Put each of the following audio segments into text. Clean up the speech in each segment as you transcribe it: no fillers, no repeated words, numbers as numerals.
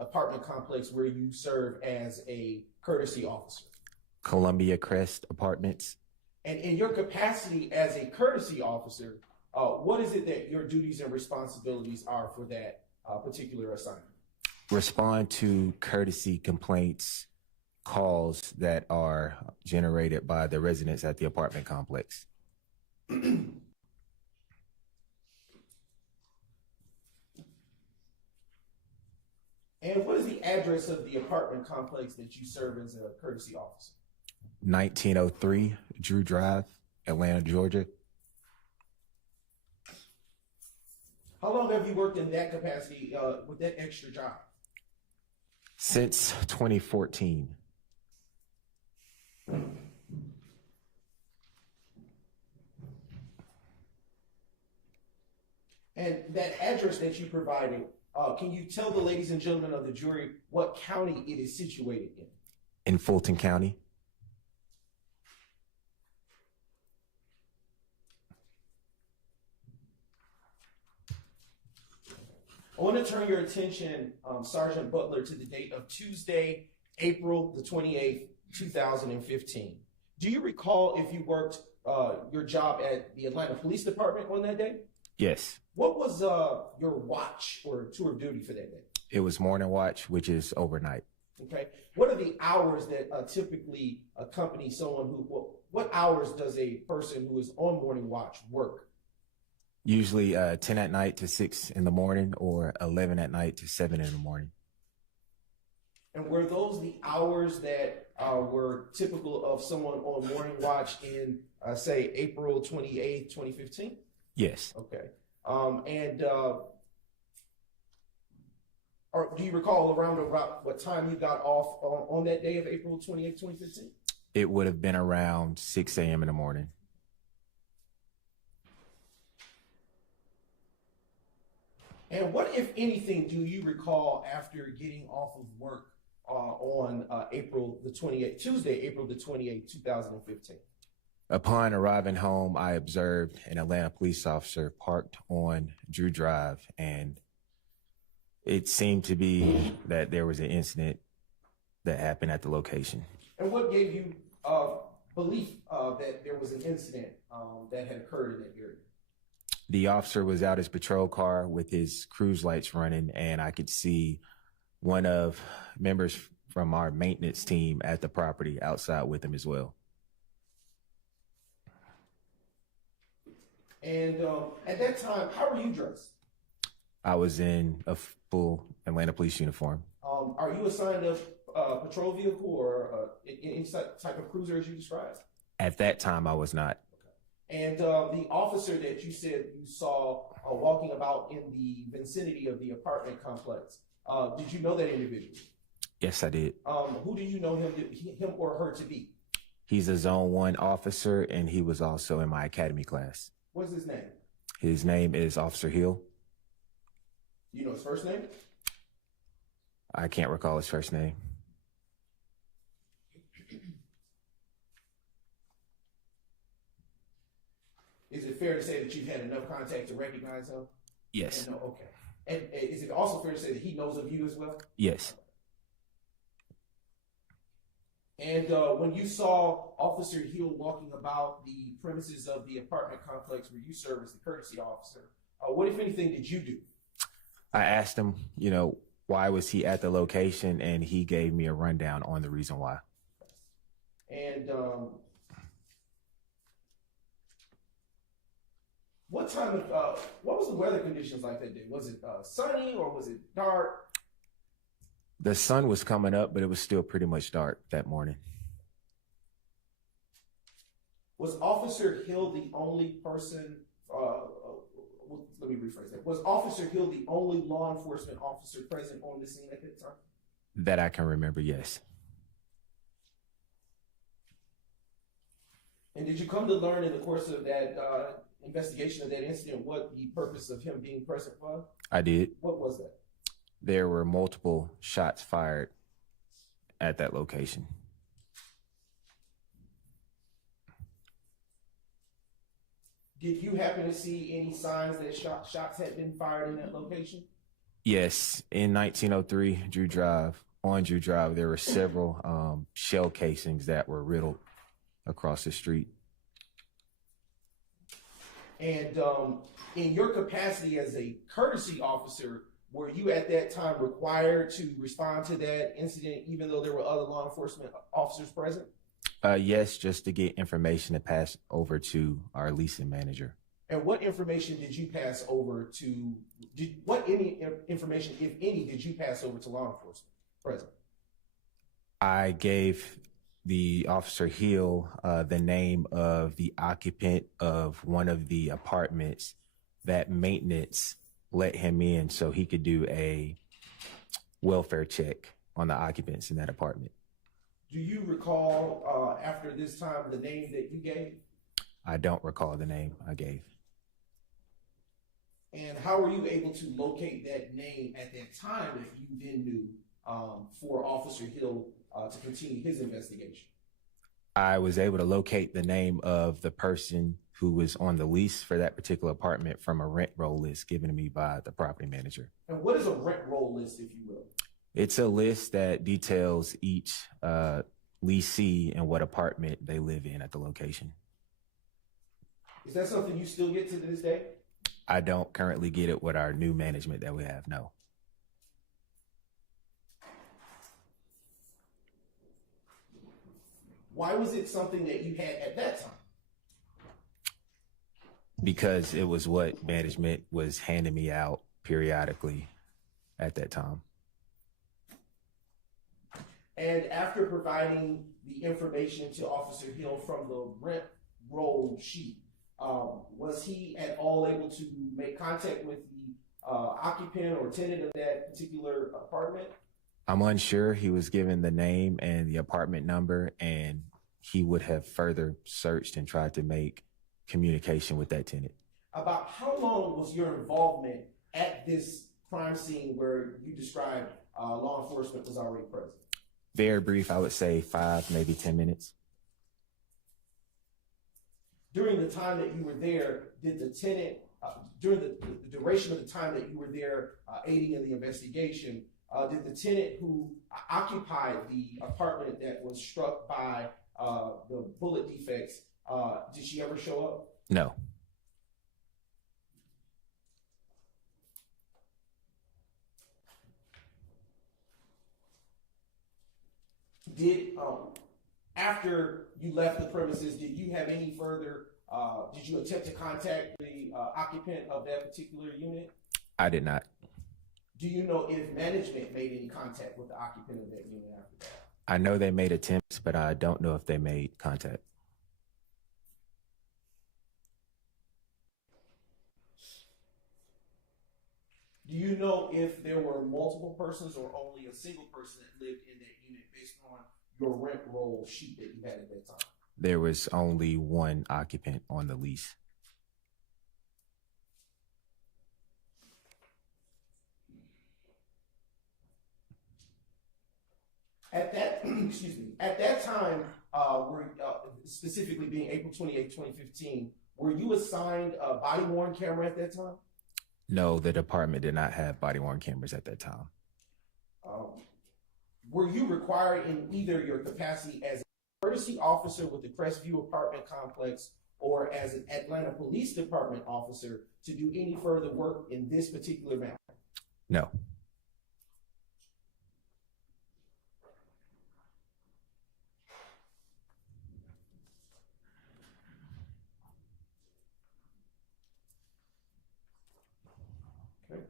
apartment complex where you serve as a courtesy officer? Columbia Crest Apartments. And in your capacity as a courtesy officer, what is it that your duties and responsibilities are for that particular assignment? Respond to courtesy complaints, calls that are generated by the residents at the apartment complex. And what is the address of the apartment complex that you serve as a courtesy officer? 1903 Drew Drive, Atlanta, Georgia. How long have you worked in that capacity with that extra job? Since 2014. And that address that you provided, can you tell the ladies and gentlemen of the jury what county it is situated in? In Fulton County. I want to turn your attention, Sergeant Butler, to the date of Tuesday, April the 28th, 2015. Do you recall if you worked your job at the Atlanta Police Department on that day? Yes. What was your watch or tour of duty for that day? It was morning watch, which is overnight. Okay. What are the hours that typically accompany someone who, what hours does a person who is on morning watch work? Usually 10 at night to 6 in the morning, or 11 at night to 7 in the morning. And were those the hours that were typical of someone on morning watch in, say, April 28th, 2015? Yes. Okay. Or do you recall around what time you got off on that day of April 28th, 2015? It would have been around 6 a.m. in the morning. And what, if anything, do you recall after getting off of work on Tuesday, April the 28th, 2015? Upon arriving home, I observed an Atlanta police officer parked on Drew Drive, and it seemed to be that there was an incident that happened at the location. And what gave you belief that there was an incident that had occurred in that area? The officer was out his patrol car with his cruise lights running, and I could see one of members from our maintenance team at the property outside with him as well. And at that time, how were you dressed? I was in a full Atlanta police uniform. Are you assigned a patrol vehicle or any type of cruiser as you described? At that time, I was not. And the officer that you said you saw walking about in the vicinity of the apartment complex, did you know that individual? Yes, I did. Who do you know him or her to be? He's a Zone 1 officer, and he was also in my academy class. What's his name? His name is Officer Hill. Do you know his first name? I can't recall his first name. Is it fair to say that you've had enough contact to recognize him? Yes. Okay. And is it also fair to say that he knows of you as well? Yes. And when you saw Officer Hill walking about the premises of the apartment complex where you serve as the courtesy officer, what, if anything, did you do? I asked him, why was he at the location, and he gave me a rundown on the reason why. And what was the weather conditions like that day? Was it sunny or was it dark? The sun was coming up, but it was still pretty much dark that morning. Was Officer Hill the only person, let me rephrase that. Was Officer Hill the only law enforcement officer present on the scene at that time? That I can remember, yes. And did you come to learn in the course of that investigation of that incident what the purpose of him being present was? I did. What was that? There were multiple shots fired at that location. Did you happen to see any signs that shots had been fired in that location? Yes, in 1903, on Drew Drive, there were several shell casings that were riddled across the street. And in your capacity as a courtesy officer, were you at that time required to respond to that incident, even though there were other law enforcement officers present? Yes, just to get information to pass over to our leasing manager. And what information did you pass over to? Information, if any, did you pass over to law enforcement present? I gave the officer Hill the name of the occupant of one of the apartments that maintenance let him in so he could do a welfare check on the occupants in that apartment. Do you recall after this time the name that you gave? I don't recall the name I gave. And how were you able to locate that name at that time if you then knew for Officer Hill to continue his investigation? I was able to locate the name of the person who was on the lease for that particular apartment from a rent roll list given to me by the property manager. And what is a rent roll list, if you will? It's a list that details each leasee and what apartment they live in at the location. Is that something you still get to this day? I don't currently get it with our new management that we have, no. Why was it something that you had at that time? Because it was what management was handing me out periodically at that time. And after providing the information to Officer Hill from the rent roll sheet, was he at all able to make contact with the occupant or tenant of that particular apartment? I'm unsure. He was given the name and the apartment number, and he would have further searched and tried to make communication with that tenant. About how long was your involvement at this crime scene where you described law enforcement was already present? Very brief, I would say 5, maybe 10 minutes. During the time that you were there, did the tenant, during the duration of the time that you were there aiding in the investigation, did the tenant who occupied the apartment that was struck by the bullet defects, did she ever show up? No. Did, after you left the premises, did you have any further, did you attempt to contact the occupant of that particular unit? I did not. Do you know if management made any contact with the occupant of that unit after that? I know they made attempts, but I don't know if they made contact. Do you know if there were multiple persons or only a single person that lived in that unit based on your rent roll sheet that you had at that time? There was only one occupant on the lease. At that, excuse me, at that time, specifically being April 28, 2015, were you assigned a body-worn camera at that time? No, the department did not have body-worn cameras at that time. Were you required in either your capacity as a courtesy officer with the Crestview apartment complex or as an Atlanta Police Department officer to do any further work in this particular matter? No. Okay.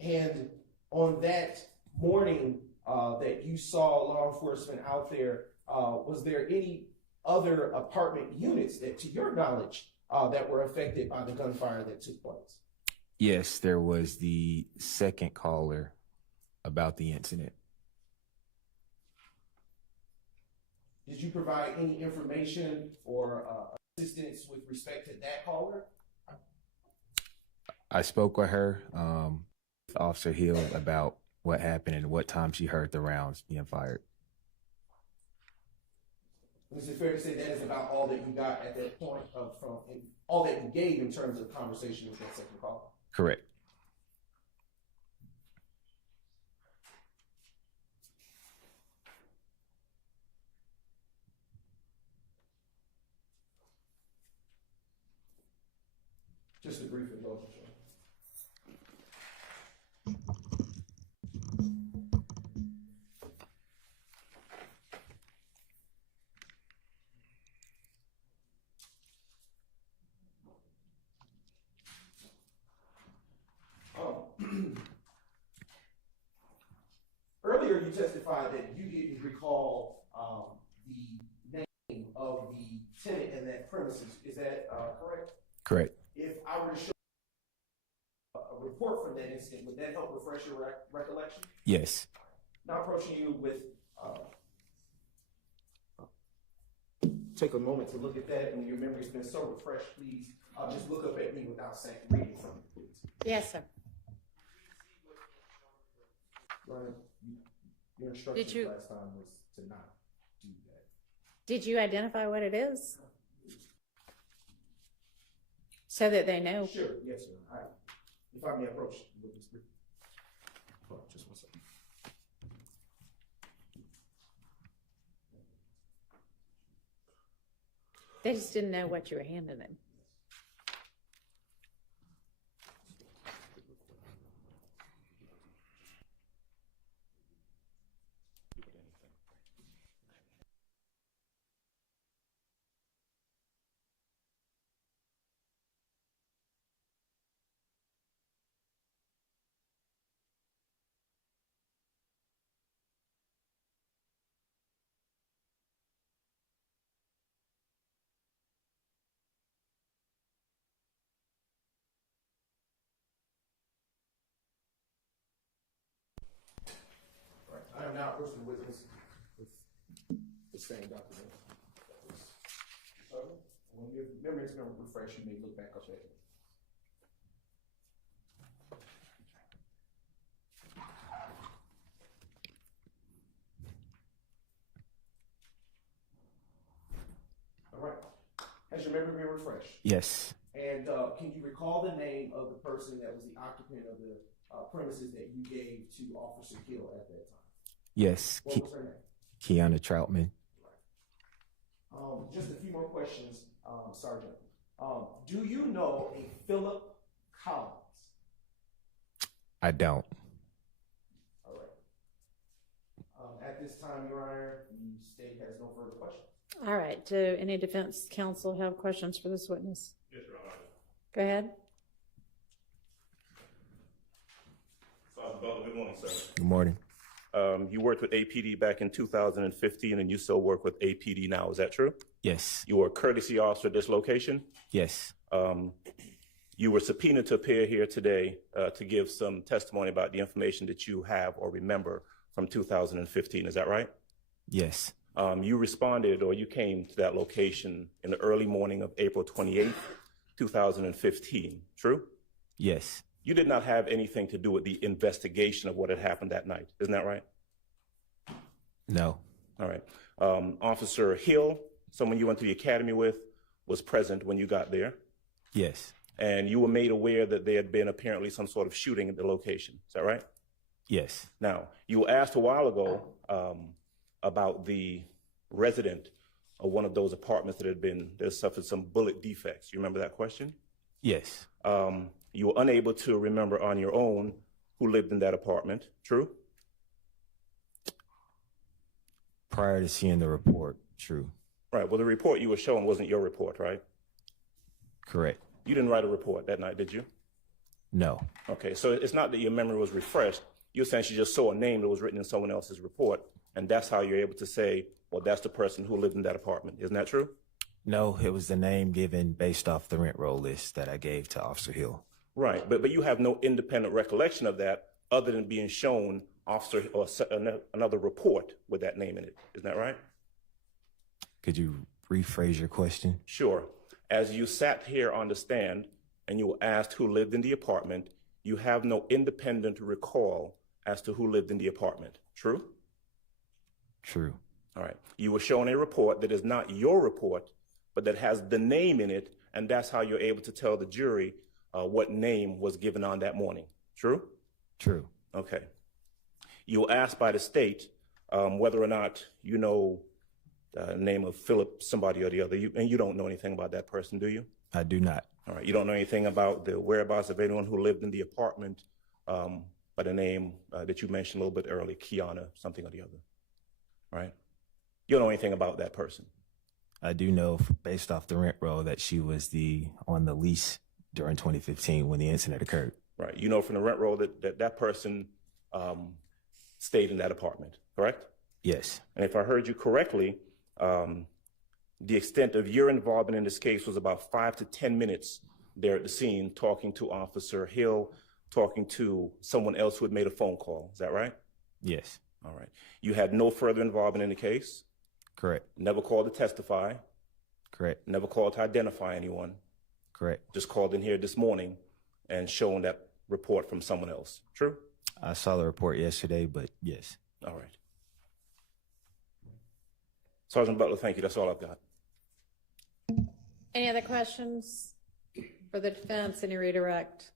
And on that morning that you saw law enforcement out there, was there any other apartment units that, to your knowledge, that were affected by the gunfire that took place? Yes, there was the second caller about the incident. Did you provide any information or assistance with respect to that caller? I spoke with her, Officer Hill, about what happened and what time she heard the rounds being fired. Is it fair to say that is about all that you got at that point from all that you gave in terms of conversation with that second caller? Correct. Just a brief indulgence. Earlier, you testified that you didn't recall the name of the tenant in that premises. Is that correct? Correct. If I were to show a report from that incident, would that help refresh your recollection? Yes. Now approaching you with, take a moment to look at that, and your memory's been so refreshed, please just look up at me without saying reading something, please. Yes, sir. Ryan, your instructions last time was to not do that. Did you identify what it is? So that they know. Sure, yes, sir. If I may approach with this brief. Hold on, just one second. They just didn't know what you were handing them. I am now approaching the witness with the same document. So, when your memory is going to refresh, you may look back up at it. All right. Has your memory been refreshed? Yes. And can you recall the name of the person that was the occupant of the premises that you gave to Officer Hill at that time? Yes. What was her name? Kiana Troutman. Right. Just a few more questions, Sergeant. Do you know a Philip Collins? I don't. All right. At this time, Your Honor, the state has no further questions. All right. Do any defense counsel have questions for this witness? Yes, Your Honor. Go ahead. Sergeant Butler, good morning, sir. Good morning. You worked with APD back in 2015, and you still work with APD now. Is that true? Yes. You were a courtesy officer at this location. Yes. You were subpoenaed to appear here today to give some testimony about the information that you have or remember from 2015. Is that right? Yes. You responded, or you came to that location in the early morning of April 28th, 2015. True? Yes. You did not have anything to do with the investigation of what had happened that night. Isn't that right? No. All right. Officer Hill, someone you went to the academy with, was present when you got there. Yes. And you were made aware that there had been apparently some sort of shooting at the location. Is that right? Yes. Now, you were asked a while ago about the resident of one of those apartments that suffered some bullet defects. You remember that question? Yes. You were unable to remember on your own who lived in that apartment. True? Prior to seeing the report, true. Right. Well, the report you were showing wasn't your report, right? Correct. You didn't write a report that night, did you? No. Okay. So it's not that your memory was refreshed. You essentially just saw a name that was written in someone else's report, and that's how you're able to say, well, that's the person who lived in that apartment. Isn't that true? No, it was the name given based off the rent roll list that I gave to Officer Hill. Right. But you have no independent recollection of that other than being shown officer or another report with that name in it. Isn't that right? Could you rephrase your question? Sure. As you sat here on the stand and you were asked who lived in the apartment, you have no independent recall as to who lived in the apartment. True? True. All right. You were shown a report that is not your report, but that has the name in it, and that's how you're able to tell the jury what name was given on that morning. True? True. Okay. You were asked by the state whether or not you know the name of Philip, somebody or the other, and you don't know anything about that person, do you? I do not. All right. You don't know anything about the whereabouts of anyone who lived in the apartment by the name that you mentioned a little bit earlier, Kiana, something or the other. All right. You don't know anything about that person. I do know, based off the rent roll, that she was on the lease during 2015 when the incident occurred. Right. You know from the rent roll that person stayed in that apartment, correct? Yes. And if I heard you correctly, the extent of your involvement in this case was about 5 to 10 minutes there at the scene, talking to Officer Hill, talking to someone else who had made a phone call. Is that right? Yes. All right. You had no further involvement in the case? Correct. Never called to testify? Correct. Never called to identify anyone? Correct. Just called in here this morning and shown that report from someone else. True? I saw the report yesterday, but yes. All right. Sergeant Butler, thank you. That's all I've got. Any other questions for the defense? Any redirect?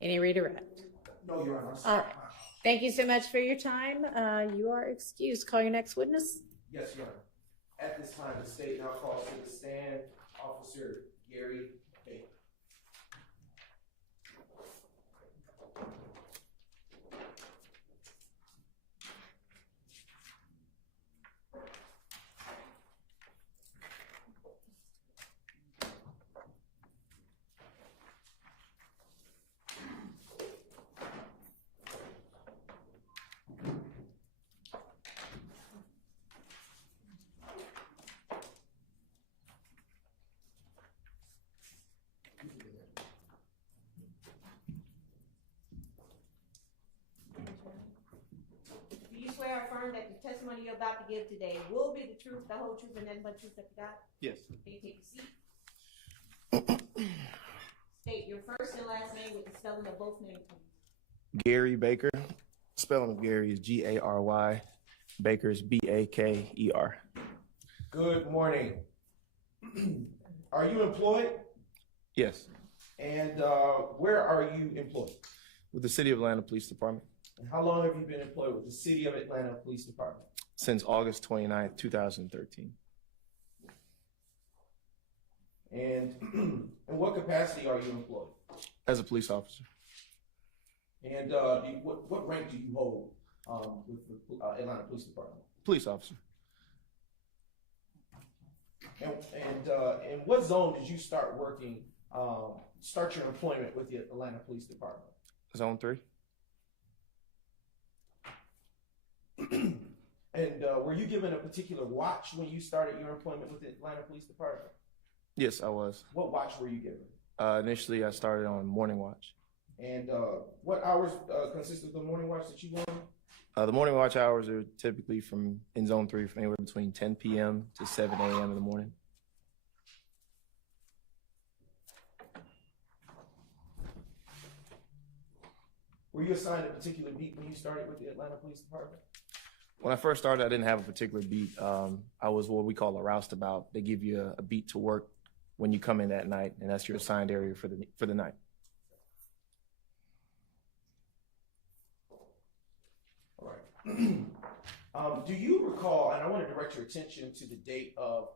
Any redirect? No, Your Honor. All right. Thank you so much for your time. You are excused. Call your next witness. Yes, Your Honor. At this time, the state now calls to the stand Officer Gary Baker. Do you swear or affirm that the testimony you're about to give today will be the truth, the whole truth, and nothing but the truth that you got? Yes. Can you take a seat? State your first and last name with the spelling of both names, please. Gary Baker. Spelling of Gary is Gary. Baker is Baker. Good morning. Are you employed? Yes. And where are you employed? With the City of Atlanta Police Department And how long have you been employed with the City of Atlanta Police Department? since August 29th, 2013. And in what capacity are you employed? As a police officer. And what rank do you hold with the Atlanta Police Department? Police officer. And in what zone did you start working, start your employment with the Atlanta Police Department? Zone 3. And were you given a particular watch when you started your employment with the Atlanta Police Department? Yes, I was. What watch were you given? Initially, I started on morning watch. And what hours consist of the morning watch that you won? The morning watch hours are typically in Zone 3 from anywhere between 10 p.m. to 7 a.m. in the morning. Were you assigned a particular beat when you started with the Atlanta Police Department? When I first started, I didn't have a particular beat. I was what we call a roustabout. They give you a beat to work when you come in that night, and that's your assigned area for the night. All right. Do you recall, and I want to direct your attention to the date of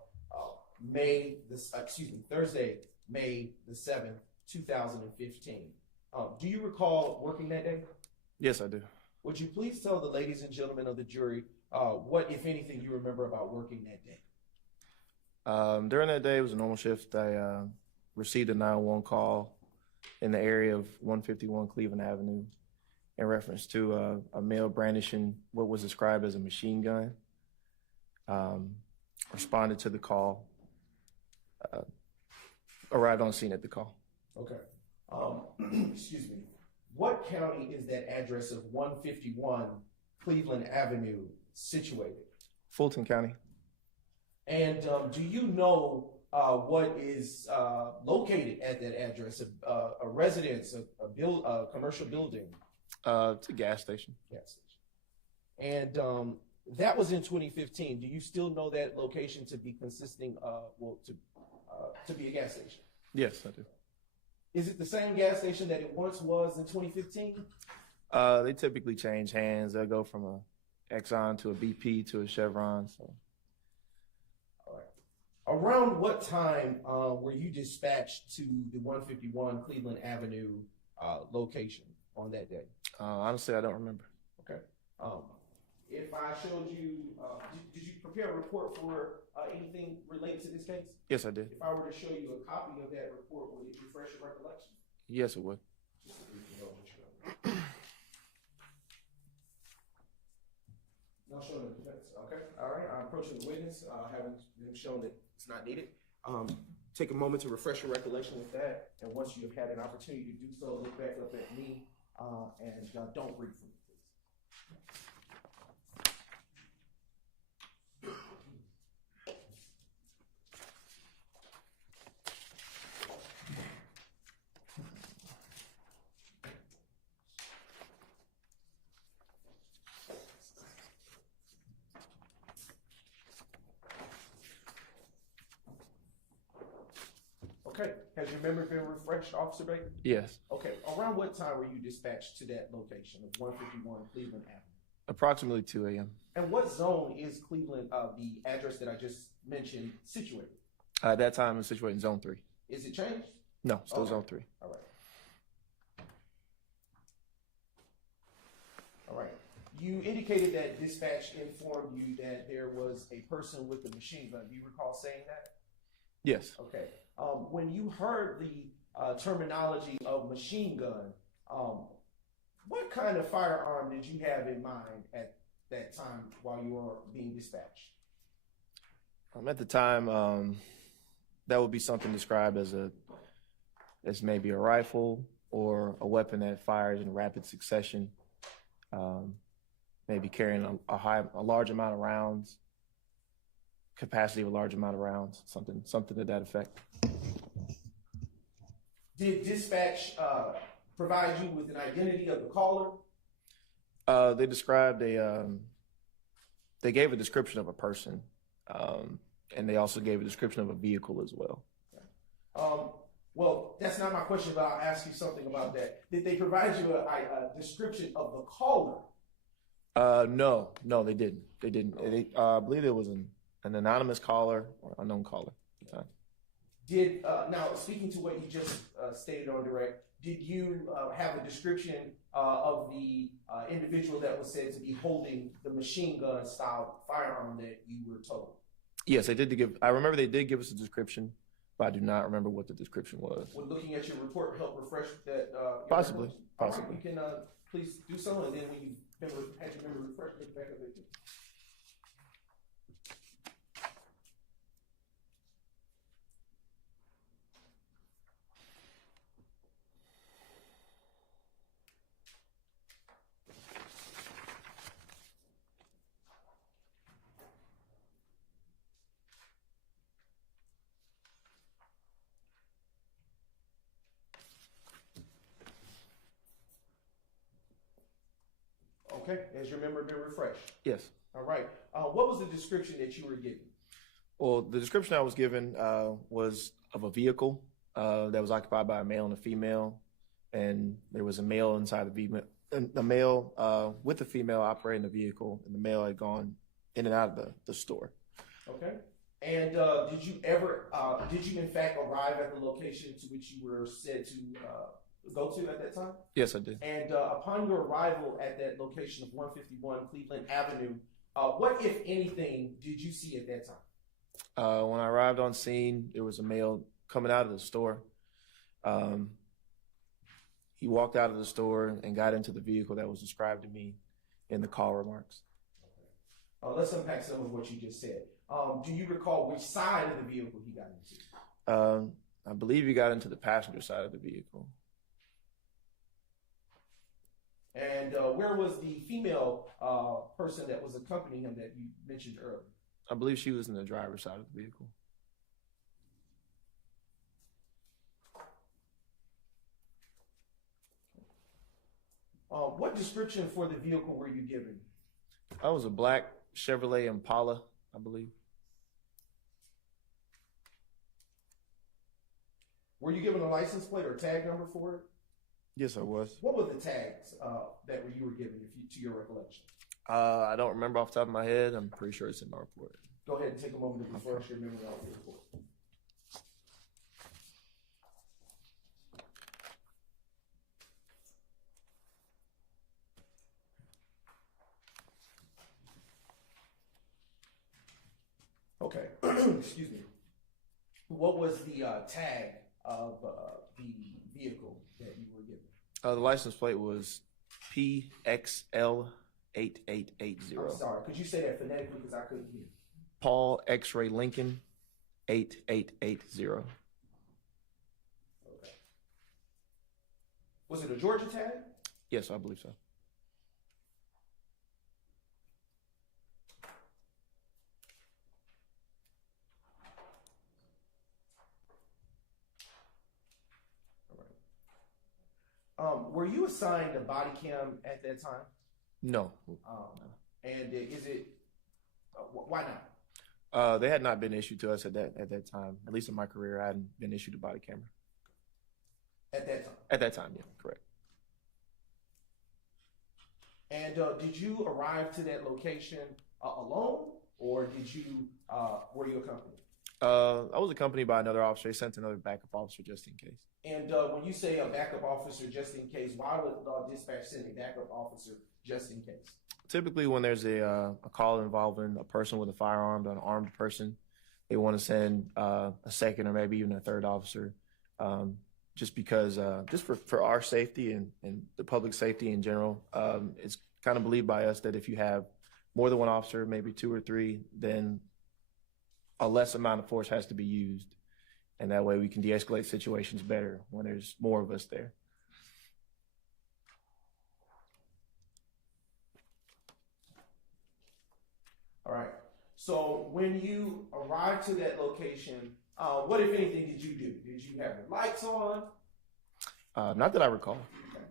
Thursday, May the 7th, 2015. Do you recall working that day? Yes, I do. Would you please tell the ladies and gentlemen of the jury what, if anything, you remember about working that day? During that day, it was a normal shift. I received a 911 call in the area of 151 Cleveland Avenue in reference to a male brandishing what was described as a machine gun. Responded to the call. Arrived on scene at the call. Okay. Excuse me. What county is that address of 151 Cleveland Avenue situated? Fulton County. And do you know what is located at that address? A residence, a commercial building? It's a gas station. Gas station. And That was in 2015. Do you still know that location to be consisting of, to be a gas station? Yes, I do. Is it the same gas station that it once was in 2015? They typically change hands. They'll go from a Exxon to a BP to a Chevron. So. All right. Around what time were you dispatched to the 151 Cleveland Avenue location on that day? Honestly, I don't remember. Okay. If I showed you, did you prepare a report for anything related to this case? Yes, I did. If I were to show you a copy of that report, would it refresh your recollection? Yes, it would. Just so you know what you're doing. No showing the defense. Okay. All right. I'm approaching the witness, having them shown that it's not needed. Take a moment to refresh your recollection with that, and once you have had an opportunity to do so, look back up at me and don't read from me, please. Okay. Has your memory been refreshed, Officer Baker? Yes. Okay. Around what time were you dispatched to that location of 151 Cleveland Avenue? Approximately 2 a.m. And what zone is Cleveland, the address that I just mentioned, situated? At that time, it was situated in Zone 3. Is it changed? No, still Okay. Zone 3. All right. All right. You indicated that dispatch informed you that there was a person with a machine gun. Do you recall saying that? Yes. Okay. When you heard the terminology of machine gun, what kind of firearm did you have in mind at that time while you were being dispatched? At the time, that would be something described as maybe a rifle or a weapon that fires in rapid succession, maybe carrying a large amount of rounds, capacity of a large amount of rounds, something to that effect. Did dispatch provide you with an identity of the caller? They described they gave a description of a person, and they also gave a description of a vehicle as well. Well, that's not my question, but I'll ask you something about that. Did they provide you a description of the caller? No, they didn't. They didn't. I believe it was an anonymous caller or unknown caller at the time. Did now speaking to what you just stated on direct, did you have a description of the individual that was said to be holding the machine gun style firearm that you were told? Yes, they did give. I remember they did give us a description, but I do not remember what the description was. Would looking at your report help refresh that? Your Possibly. recollection? All right, Possibly. you can please do so, and then when you had your memory refreshed, look back up at you. Okay, has your memory been refreshed? Yes. All right. What was the description that you were given? Well, the description I was given was of a vehicle that was occupied by a male and a female, and there was a male inside the male with the female operating the vehicle, and the male had gone in and out of the store. Okay. And did you in fact arrive at the location to which you were said to go to at that time? Yes, I did. And upon your arrival at that location of 151 Cleveland Avenue, what, if anything, did you see at that time? When I arrived on scene, there was a male coming out of the store. He walked out of the store and got into the vehicle that was described to me in the call remarks. Let's unpack some of what you just said. Do you recall which side of the vehicle he got into? I believe he got into the passenger side of the vehicle. And where was the female person that was accompanying him that you mentioned earlier? I believe she was in the driver's side of the vehicle. What description for the vehicle were you given? That was a black Chevrolet Impala, I believe. Were you given a license plate or tag number for it? Yes, I was. What were the tags that you were given, to your recollection? I don't remember off the top of my head. I'm pretty sure it's in my report. Go ahead and take a moment to refresh your memory on your report. Okay, excuse me. What was the tag of the vehicle that you were given? The license plate was PXL8880. I'm sorry, could you say that phonetically because I couldn't hear? Paul X-Ray Lincoln 8880. Okay. Was it a Georgia tag? Yes, I believe so. Were you assigned a body cam at that time? No. And is it, why not? They had not been issued to us at that time. At least in my career, I hadn't been issued a body camera. At that time? At that time, yeah, correct. And did you arrive to that location alone, or were you accompanied? I was accompanied by another officer. They sent another backup officer just in case. And when you say a backup officer just in case, why would dispatch send a backup officer just in case? Typically, when there's a call involving a person with a firearm, an armed person, they want to send a second or maybe even a third officer, just because, just for our safety and the public safety in general. It's kind of believed by us that if you have more than one officer, maybe two or three, then a less amount of force has to be used. And that way we can de-escalate situations better when there's more of us there. All right. So when you arrived to that location, what, if anything, did you do? Did you have your lights on? Not that I recall. Okay.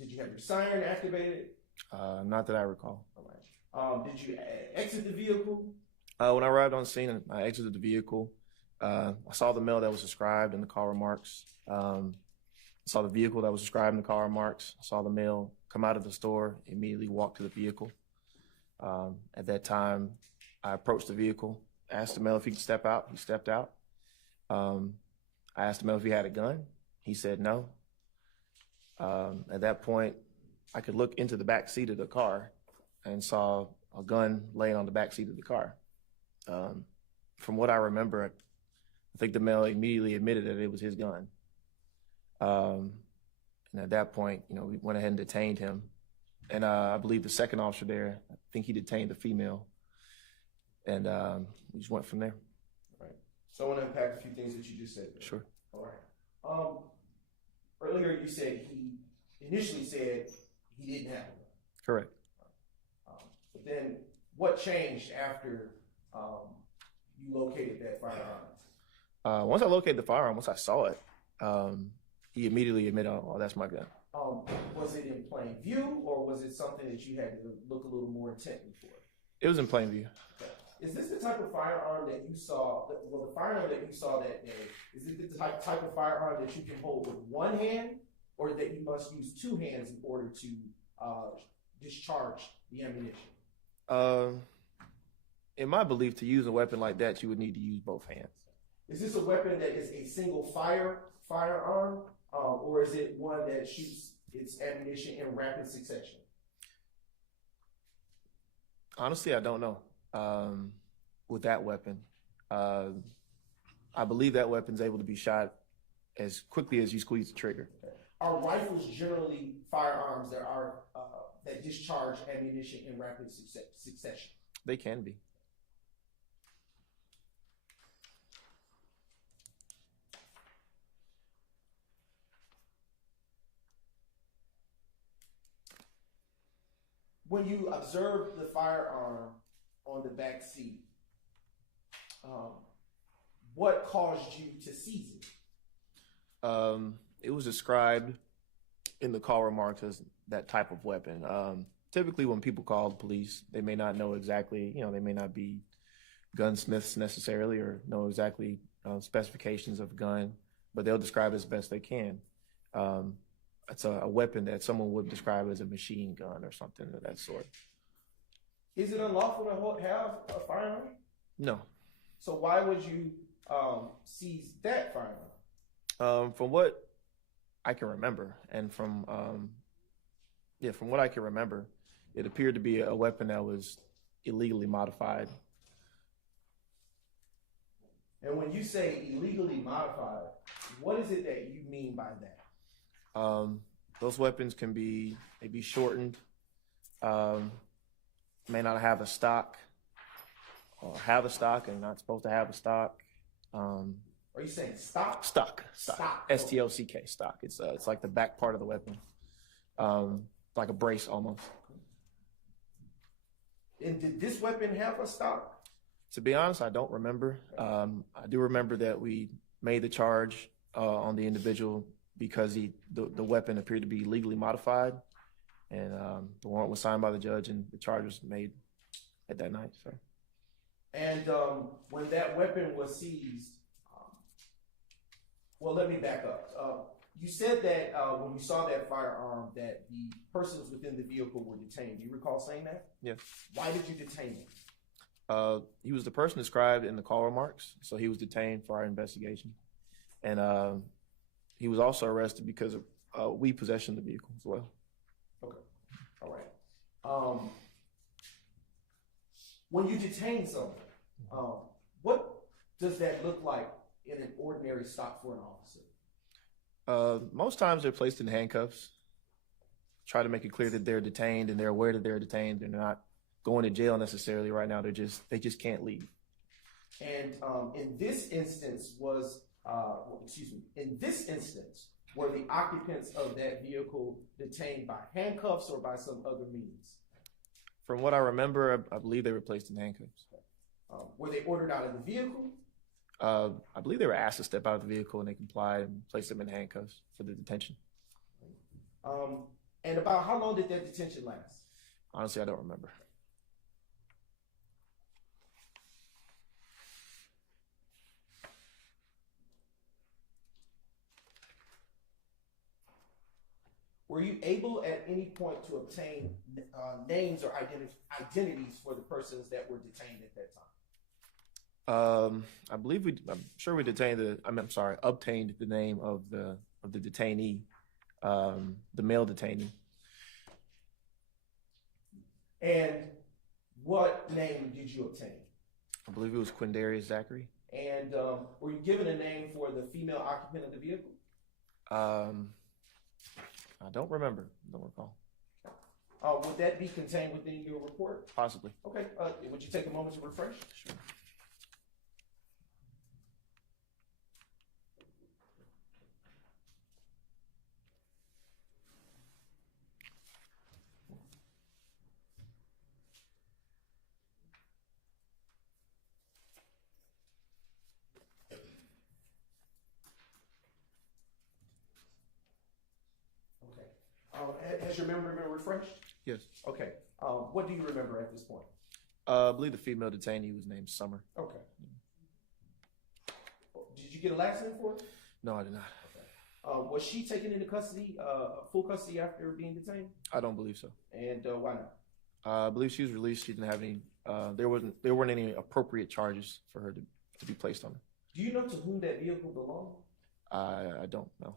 Did you have your siren activated? Not that I recall. All right. Did you exit the vehicle? When I arrived on scene, I exited the vehicle. I saw the mail that was described in the call remarks. I saw the vehicle that was described in the call remarks. I saw the mail come out of the store, immediately walked to the vehicle. At that time, I approached the vehicle, asked the male if he could step out. He stepped out. I asked the male if he had a gun. He said no. At that point, I could look into the back seat of the car and saw a gun laying on the back seat of the car. From what I remember, I think the male immediately admitted that it was his gun. And at that point, we went ahead and detained him. And I believe the second officer there, I think he detained the female. And we just went from there. All right. So I want to unpack a few things that you just said. Sure. All right. Earlier you said he initially said he didn't have a gun. Correct. But then what changed after you located that firearm? Once I located the firearm, once I saw it, he immediately admitted, "Oh, that's my gun." Was it in plain view, or was it something that you had to look a little more intently for? It was in plain view. Okay. Is this the type of firearm that you saw? Well, the firearm that you saw that day, is it the type of firearm that you can hold with one hand, or that you must use two hands in order to discharge the ammunition? In my belief, to use a weapon like that, you would need to use both hands. Is this a weapon that is a single firearm, or is it one that shoots its ammunition in rapid succession? Honestly, I don't know. With that weapon, I believe that weapon's able to be shot as quickly as you squeeze the trigger. Are rifles generally firearms that discharge ammunition in rapid succession? They can be. When you observed the firearm on the back seat, what caused you to seize it? It was described in the call remarks as that type of weapon. typically when people call the police, they may not know exactly, they may not be gunsmiths necessarily or know exactly specifications of a gun, but they'll describe it as best they can. It's a weapon that someone would describe as a machine gun or something of that sort. Is it unlawful to have a firearm? No. So why would you seize that firearm? From what I can remember, and from what I can remember, it appeared to be a weapon that was illegally modified. And when you say illegally modified, what is it that you mean by that? Those weapons can be maybe shortened, may not have a stock, or have a stock and not supposed to have a stock. Are you saying stock? Stock. Stock. S-T-O-C-K, stock. It's like the back part of the weapon, like a brace almost. And did this weapon have a stock? To be honest, I don't remember. I do remember that we made the charge on the individual because the weapon appeared to be legally modified, and the warrant was signed by the judge, and the charge was made at that night. So. And when that weapon was seized, well, let me back up. You said that when you saw that firearm, that the persons within the vehicle were detained. Do you recall saying that? Yes. Why did you detain him? He was the person described in the call remarks, so he was detained for our investigation. And he was also arrested because of weed possession of the vehicle as well. Okay. All right. When you detain someone, what does that look like in an ordinary stop for an officer? Most times they're placed in handcuffs. Try to make it clear that they're detained and they're aware that they're detained. They're not going to jail necessarily right now. They just can't leave. And in this instance, were the occupants of that vehicle detained by handcuffs or by some other means? From what I remember, I believe they were placed in handcuffs. Were they ordered out of the vehicle? I believe they were asked to step out of the vehicle and they complied and placed them in handcuffs for the detention. And about how long did that detention last? Honestly, I don't remember. Were you able at any point to obtain names or identities for the persons that were detained at that time? I believe I'm sure we obtained the name of the detainee, the male detainee. And what name did you obtain? I believe it was Quindarius Zachary. And were you given a name for the female occupant of the vehicle? I don't remember. Don't recall. Would that be contained within your report? Possibly. Okay. Would you take a moment to refresh? Sure. Has your memory been refreshed? Yes. Okay. What do you remember at this point? I believe the female detainee was named Summer. Okay. Did you get a last name for her? No, I did not. Okay. Was she taken into custody, full custody after being detained? I don't believe so. And why not? I believe she was released. She didn't have any. There weren't any appropriate charges for her to be placed on her. Do you know to whom that vehicle belonged? I don't know.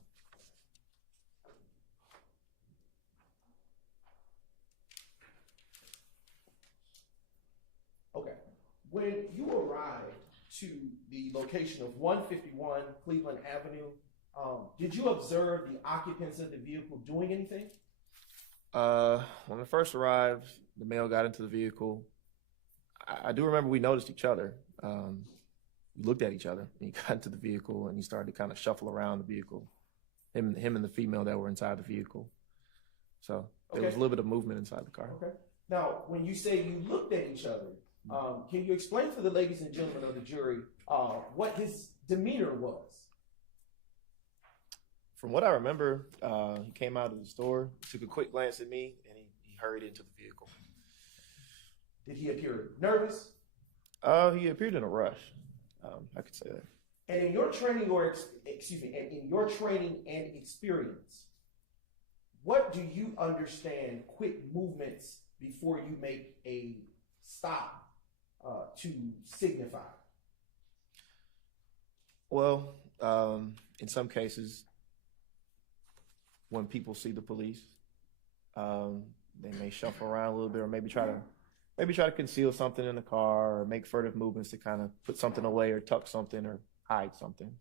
Okay. When you arrived to the location of 151 Cleveland Avenue, did you observe the occupants of the vehicle doing anything? When I first arrived, the male got into the vehicle. I do remember we noticed each other. We looked at each other. And he got into the vehicle and he started to kind of shuffle around the vehicle. Him and the female that were inside the vehicle. So there was a little bit of movement inside the car. Okay. Now, when you say you looked at each other, can you explain for the ladies and gentlemen of the jury what his demeanor was? From what I remember, he came out of the store, took a quick glance at me, and he hurried into the vehicle. Did he appear nervous? He appeared in a rush. I could say that. And in your training and in your training and experience, what do you understand quick movements before you make a stop to signify? Well, in some cases, when people see the police, they may shuffle around a little bit, or maybe try to conceal something in the car, or make furtive movements to kind of put something away, or tuck something, or hide something.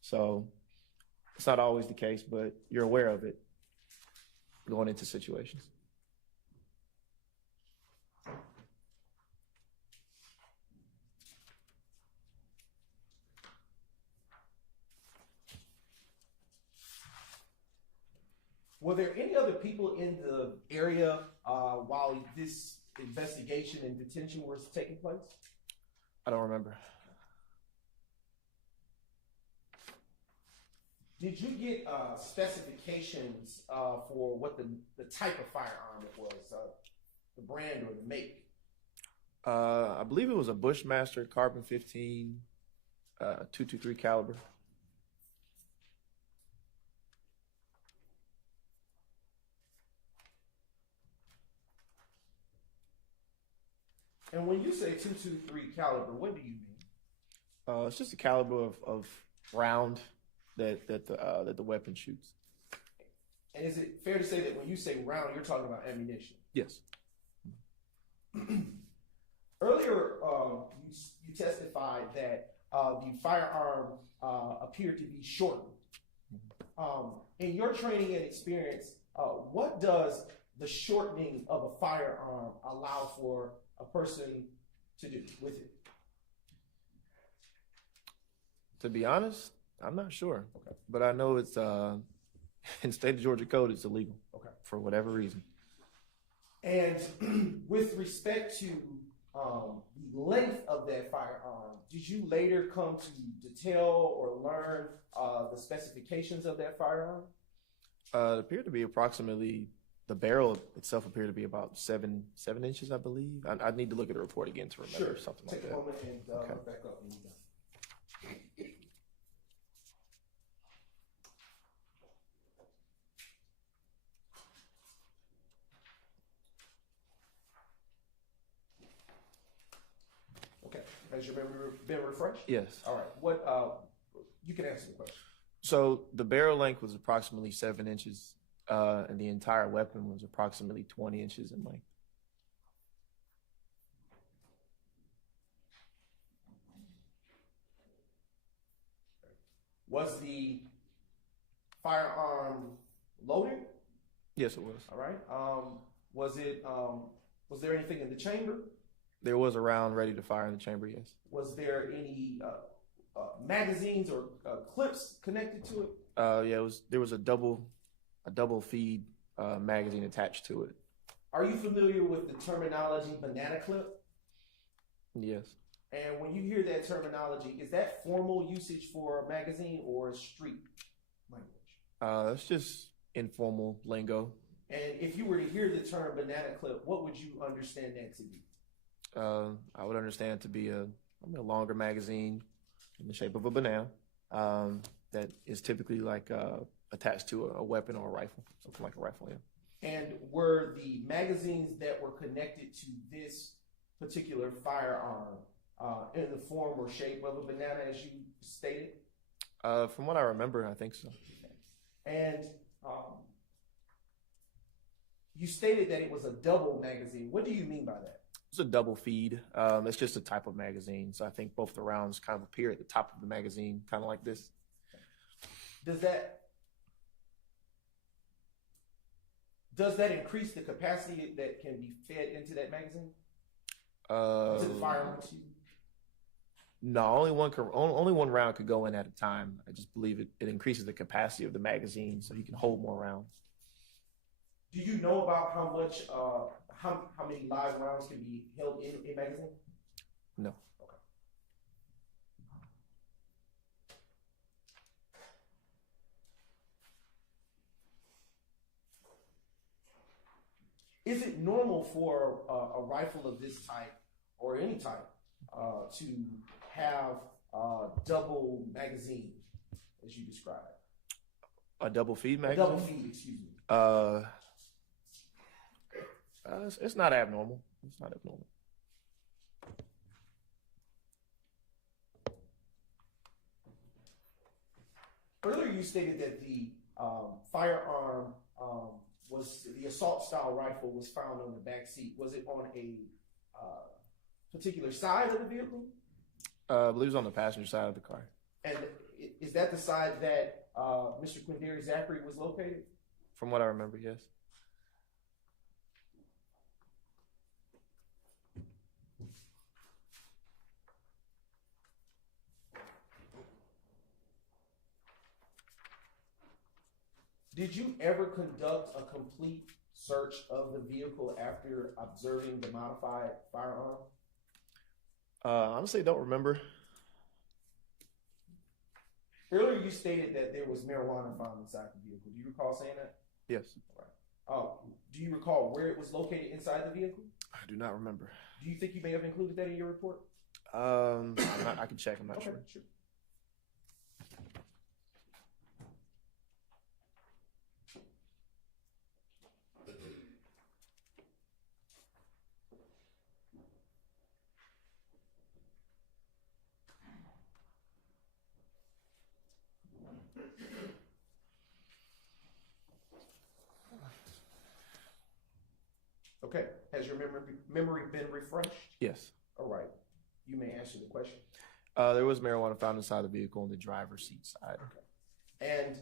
So it's not always the case, but you're aware of it going into situations. Were there any other people in the area while this investigation and detention was taking place? I don't remember. Did you get specifications for what the type of firearm it was, the brand or the make? I believe it was a Bushmaster Carbon 15 .223 caliber. And when you say 223 caliber, what do you mean? It's just a caliber of round that the weapon shoots. And is it fair to say that when you say round, you're talking about ammunition? Yes. Earlier, you testified that the firearm appeared to be shortened. In your training and experience, what does the shortening of a firearm allow for a person to do with it? To be honest, I'm not sure. Okay. But I know it's in state of Georgia code, it's illegal. Okay. For whatever reason. And with respect to the length of that firearm, did you later come to tell or learn the specifications of that firearm? It appeared to be approximately, the barrel itself appeared to be about seven inches, I believe. I'd need to look at the report again to remember something like that. Take a moment and Okay. look back up when you're done. Okay. Has your memory been refreshed? Yes. All right. What? You can answer the question. So the barrel length was approximately 7 inches, and the entire weapon was approximately 20 inches in length. Was the firearm loaded? Yes, it was. All right. Was it? Was there anything in the chamber? There was a round ready to fire in the chamber, yes. Was there any magazines or clips connected to it? Yeah, there was a double feed magazine attached to it. Are you familiar with the terminology banana clip? Yes. And when you hear that terminology, is that formal usage for a magazine or street language? It's just informal lingo. And if you were to hear the term banana clip, what would you understand that to be? I would understand it to be a longer magazine in the shape of a banana that is typically like attached to a weapon or a rifle, something like a rifle, yeah. And were the magazines that were connected to this particular firearm in the form or shape of a banana, as you stated? From what I remember, I think so. And you stated that it was a double magazine. What do you mean by that? It's a double feed. It's just a type of magazine. So I think both the rounds kind of appear at the top of the magazine, kind of like this. Does that increase the capacity that can be fed into that magazine? To the firearm? No, only one round could go in at a time. I just believe it increases the capacity of the magazine so you can hold more rounds. Do you know about how much, how many live rounds can be held in a magazine? No. Okay. Is it normal for a rifle of this type or any type to have double magazine, as you described? A double feed A magazine? double feed, excuse me. It's not abnormal. It's not abnormal. Earlier, you stated that the firearm was the assault style rifle was found on the back seat. Was it on a particular side of the vehicle? I believe it was on the passenger side of the car. And is that the side that Mr. Quindary Zachary was located? From what I remember, yes. Did you ever conduct a complete search of the vehicle after observing the modified firearm? Honestly, don't remember. Earlier, you stated that there was marijuana found inside the vehicle. Do you recall saying that? Yes. Do you recall where it was located inside the vehicle? I do not remember. Do you think you may have included that in your report? I can check. I'm not sure. Sure. Okay. Has your memory been refreshed? Yes. All right. You may answer the question. There was marijuana found inside the vehicle on the driver's seat side. And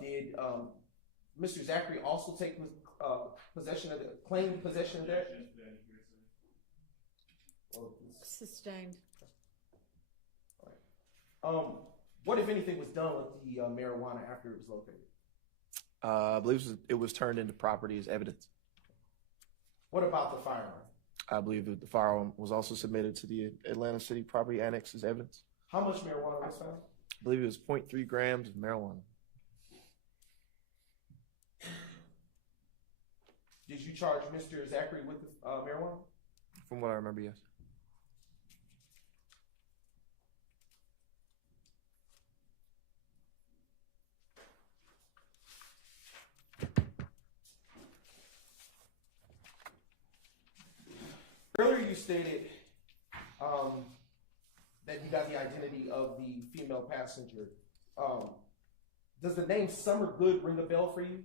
did Mr. Zachary also take claim possession of that? Sustained. What, if anything, was done with the marijuana after it was located? I believe it was turned into property as evidence. What about the firearm? I believe that the firearm was also submitted to the Atlanta City Property Annex as evidence. How much marijuana was found? I believe it was 0.3 grams of marijuana. Did you charge Mr. Zachary with the marijuana? From what I remember, yes. Earlier you stated that you got the identity of the female passenger. Does the name Summer Good ring a bell for you?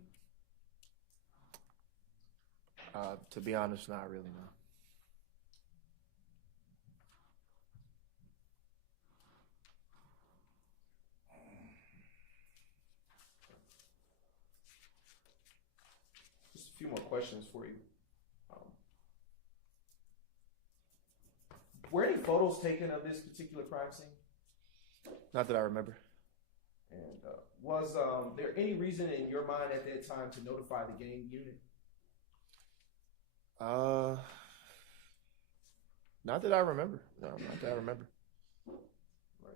To be honest, not really, no. Just a few more questions for you. Were any photos taken of this particular crime scene? Not that I remember. And was there any reason in your mind at that time to notify the gang unit? Not that I remember. No, not that I remember. Right.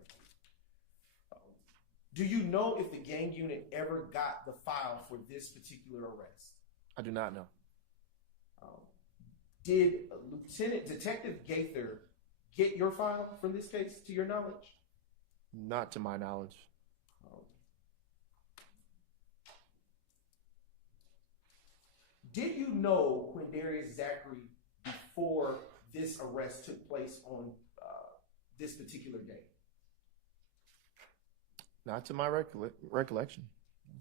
Do you know if the gang unit ever got the file for this particular arrest? I do not know. Did Detective Gaither get your file from this case, to your knowledge? Not to my knowledge. Did you know Quindarius Zachary before this arrest took place on this particular day? Not to my recollection.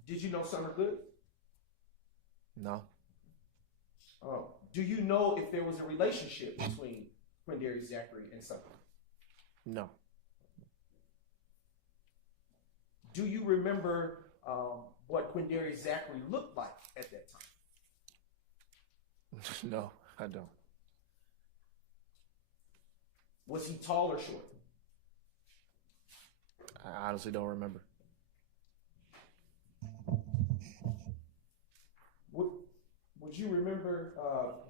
Did you know Summer Good? No. Do you know if there was a relationship between Quindarius Zachary and Summer? No. Do you remember what Quindarius Zachary looked like at that time? No, I don't. Was he tall or short? I honestly don't remember. Would you remember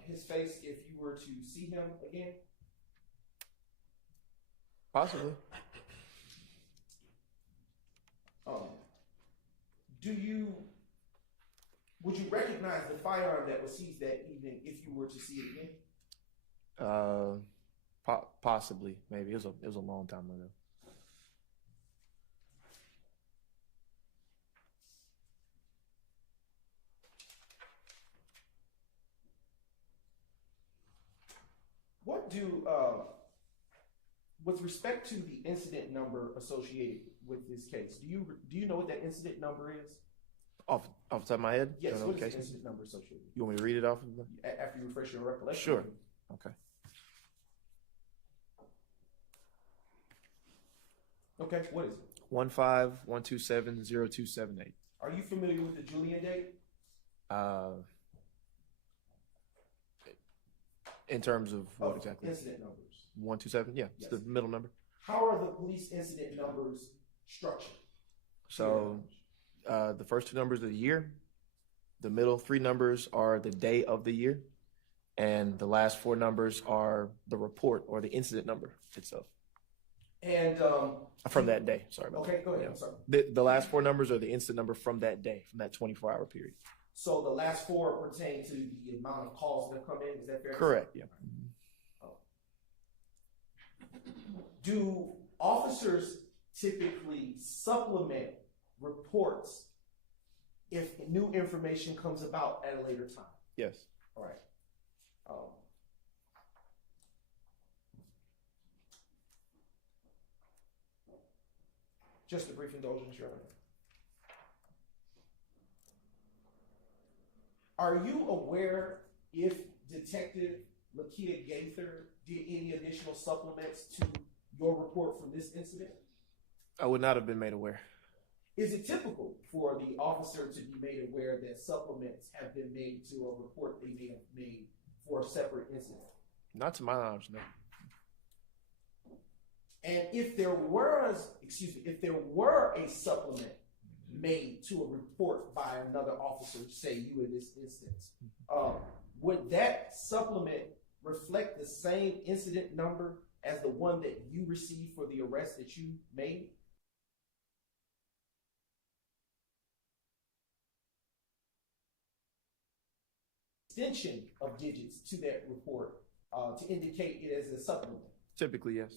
his face if you were to see him again? Possibly. Do you Would you recognize the firearm that was seized that evening if you were to see it again? Possibly, maybe. It was a long time ago. What do, with respect to the incident number associated with this case, do you know what that incident number is? Off the top of my head? Yes, Don't know what is the the case. incident number associated? You want me to read it off of the? After you refresh your recollection. Sure. Okay. Okay, what is it? 151270278. Are you familiar with the Julian date? In terms of what Of exactly? Incident numbers. 127. Yeah, it's Yes. the middle number. How are the police incident numbers structured? So the first two numbers of the year, the middle three numbers are the day of the year, and the last four numbers are the report or the incident number itself And from that day. Sorry about okay, that. go ahead. Yeah. I'm sorry. The last four numbers are the incident number from that day, from that 24-hour period. So the last four pertain to the amount of calls that have come in. Is that fair? to say? Correct. Yeah. Do officers typically supplement reports if new information comes about at a later time? Yes. All right. Just a brief indulgence, Your Honor. Are you aware if Detective Lakia Gaither did any additional supplements to your report from this incident? I would not have been made aware. Is it typical for the officer to be made aware that supplements have been made to a report they may have made for a separate incident? Not to my knowledge, no. And if there were a supplement made to a report by another officer, say you in this instance, would that supplement reflect the same incident number as the one that you received for the arrest that you made? Extension of digits to that report to indicate it as a supplement. Typically, yes.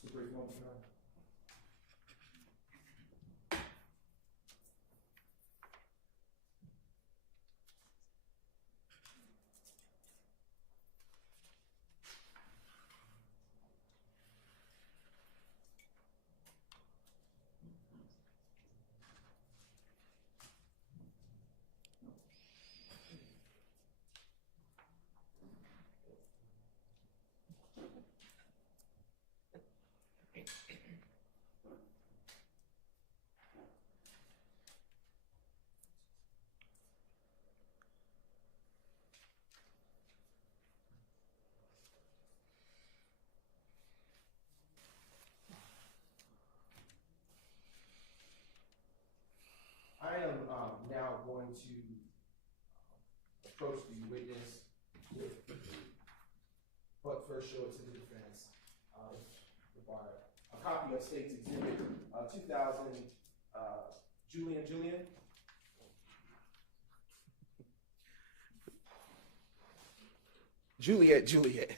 Just a brief moment, Your Honor. I am now going to approach the witness but first show it to the defense. Require a copy of State's Exhibit 2000, Julian. Juliet.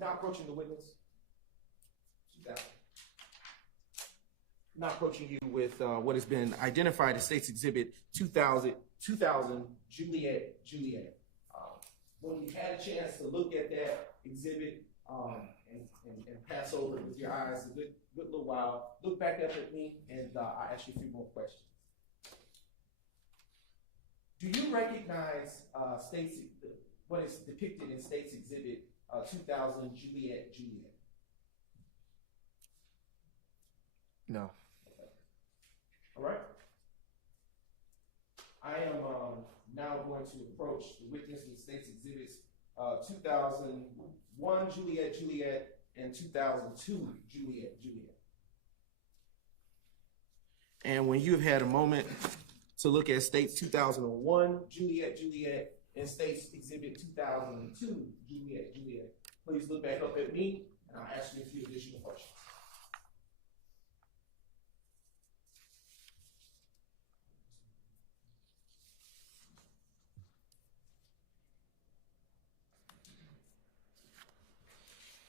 Now approaching the witness. Now approaching you with what has been identified as State's Exhibit 2000, Juliet. When you had a chance to look at that exhibit and pass over it with your eyes a good little while, look back up at me and I'll ask you a few more questions. Do you recognize what is depicted in State's Exhibit 2000, Juliet? No. All right. I am now going to approach the witness with State's Exhibits 2001, Juliet, and 2002, Juliet. And when you have had a moment to look at State's 2001, Juliet, and State's Exhibit 2002, Juliet. Please look back up at me, and I'll ask you a few additional questions.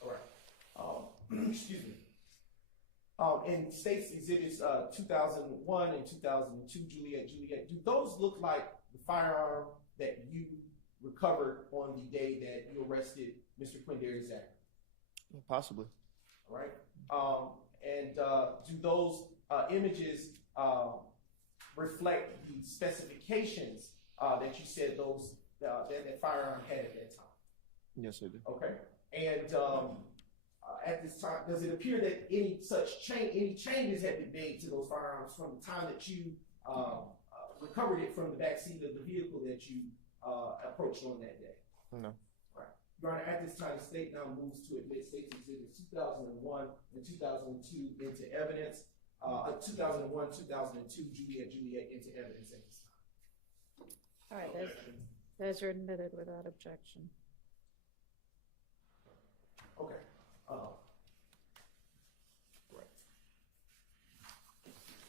All right. Excuse me. In State's Exhibits 2001 and 2002, Juliet, do those look like the firearm that you recovered on the day that you arrested Mr. Quindarius Zachary? Possibly. All right. And do those images reflect the specifications that you said that firearm had at that time? Yes, I do. Okay. And at this time, does it appear that any changes had been made to those firearms from the time that you recovered it from the back seat of the vehicle that you approached on that day? No. Right. Your Honor, at this time, the state now moves to admit State's Exhibits 2001 and 2002 into evidence. 2001, 2002, Juliet into evidence at this time. All right, those are admitted without objection. Okay. Right.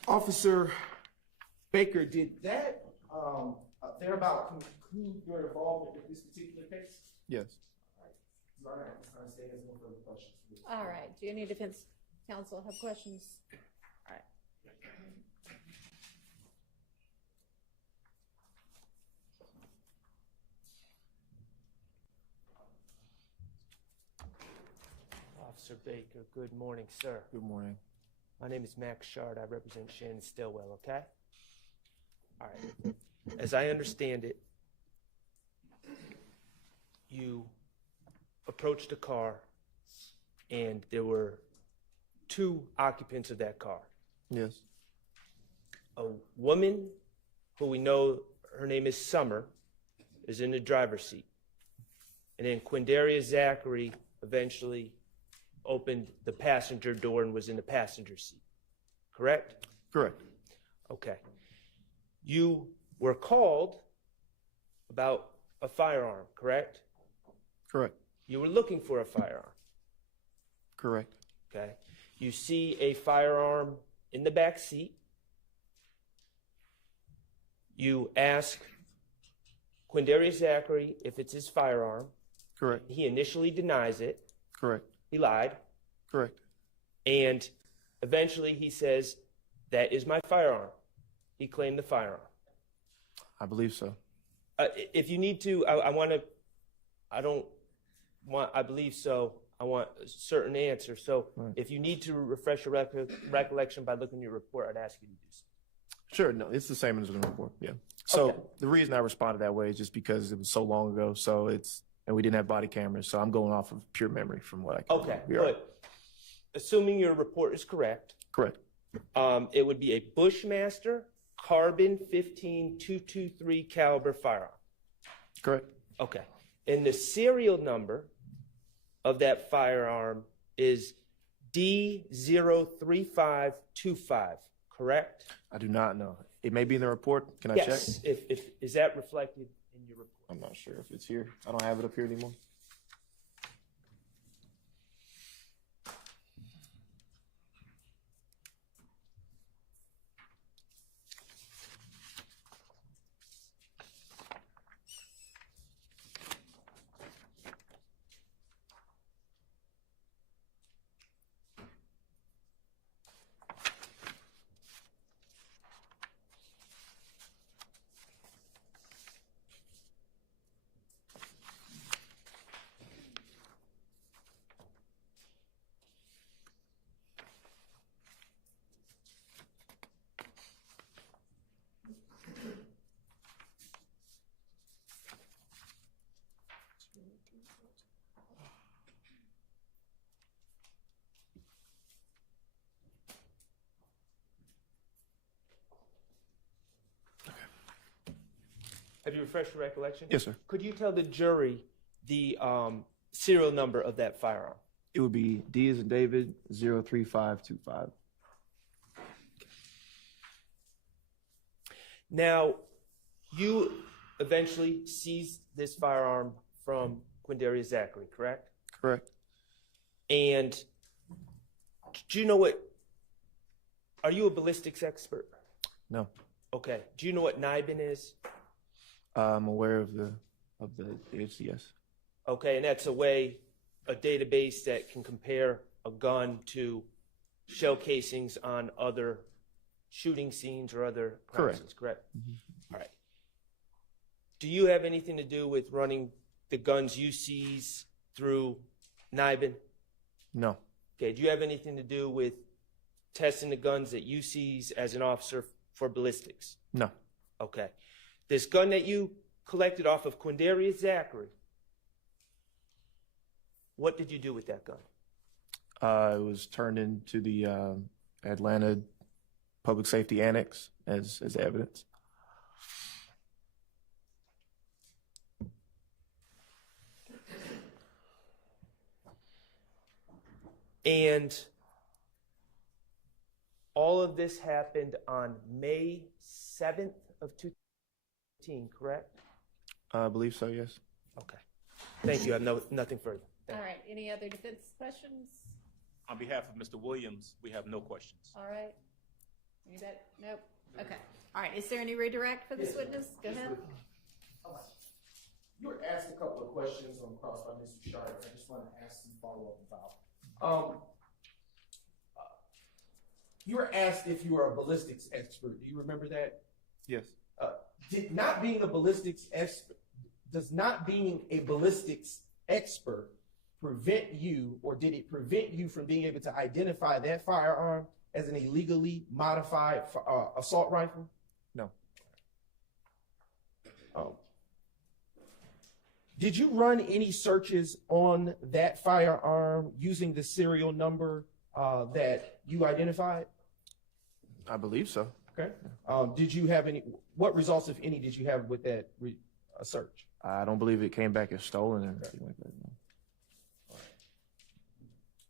Officer Baker, did that thereabout conclude your involvement with this particular case? Yes. All right. Your Honor, at this time, state has no further questions. All right, do any defense counsel have questions? All right. Officer Baker, good morning, sir. Good morning. My name is Max Shard. I represent Shannon Stillwell, okay? All right. As I understand it, you approached a car and there were two occupants of that car. Yes. A woman who we know her name is Summer is in the driver's seat. And then Quindarius Zachary eventually opened the passenger door and was in the passenger seat. Correct? Correct. Okay. You were called about a firearm, correct? Correct. You were looking for a firearm. Correct. Okay. You see a firearm in the back seat. You ask Quindarius Zachary if it's his firearm. Correct. He initially denies it. Correct. He lied. Correct. And eventually he says, that is my firearm. He claimed the firearm. I believe so. If you need to, I believe so. I want a certain answer. So Right. if you need to refresh your recollection by looking at your report, I'd ask you to do so. Sure. No, it's the same as the report. Yeah. So Okay. the reason I responded that way is just because it was so long ago. So and we didn't have body cameras. So I'm going off of pure memory from what I can Okay, remember. good. Assuming your report is correct, Correct. it would be a Bushmaster Carbon 15.223 caliber firearm. Correct. Okay. And the serial number of that firearm is D03525, correct? I do not know. It may be in the report. Can I Yes. check? If is that reflected in your report? I'm not sure if it's here. I don't have it up here anymore. Have you refreshed your recollection? Yes, sir. Could you tell the jury the serial number of that firearm? It would be D as in David 03525. Now, you eventually seized this firearm from Quindarius Zachary, correct? Correct. And do you know what? Are you a ballistics expert? No. Okay. Do you know what NIBIN is? I'm aware of the HCS. Okay, and that's a database that can compare a gun to shell casings on other shooting scenes or other crime scenes, correct? All right. Do you have anything to do with running the guns you seize through NIBIN? No. Okay, do you have anything to do with testing the guns that you seize as an officer for ballistics? No. Okay. This gun that you collected off of Quindarius Zachary, what did you do with that gun? It was turned into the Atlanta Public Safety Annex as evidence. And all of this happened on May 7th of 2018, correct? I believe so, yes. Okay. Thank you. I have nothing further. All right, any other defense questions? On behalf of Mr. Williams, we have no questions. All right. Anybody? Nope. Okay. All right, is there any redirect for this witness? Go ahead. You were asked a couple of questions on cross by Mr. Sharp. I just want to ask some follow-up about. You were asked if you are a ballistics expert. Do you remember that? Yes. Does not being a ballistics expert prevent you, or did it prevent you from being able to identify that firearm as an illegally modified assault rifle? No. Did you run any searches on that firearm using the serial number that you identified? I believe so. Okay. Did you have any? What results, if any, did you have with that search? I don't believe it came back as stolen or anything like that.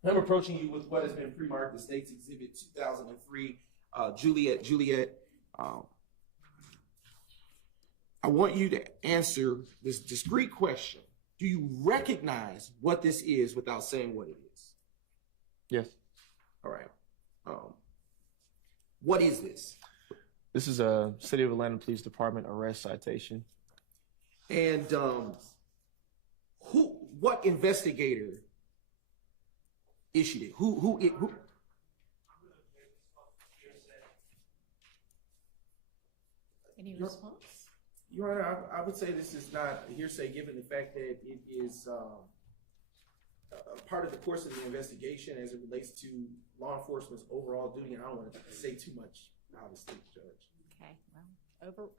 No. I'm approaching you with what has been pre-marked the State's Exhibit 2003, Juliet. I want you to answer this discrete question. Do you recognize what this is without saying what it is? Yes. All right. What is this? This is a City of Atlanta Police Department arrest citation. And what investigator issued it? Who? Any response? Your Honor, I would say this is not hearsay, given the fact that it is part of the course of the investigation as it relates to law enforcement's overall duty. And I don't want to say too much, obviously, Judge. Okay, well,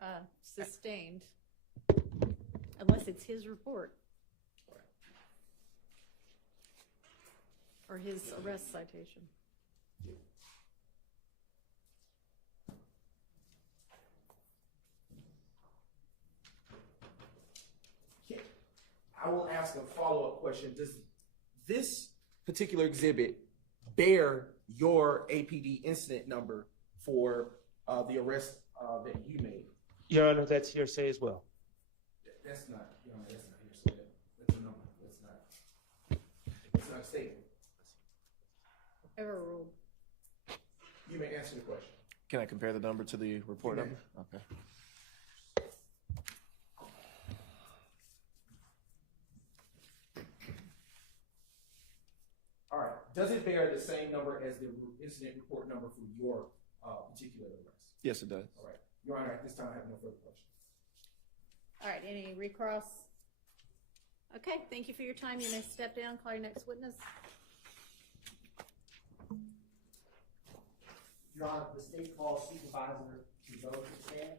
sustained, unless it's his report. Or his arrest citation. I will ask a follow-up question. Does this particular exhibit bear your APD incident number for the arrest that you made? Your Honor, that's hearsay as well. That's not, Your Honor, that's not hearsay. That's a number. That's not a statement. Overruled. You may answer the question. Can I compare the number to the report You may. number? Okay. All right. Does it bear the same number as the incident report number for your particular arrest? Yes, it does. All right. Your Honor, at this time, I have no further questions. All right, any recross? Okay, thank you for your time. You may step down, call your next witness. Your Honor, the state calls supervisor to go to the stand.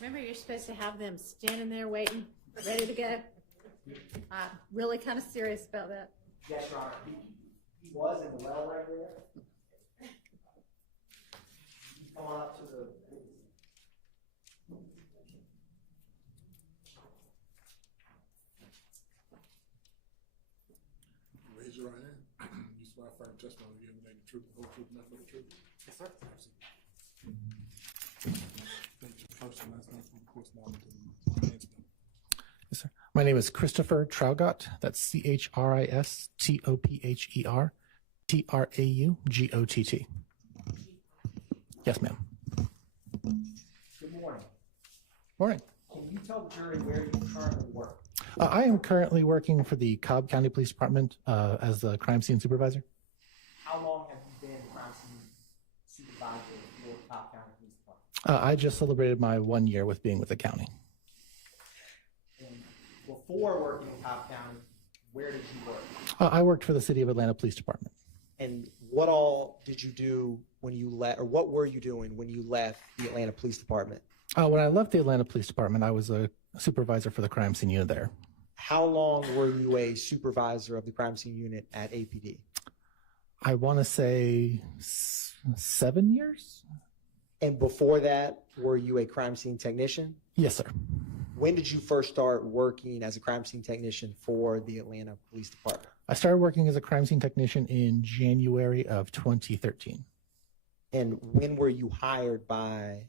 Remember, you're supposed to have them standing there waiting, ready to go. I'm really kind of serious about that. Yes, Your Honor. He was in the well right there. Come on up to the. Raise your right hand. You swear affirm testimony you give the truth, the whole truth, nothing but the truth. Yes, sir. State your first and last name for the course now. Yes, sir. My name is Christopher Traugott. That's CHRISTOPHER TRAUGOTT. Yes, ma'am. Good morning. Morning. Can you tell the jury where you currently work? I am currently working for the Cobb County Police Department as the crime scene supervisor. How long have you been crime scene supervisor for Cobb County Police Department? I just celebrated my 1 year with being with the county. And before working in Cobb County, where did you work? I worked for the City of Atlanta Police Department. And what all did you do when you left, or what were you doing when you left the Atlanta Police Department? When I left the Atlanta Police Department, I was a supervisor for the crime scene unit there. How long were you a supervisor of the crime scene unit at APD? I want to say 7 years. And before that, were you a crime scene technician? Yes, sir. When did you first start working as a crime scene technician for the Atlanta Police Department? I started working as a crime scene technician in January of 2013. And when were you hired by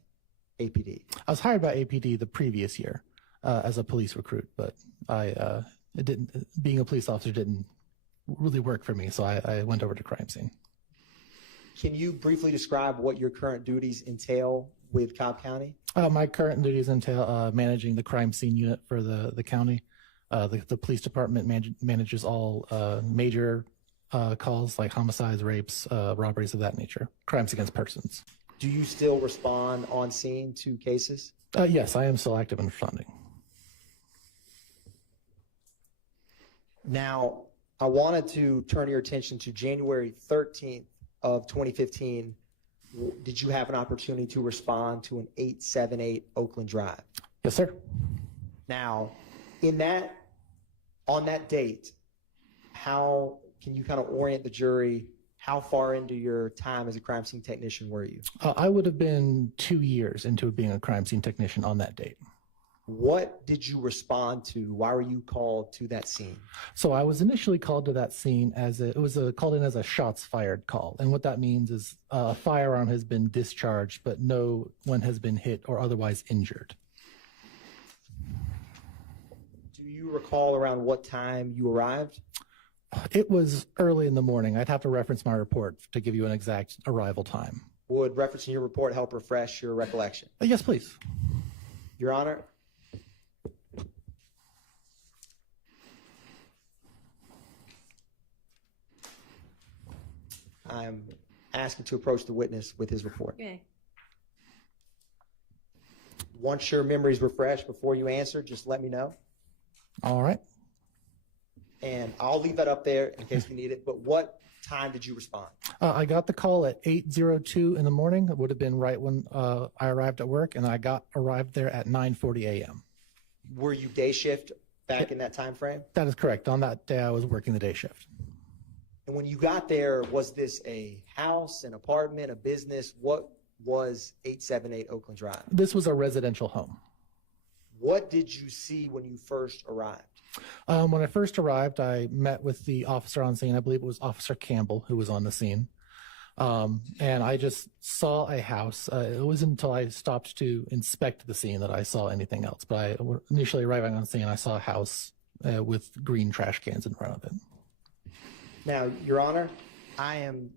APD? I was hired by APD the previous year as a police recruit, but being a police officer didn't really work for me, so I went over to crime scene. Can you briefly describe what your current duties entail with Cobb County? My current duties entail managing the crime scene unit for the county. The police department manages all major calls like homicides, rapes, robberies of that nature, crimes against persons. Do you still respond on scene to cases? Yes, I am still active in responding. Now, I wanted to turn your attention to January 13th of 2015. Did you have an opportunity to respond to an 878 Oakland Drive? Yes, sir. Now, on that date, how can you kind of orient the jury? How far into your time as a crime scene technician were you? I would have been 2 years into being a crime scene technician on that date. What did you respond to? Why were you called to that scene? So I was initially called to that scene called in as a shots fired call. And what that means is a firearm has been discharged, but no one has been hit or otherwise injured. Do you recall around what time you arrived? It was early in the morning. I'd have to reference my report to give you an exact arrival time. Would referencing your report help refresh your recollection? Yes, please. Your Honor, I'm asking to approach the witness with his report. Okay. Once your memory's refreshed, before you answer, just let me know. All right. And I'll leave that up there in case we need it. But what time did you respond? I got the call at 8:02 in the morning. It would have been right when I arrived at work, and I arrived there at 9:40 a.m. Were you day shift back in that time frame? That is correct. On that day, I was working the day shift. And when you got there, was this a house, an apartment, a business? What was 878 Oakland Drive? This was a residential home. What did you see when you first arrived? When I first arrived, I met with the officer on scene. I believe it was Officer Campbell who was on the scene. And I just saw a house. It wasn't until I stopped to inspect the scene that I saw anything else. But initially arriving on scene, I saw a house with green trash cans in front of it. Now, Your Honor, I am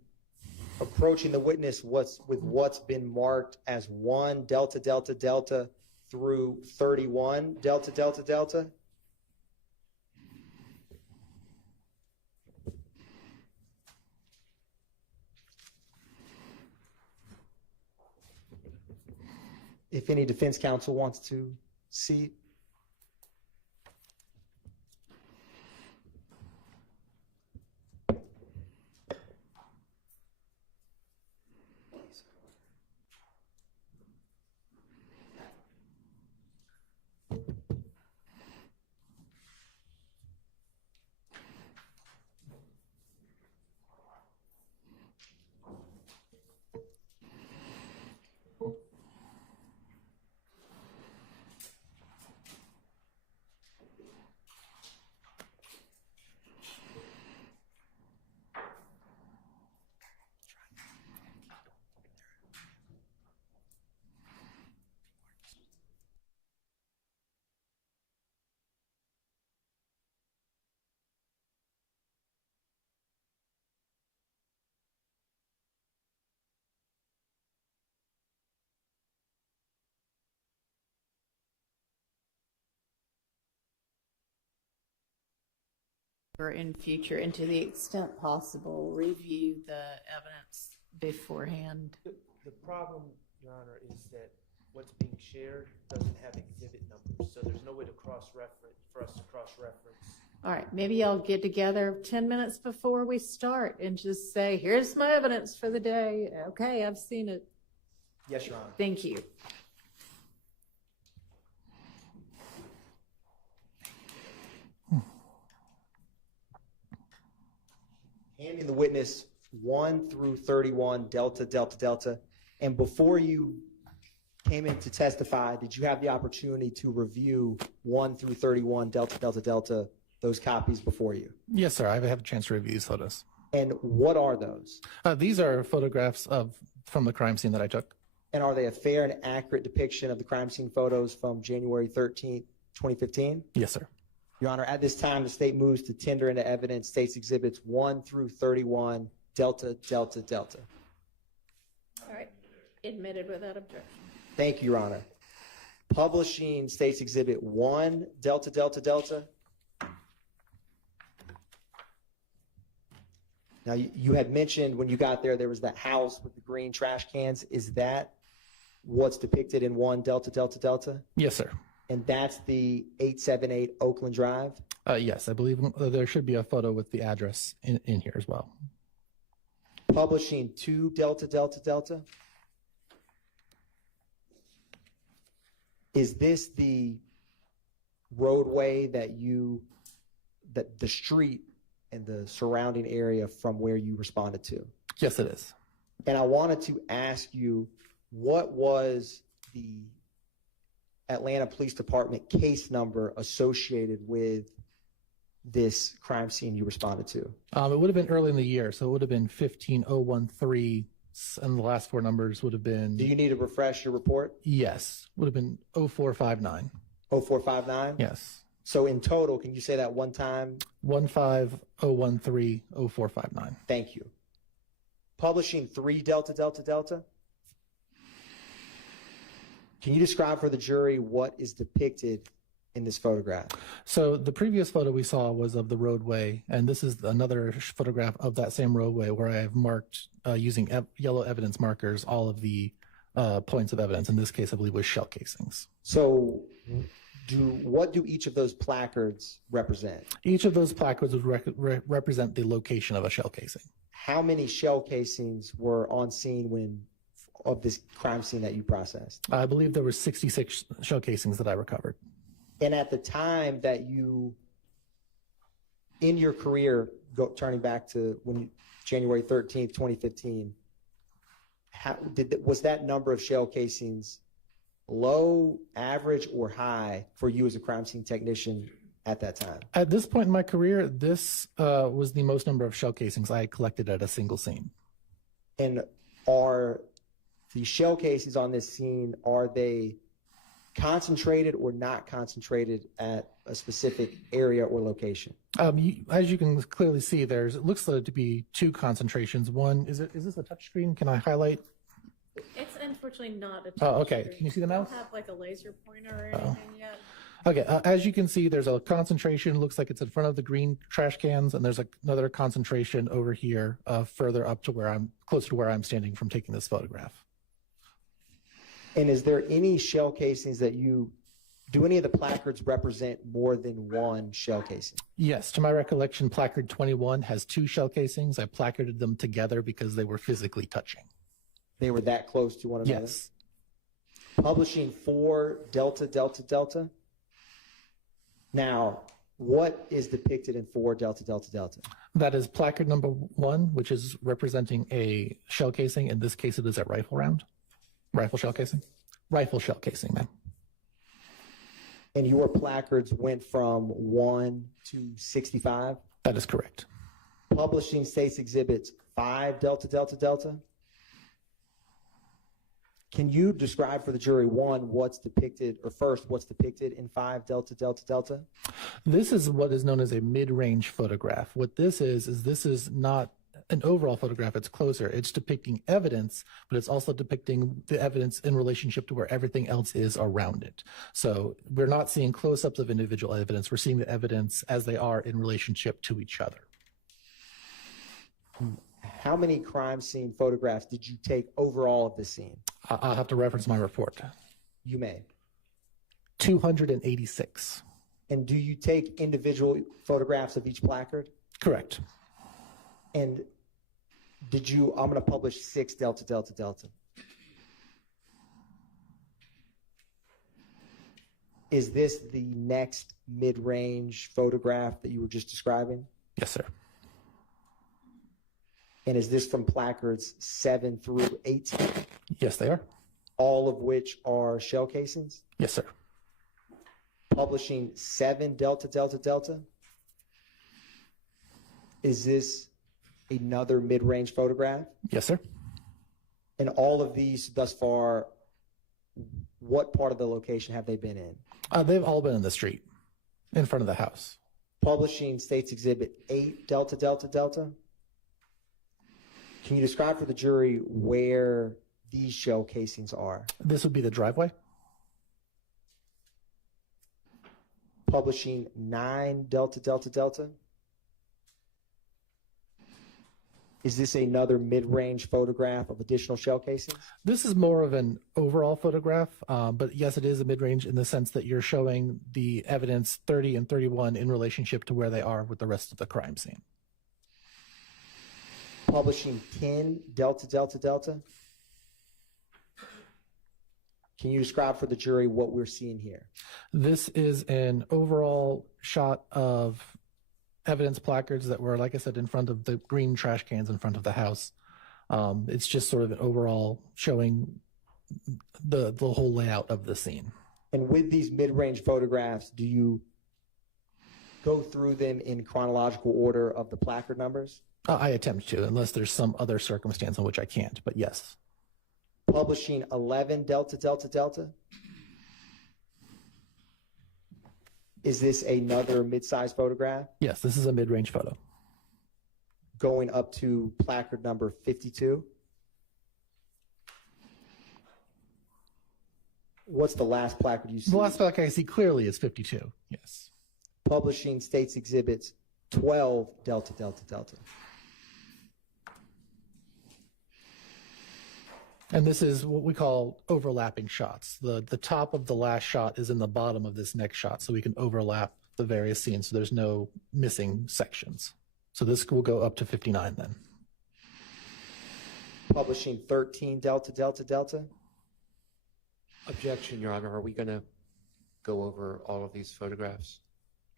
approaching the witness with what's been marked as 1 Delta Delta Delta through 31 Delta Delta Delta. If any defense counsel wants to see. Or in future, and to the extent possible, review the evidence beforehand. The problem, Your Honor, is that what's being shared doesn't have exhibit numbers, so there's no way to cross-reference, for us to cross-reference. All right, maybe I'll get together 10 minutes before we start and just say, here's my evidence for the day. Okay, I've seen it. Yes, Your Honor. Thank you. Handing the witness 1 through 31, Delta, Delta, Delta. And before you came in to testify, did you have the opportunity to review 1 through 31, Delta, Delta, Delta, those copies before you? Yes, sir. I've had a chance to review these photos. And what are those? These are photographs from the crime scene that I took. And are they a fair and accurate depiction of the crime scene photos from January 13th, 2015? Yes, sir. Your Honor, at this time, the state moves to tender into evidence State's Exhibits 1 through 31, Delta, Delta, Delta. All right, admitted without objection. Thank you, Your Honor. Publishing State's Exhibit 1, Delta, Delta, Delta. Now, you had mentioned when you got there was that house with the green trash cans. Is that what's depicted in 1, Delta, Delta, Delta? Yes, sir. And that's the 878 Oakland Drive? Yes, I believe there should be a photo with the address in here as well. Publishing 2, Delta, Delta, Delta. Is this the roadway that the street and the surrounding area from where you responded to? Yes, it is. And I wanted to ask you, what was the Atlanta Police Department case number associated with this crime scene you responded to? It would have been early in the year, so it would have been 15013, and the last 4 numbers would have been... Do you need to refresh your report? Yes, would have been 0459. 0459? Yes. So in total, can you say that one time? 150130459. Thank you. Publishing 3, Delta, Delta, Delta. Can you describe for the jury what is depicted in this photograph? So the previous photo we saw was of the roadway, and this is another photograph of that same roadway where I have marked using yellow evidence markers all of the points of evidence. In this case, I believe was shell casings. So what do each of those placards represent? Each of those placards would represent the location of a shell casing. How many shell casings were on scene of this crime scene that you processed? I believe there were 66 shell casings that I recovered. And at the time that in your career, turning back to January 13th, 2015, was that number of shell casings low, average, or high for you as a crime scene technician at that time? At this point in my career, this was the most number of shell casings I had collected at a single scene. And are the shell casings on this scene, are they concentrated or not concentrated at a specific area or location? As you can clearly see, it looks to be 2 concentrations. One, is this a touch screen? Can I highlight? It's unfortunately not a touch Oh, okay. screen. Can you see the mouse? I don't have like a laser pointer or anything yet. Okay, as you can see, there's a concentration. Looks like it's in front of the green trash cans, and there's another concentration over here, further up to closer to where I'm standing from taking this photograph. And is there any shell casings do any of the placards represent more than 1 shell casing? Yes, to my recollection, placard 21 has 2 shell casings. I placarded them together because they were physically touching. They were that close to one another? Yes. Publishing 4, Delta, Delta, Delta. Now, what is depicted in 4, Delta, Delta, Delta? That is placard number 1, which is representing a shell casing. In this case, it is a rifle round. Rifle shell casing? Rifle shell casing, ma'am. And your placards went from 1 to 65? That is correct. Publishing State's Exhibits 5, Delta, Delta, Delta. Can you describe for the jury, 1, what's depicted in 5, Delta, Delta, Delta? This is what is known as a mid-range photograph. What this is this is not an overall photograph. It's closer. It's depicting evidence, but it's also depicting the evidence in relationship to where everything else is around it. So we're not seeing close-ups of individual evidence. We're seeing the evidence as they are in relationship to each other. How many crime scene photographs did you take overall of the scene? I'll have to reference my report. You may. 286. And do you take individual photographs of each placard? Correct. And did you, I'm going to publish 6 Delta, Delta, Delta. Is this the next mid-range photograph that you were just describing? Yes, sir. And is this from placards 7 through 18? Yes, they are. All of which are shell casings? Yes, sir. Publishing 7 Delta, Delta, Delta? Is this another mid-range photograph? Yes, sir. And all of these thus far, what part of the location have they been in? They've all been in the street, in front of the house. Publishing States Exhibit 8 Delta, Delta, Delta? Can you describe for the jury where these shell casings are? This would be the driveway. Publishing 9 Delta, Delta, Delta? Is this another mid-range photograph of additional shell casings? This is more of an overall photograph, but yes, it is a mid-range in the sense that you're showing the evidence 30 and 31 in relationship to where they are with the rest of the crime scene. Publishing 10 Delta, Delta, Delta? Can you describe for the jury what we're seeing here? This is an overall shot of evidence placards that were, like I said, in front of the green trash cans in front of the house. It's just sort of an overall showing the whole layout of the scene. And with these mid-range photographs, do you go through them in chronological order of the placard numbers? I attempt to, unless there's some other circumstance in which I can't, but yes. Publishing 11 Delta, Delta, Delta? Is this another mid-size photograph? Yes, this is a mid-range photo. Going up to placard number 52? What's the last placard you see? The last placard I see clearly is 52, yes. Publishing States Exhibits 12 Delta, Delta, Delta. And this is what we call overlapping shots. The top of the last shot is in the bottom of this next shot, so we can overlap the various scenes, so there's no missing sections. So this will go up to 59 then. Publishing 13 Delta, Delta, Delta. Objection, Your Honor. Are we going to go over all of these photographs?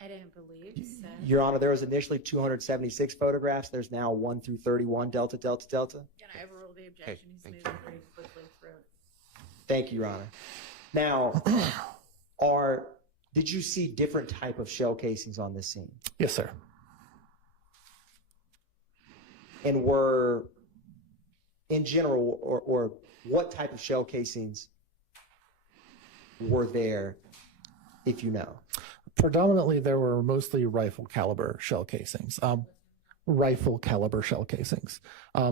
I don't believe so. Your Honor, there was initially 276 photographs. There's now 1 through 31 Delta, Delta, Delta. Can I overrule the objection? He's moving very quickly through it. Thank you, Your Honor. Now, did you see different type of shell casings on this scene? Yes, sir. And were, in general, or what type of shell casings were there, if you know? Predominantly, there were mostly rifle caliber shell casings.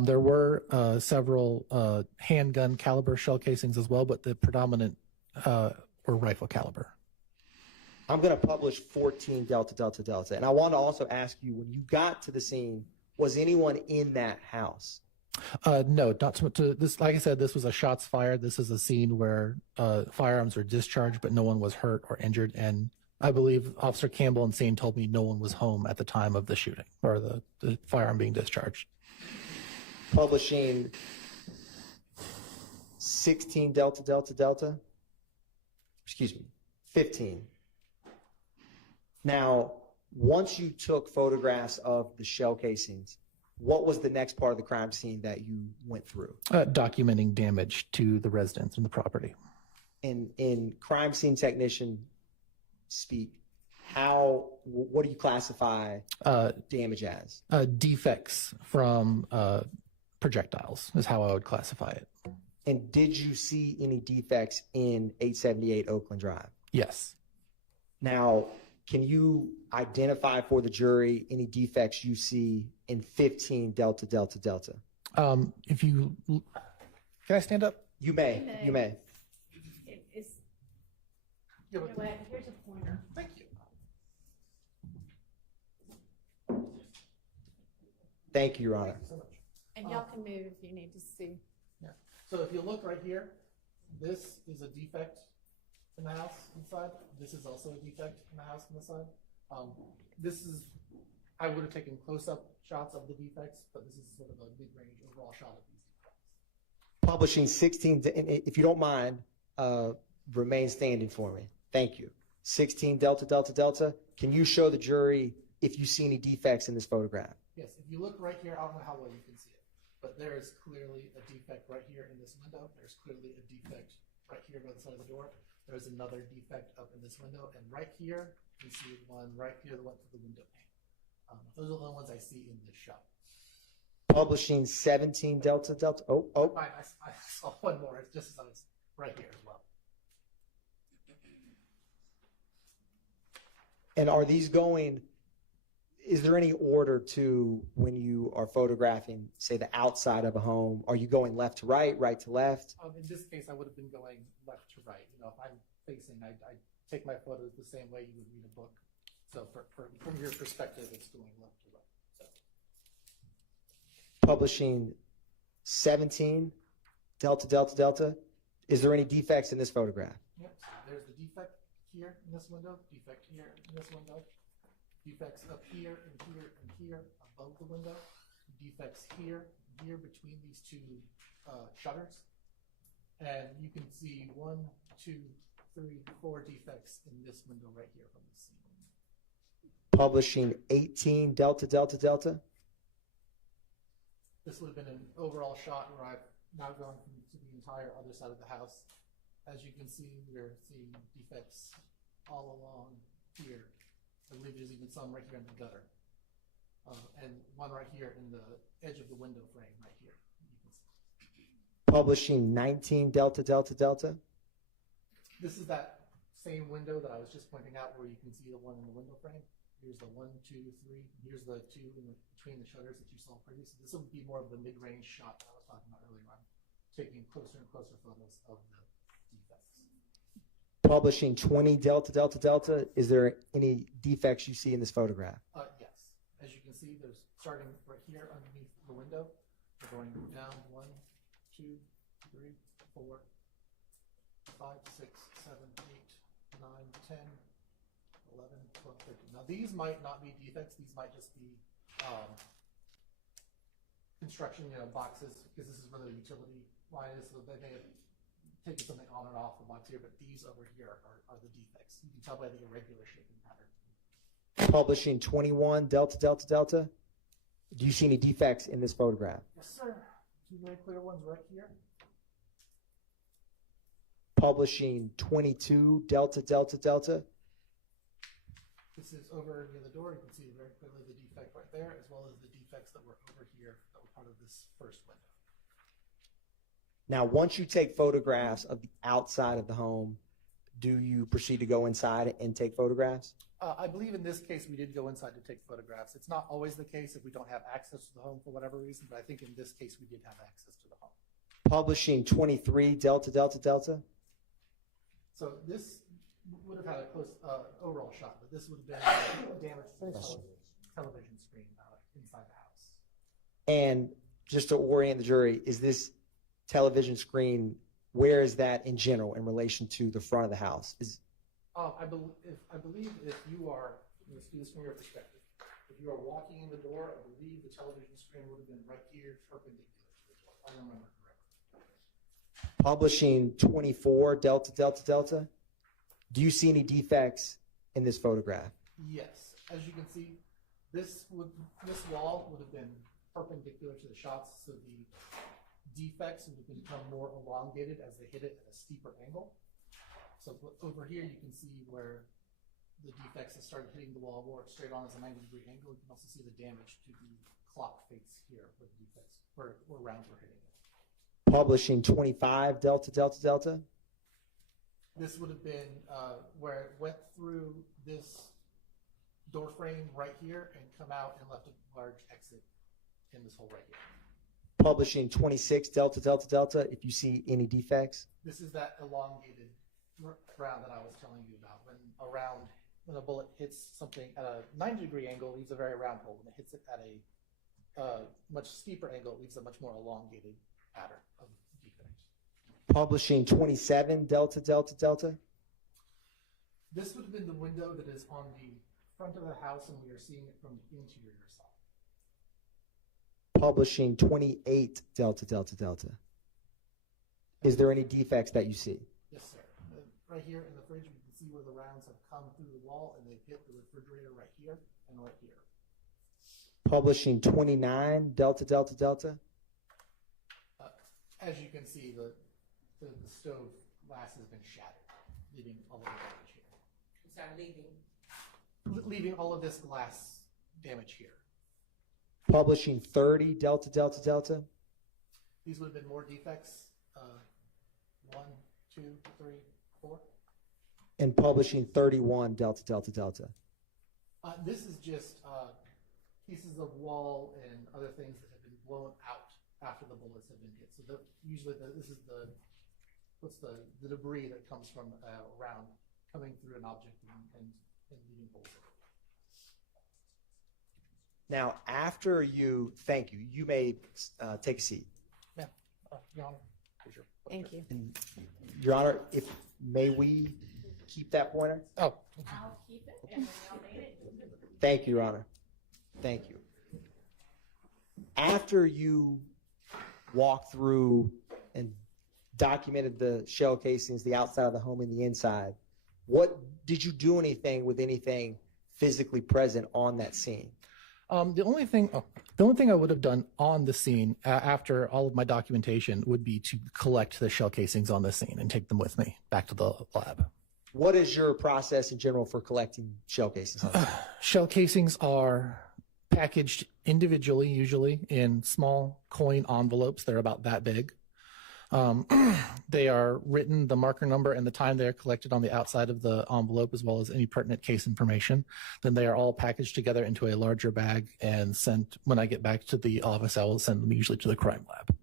There were several handgun caliber shell casings as well, but the predominant were rifle caliber. I'm going to publish 14 Delta, Delta, Delta. And I want to also ask you, when you got to the scene, was anyone in that house? No, not to this. Like I said, this was a shots fired. This is a scene where firearms were discharged, but no one was hurt or injured. And I believe Officer Campbell and Scene told me no one was home at the time of the shooting or the firearm being discharged. Publishing 16 Delta, Delta, Delta. Excuse me, 15. Now, once you took photographs of the shell casings, what was the next part of the crime scene that you went through? Documenting damage to the residents and the property. In crime scene technician speak, what do you classify damage as? Defects from projectiles is how I would classify it. And did you see any defects in 878 Oakland Drive? Yes. Now, Can you identify for the jury any defects you see in 15 Delta Delta Delta? If you, can I stand up? You may. You may. It's, you know what, here's a pointer. Thank you. Thank you, Your Honor. So much. And y'all can move if you need to see. Yeah. So if you look right here, this is a defect in the house inside. This is also a defect in the house on the side. This is, I would have taken close-up shots of the defects, but this is sort of a mid-range overall shot of these defects. Publishing 16, if you don't mind, remain standing for me. Thank you. 16 Delta Delta Delta. Can you show the jury if you see any defects in this photograph? Yes, if you look right here, I don't know how well you can see it, but there is clearly a defect right here in this window. There's clearly a defect right here by the side of the door. There's another defect up in this window, and right here, you see one right here that went through the window pane. Those are the only ones I see in this shot. Publishing 17 Delta Delta. Oh. I saw one more. It's just as I was right here as well. And are these going, is there any order to when you are photographing, say, the outside of a home? Are you going left to right, right to left? In this case, I would have been going left to right. You know, if I'm facing, I take my photos the same way you would read a book. So from your perspective, it's going left to right. So. Publishing 17 Delta Delta Delta. Is there any defects in this photograph? Yep. So there's the defect here in this window, defect here in this window, defects up here and here and here above the window, defects here and here between these two shutters. And you can see 1, 2, 3, 4 defects in this window right here from the scene. Publishing 18 Delta Delta Delta. This would have been an overall shot where I've now gone to the entire other side of the house. As you can see, we're seeing defects all along here. I believe there's even some right here in the gutter. And one right here in the edge of the window frame right here. You can see. Publishing 19 Delta Delta Delta. This is that same window that I was just pointing out where you can see the one in the window frame. Here's the 1, 2, 3. Here's the 2 between the shutters that you saw previously. This will be more of the mid-range shot that I was talking about earlier on, taking closer and closer photos of the defects. Publishing 20 Delta Delta Delta. Is there any defects you see in this photograph? Yes. As you can see, there's starting right here underneath the window. We're going down 1, 2, 3, 4, 5, 6, 7, 8, 9, 10, 11, 12, 13. Now these might not be defects. These might just be construction, boxes, because this is where the utility line is. So they may have taken something on and off the box here, but these over here are the defects. You can tell by the irregular shaping pattern. Publishing 21 Delta Delta Delta. Do you see any defects in this photograph? Yes, sir. Two very clear ones right here. Publishing 22 Delta Delta Delta. This is over near the door. You can see very clearly the defect right there, as well as the defects that were over here that were part of this first window. Now, once you take photographs of the outside of the home, do you proceed to go inside and take photographs? I believe in this case we did go inside to take photographs. It's not always the case if we don't have access to the home for whatever reason, but I think in this case we did have access to the home. Publishing 23 Delta Delta Delta. So this would have had a close overall shot, but this would have been damage to the television screen inside the house. And just to orient the jury, is this television screen, where is that in general in relation to the front of the house? I believe if you are, let's do this from your perspective, if you are walking in the door, I believe the television screen would have been right here, perpendicular to the door. I remember correctly. Publishing 24 Delta Delta Delta. Do you see any defects in this photograph? Yes. As you can see, this wall would have been perpendicular to the shots, so the defects would have become more elongated as they hit it at a steeper angle. So over here you can see where the defects have started hitting the wall more straight on as a 90-degree angle. You can also see the damage to the clock face here where the defects, where rounds were hitting it. Publishing 25 Delta Delta Delta. This would have been where it went through this door frame right here and come out and left a large exit in this hole right here. Publishing 26 Delta Delta Delta, if you see any defects. This is that elongated round that I was telling you about. When a bullet hits something at a 90-degree angle, it leaves a very round hole. When it hits it at a much steeper angle, it leaves a much more elongated pattern of defects. Publishing 27 Delta Delta Delta. This would have been the window that is on the front of the house, and we are seeing it from the interior side. Publishing 28 Delta Delta Delta. Is there any defects that you see? Yes, sir. Right here in the fridge, we can see where the rounds have come through the wall, and they've hit the refrigerator right here and right here. Publishing 29 Delta Delta Delta. As you can see, the stove glass has been shattered, leaving all of the damage here. I'm sorry, Leaving all of this glass damage here. Publishing 30 Delta Delta Delta. These would have been more defects. 1, 2, 3, 4. And publishing 31 Delta Delta Delta. This is just pieces of wall and other things that have been blown out after the bullets have been hit. So usually this is the debris that comes from a round coming through an object and leaving holes. Now, after you, thank you. You may take a seat. Yeah, Your Honor. Thank you. And, Your Honor, may we keep that pointer? Oh. I'll keep it and then I'll name it. Thank you, Your Honor. Thank you. After you walked through and documented the shell casings, the outside of the home and the inside, what did you do anything with anything physically present on that scene? The only thing I would have done on the scene after all of my documentation would be to collect the shell casings on the scene and take them with me back to the lab. What is your process in general for collecting shell casings? Shell casings are packaged individually, usually in small coin envelopes. They're about that big. They are written, the marker number and the time they are collected on the outside of the envelope, as well as any pertinent case information. Then they are all packaged together into a larger bag and sent. When I get back to the office, I will send them usually to the crime lab.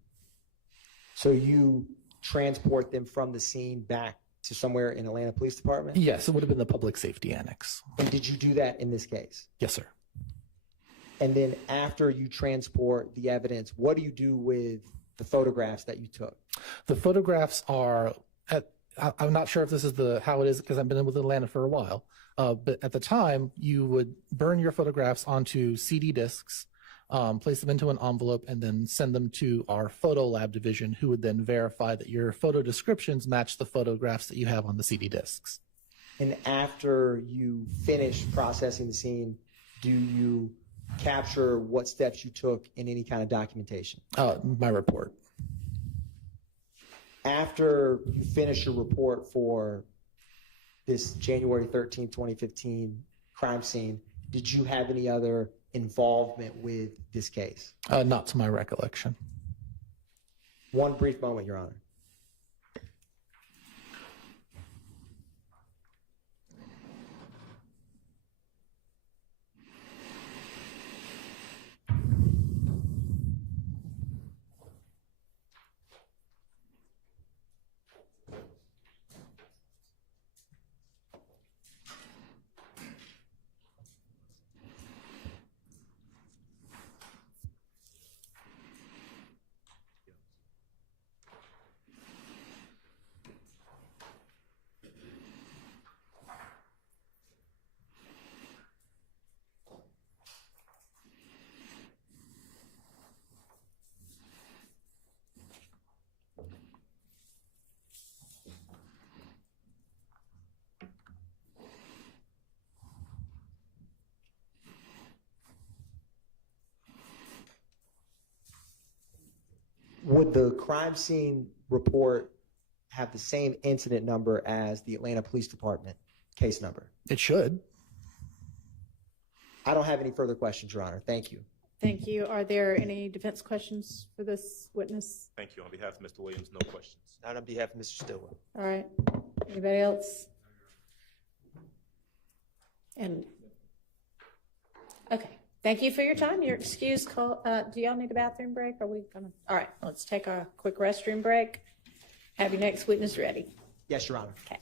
So you transport them from the scene back to somewhere in Atlanta Police Department? Yes, it would have been the public safety annex. And did you do that in this case? Yes, sir. And then after you transport the evidence, what do you do with the photographs that you took? The photographs are, I'm not sure if this is how it is because I've been with Atlanta for a while, but at the time you would burn your photographs onto CD discs, place them into an envelope, and then send them to our photo lab division, who would then verify that your photo descriptions match the photographs that you have on the CD discs. And after you finish processing the scene, do you capture what steps you took in any kind of documentation? My report. After you finish your report for this January 13, 2015 crime scene, did you have any other involvement with this case? Not to my recollection. One brief moment, Your Honor. Would the crime scene report have the same incident number as the Atlanta Police Department case number? It should. I don't have any further questions, Your Honor. Thank you. Thank you. Are there any defense questions for this witness? Thank you. On behalf of Mr. Williams, no questions. Not on behalf of Mr. Stillwell. All right. Anybody else? And Okay, thank you for your time. You're excused. Do y'all need a bathroom break? Are we gonna? All right, let's take a quick restroom break. Have your next witness ready. Yes, Your Honor. Okay.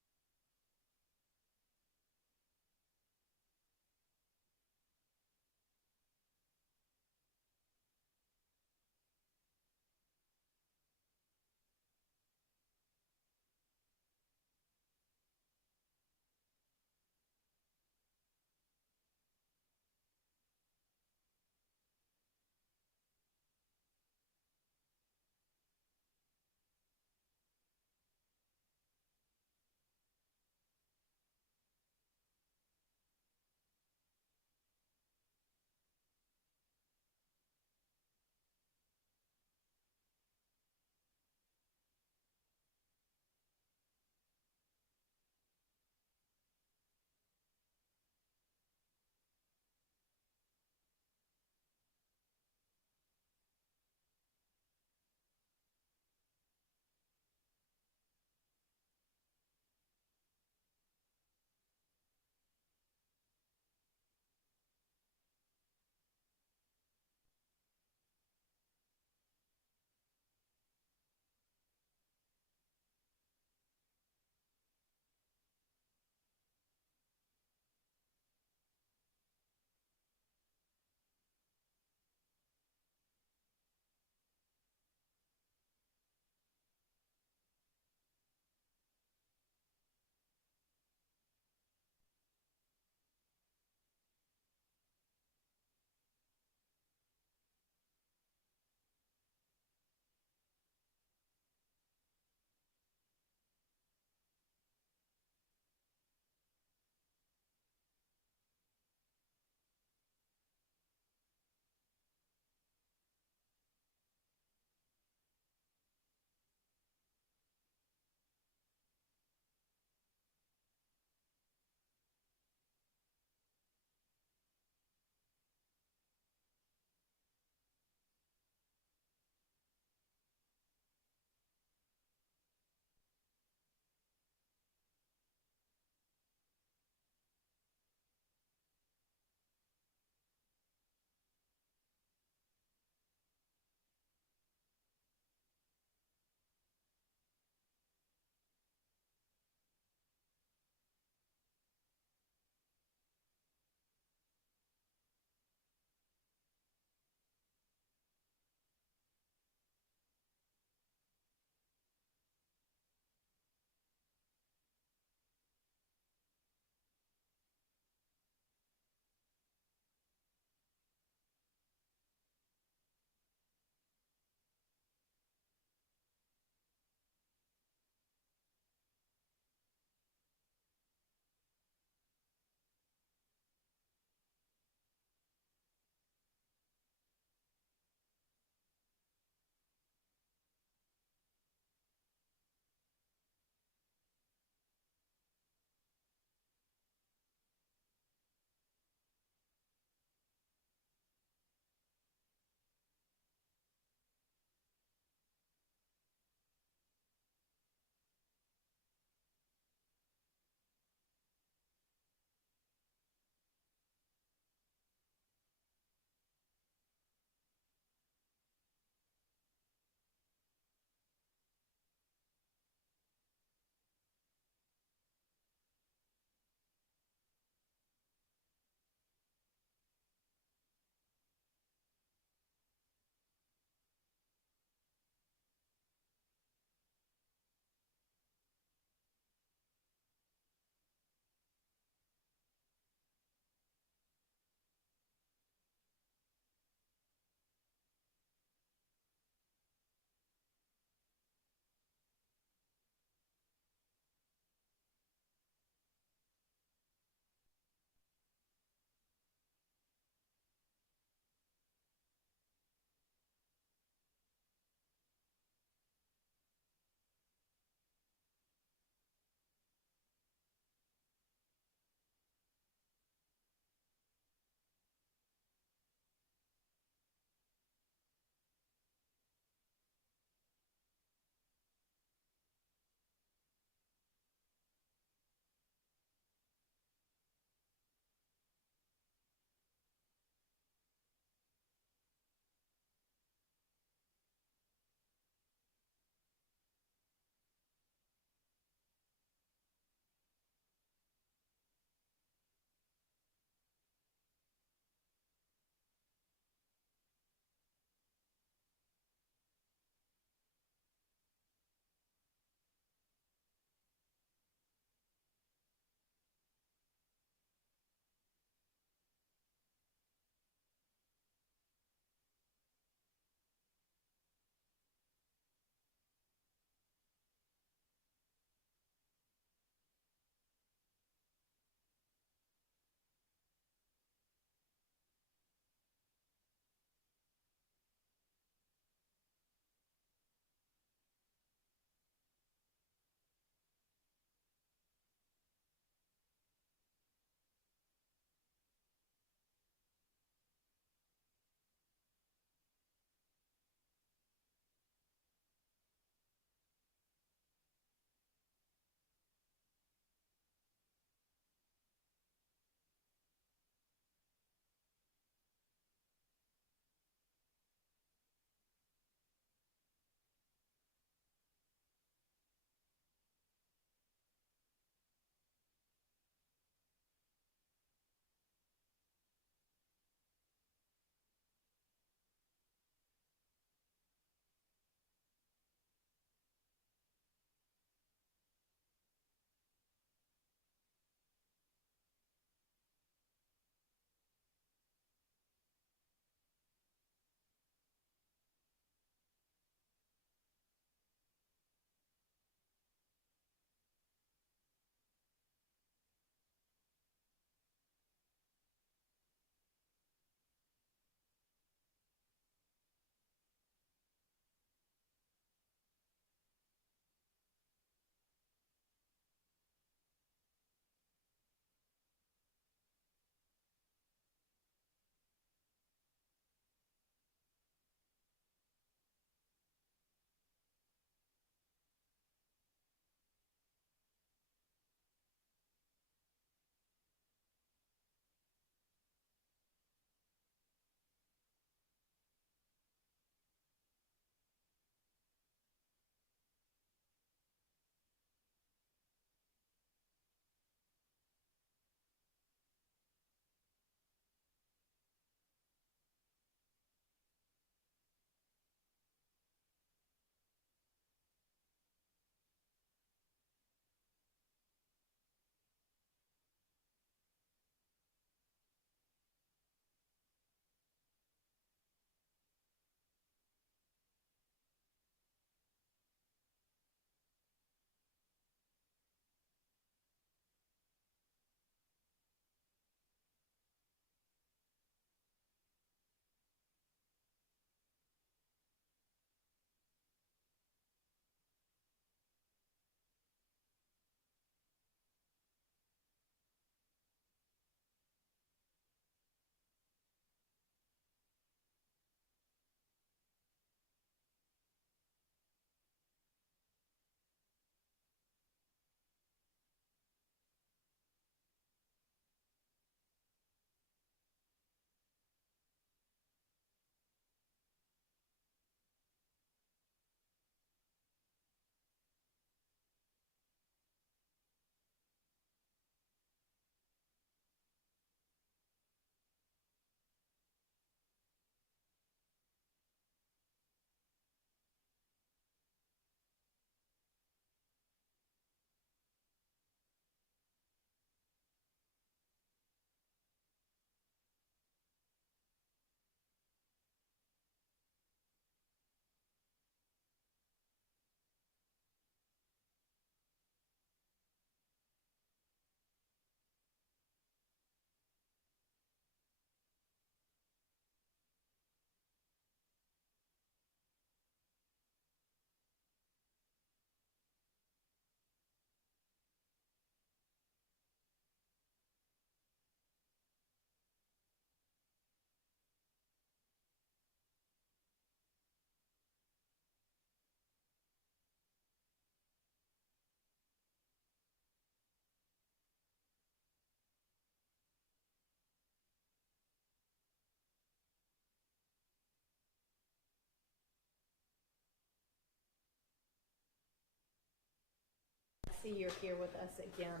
see you're here with us again.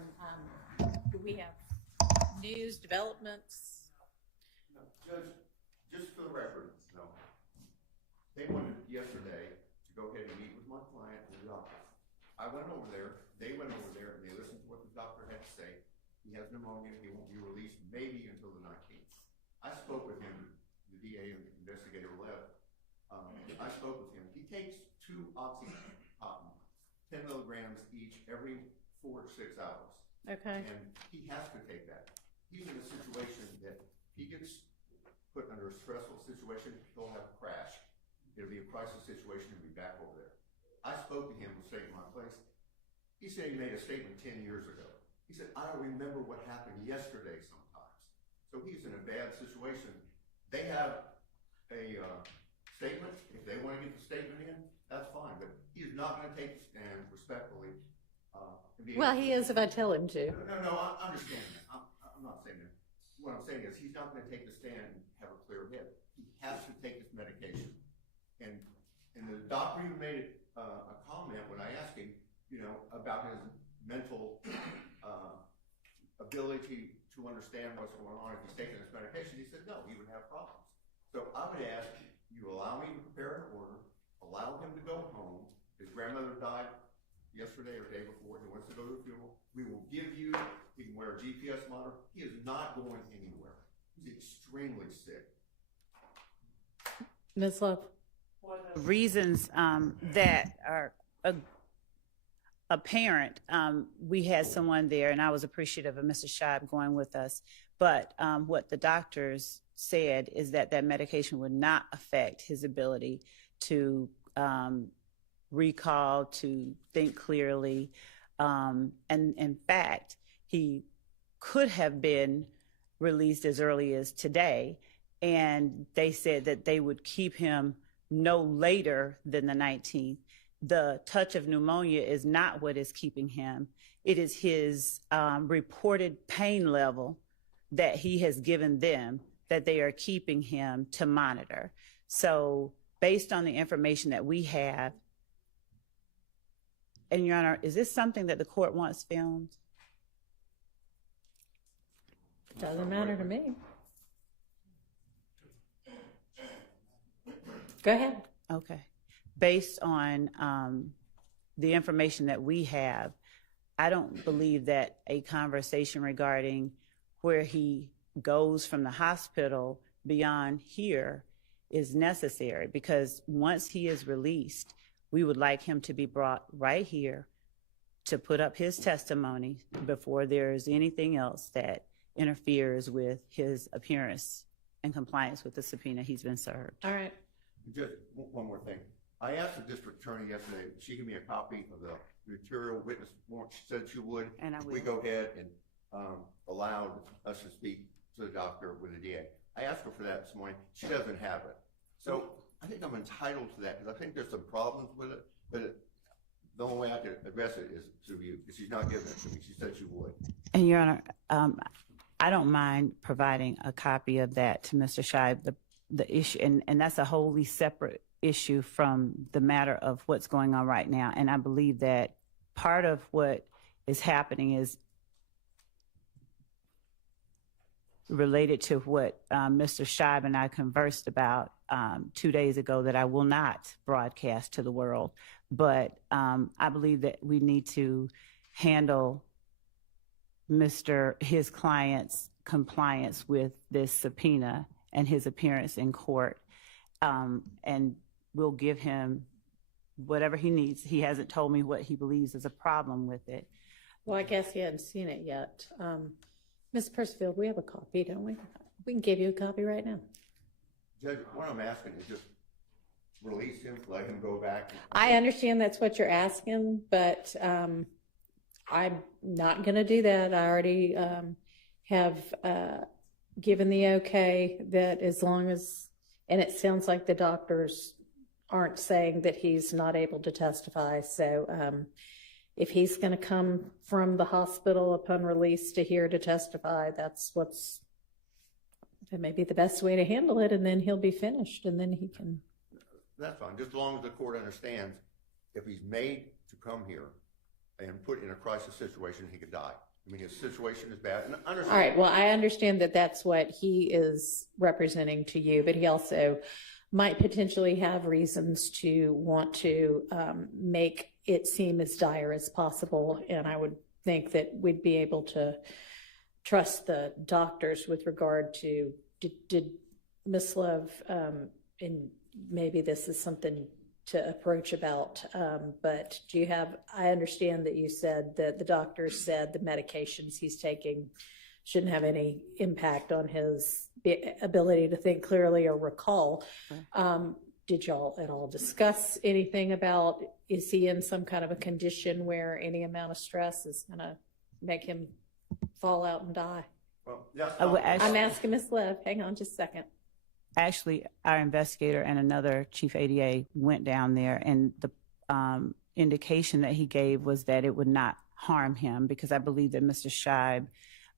Do we have news, developments? No, Judge, just for the record, no. They wanted yesterday to go ahead and meet with my client and the doctor. I went over there, they went over there, and they listened to what the doctor had to say. He has pneumonia, he won't be released maybe until the 19th. I spoke with him, the DA and the investigator left. I spoke with him. He takes 2 oxycontin, 10 milligrams each every 4 to 6 hours. Okay. And he has to take that. He's in a situation that he gets put under a stressful situation, he'll have a crash. It'll be a crisis situation, he'll be back over there. I spoke to him with State My Place. He said he made a statement 10 years ago. He said, I don't remember what happened yesterday sometimes. So he's in a bad situation. They have a statement. If they want to get the statement in, that's fine. But he's not going to take the stand respectfully. Well, he is if I tell him to. No, I understand that. I'm not saying that. What I'm saying is he's not going to take the stand and have a clear head. He has to take this medication. And the doctor even made a comment when I asked him, about his mental ability to understand what's going on if he's taking this medication. He said no, he would have problems. So I would ask you allow me to prepare an order, allow him to go home. His grandmother died yesterday or the day before. He wants to go to the funeral. We will give you, he can wear a GPS monitor. He is not going anywhere. He's extremely sick. Ms. Love. Reasons that are apparent. We had someone there, and I was appreciative of Mr. Scheib going with us. But what the doctors said is that that medication would not affect his ability to recall, to think clearly. And in fact, he could have been released as early as today. And they said that they would keep him no later than the 19th. The touch of pneumonia is not what is keeping him. It is his reported pain level that he has given them that they are keeping him to monitor. So based on the information that we have, and Your Honor, is this something that the court wants filmed? Doesn't matter to me. Go ahead. Okay. Based on the information that we have, I don't believe that a conversation regarding where he goes from the hospital beyond here is necessary, because once he is released, we would like him to be brought right here to put up his testimony before there's anything else that interferes with his appearance and compliance with the subpoena he's been served. All right. Just one more thing. I asked the district attorney yesterday, she gave me a copy of the material witness warrant. She said she would. And I will. We go ahead and allowed us to speak to the doctor with the DA. I asked her for that this morning. She doesn't have it. So I think I'm entitled to that because I think there's some problems with it. But the only way I can address it is through you, because she's not giving it to me. She said she would. And Your Honor, I don't mind providing a copy of that to Mr. Scheib. The issue, and that's a wholly separate issue from the matter of what's going on right now. And I believe that part of what is happening is related to what Mr. Scheib and I conversed about 2 days ago that I will not broadcast to the world. But I believe that we need to handle his client's compliance with this subpoena and his appearance in court. And we'll give him whatever he needs. He hasn't told me what he believes is a problem with it. Well, I guess he hadn't seen it yet. Ms. Percival, we have a copy, don't we? We can give you a copy right now. Judge, what I'm asking is just release him, let him go back. I understand that's what you're asking, but I'm not going to do that. I already have given the okay that as long as, and it sounds like the doctors aren't saying that he's not able to testify. So if he's going to come from the hospital upon release to here to testify, that may be the best way to handle it, and then he'll be finished, and then he can. That's fine, just as long as the court understands if he's made to come here, and put in a crisis situation, he could die. I mean, his situation is bad. And I understand. All right, well, I understand that that's what he is representing to you, but he also might potentially have reasons to want to make it seem as dire as possible. And I would think that we'd be able to trust the doctors with regard to, did Ms. Love, and maybe this is something to approach about, but do you have, I understand that you said that the doctors said the medications he's taking shouldn't have any impact on his ability to think clearly or recall. Did y'all at all discuss anything about, is he in some kind of a condition where any amount of stress is going to make him fall out and die? Well, yeah. I'm asking Ms. Lev. Hang on just a second. Actually, our investigator and another chief ADA went down there, and the indication that he gave was that it would not harm him, because I believe that Mr. Scheib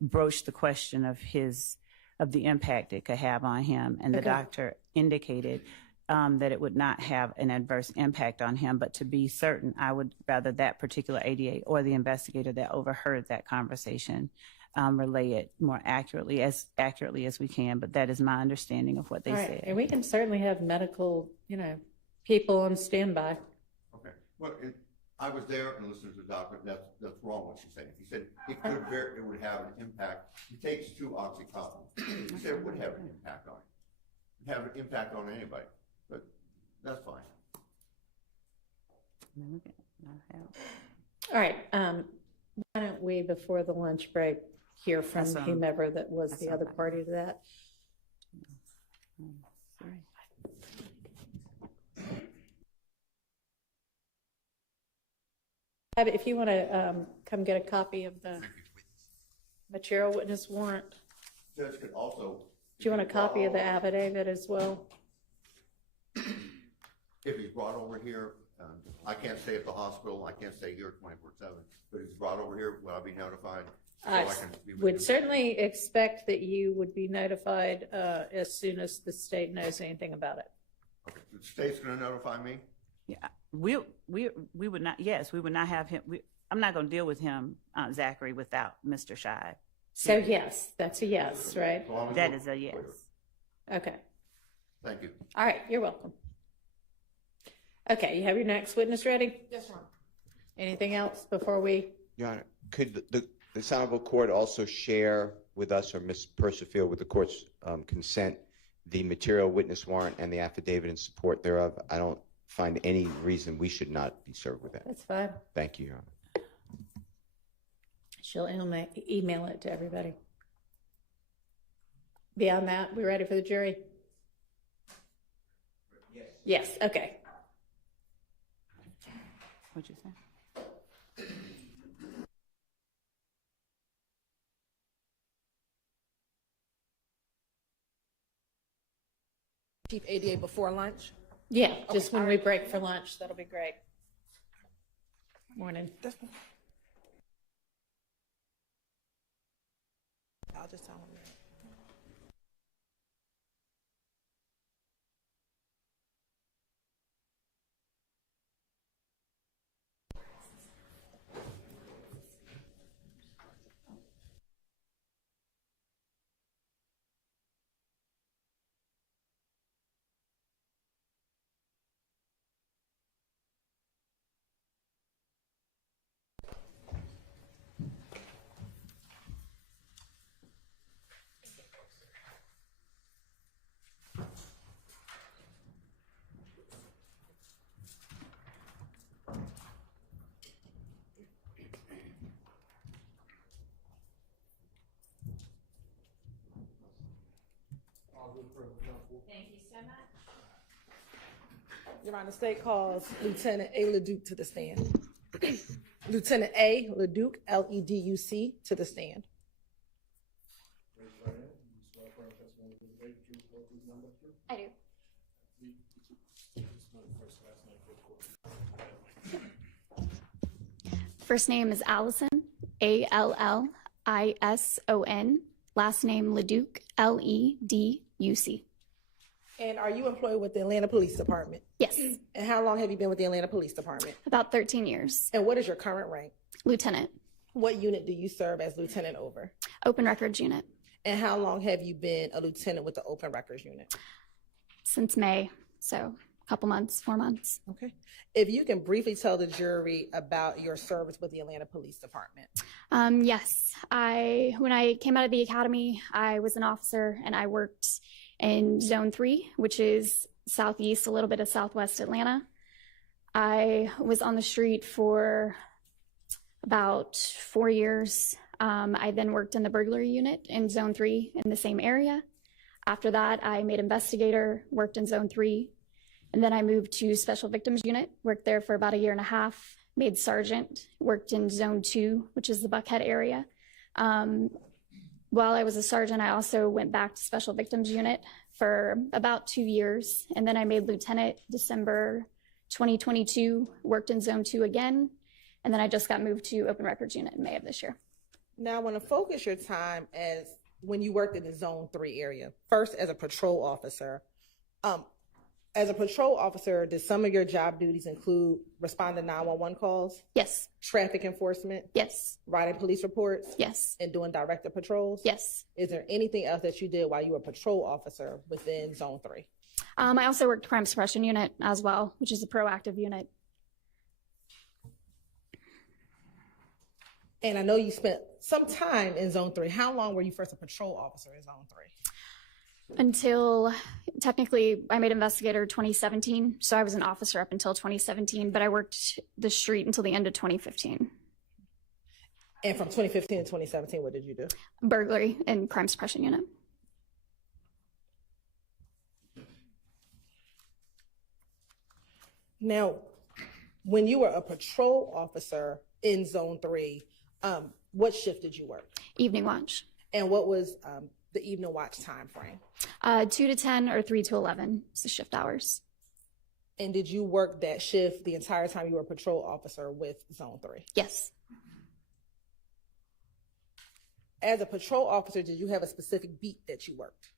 broached the question of the impact it could have on him, and the doctor indicated that it would not have an adverse impact on him. But to be certain, I would rather that particular ADA or the investigator that overheard that conversation relay it more accurately as we can. But that is my understanding of what they said. And we can certainly have medical, people on standby. Okay. Well, I was there and listened to the doctor. That's wrong what she's saying. He said it would have an impact. He takes 2 oxycontin. He said it would have an impact on him. It would have an impact on anybody. But that's fine. All right. Why don't we, before the lunch break, hear from whomever that was the other party to that? If you want to come get a copy of the material witness warrant. Judge could also. Do you want a copy of the affidavit as well? If he's brought over here, I can't stay at the hospital. I can't stay here 24/7. But if he's brought over here, will I be notified? I would certainly expect that you would be notified as soon as the state knows anything about it. Okay. The state's going to notify me? Yeah, we would not. Yes, we would not have him. I'm not going to deal with him, Zachary, without Mr. Scheib. So yes, that's a yes, right? That is a yes. Okay. Thank you. All right, you're welcome. Okay, you have your next witness ready? Yes, ma'am. Anything else before we? Your Honor, could the Honorable Court also share with us, or Ms. Percival, with the Court's consent, the material witness warrant and the affidavit in support thereof? I don't find any reason we should not be served with that. That's fine. Thank you, Your Honor. She'll email it to everybody. Beyond that, we ready for the jury? Yes. Yes, okay. What'd you say? Chief ADA before lunch? Yeah, just when we break for lunch, that'll be great. Morning. I'll just tell him that. Thank you so much. Your Honor, the state calls Lieutenant A. Leduc to the stand. Lieutenant A. Leduc, L-E-D-U-C, to the stand. I do. First name is Allison, A-L-L-I-S-O-N. Last name Leduc, L-E-D-U-C. And are you employed with the Atlanta Police Department? Yes. And how long have you been with the Atlanta Police Department? About 13 years. And what is your current rank? Lieutenant. What unit do you serve as lieutenant over? Open records unit. And how long have you been a lieutenant with the open records unit? Since May, so a couple months, 4 months. Okay. If you can briefly tell the jury about your service with the Atlanta Police Department. Yes, when I came out of the academy, I was an officer and I worked in Zone 3, which is southeast, a little bit of southwest Atlanta. I was on the street for about 4 years. I then worked in the burglary unit in Zone 3 in the same area. After that, I made investigator, worked in Zone 3, and then I moved to Special Victims Unit, worked there for about 1.5 years, made sergeant, worked in Zone 2, which is the Buckhead area. While I was a sergeant, I also went back to Special Victims Unit for about 2 years, and then I made lieutenant December 2022, worked in Zone 2 again, and then I just got moved to Open Records Unit in May of this year. Now, I want to focus your time as when you worked in the Zone 3 area. First, as a patrol officer. As a patrol officer, did some of your job duties include responding to 911 calls? Yes. Traffic enforcement? Yes. Writing police reports? Yes. And doing directed patrols? Yes. Is there anything else that you did while you were a patrol officer within Zone 3? I also worked crime suppression unit as well, which is a proactive unit. And I know you spent some time in Zone 3. How long were you first a patrol officer in Zone 3? Until technically I made investigator 2017. So I was an officer up until 2017, but I worked the street until the end of 2015. And from 2015 to 2017, what did you do? Burglary and crime suppression unit. Now, when you were a patrol officer in Zone 3, what shift did you work? Evening watch. And what was the evening watch time frame? 2 to 10 or 3 to 11 is the shift hours. And did you work that shift the entire time you were a patrol officer with Zone 3? Yes. As a patrol officer, did you have a specific beat that you worked?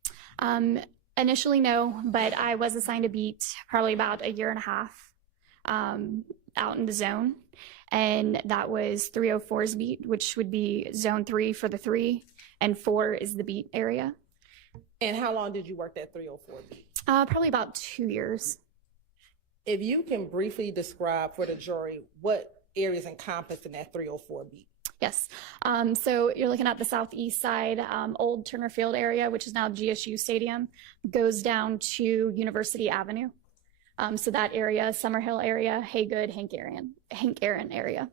Initially, no, but I was assigned a beat probably about 1.5 years out in the zone. And that was 304's beat, which would be Zone 3 for the 3, and 4 is the beat area. And how long did you work that 304 beat? Probably about 2 years. If you can briefly describe for the jury what areas encompassed in that 304 beat. Yes. So you're looking at the southeast side, old Turner Field area, which is now GSU Stadium, goes down to University Avenue. So that area, Summerhill area, Haygood, Hank Aaron area.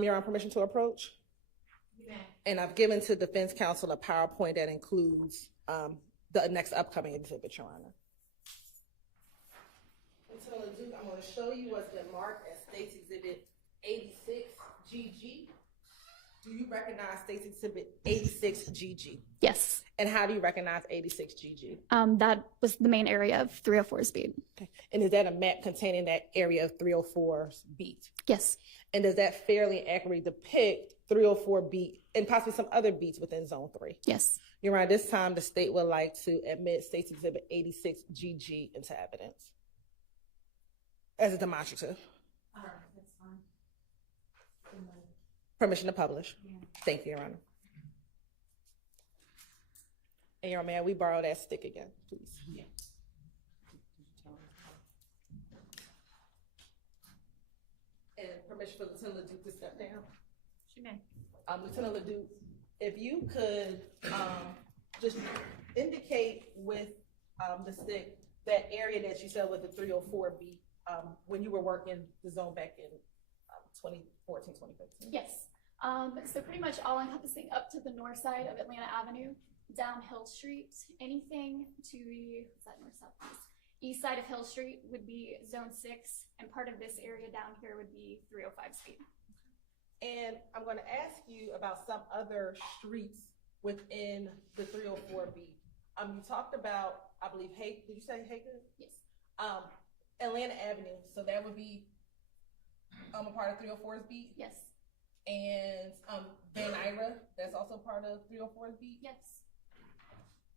You're on permission to approach? Yeah. And I've given to Defense Counsel a PowerPoint that includes the next upcoming exhibit, Your Honor. I'm going to show you what's been marked as State's Exhibit 86GG. Do you recognize State's Exhibit 86GG? Yes. And how do you recognize 86GG? That was the main area of 304's beat. Okay. And is that a map containing that area of 304's beat? Yes. And does that fairly accurately depict 304 beat and possibly some other beats within Zone 3? Yes. Your Honor, this time the state would like to admit State's Exhibit 86GG into evidence as a demonstrative. All right, that's fine. Permission to publish. Yeah. Thank you, Your Honor. And Your Honor, may we borrow that stick again, please? Yeah. And permission for Lieutenant LeDuc to step down. She may. Lieutenant LeDuc, if you could just indicate with the stick that area that you said was the 304 beat when you were working the zone back in 2014, 2015. Yes. So pretty much all encompassing up to the north side of Atlanta Avenue, down Hill Street, anything to the, what's that, north, south, east side of Hill Street would be Zone 6, and part of this area down here would be 305 Street. And I'm going to ask you about some other streets within the 304 beat. You talked about, I believe, did you say Haygood? Yes. Atlanta Avenue, so that would be a part of 304's beat? Yes. And Van Ira, that's also part of 304's beat? Yes.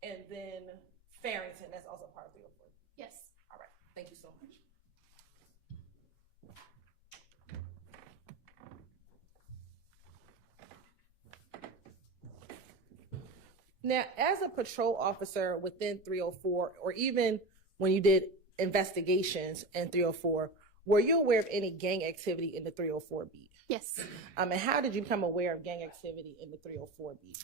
And then Farrington, that's also part of 304. Yes. All right. Thank you so much. Now, as a patrol officer within 304, or even when you did investigations in 304, were you aware of any gang activity in the 304 beat? Yes. And how did you become aware of gang activity in the 304 beat?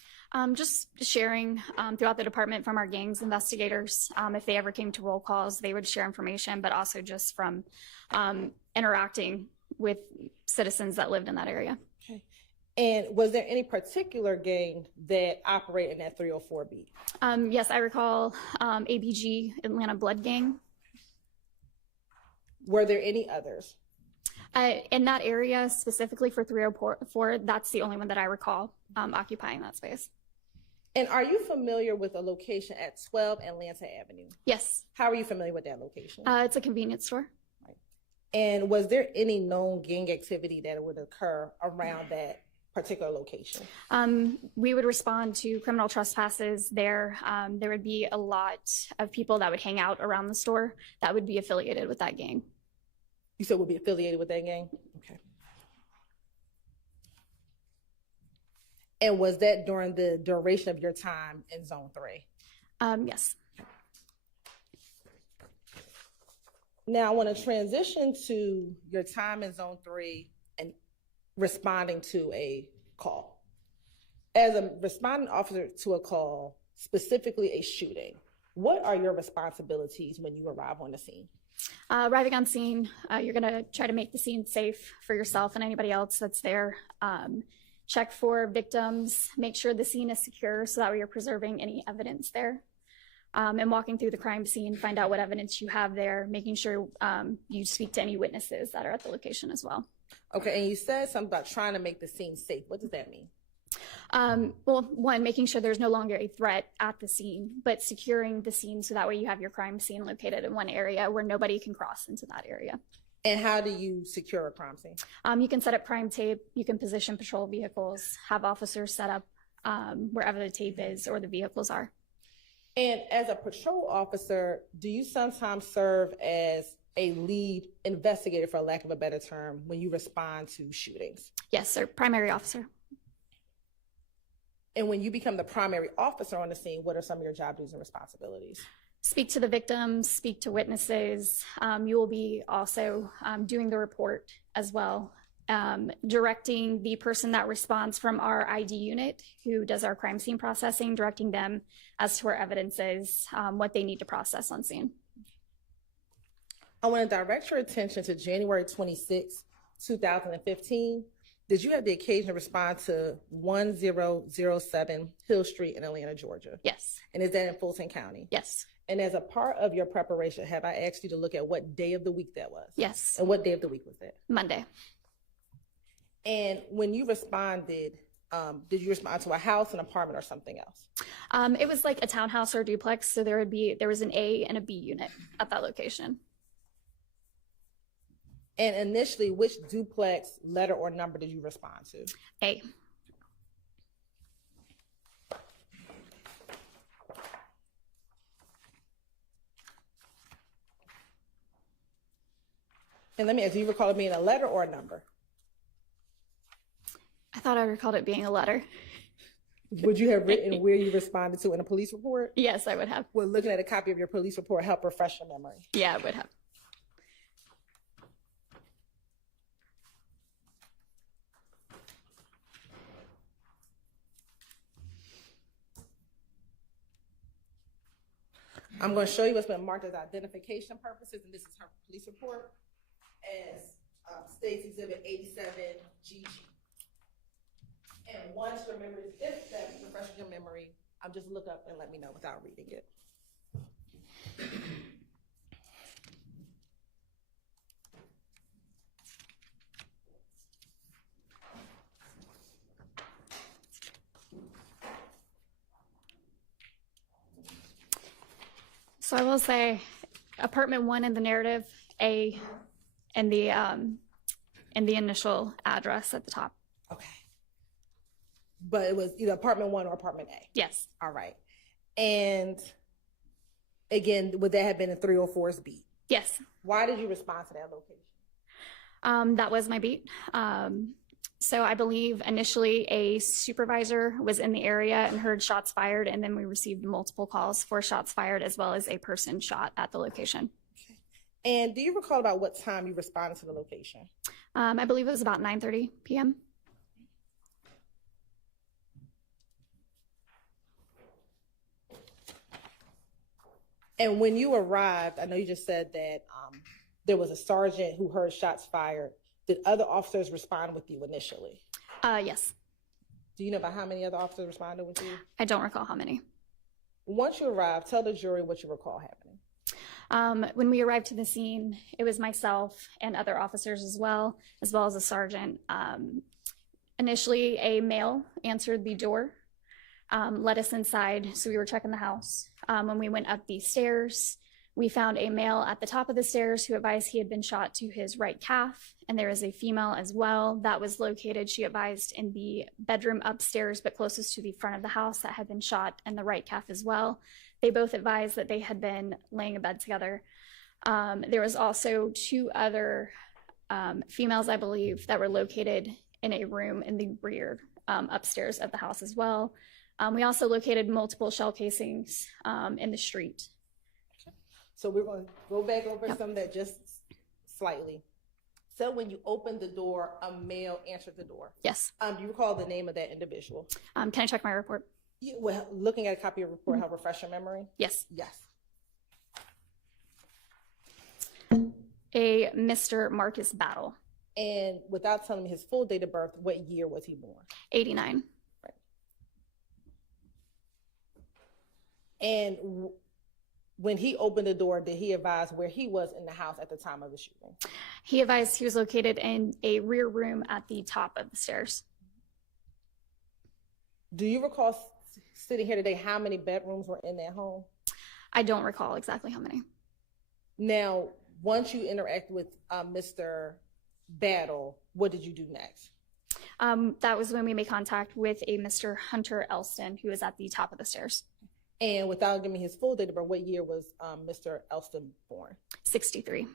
Just sharing throughout the department from our gangs investigators. If they ever came to roll calls, they would share information, but also just from interacting with citizens that lived in that area. Okay. And was there any particular gang that operated in that 304 beat? Yes, I recall ABG, Atlanta Blood Gang. Were there any others? In that area, specifically for 304, that's the only one that I recall occupying that space. And are you familiar with a location at 12 Atlanta Avenue? Yes. How are you familiar with that location? It's a convenience store. And was there any known gang activity that would occur around that particular location? We would respond to criminal trespasses there. There would be a lot of people that would hang out around the store that would be affiliated with that gang. You said would be affiliated with that gang? Okay. And was that during the duration of your time in Zone 3? Yes. Now I want to transition to your time in Zone 3 and responding to a call. As a responding officer to a call, specifically a shooting, what are your responsibilities when you arrive on the scene? Arriving on scene, you're going to try to make the scene safe for yourself and anybody else that's there. Check for victims, make sure the scene is secure so that way you're preserving any evidence there. And walking through the crime scene, find out what evidence you have there, making sure you speak to any witnesses that are at the location as well. Okay, and you said something about trying to make the scene safe. What does that mean? Well, one, making sure there's no longer a threat at the scene, but securing the scene so that way you have your crime scene located in one area where nobody can cross into that area. And how do you secure a crime scene? You can set up crime tape, you can position patrol vehicles, have officers set up wherever the tape is or the vehicles are. And as a patrol officer, do you sometimes serve as a lead investigator, for lack of a better term, when you respond to shootings? Yes, sir. Primary officer. And when you become the primary officer on the scene, what are some of your job duties and responsibilities? Speak to the victims, speak to witnesses. You will be also doing the report as well, directing the person that responds from our ID unit who does our crime scene processing, directing them as to where evidence is, what they need to process on scene. I want to direct your attention to January 26, 2015. Did you have the occasion to respond to 1007 Hill Street in Atlanta, Georgia? Yes. And is that in Fulton County? Yes. And as a part of your preparation, have I asked you to look at what day of the week that was? Yes. And what day of the week was that? Monday. And when you responded, did you respond to a house, an apartment, or something else? It was like a townhouse or a duplex, so there was an A and a B unit at that location. And initially, which duplex letter or number did you respond to? A. And let me ask, do you recall it being a letter or a number? I thought I recalled it being a letter. Would you have written where you responded to in a police report? Yes, I would have. Would looking at a copy of your police report help refresh your memory? Yeah, I would have. I'm going to show you what's been marked as identification purposes, and this is her police report as States Exhibit 87GG. And once your memory is, if that refreshes your memory, just look up and let me know without reading it. So I will say apartment 1 in the narrative, A, and the initial address at the top. Okay. But it was either apartment 1 or apartment A? Yes. All right. And again, would that have been in 304's beat? Yes. Why did you respond to that location? That was my beat. So I believe initially a supervisor was in the area and heard shots fired, and then we received multiple calls for shots fired as well as a person shot at the location. And do you recall about what time you responded to the location? I believe it was about 9:30 p.m. And when you arrived, I know you just said that there was a sergeant who heard shots fired. Did other officers respond with you initially? Yes. Do you know about how many other officers responded with you? I don't recall how many. Once you arrived, tell the jury what you recall happening. When we arrived to the scene, it was myself and other officers as well as a sergeant. Initially, a male answered the door, led us inside, so we were checking the house. When we went up the stairs, we found a male at the top of the stairs who advised he had been shot to his right calf, and there is a female as well that was located, she advised, in the bedroom upstairs, but closest to the front of the house, that had been shot in the right calf as well. They both advised that they had been laying in bed together. There was also two other females, I believe, that were located in a room in the rear upstairs of the house as well. We also located multiple shell casings in the street. So we're going to go back over some of that just slightly. So when you opened the door, a male answered the door. Yes. Do you recall the name of that individual? Can I check my report? Well, looking at a copy of your report, help refresh your memory? Yes. Yes. A Mr. Marcus Battle. And without telling me his full date of birth, what year was he born? 89. Right. And when he opened the door, did he advise where he was in the house at the time of the shooting? He advised he was located in a rear room at the top of the stairs. Do you recall sitting here today how many bedrooms were in that home? I don't recall exactly how many. Now, once you interact with Mr. Battle, what did you do next? That was when we made contact with a Mr. Hunter Elston, who was at the top of the stairs. And without giving me his full date of birth, what year was Mr. Elston born? 63.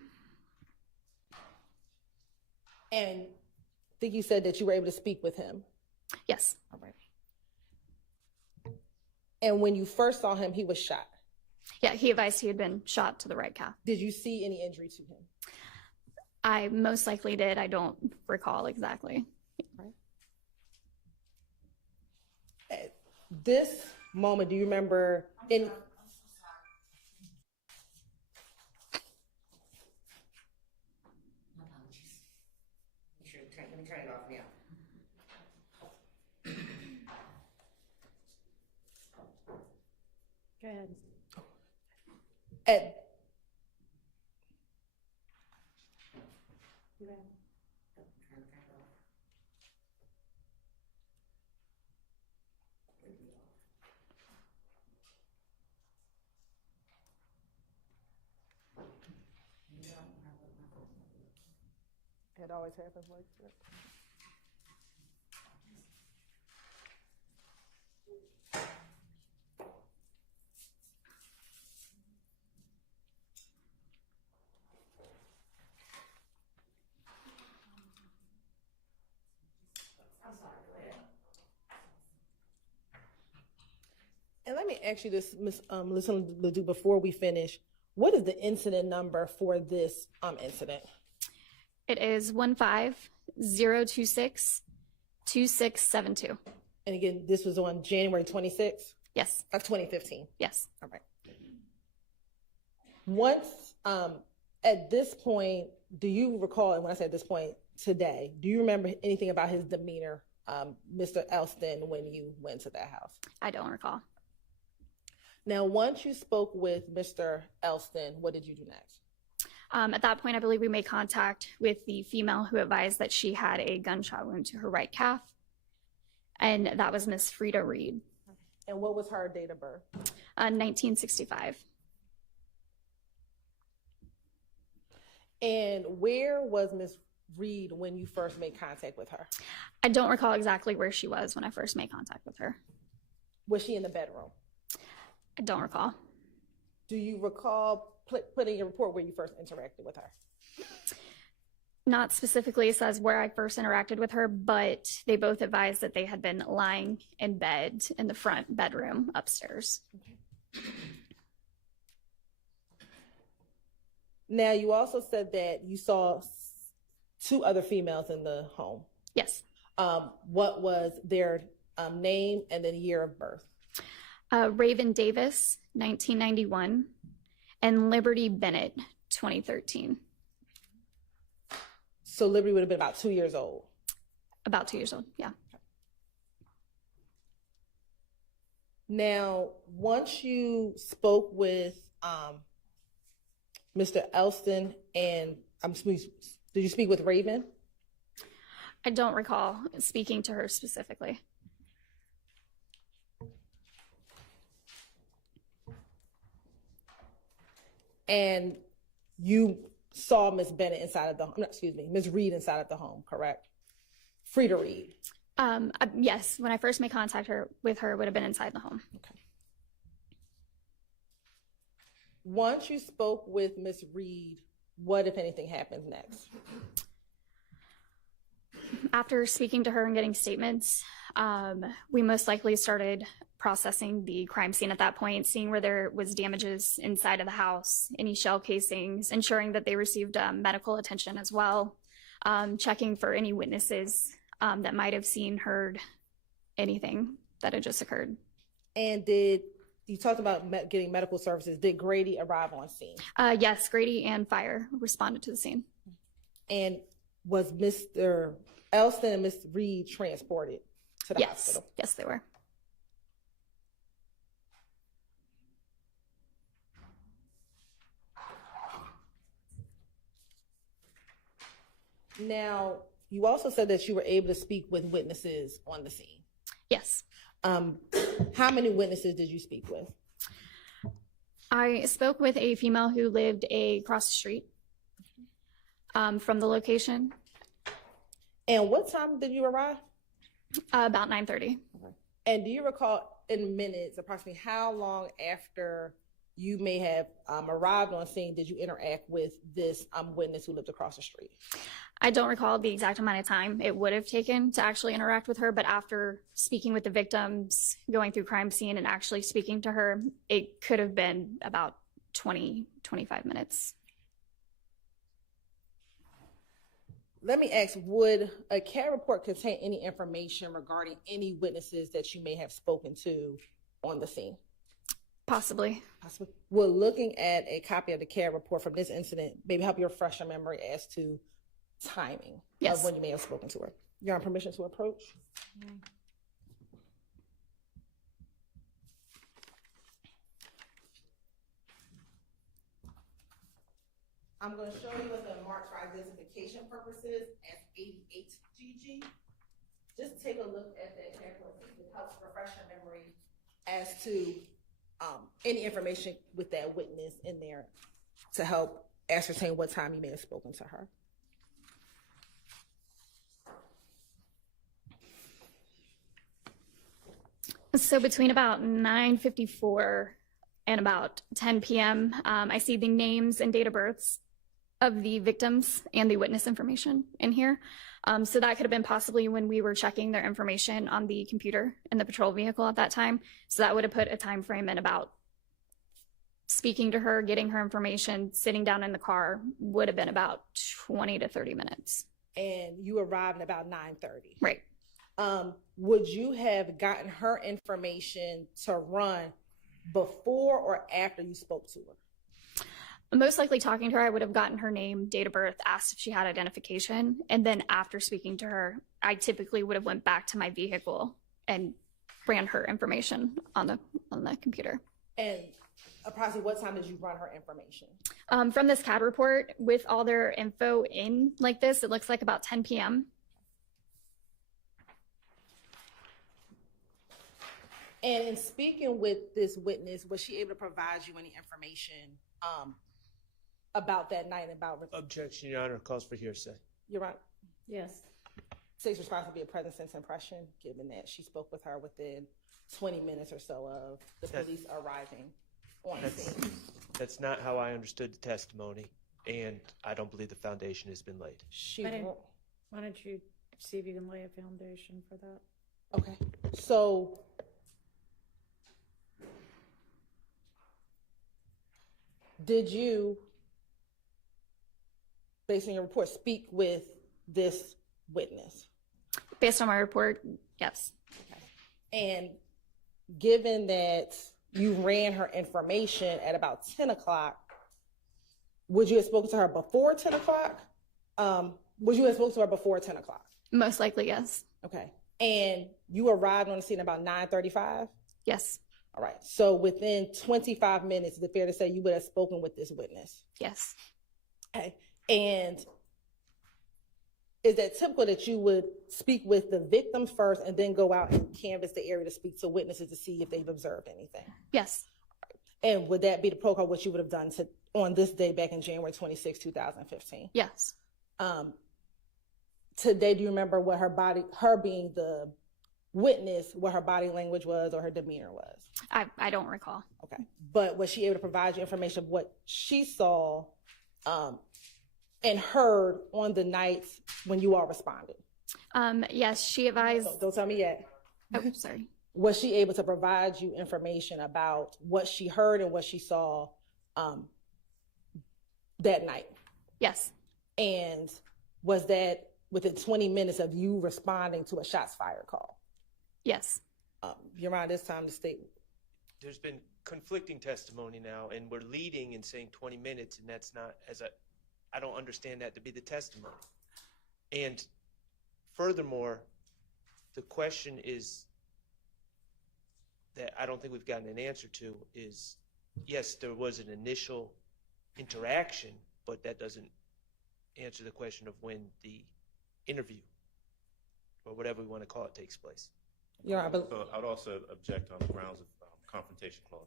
And I think you said that you were able to speak with him. Yes. All right. And when you first saw him, he was shot. Yeah, he advised he had been shot to the right calf. Did you see any injury to him? I most likely did. I don't recall exactly. Right. At this moment, do you remember any? Let me turn it off now. Go ahead. At It always happens like that. I'm sorry, go ahead. And let me ask you this, Ms. Ledoux, before we finish. What is the incident number for this incident? It is 150262672. And again, this was on January 26th? Yes. Of 2015? Yes. All right. Once, at this point, do you recall, and when I say at this point, today, do you remember anything about his demeanor, Mr. Elston, when you went to that house? I don't recall. Now, once you spoke with Mr. Elston, what did you do next? At that point, I believe we made contact with the female who advised that she had a gunshot wound to her right calf, and that was Miss Frida Reed. And what was her date of birth? 1965. And where was Miss Reed when you first made contact with her? I don't recall exactly where she was when I first made contact with her. Was she in the bedroom? I don't recall. Do you recall putting in your report where you first interacted with her? Not specifically says where I first interacted with her, but they both advised that they had been lying in bed in the front bedroom upstairs. Now, you also said that you saw two other females in the home. Yes. What was their name and then year of birth? Raven Davis, 1991, and Liberty Bennett, 2013. So Liberty would have been about 2 years old. About 2 years old, yeah. Now, once you spoke with Mr. Elston and did you speak with Raven? I don't recall speaking to her specifically. And you saw Miss Bennett inside of the home, Miss Reed inside of the home, correct? Frida Reed. Yes, when I first made contact with her, it would have been inside the home. Okay. Once you spoke with Miss Reed, what, if anything, happens next? After speaking to her and getting statements, we most likely started processing the crime scene at that point, seeing where there was damages inside of the house, any shell casings, ensuring that they received medical attention as well, checking for any witnesses that might have seen, heard anything that had just occurred. And you talked about getting medical services. Did Grady arrive on scene? Yes, Grady and fire responded to the scene. And was Mr. Elston and Miss Reed transported to the hospital? Yes, they were. Now, you also said that you were able to speak with witnesses on the scene. Yes. How many witnesses did you speak with? I spoke with a female who lived across the street from the location. And what time did you arrive? About 9:30. And do you recall in minutes approximately how long after you may have arrived on scene did you interact with this witness who lived across the street? I don't recall the exact amount of time it would have taken to actually interact with her, but after speaking with the victims, going through crime scene and actually speaking to her, it could have been about 20, 25 minutes. Let me ask, would a CAD report contain any information regarding any witnesses that you may have spoken to on the scene? Possibly. Will looking at a copy of the CAD report from this incident maybe help you refresh your memory as to timing of when you may have spoken to her? You're on permission to approach? I'm going to show you what the marked for identification purposes as 88 GG. Just take a look at that CAD report. It helps refresh your memory as to any information with that witness in there to help ascertain what time you may have spoken to her. So between about 9:54 and about 10 p.m., I see the names and date of births of the victims and the witness information in here. So that could have been possibly when we were checking their information on the computer in the patrol vehicle at that time. So that would have put a time frame in about speaking to her, getting her information, sitting down in the car would have been about 20 to 30 minutes. And you arrived at about 9:30. Right. Would you have gotten her information to run before or after you spoke to her? Most likely talking to her, I would have gotten her name, date of birth, asked if she had identification. And then after speaking to her, I typically would have went back to my vehicle and ran her information on the computer. And approximately what time did you run her information? From this CAD report, with all their info in like this, it looks like about 10 p.m. And in speaking with this witness, was she able to provide you any information about that night? Objection, Your Honor. Calls for hearsay. You're right. Yes. State's response would be a present sense impression, given that she spoke with her within 20 minutes or so of the police arriving on scene. That's not how I understood the testimony. and I don't believe the foundation has been laid. Why don't you see if you can lay a foundation for that? Okay. So did you, based on your report, speak with this witness? Based on my report, yes. And given that you ran her information at about 10 o'clock, would you have spoken to her before 10 o'clock? Would you have spoken to her before 10 o'clock? Most likely, yes. Okay. And you arrived on the scene about 9:35? Yes. All right. So within 25 minutes, is it fair to say you would have spoken with this witness? Yes. Okay. And is that typical that you would speak with the victims first and then go out and canvass the area to speak to witnesses to see if they've observed anything? Yes. And would that be the protocol, what you would have done on this day back in January 26, 2015? Yes. Today, do you remember what her being the witness, what her body language was or her demeanor was? I don't recall. Okay. But was she able to provide you information of what she saw and heard on the nights when you all responded? Yes, she advised. Don't tell me yet. Oh, sorry. Was she able to provide you information about what she heard and what she saw that night? Yes. And was that within 20 minutes of you responding to a shots fired call? Yes. Your Honor, this time the state. There's been conflicting testimony now, and we're leading and saying 20 minutes, and that's not, I don't understand that to be the testimony. And furthermore, the question is that I don't think we've gotten an answer to is, yes, there was an initial interaction, but that doesn't answer the question of when the interview, or whatever we want to call it, takes place. So I'd also object on the grounds of confrontation clause.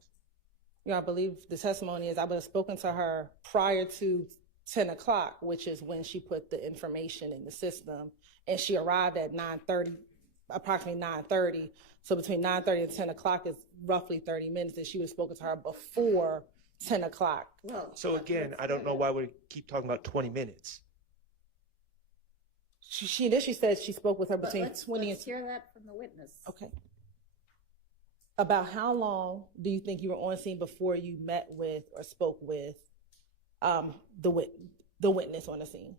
I believe the testimony is I would have spoken to her prior to 10 o'clock, which is when she put the information in the system, and she arrived at 9:30, approximately 9:30. So between 9:30 and 10 o'clock is roughly 30 minutes, and she would have spoken to her before 10 o'clock. So again, I don't know why we keep talking about 20 minutes. She initially said she spoke with her between 20 and... Let's hear that from the witness. Okay. About how long do you think you were on scene before you met with or spoke with the witness on the scene?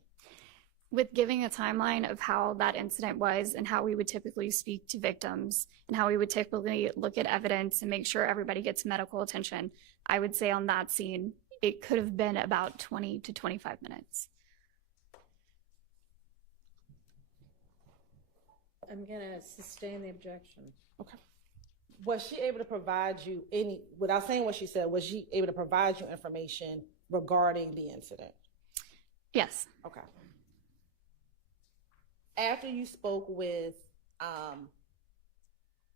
With giving a timeline of how that incident was and how we would typically speak to victims and how we would typically look at evidence and make sure everybody gets medical attention, I would say on that scene, it could have been about 20 to 25 minutes. I'm going to sustain the objection. Okay. Was she able to provide you without saying what she said, was she able to provide you information regarding the incident? Yes. Okay. After you spoke with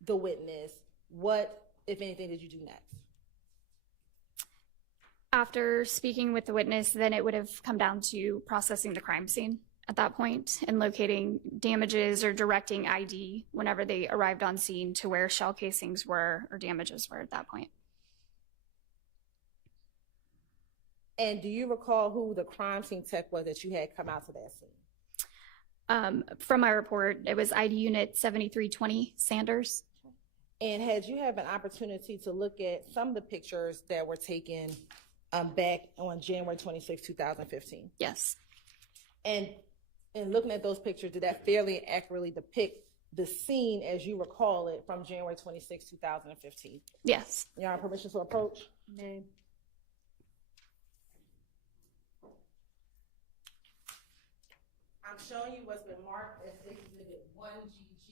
the witness, what, if anything, did you do next? After speaking with the witness, then it would have come down to processing the crime scene at that point and locating damages or directing ID whenever they arrived on scene to where shell casings were or damages were at that point. And do you recall who the crime scene tech was that you had come out to that scene? From my report, it was ID Unit 7320, Sanders. And had you had an opportunity to look at some of the pictures that were taken back on January 26, 2015? Yes. And in looking at those pictures, did that fairly accurately depict the scene as you recall it from January 26, 2015? Yes. Your Honor, permission to approach? No. I'm showing you what's been marked as Exhibit 1GG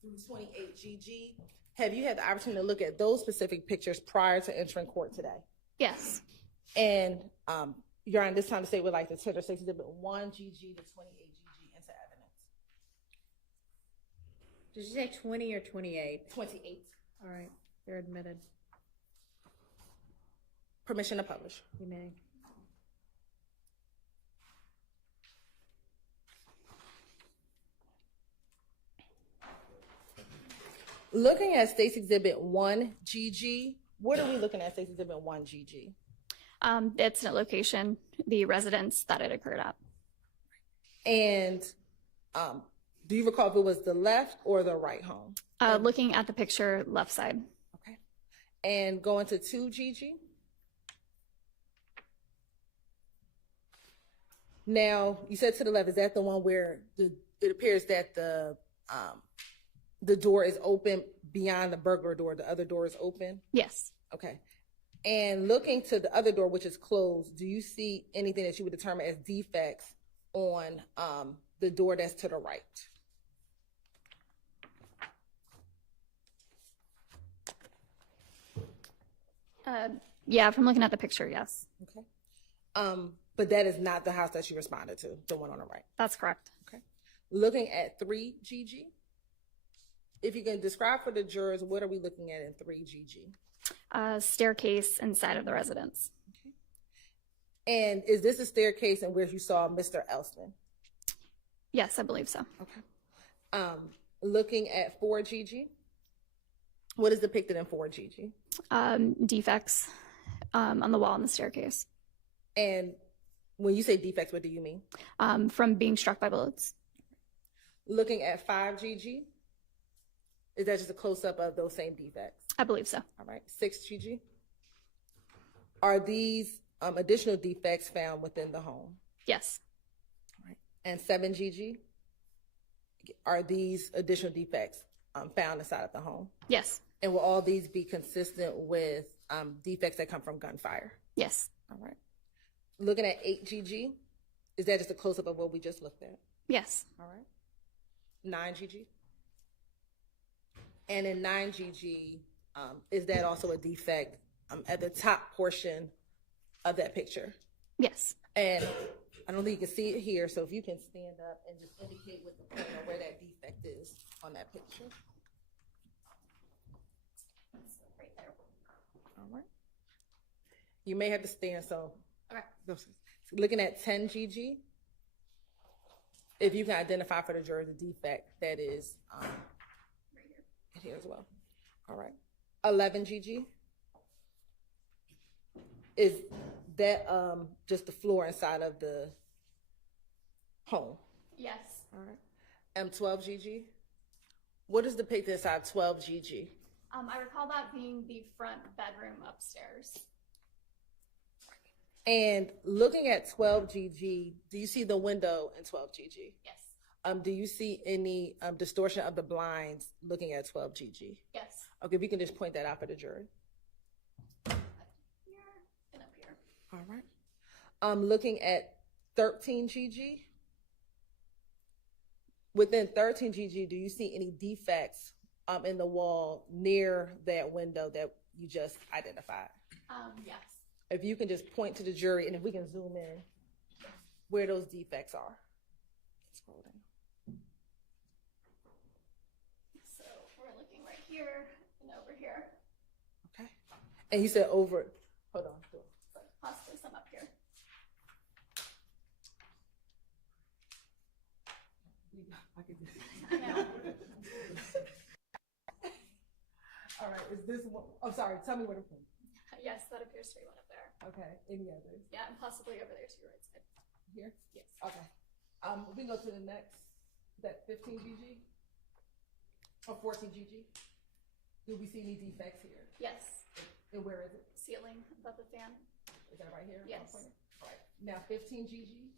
through 28GG. Have you had the opportunity to look at those specific pictures prior to entering court today? Yes. And Your Honor, this time the state would like to consider Exhibit 1GG to 28GG into evidence. Did you say 20 or 28? 28. All right, they're admitted. Permission to publish. You may. Looking at State's Exhibit 1GG, what are we looking at State's Exhibit 1GG? The incident location, the residence that it occurred at. And do you recall if it was the left or the right home? Looking at the picture, left side. Okay. And going to 2 Gigi. Now, you said to the left, is that the one where it appears that the door is open beyond the burglar door? The other door is open? Yes. Okay. And looking to the other door, which is closed, do you see anything that you would determine as defects on the door that's to the right? Yeah, from looking at the picture, yes. Okay. But that is not the house that you responded to, the one on the right. That's correct. Okay. Looking at 3 GG, if you can describe for the jurors, what are we looking at in 3 GG? Staircase inside of the residence. Okay. And is this a staircase in where you saw Mr. Elston? Yes, I believe so. Okay. Looking at 4 GG, what is depicted in 4 GG? Defects on the wall and the staircase. And when you say defects, what do you mean? From being struck by bullets. Looking at 5 GG, is that just a close-up of those same defects? I believe so. All right. 6 GG, are these additional defects found within the home? Yes. All right. And 7 GG, are these additional defects found inside of the home? Yes. And will all these be consistent with defects that come from gunfire? Yes. All right. Looking at 8 GG, is that just a close-up of what we just looked at? Yes. All right. 9 GG. And in 9 GG, is that also a defect at the top portion of that picture? Yes. And I don't think you can see it here, so if you can stand up and just indicate with the pointer where that defect is on that picture. Right there. All right. You may have to stand, so. Okay. Looking at 10 GG, if you can identify for the jury the defect that is right here as well. All right. 11 GG, is that just the floor inside of the home? Yes. All right. 12 GG, what is depicted inside 12 GG? I recall that being the front bedroom upstairs. And looking at 12 GG, do you see the window in 12 GG? Yes. Do you see any distortion of the blinds looking at 12 GG? Yes. Okay, if you can just point that out for the jury. Here and up here. All right. Looking at 13 GG. Within 13 GG, do you see any defects in the wall near that window that you just identified? Yes. If you can just point to the jury, and if we can zoom in where those defects are. Scroll down. So we're looking right here and over here. Okay. And you said over, hold on. Possibly some up here. I can do I know. All right, is this one? Oh, sorry, tell me where to point. Yes, that appears to be one up there. Okay, any others? Yeah, and possibly over there to your right side. Here? Yes. Okay. We can go to the next, is that 15 GG? Or 14 GG? Do we see any defects here? Yes. And where is it? Ceiling above the fan. Is that right here? Yes. All right. Now 15 GG.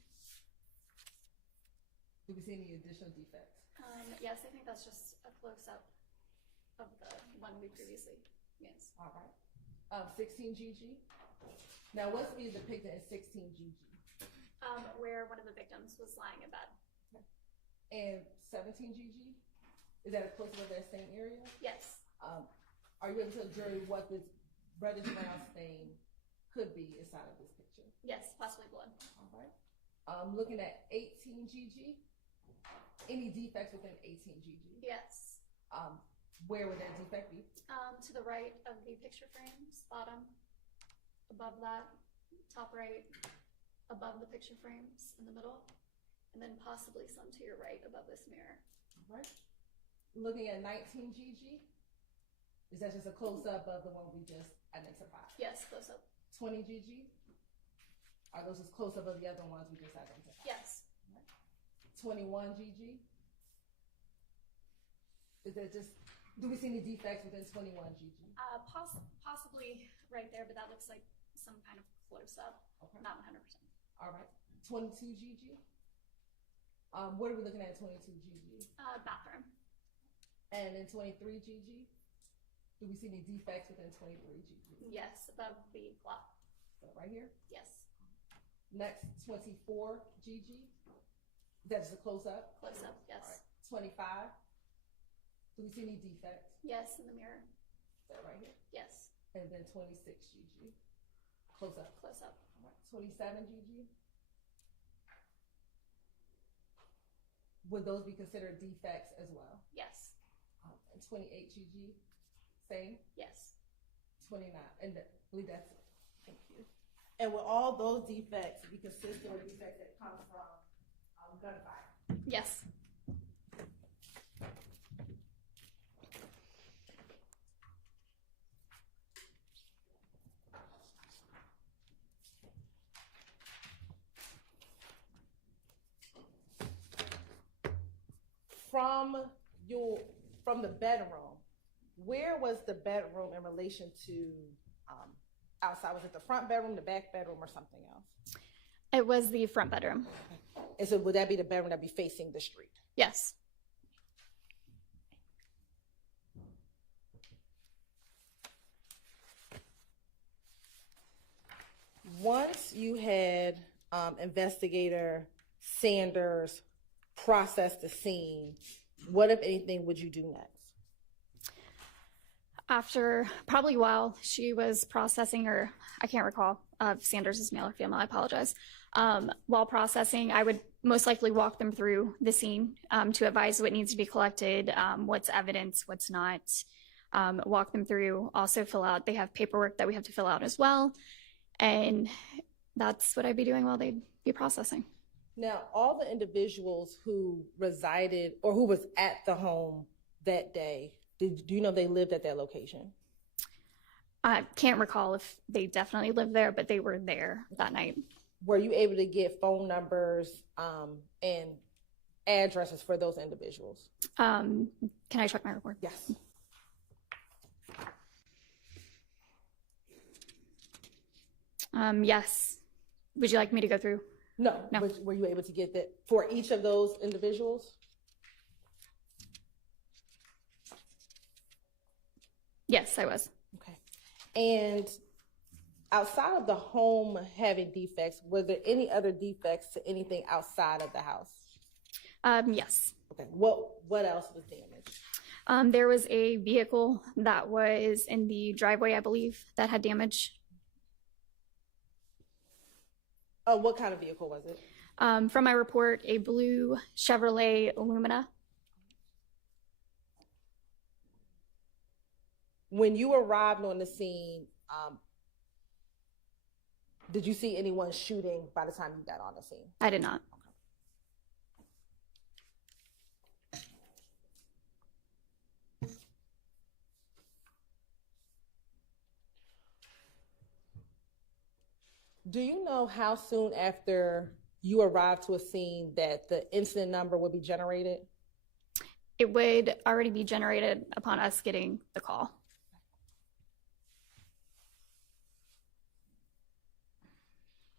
Do we see any additional defects? Yes, I think that's just a close-up of the one we previously used. All right. 16 GG. Now, what's being depicted in 16 GG? Where one of the victims was lying in bed. And 17 GG? Is that a close up of that same area? Yes. Are you able to tell the jury what this reddish brown stain could be inside of this picture? Yes, possibly blood. All right. Looking at 18 GG. Any defects within 18 GG? Yes. Where would that defect be? To the right of the picture frames, bottom, above that, top right, above the picture frames in the middle, and then possibly some to your right above this mirror. All right. Looking at 19 GG. Is that just a close up of the one we just identified? Yes, close up. 20 GG. Are those just close up of the other ones we just identified? Yes. 21 GG. Is that just, do we see any defects within 21 GG? Possibly right there, but that looks like some kind of close up. Okay. Not 100%. All right. 22 GG. What are we looking at 22 GG? Bathroom. And in 23 GG, do we see any defects within 23 GG? Yes, above the clock. So right here? Yes. Next, 24 GG. That's a close up? Close up, yes. All right. 25. Do we see any defects? Yes, in the mirror. Is that right here? Yes. And then 26 GG. Close up. Close up. All right. 27 GG. Would those be considered defects as well? Yes. And 28 GG, same? Yes. 29, and I believe that's it. Thank you. And will all those defects be consistent with defects that come from gunfire? Yes. From the bedroom, where was the bedroom in relation to outside? Was it the front bedroom, the back bedroom, or something else? It was the front bedroom. And so would that be the bedroom that be facing the street? Yes. Once you had investigator Sanders process the scene, what, if anything, would you do next? After probably while she was processing, or I can't recall if Sanders is male or female, I apologize. While processing, I would most likely walk them through the scene to advise what needs to be collected, what's evidence, what's not. Walk them through, also fill out, they have paperwork that we have to fill out as well. And that's what I'd be doing while they'd be processing. Now, all the individuals who resided or who was at the home that day, do you know they lived at that location? I can't recall if they definitely lived there, but they were there that night. Were you able to get phone numbers and addresses for those individuals? Can I check my report? Yes. Yes. Would you like me to go through? No. Were you able to get that for each of those individuals? Yes, I was. Okay. And outside of the home having defects, were there any other defects to anything outside of the house? Yes. Okay. What else was damaged? There was a vehicle that was in the driveway, I believe, that had damage. What kind of vehicle was it? From my report, a blue Chevrolet Illumina. When you arrived on the scene, did you see anyone shooting by the time you got on the scene? I did not. Do you know how soon after you arrived to a scene that the incident number would be generated? It would already be generated upon us getting the call.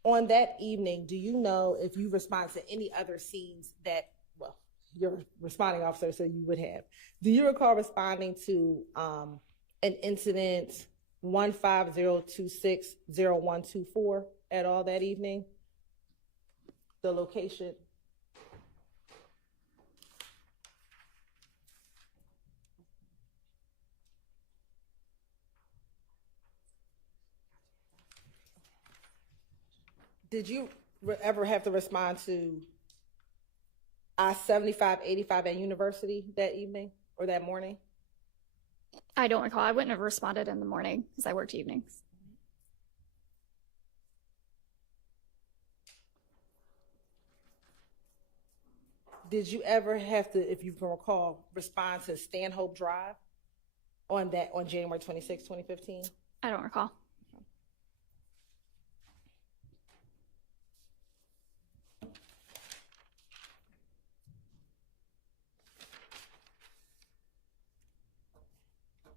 On that evening, do you know if you responded to any other scenes that, well, you're responding officer, so you would have. Do you recall responding to an incident 150260124 at all that evening? The location? Did you ever have to respond to I-7585 at University that evening or that morning? I don't recall. I wouldn't have responded in the morning because I worked evenings. Did you ever have to, if you can recall, respond to Stanhope Drive on January 26, 2015? I don't recall.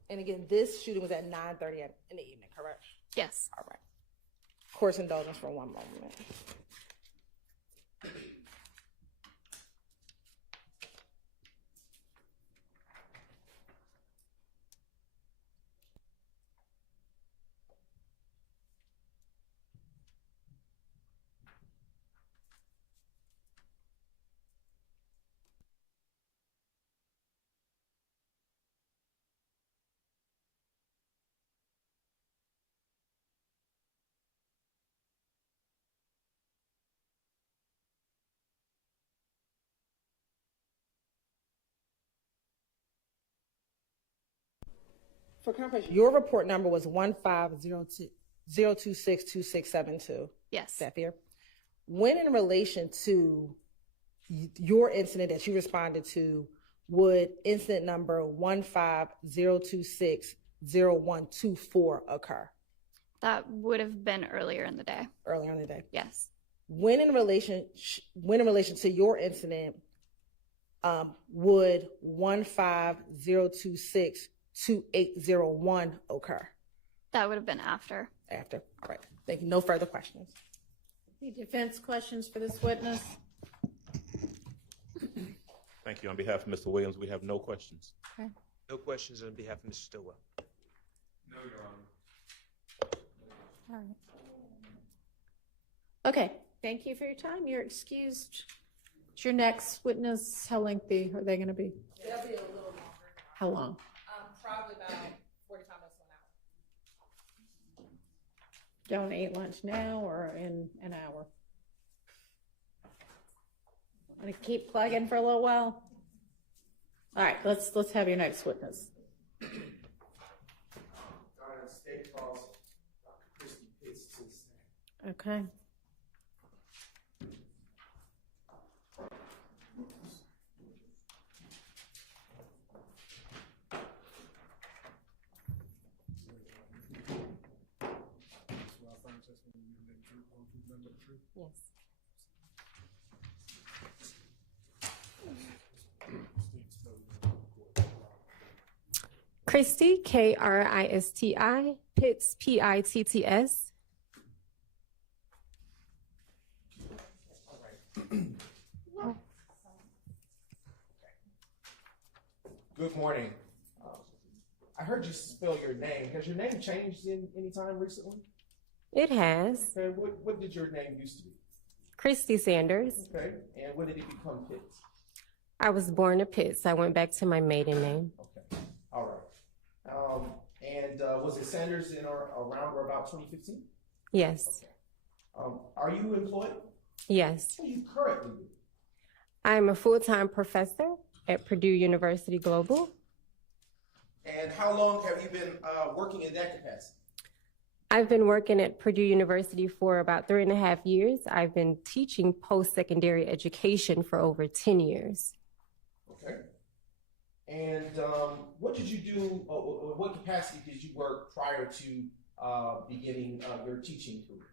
And again, this shooting was at 9:30 in the evening, correct? Yes. All right. Course indulgence for one moment. For confirmation, your report number was 15020262672. Yes. Is that fair? When in relation to your incident that you responded to, would incident number 150260124 occur? That would have been earlier in the day. Earlier in the day. Yes. When in relation to your incident, would 150262801 occur? That would have been after. After. All right. Thank you. No further questions. Any defense questions for this witness? Thank you. On behalf of Mr. Williams, we have no questions. Okay. No questions on behalf of Mr. Stillwell. No, Your Honor. All right. Okay, thank you for your time. You're excused. What's your next witness? How lengthy are they going to be? They'll be a little longer. How long? Probably about 45 minutes to an hour. Do you want to eat lunch now or in an hour? Want to keep plugging for a little while? All right, let's have your next witness. State calls Dr. Christy Pitts to the stand. Okay. Yes. Christy, Kristi, Pitts, Pitts. Good morning. I heard you spell your name. Has your name changed in any time recently? It has. Okay, what did your name used to be? Christy Sanders. Okay, and when did it become Pitts? I was born in Pitts. I went back to my maiden name. Okay, all right. And was it Sanders in or around or about 2015? Yes. Okay. Are you employed? Yes. What do you currently do? I'm a full-time professor at Purdue University Global. And how long have you been working in that capacity? I've been working at Purdue University for about 3.5 years. I've been teaching post-secondary education for over 10 years. Okay. And what did you do, or what capacity did you work prior to beginning your teaching career?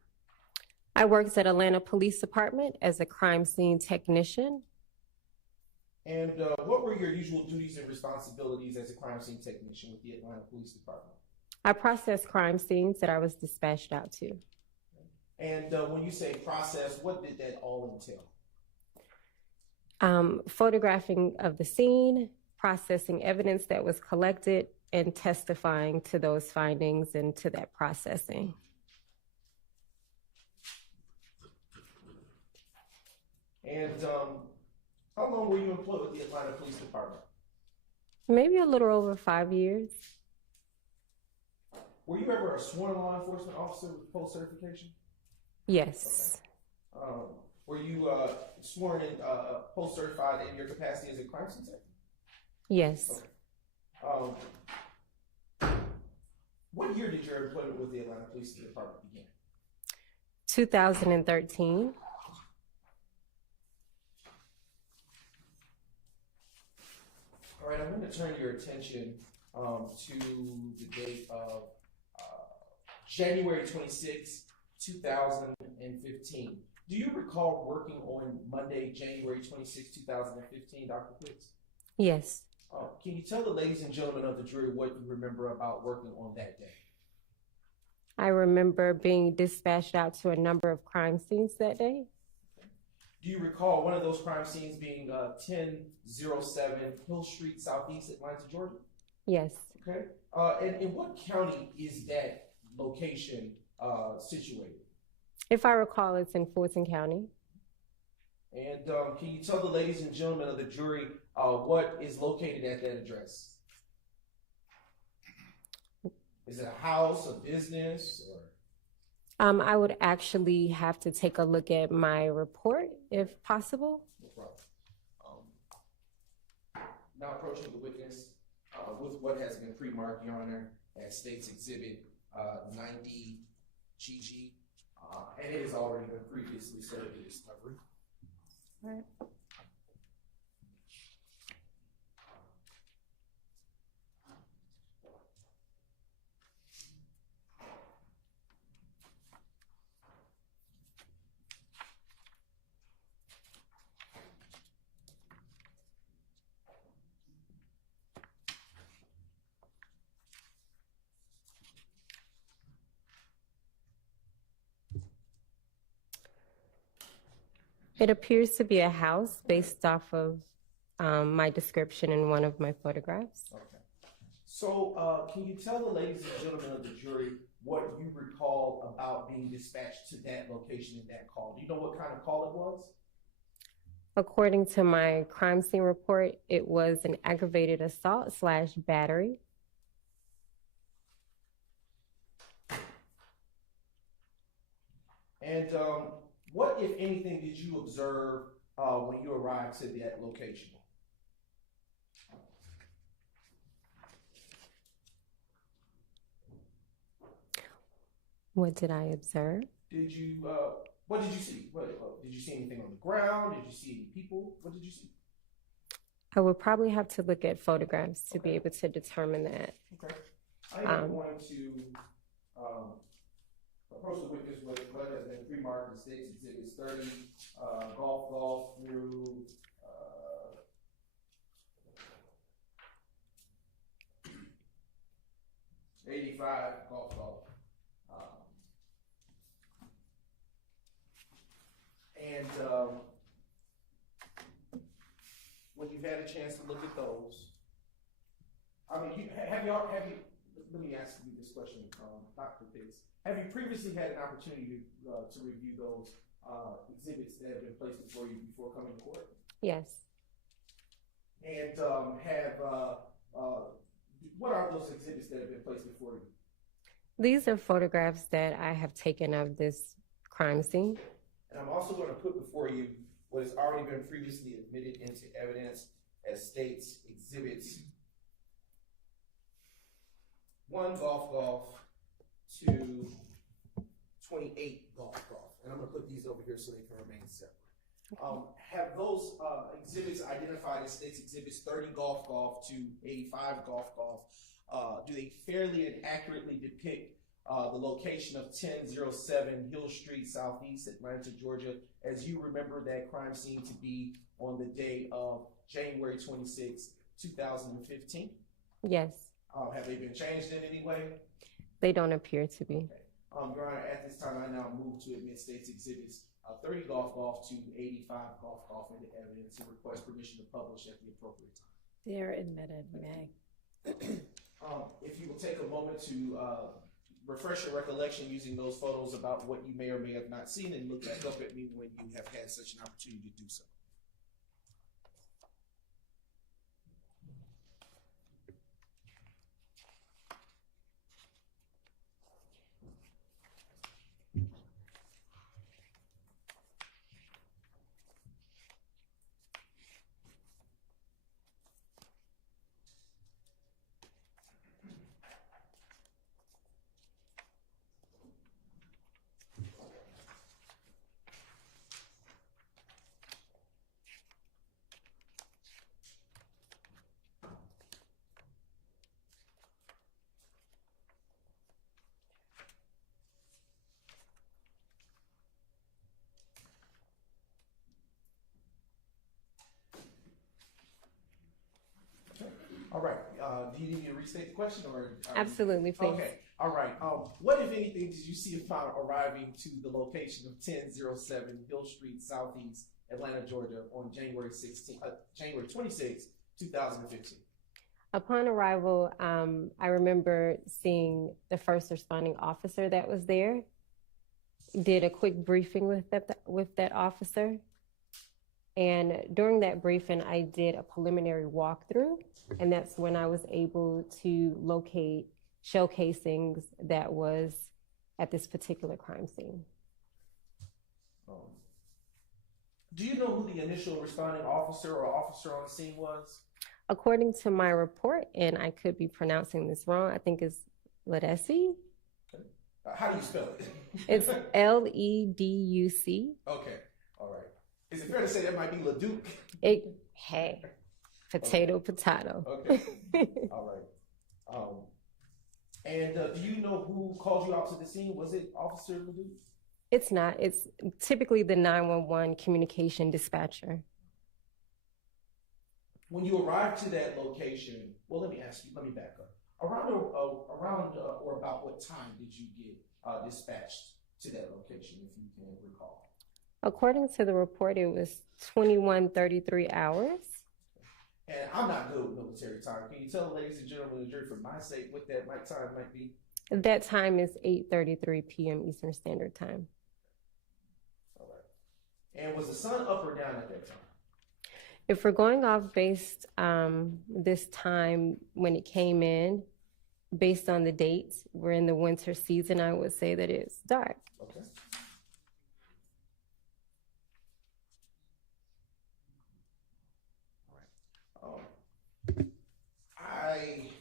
I worked at Atlanta Police Department as a crime scene technician. And what were your usual duties and responsibilities as a crime scene technician with the Atlanta Police Department? I processed crime scenes that I was dispatched out to. And when you say process, what did that all entail? Photographing of the scene, processing evidence that was collected, and testifying to those findings and to that processing. And how long were you employed with the Atlanta Police Department? Maybe a little over 5 years. Were you ever a sworn law enforcement officer with post-certification? Yes. Okay. Were you sworn in post-certified in your capacity as a crime scene tech? Yes. Okay. What year did your employment with the Atlanta Police Department begin? 2013. All right, I'm going to turn your attention to the date of January 26, 2015. Do you recall working on Monday, January 26, 2015, Dr. Pitts? Yes. Can you tell the ladies and gentlemen of the jury what you remember about working on that day? I remember being dispatched out to a number of crime scenes that day. Do you recall one of those crime scenes being 1007 Hill Street, Southeast Atlanta, Georgia? Yes. Okay. And in what county is that location situated? If I recall, it's in Fulton County. And can you tell the ladies and gentlemen of the jury what is located at that address? Is it a house, a business, or? I would actually have to take a look at my report, if possible. No problem. Now approaching the witness with what has been pre-marked, Your Honor, as State's Exhibit 90GG, and it has already been previously served in discovery. All right. It appears to be a house based off of my description in one of my photographs. Okay. So can you tell the ladies and gentlemen of the jury what you recall about being dispatched to that location in that call? Do you know what kind of call it was? According to my crime scene report, it was an aggravated assault / battery. And what, if anything, did you observe when you arrived to that location? What did I observe? Did you, what did you see? Did you see anything on the ground? Did you see any people? What did you see? I would probably have to look at photographs to be able to determine that. Okay. I am going to approach the witness with what has been pre-marked in State's Exhibits 30, golf through 85, golf. And when you've had a chance to look at those, I mean, have you, let me ask you this question, Dr. Pitts. Have you previously had an opportunity to review those exhibits that have been placed before you before coming to court? Yes. And what are those exhibits that have been placed before you? These are photographs that I have taken of this crime scene. And I'm also going to put before you what has already been previously admitted into evidence as State's Exhibits 1 golf, 2, 28 golf. And I'm going to put these over here so they can remain separate. Have those exhibits identified as State's Exhibits 30 golf to 85 golf, do they fairly and accurately depict the location of 1007 Hill Street, Southeast Atlanta, Georgia, as you remember that crime scene to be on the day of January 26, 2015? Yes. Have they been changed in any way? They don't appear to be. Okay. Your Honor, at this time, I now move to admit State's Exhibits 30 golf to 85 golf into evidence and request permission to publish at the appropriate time. They are admitted, May. If you will take a moment to refresh your recollection using those photos about what you may or may have not seen and look back up at me when you have had such an opportunity to do so. All right. Do you need me to restate the question, or? Absolutely, please. Okay. All right. What, if anything, did you see upon arriving to the location of 1007 Hill Street, Southeast Atlanta, Georgia, on January 26, 2015? Upon arrival, I remember seeing the first responding officer that was there. Did a quick briefing with that officer. And during that briefing, I did a preliminary walkthrough, and that's when I was able to locate shell casings that was at this particular crime scene. Do you know who the initial responding officer or officer on the scene was? According to my report, and I could be pronouncing this wrong, I think it's Leduc. How do you spell it? It's Leduc. Okay. All right. Is it fair to say that might be Leduc? Hey, potato, potato. Okay. All right. And do you know who called you out to the scene? Was it Officer Leduc? It's not. It's typically the 911 communication dispatcher. When you arrived to that location, well, let me back up. Around or about what time did you get dispatched to that location, if you can recall? According to the report, it was 21:33 hours. And I'm not good with military time. Can you tell the ladies and gentlemen of the jury, for my sake, what that time might be? That time is 8:33 p.m. Eastern Standard Time. All right. And was the sun up or down at that time? If we're going off based this time when it came in, based on the dates, we're in the winter season, I would say that it's dark. Okay. All right.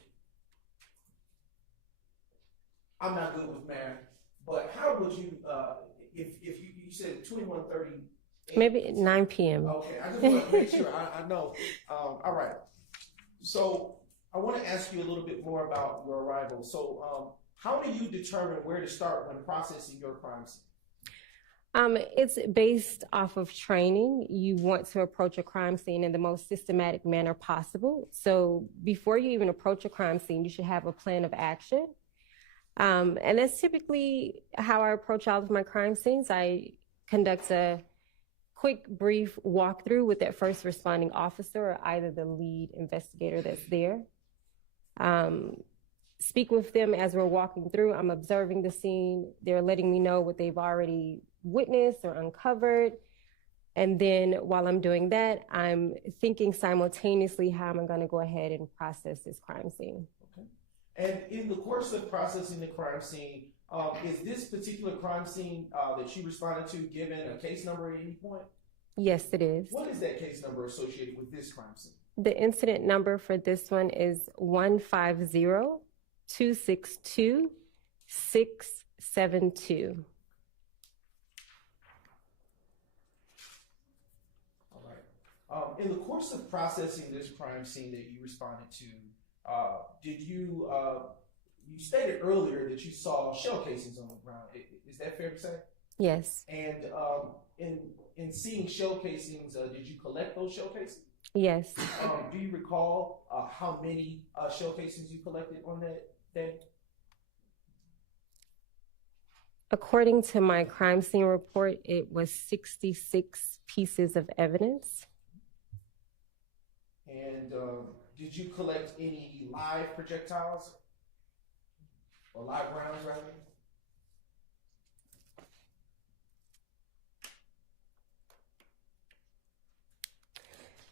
I'm not good with math, but how would you, if you said 21:30? Maybe 9 p.m. Okay, I just want to make sure I know. All right. So I want to ask you a little bit more about your arrival. So how do you determine where to start when processing your crime scene? It's based off of training. You want to approach a crime scene in the most systematic manner possible. So before you even approach a crime scene, you should have a plan of action. And that's typically how I approach all of my crime scenes. I conduct a quick, brief walkthrough with that first responding officer or either the lead investigator that's there. Speak with them as we're walking through. I'm observing the scene. They're letting me know what they've already witnessed or uncovered. And then while I'm doing that, I'm thinking simultaneously how I'm going to go ahead and process this crime scene. Okay. And in the course of processing the crime scene, is this particular crime scene that you responded to given a case number at any point? Yes, it is. What is that case number associated with this crime scene? The incident number for this one is 150-262-672. All right. In the course of processing this crime scene that you responded to, did you stated earlier that you saw shell casings on the ground. Is that fair to say? Yes. And in seeing shell casings, did you collect those shell casings? Yes. Do you recall how many shell casings you collected on that day? According to my crime scene report, it was 66 pieces of evidence. And did you collect any live projectiles? Or live rounds, rather?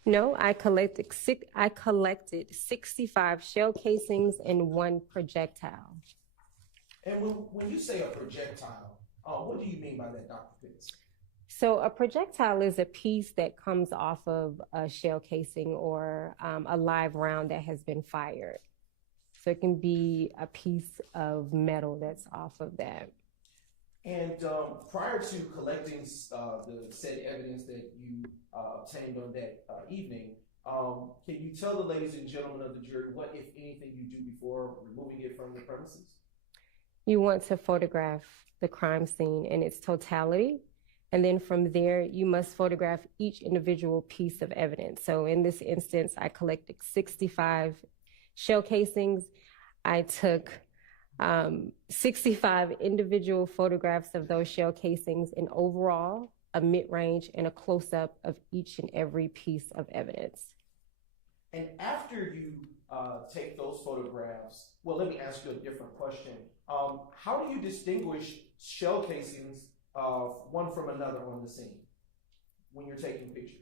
No, I collected 65 shell casings and 1 projectile. And when you say a projectile, what do you mean by that, Dr. Pitts? So a projectile is a piece that comes off of a shell casing or a live round that has been fired. So it can be a piece of metal that's off of that. And prior to collecting the said evidence that you obtained on that evening, can you tell the ladies and gentlemen of the jury what, if anything, you do before removing it from the premises? You want to photograph the crime scene in its totality. And then from there, you must photograph each individual piece of evidence. So in this instance, I collected 65 shell casings. I took 65 individual photographs of those shell casings, and overall, a mid-range and a close-up of each and every piece of evidence. And after you take those photographs, well, let me ask you a different question. How do you distinguish shell casings one from another on the scene when you're taking pictures?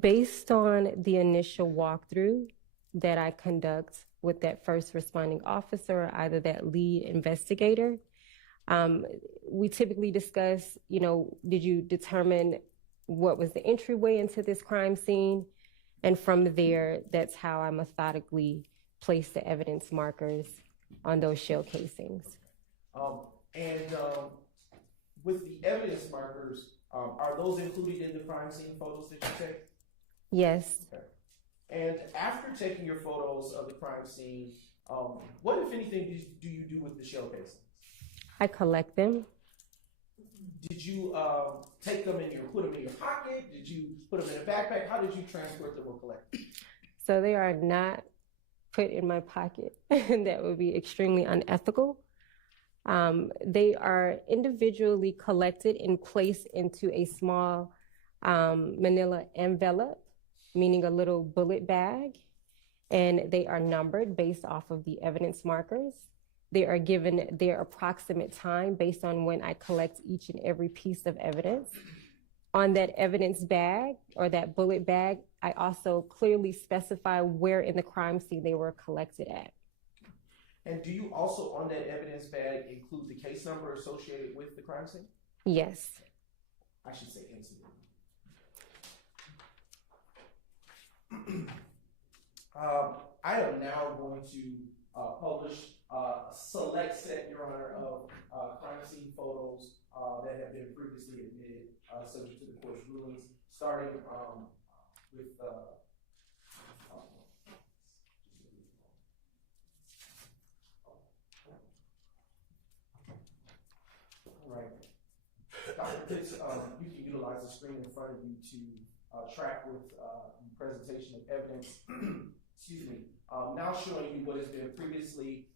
Based on the initial walkthrough that I conduct with that first responding officer, or either that lead investigator, we typically discuss, did you determine what was the entryway into this crime scene? And from there, that's how I methodically place the evidence markers on those shell casings. With the evidence markers, are those included in the crime scene photos that you take? Yes. Okay. And after taking your photos of the crime scene, what, if anything, do you do with the shell casings? I collect them. Did you take them put them in your pocket? Did you put them in a backpack? How did you transport them or collect them? So they are not put in my pocket. That would be extremely unethical. They are individually collected and placed into a small manila envelope, meaning a little bullet bag, and they are numbered based off of the evidence markers. They are given their approximate time based on when I collect each and every piece of evidence. On that evidence bag or that bullet bag, I also clearly specify where in the crime scene they were collected at. And do you also, on that evidence bag, include the case number associated with the crime scene? Yes. I should say incident. I am now going to publish a select set, Your Honor, of crime scene photos that have been previously admitted, subject to the court's rulings, starting with right. Dr. Pitts, you can utilize the screen in front of you to track with the presentation of evidence. Excuse me. Now showing you what has been previously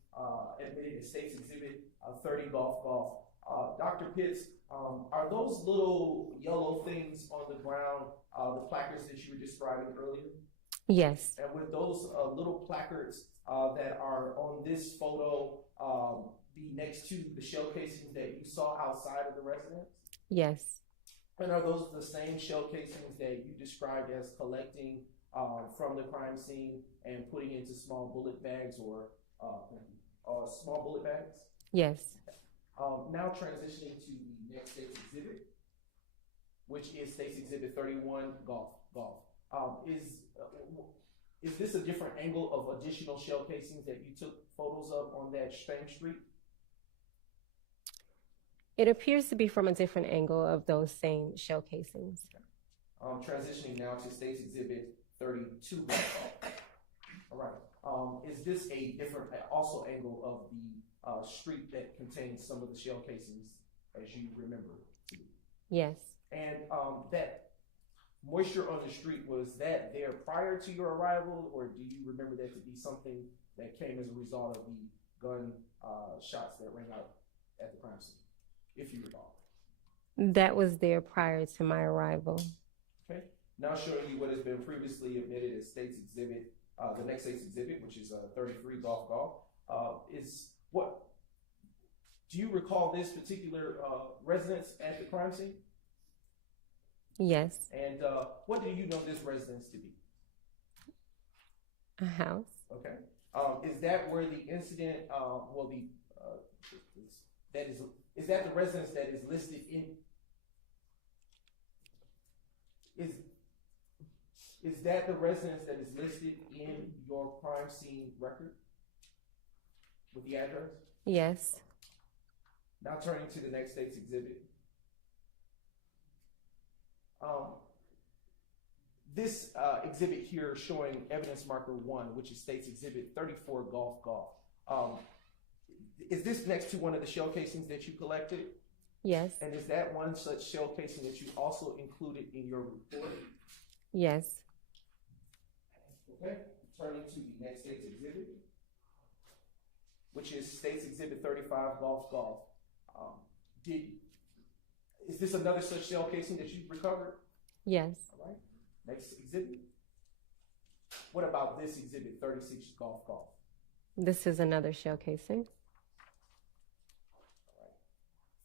admitted as State's Exhibit 30 Golf. Dr. Pitts, are those little yellow things on the ground the placards that you were describing earlier? Yes. And would those little placards that are on this photo be next to the shell casings that you saw outside of the residence? Yes. And are those the same shell casings that you described as collecting from the crime scene and putting into small bullet bags or small bullet bags? Yes. Now transitioning to the next State's Exhibit, which is State's Exhibit 31 Golf. Is this a different angle of additional shell casings that you took photos of on that same street? It appears to be from a different angle of those same shell casings. Transitioning now to State's Exhibit 32 Golf. All right. Is this a different also angle of the street that contains some of the shell casings as you remember? Yes. And that moisture on the street, was that there prior to your arrival, or do you remember that to be something that came as a result of the gun shots that rang out at the crime scene, if you recall? That was there prior to my arrival. Okay. Now showing you what has been previously admitted as State's Exhibit, the next State's Exhibit, which is 33 Golf. Is what? Do you recall this particular residence at the crime scene? Yes. And what do you know this residence to be? A house. Okay. Is that where the incident? Is that the residence that is listed in? Is that the residence that is listed in your crime scene record with the address? Yes. Now turning to the next State's Exhibit. This exhibit here showing evidence marker 1, which is State's Exhibit 34 Golf. Is this next to one of the shell casings that you collected? Yes. And is that one such shell casing that you also included in your report? Yes. Okay, turning to the next state's exhibit, which is State's Exhibit 35, Golf. Is this another such shell casing that you recovered? Yes. All right. Next exhibit. What about this exhibit, 36, Golf? This is another shell casing.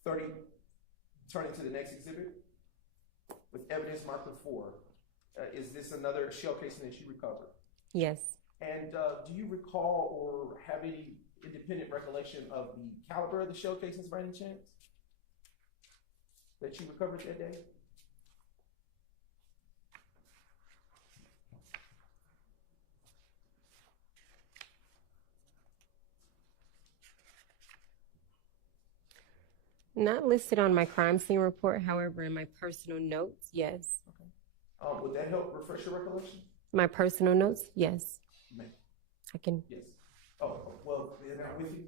30, turning to the next exhibit with evidence marker 4. Is this another shell casing that you recovered? Yes. And do you recall or have any independent recollection of the caliber of the shell casings by any chance that you recovered that day? Not listed on my crime scene report, however, in my personal notes, yes. Okay. Would that help refresh your recollection? My personal notes, yes. Ma'am. I can. Yes. Oh, well, they're not with you?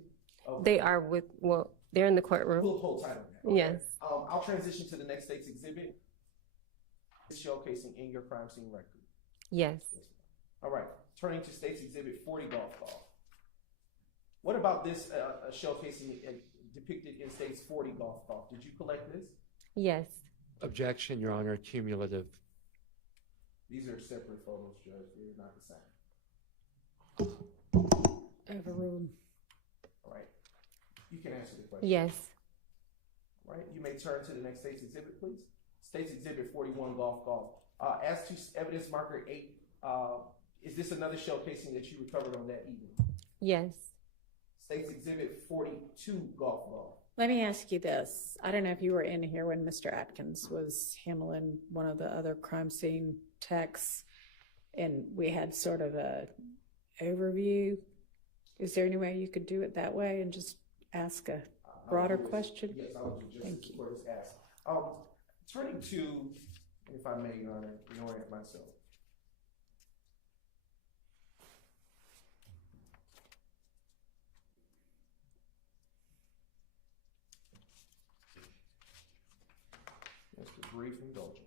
Okay. They are with, well, they're in the courtroom. We'll hold tight on that. Okay. Yes. I'll transition to the next state's exhibit. This shell casing in your crime scene record. Yes. All right. Turning to state's exhibit 40, Golf. What about this shell casing depicted in state's 40, Golf? Did you collect this? Yes. Objection, Your Honor, cumulative. These are separate photos, Judge. They're not the same. Overruled. All right. You can answer the question. Yes. All right. You may turn to the next state's exhibit, please. State's exhibit 41, Golf. As to evidence marker 8, is this another shell casing that you recovered on that evening? Yes. State's exhibit 42, Golf. Let me ask you this. I don't know if you were in here when Mr. Atkins was handling one of the other crime scene techs, and we had sort of a overview. Is there any way you could do it that way and just ask a broader question? Yes, I will do just Thank as you. the court has asked. Turning to, if I may, Your Honor, ignoring it myself. Just a brief indulgence.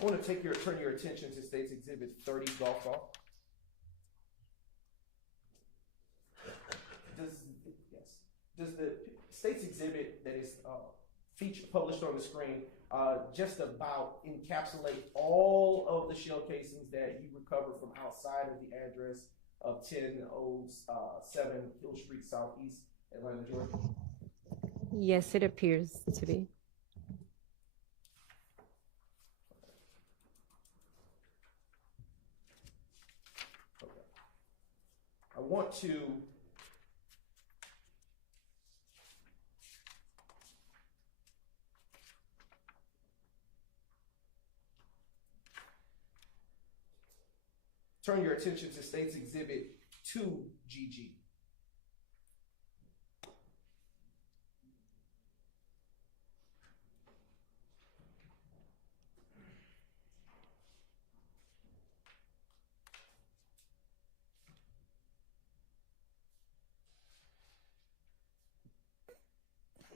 I want to turn your attention to State's Exhibit 30, Golf. Does the State's Exhibit that is published on the screen just about encapsulate all of the shell casings that you recovered from outside of the address of 1007 Hill Street Southeast, Atlanta, Georgia? Yes, it appears to be. Okay. I want to turn your attention to State's Exhibit 2GG.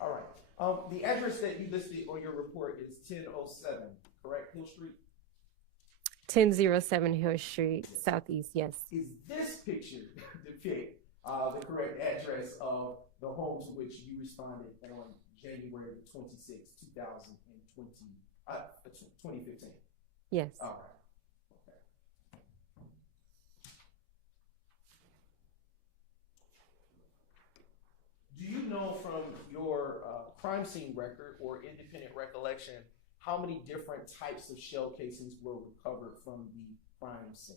All right. The address that you listed on your report is 1007, correct, Hill Street? 1007 Hill Street, Southeast, yes. Is this picture depict the correct address of the home to which you responded on January 26, 2015? Yes. All right. Okay. Do you know from your crime scene record or independent recollection how many different types of shell casings were recovered from the crime scene?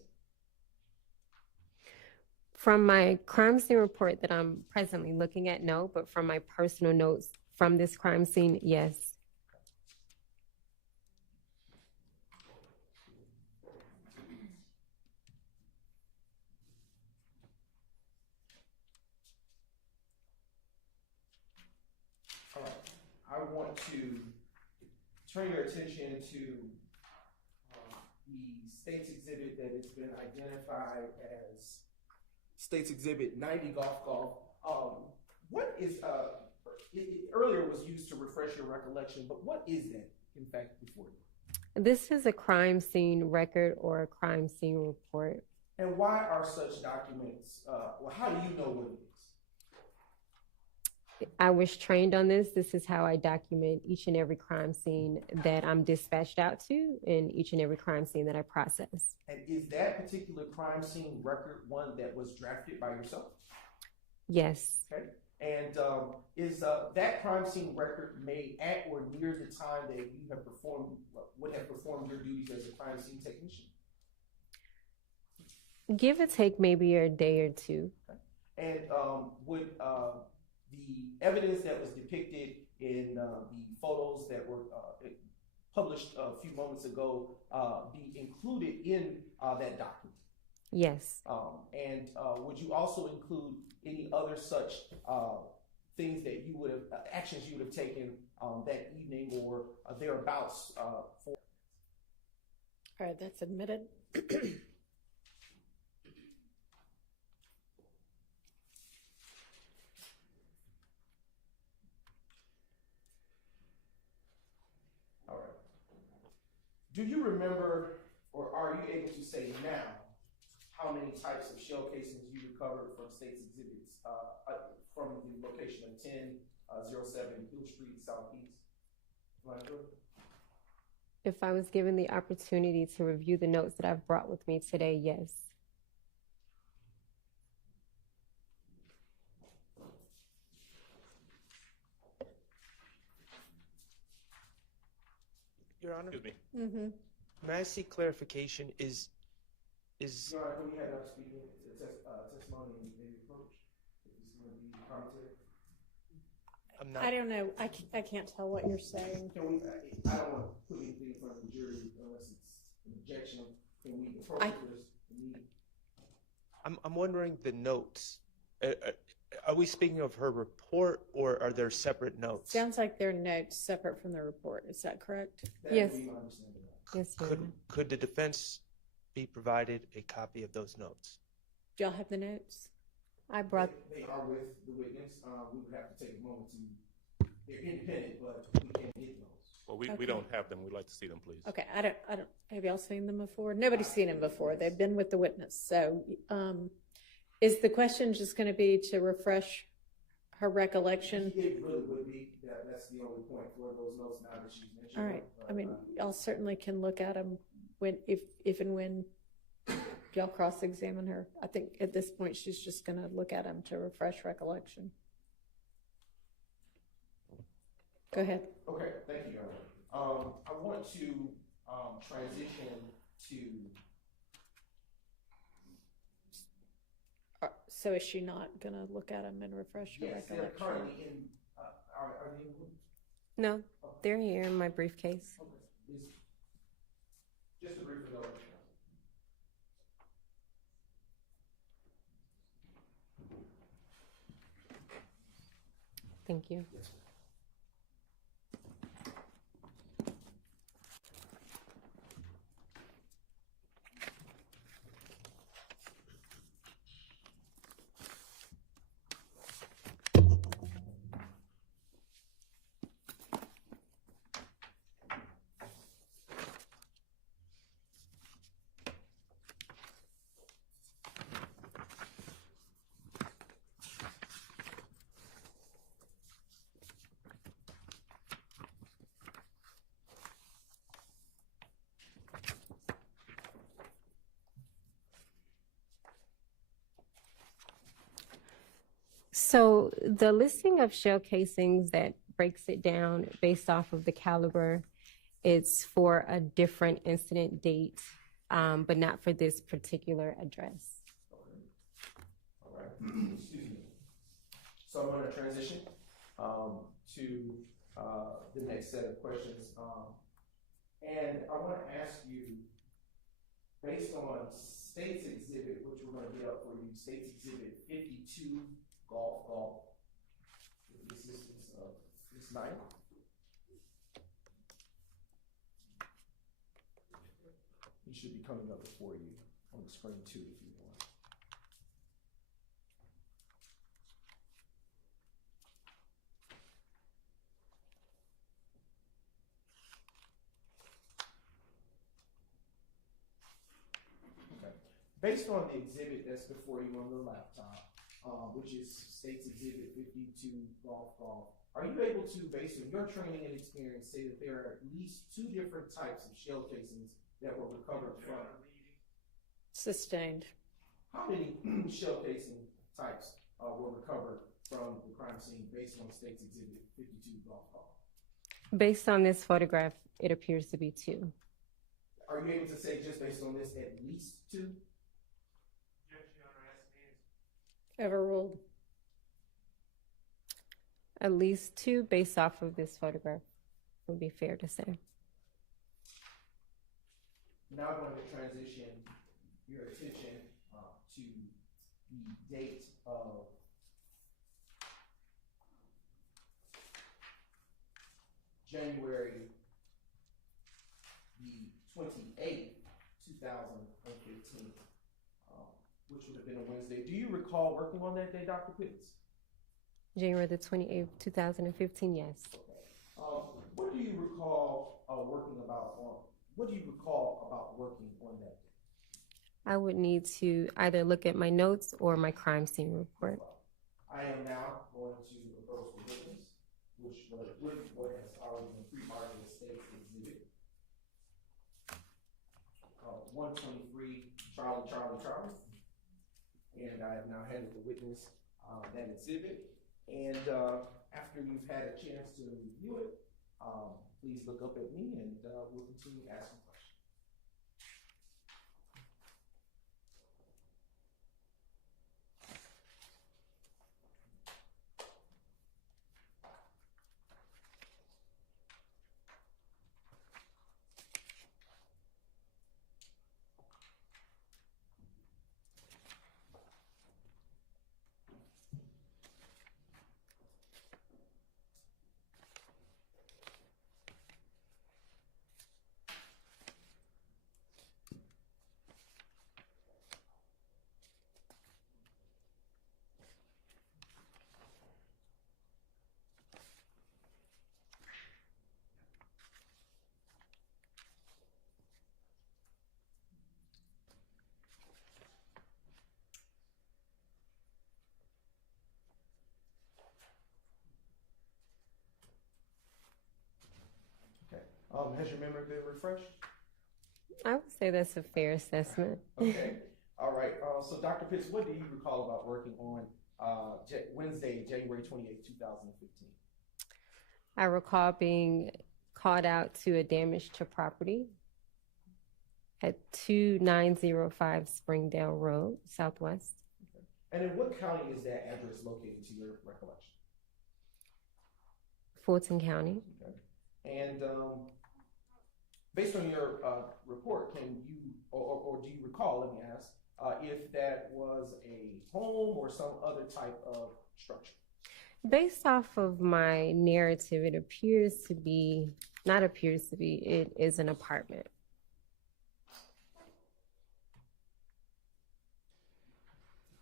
From my crime scene report that I'm presently looking at, no, but from my personal notes from this crime scene, yes. All right. I want to turn your attention to the State's Exhibit that has been identified as State's Exhibit 90 Golf. What is earlier was used to refresh your recollection, but what is that, in fact, before you? This is a crime scene record or a crime scene report. And why are such documents, well, how do you know what it is? I was trained on this. This is how I document each and every crime scene that I'm dispatched out to and each and every crime scene that I process. And is that particular crime scene record one that was drafted by yourself? Yes. Okay. And is that crime scene record made at or near the time that you have would have performed your duties as a crime scene technician? Give or take maybe a day or two. Okay. And would the evidence that was depicted in the photos that were published a few moments ago be included in that document? Yes. And would you also include any other such things that you would have, actions you would have taken that evening or thereabouts for? All right, that's admitted. All right. Do you remember, or are you able to say now, how many types of shell casings you recovered from state's exhibits from the location of 1007 Hill Street Southeast? If I was given the opportunity to review the notes that I've brought with me today, yes. Your Honor? Excuse me. Mm-hmm. May I seek clarification? Is Your Honor, when you had speaking testimony and approach, if this is going to be commentary. I'm not. I don't know. I can't tell what you're saying. Can we, I don't want to put anything in front of the jury unless it's an objection. Can we approach this immediately? I'm wondering the notes. Are we speaking of her report, or are there separate notes? Sounds like they're notes separate from the report. Is that correct? Yes. Yes. Could the defense be provided a copy of those notes? Do y'all have the notes? I brought. They are with the witness. We would have to take a moment to. They're independent, but we can't get those. Well, we Okay. don't have them. We'd like to see them, please. Okay, I don't. Have y'all seen them before? Nobody's seen them before. They've been with the witness. So, is the question just going to be to refresh her recollection? It really would be. That's the only point for those notes now that she's mentioned. All right. I mean, y'all certainly can look at them if and when y'all cross-examine her. I think at this point she's just going to look at them to refresh recollection. Go ahead. Okay, thank you, Your Honor. I want to transition to. So is she not going to look at them and refresh her Yes, recollection? they're currently in. Are they in? No, they're here in my briefcase. Okay. Just a brief introduction. Thank you. Yes. So the listing of shell casings that breaks it down based off of the caliber, it's for a different incident date, but not for this particular address. All right. Excuse me. So I'm going to transition to the next set of questions. And I want to ask you, based on State's Exhibit, which we're going to get up for you, State's Exhibit 52, Golf, with the assistance of Ms. Knight. It should be coming up before you on the screen too, if you want. based on the exhibit that's before you on the laptop, which is State's Exhibit 52 Golf, are you able to, based on your training and experience, say that there are at least 2 different types of shell casings that were recovered from? Sustained. How many shell casing types were recovered from the crime scene based on State's Exhibit 52 Golf? Based on this photograph, it appears to be 2. Are you able to say, just based on this, at least 2? Overruled. At least 2 based off of this photograph would be fair to say. Now I'm going to transition your attention to the date of January the 28th, 2015, which would have been a Wednesday. Do you recall working on that day, Dr. Pitts? January the 28th, 2015, yes. What do you recall What do you recall about working on that day? I would need to either look at my notes or my crime scene report. I am now going to approach the witness, which what has already been pre-marked as State's Exhibit 123 Charlie. And I have now handed the witness that exhibit. And after you've had a chance to review it, please look up at me and we'll continue asking questions. Has your memory been refreshed? I would say that's a fair assessment. Okay. All right. So, Dr. Pitts, what do you recall about working on Wednesday, January 28th, 2015? I recall being called out to a damage to property at 2905 Springdale Road, Southwest. Okay. And in what county is that address located, to your recollection? Fulton County. Okay. And based on your report, can you, or do you recall, let me ask, if that was a home or some other type of structure? Based off of my narrative, it appears to be, it is an apartment.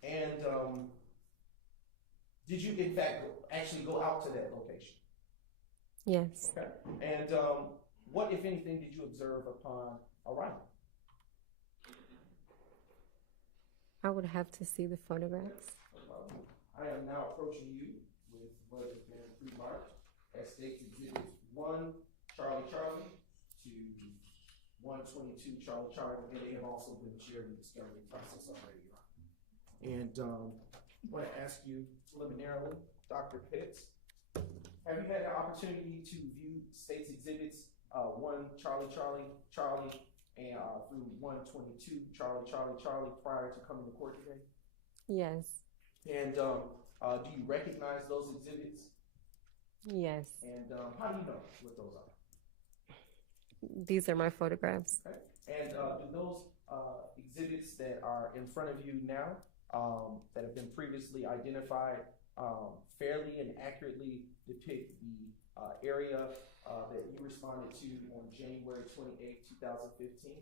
And did you, in fact, actually go out to that location? Yes. Okay. And what, if anything, did you observe upon arrival? I would have to see the photographs. I am now approaching you with what has been pre-marked as State's Exhibits 1 Charlie to 122 Charlie, and they have also been shared in the discovery process already. And I want to ask you preliminarily, Dr. Pitts, have you had the opportunity to view State's Exhibits 1 Charlie, and through 122 Charlie prior to coming to court today? Yes. And do you recognize those exhibits? Yes. And how do you know what those are? These are my photographs. Okay. And do those exhibits that are in front of you now, that have been previously identified, fairly and accurately depict the area that you responded to on January 28, 2015?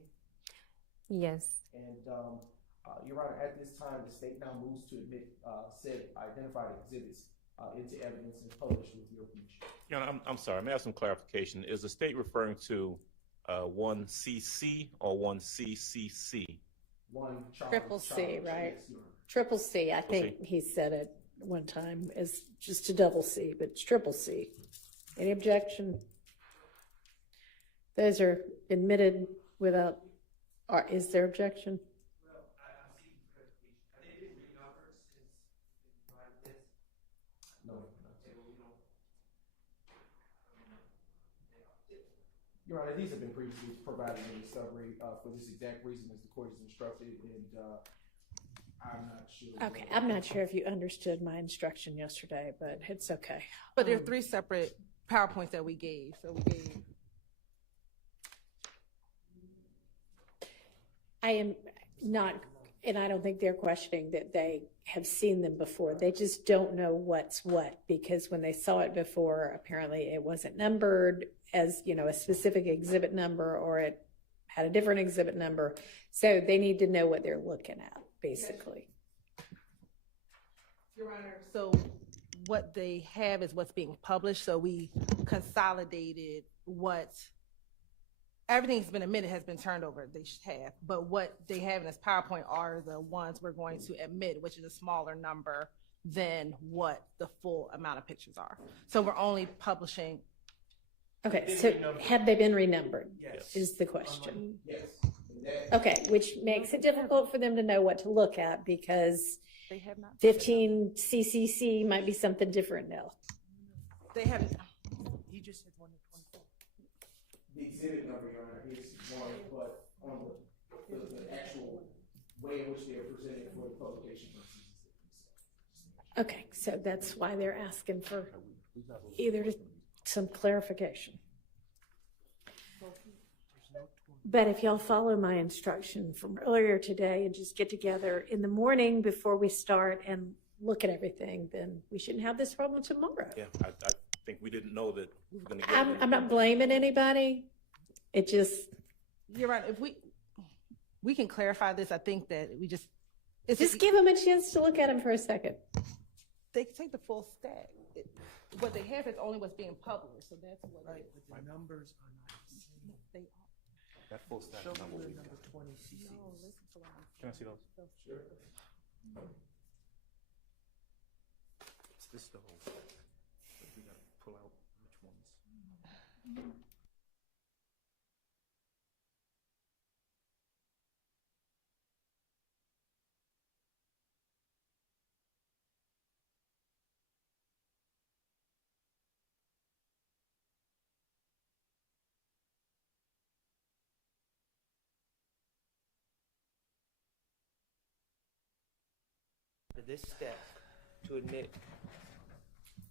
Yes. And Your Honor, at this time, the state now moves to admit said identified exhibits into evidence and published with your permission. Yeah, I'm sorry. May I have some clarification? Is the state referring to 1CC or 1CCC? one child. Triple C, right? Yes, Your Honor. Triple C, I think he said it one time is just a double C, but it's triple C. Any objection? Those are admitted without, or is there objection? Your Honor, these have been previously provided in discovery for this exact reason as the court has instructed, and I'm not sure. Okay, I'm not sure if you understood my instruction yesterday, but it's okay. But there are three separate PowerPoints that we gave. So we gave. I am not, and I don't think they're questioning that they have seen them before. They just don't know what's what, because when they saw it before, apparently it wasn't numbered as, you know, a specific exhibit number, or it had a different exhibit number. So they need to know what they're looking at, basically. Your Honor, so what they have is what's being published. So we consolidated what everything's been admitted has been turned over. They should have, but what they have in this PowerPoint are the ones we're going to admit, which is a smaller number than what the full amount of pictures are. So we're only publishing. Okay, so have they been renumbered? Yes. Is the question. Yes. Okay, which makes it difficult for them to know what to look at, because They have not. 15 CCC might be something different now. They haven't. You just said 1 to 24. The exhibit number, Your Honor, is one, but on the actual way in which they are presented for the publication purposes is different. Okay, so that's why they're asking for either some clarification. But if y'all follow my instruction from earlier today and just get together in the morning before we start and look at everything, then we shouldn't have this problem tomorrow. Yeah, I think we didn't know that we were going to get it. I'm not blaming anybody. It just, You're right. If we can clarify this, I think that we just give them a chance to look at them for a second. They can take the full stack. What they have is only what's being published, so that's what. Right, but the numbers are not the same. They are. That full stack Show number me we've the got. number 20 CCs. No, listen to what I'm Can I see those? Sure. Is this the whole stack? We got to pull out which ones. This step to admit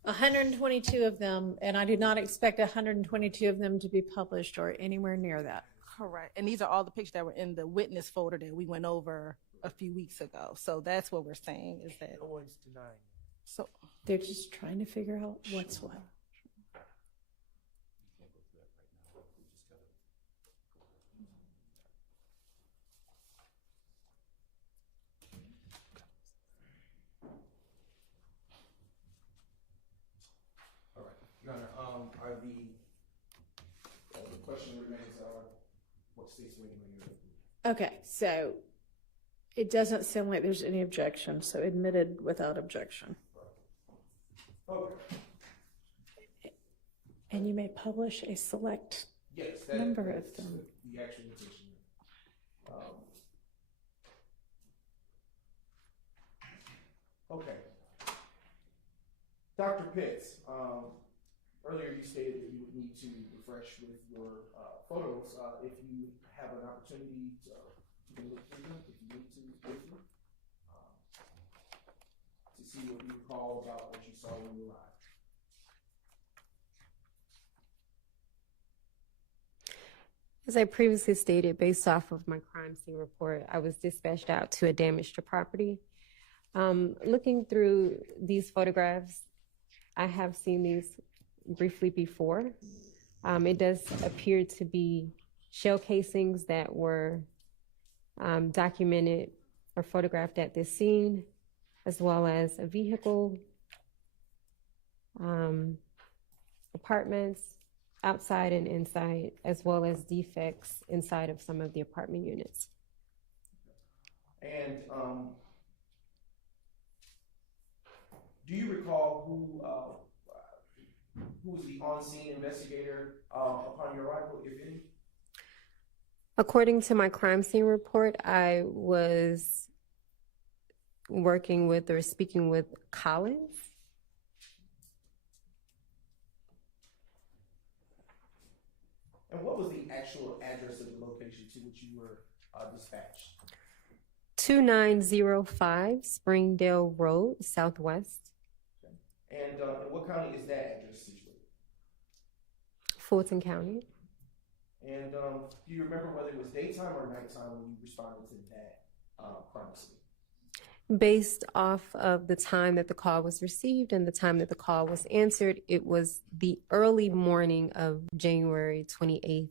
122 of them, and I do not expect 122 of them to be published or anywhere near that. correct. And these are all the pictures that were in the witness folder that we went over a few weeks ago. So that's what we're saying is that. no one's denying. So They're just trying to figure out what's what. All right, Your Honor, are the question remains, what state's waiting on you? Okay, so it doesn't sound like there's any objection, so admitted without objection. Okay. And you may publish a select Yes, number of that's them. the actual intention. Okay. Dr. Pitts, earlier you stated that you would need to refresh with your photos. If you have an opportunity to, you can look through them if you need to briefly, to see what you recall about what you saw when you arrived. As I previously stated, based off of my crime scene report, I was dispatched out to a damaged property. Looking through these photographs, I have seen these briefly before. It does appear to be shell casings that were documented or photographed at this scene, as well as a vehicle, apartments, outside and inside, as well as defects inside of some of the apartment units. And do you recall who was the on-scene investigator upon your arrival, if any? According to my crime scene report, I was working with or speaking with Collins. And what was the actual address of the location to which you were dispatched? 2905 Springdale Road, Southwest. And in what county is that address situated? Fulton County. And do you remember whether it was daytime or nighttime when you responded to that crime scene? Based off of the time that the call was received and the time that the call was answered, it was the early morning of January 28th,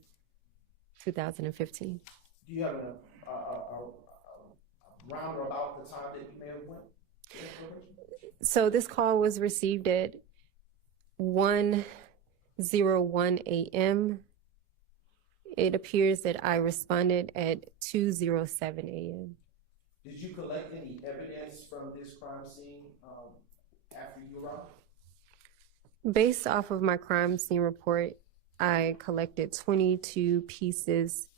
2015. Do you have a round or about the time that you may have went? So this call was received at 1:01 a.m. It appears that I responded at 2:07 a.m. Did you collect any evidence from this crime scene after you arrived? Based off of my crime scene report, I collected 22 pieces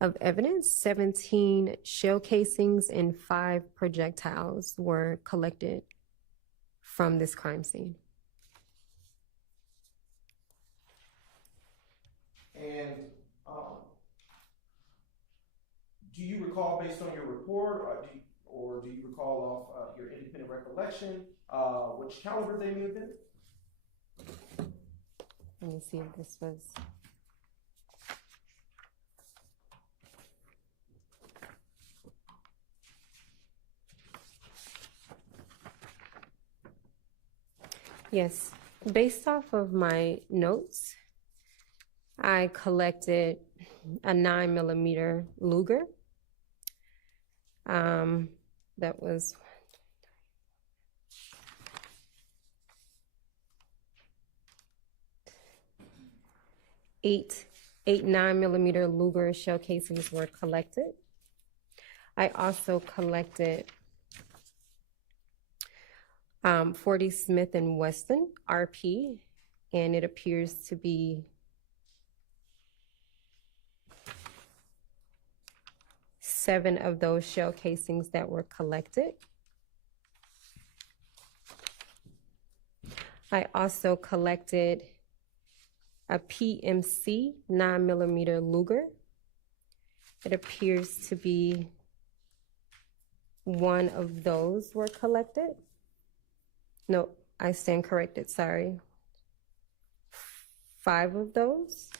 of evidence. 17 shell casings and 5 projectiles were collected from this crime scene. And do you recall, based on your report, or do you recall off your independent recollection, which caliber they may have been? Let me see if this was. Yes, based off of my notes, I collected a 9mm Luger. That was 8 9mm Luger shell casings were collected. I also collected 40 Smith & Wesson RP, and it appears to be 7 of those shell casings that were collected. I also collected a PMC 9mm Luger. It appears to be 1 of those were collected. No, I stand corrected, sorry. 5 of those.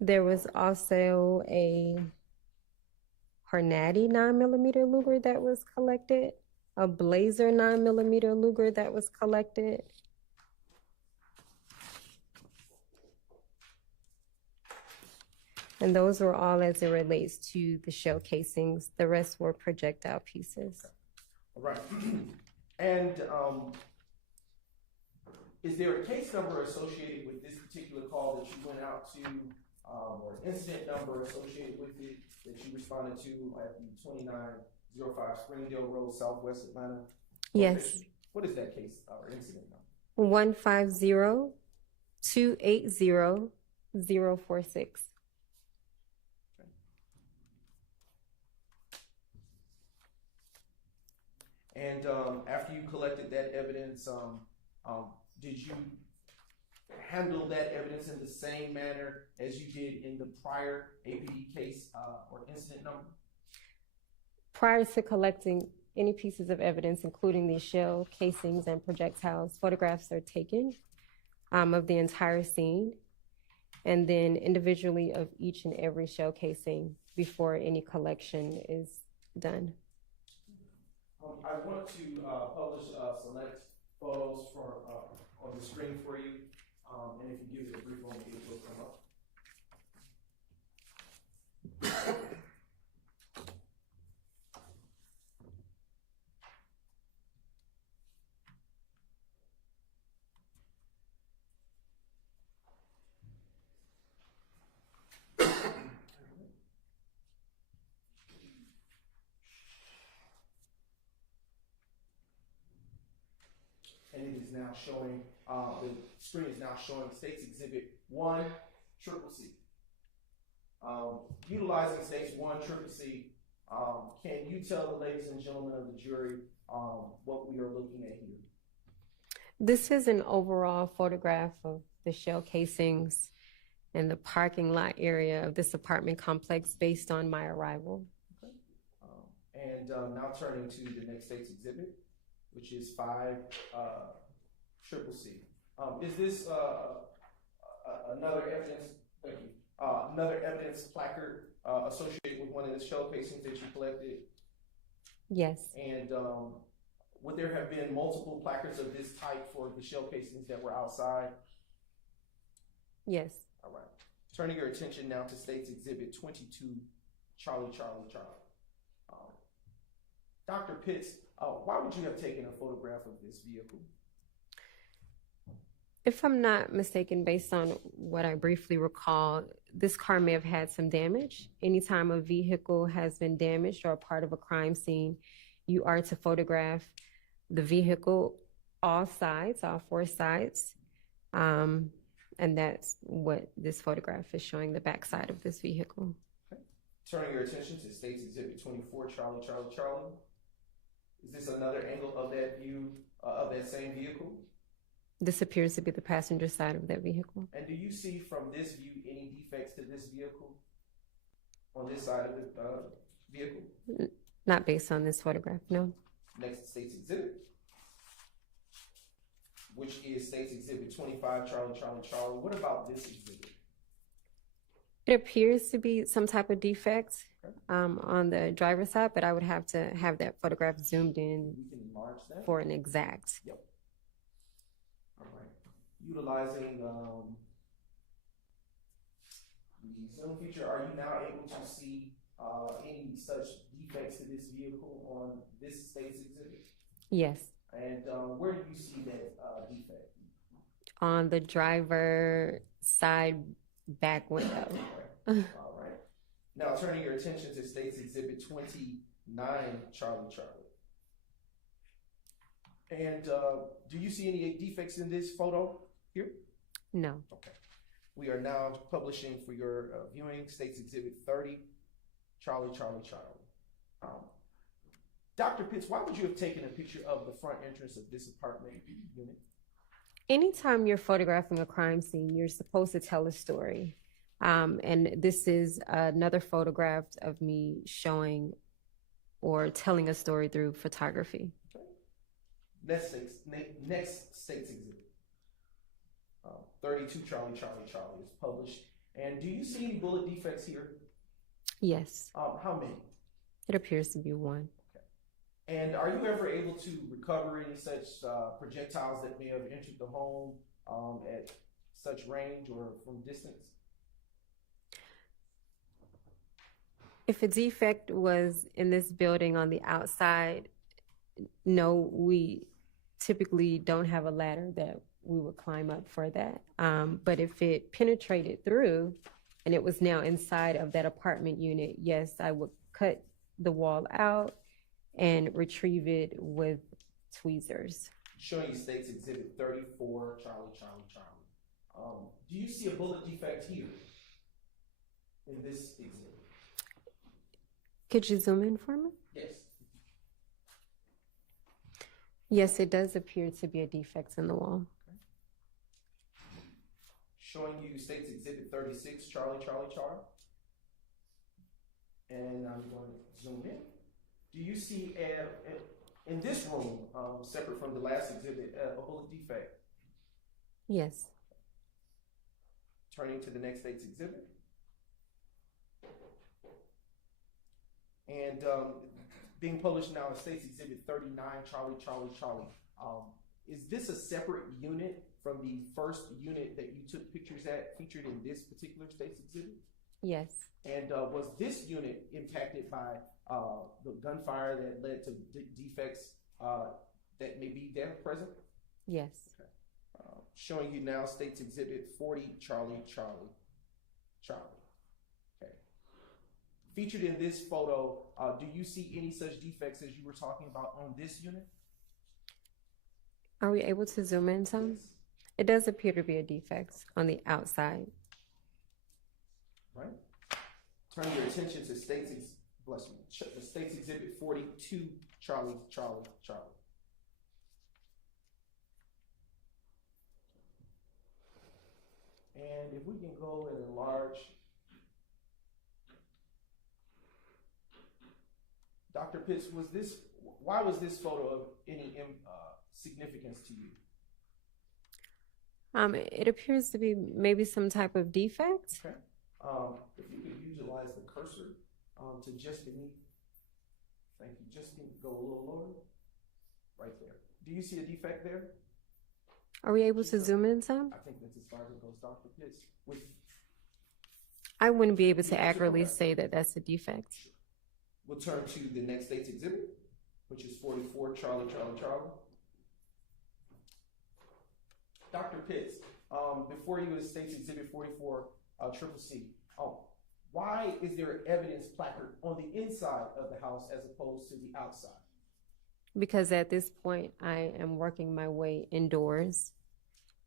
There was also a Hornady 9mm Luger that was collected, a Blazer 9mm Luger that was collected. And those were all as it relates to the shell casings. The rest were projectile pieces. All right. And is there a case number associated with this particular call that you went out to, or an incident number associated with it that you responded to at the 2905 Springdale Road, Southwest Atlanta? Yes. What is that case or incident number? 150-280-046. And after you collected that evidence, did you handle that evidence in the same manner as you did in the prior APD case or incident number? Prior to collecting any pieces of evidence, including these shell casings and projectiles, photographs are taken of the entire scene, and then individually of each and every shell casing before any collection is done. I want to publish select photos on the screen for you, and if you give it a brief moment, it will come up. now showing, the screen is now showing State's Exhibit 1, Triple C. Utilizing States 1, Triple C, can you tell the ladies and gentlemen of the jury what we are looking at here? This is an overall photograph of the shell casings and the parking lot area of this apartment complex based on my arrival. And now turning to the next State's Exhibit, which is 5, Triple C. Is this another evidence? Thank you. Another evidence placard associated with one of the shell casings that you collected? Yes. And would there have been multiple placards of this type for the shell casings that were outside? Yes. All right. Turning your attention now to State's Exhibit 22, Charlie, Charlie, Charlie. Dr. Pitts, why would you have taken a photograph of this vehicle? If I'm not mistaken, based on what I briefly recall, this car may have had some damage. Anytime a vehicle has been damaged or a part of a crime scene, you are to photograph the vehicle, all sides, all 4 sides. And that's what this photograph is showing, the backside of this vehicle. Okay. Turning your attention to State's Exhibit 24, Charlie, Charlie, Charlie. Is this another angle of that view of that same vehicle? This appears to be the passenger side of that vehicle. And do you see from this view any defects to this vehicle on this side of the vehicle? Not based on this photograph, no. Next State's Exhibit, which is State's Exhibit 25, Charlie, Charlie, Charlie. What about this exhibit? It appears to be some type of defect on the driver's side, but I would have to have that photograph zoomed in We can enlarge that. for an exact. Yep. All right. Utilizing the zoom feature, are you now able to see any such defects to this vehicle on this State's Exhibit? Yes. And where do you see that defect? On the driver side back window. All right. Now turning your attention to State's Exhibit 29, Charlie, Charlie. And do you see any defects in this photo here? No. Okay. We are now publishing for your viewing State's Exhibit 30, Charlie, Charlie, Charlie. Dr. Pitts, why would you have taken a picture of the front entrance of this apartment unit? Anytime you're photographing a crime scene, you're supposed to tell a story. And this is another photograph of me showing or telling a story through photography. Okay. Next State's Exhibit. 32 Charlie, Charlie, Charlie is published. And do you see any bullet defects here? Yes. How many? It appears to be 1. And are you ever able to recover any such projectiles that may have entered the home at such range or from distance? If a defect was in this building on the outside, no, we typically don't have a ladder that we would climb up for that. But if it penetrated through and it was now inside of that apartment unit, yes, I would cut the wall out and retrieve it with tweezers. Showing you State's Exhibit 34, Charlie, Charlie, Charlie. Do you see a bullet defect here in this exhibit? Could you zoom in for me? Yes. Yes, it does appear to be a defect in the wall. Okay. Showing you State's Exhibit 36, Charlie, Charlie, Charlie. And I'm going to zoom in. Do you see in this room, separate from the last exhibit, a bullet defect? Yes. Turning to the next State's Exhibit. And being published now in State's Exhibit 39, Charlie, Charlie, Charlie. Is this a separate unit from the first unit that you took pictures at featured in this particular State's Exhibit? Yes. And was this unit impacted by the gunfire that led to defects that may be there present? Yes. Okay. Showing you now State's Exhibit 40, Charlie, Charlie, Charlie. Okay. Featured in this photo, do you see any such defects as you were talking about on this unit? Are we able to zoom in some? It does appear to be a defect on the outside. Right? Turn your attention to bless me, the State's Exhibit 42, Charlie. And if we can go and enlarge. Dr. Pitts, why was this photo of any significance to you? It appears to be maybe some type of defect. Okay. If you could utilize the cursor to just beneath, thank you, go a little lower, right there. Do you see a defect there? Are we able to zoom in some? I think that's as far as it goes, Dr. Pitts. I wouldn't be able to accurately say that that's a defect. We'll turn to the next State's Exhibit, which is 44, Charlie. Dr. Pitts, before you was State's Exhibit 44, Triple C. Why is there evidence placard on the inside of the house as opposed to the outside? Because at this point, I am working my way indoors,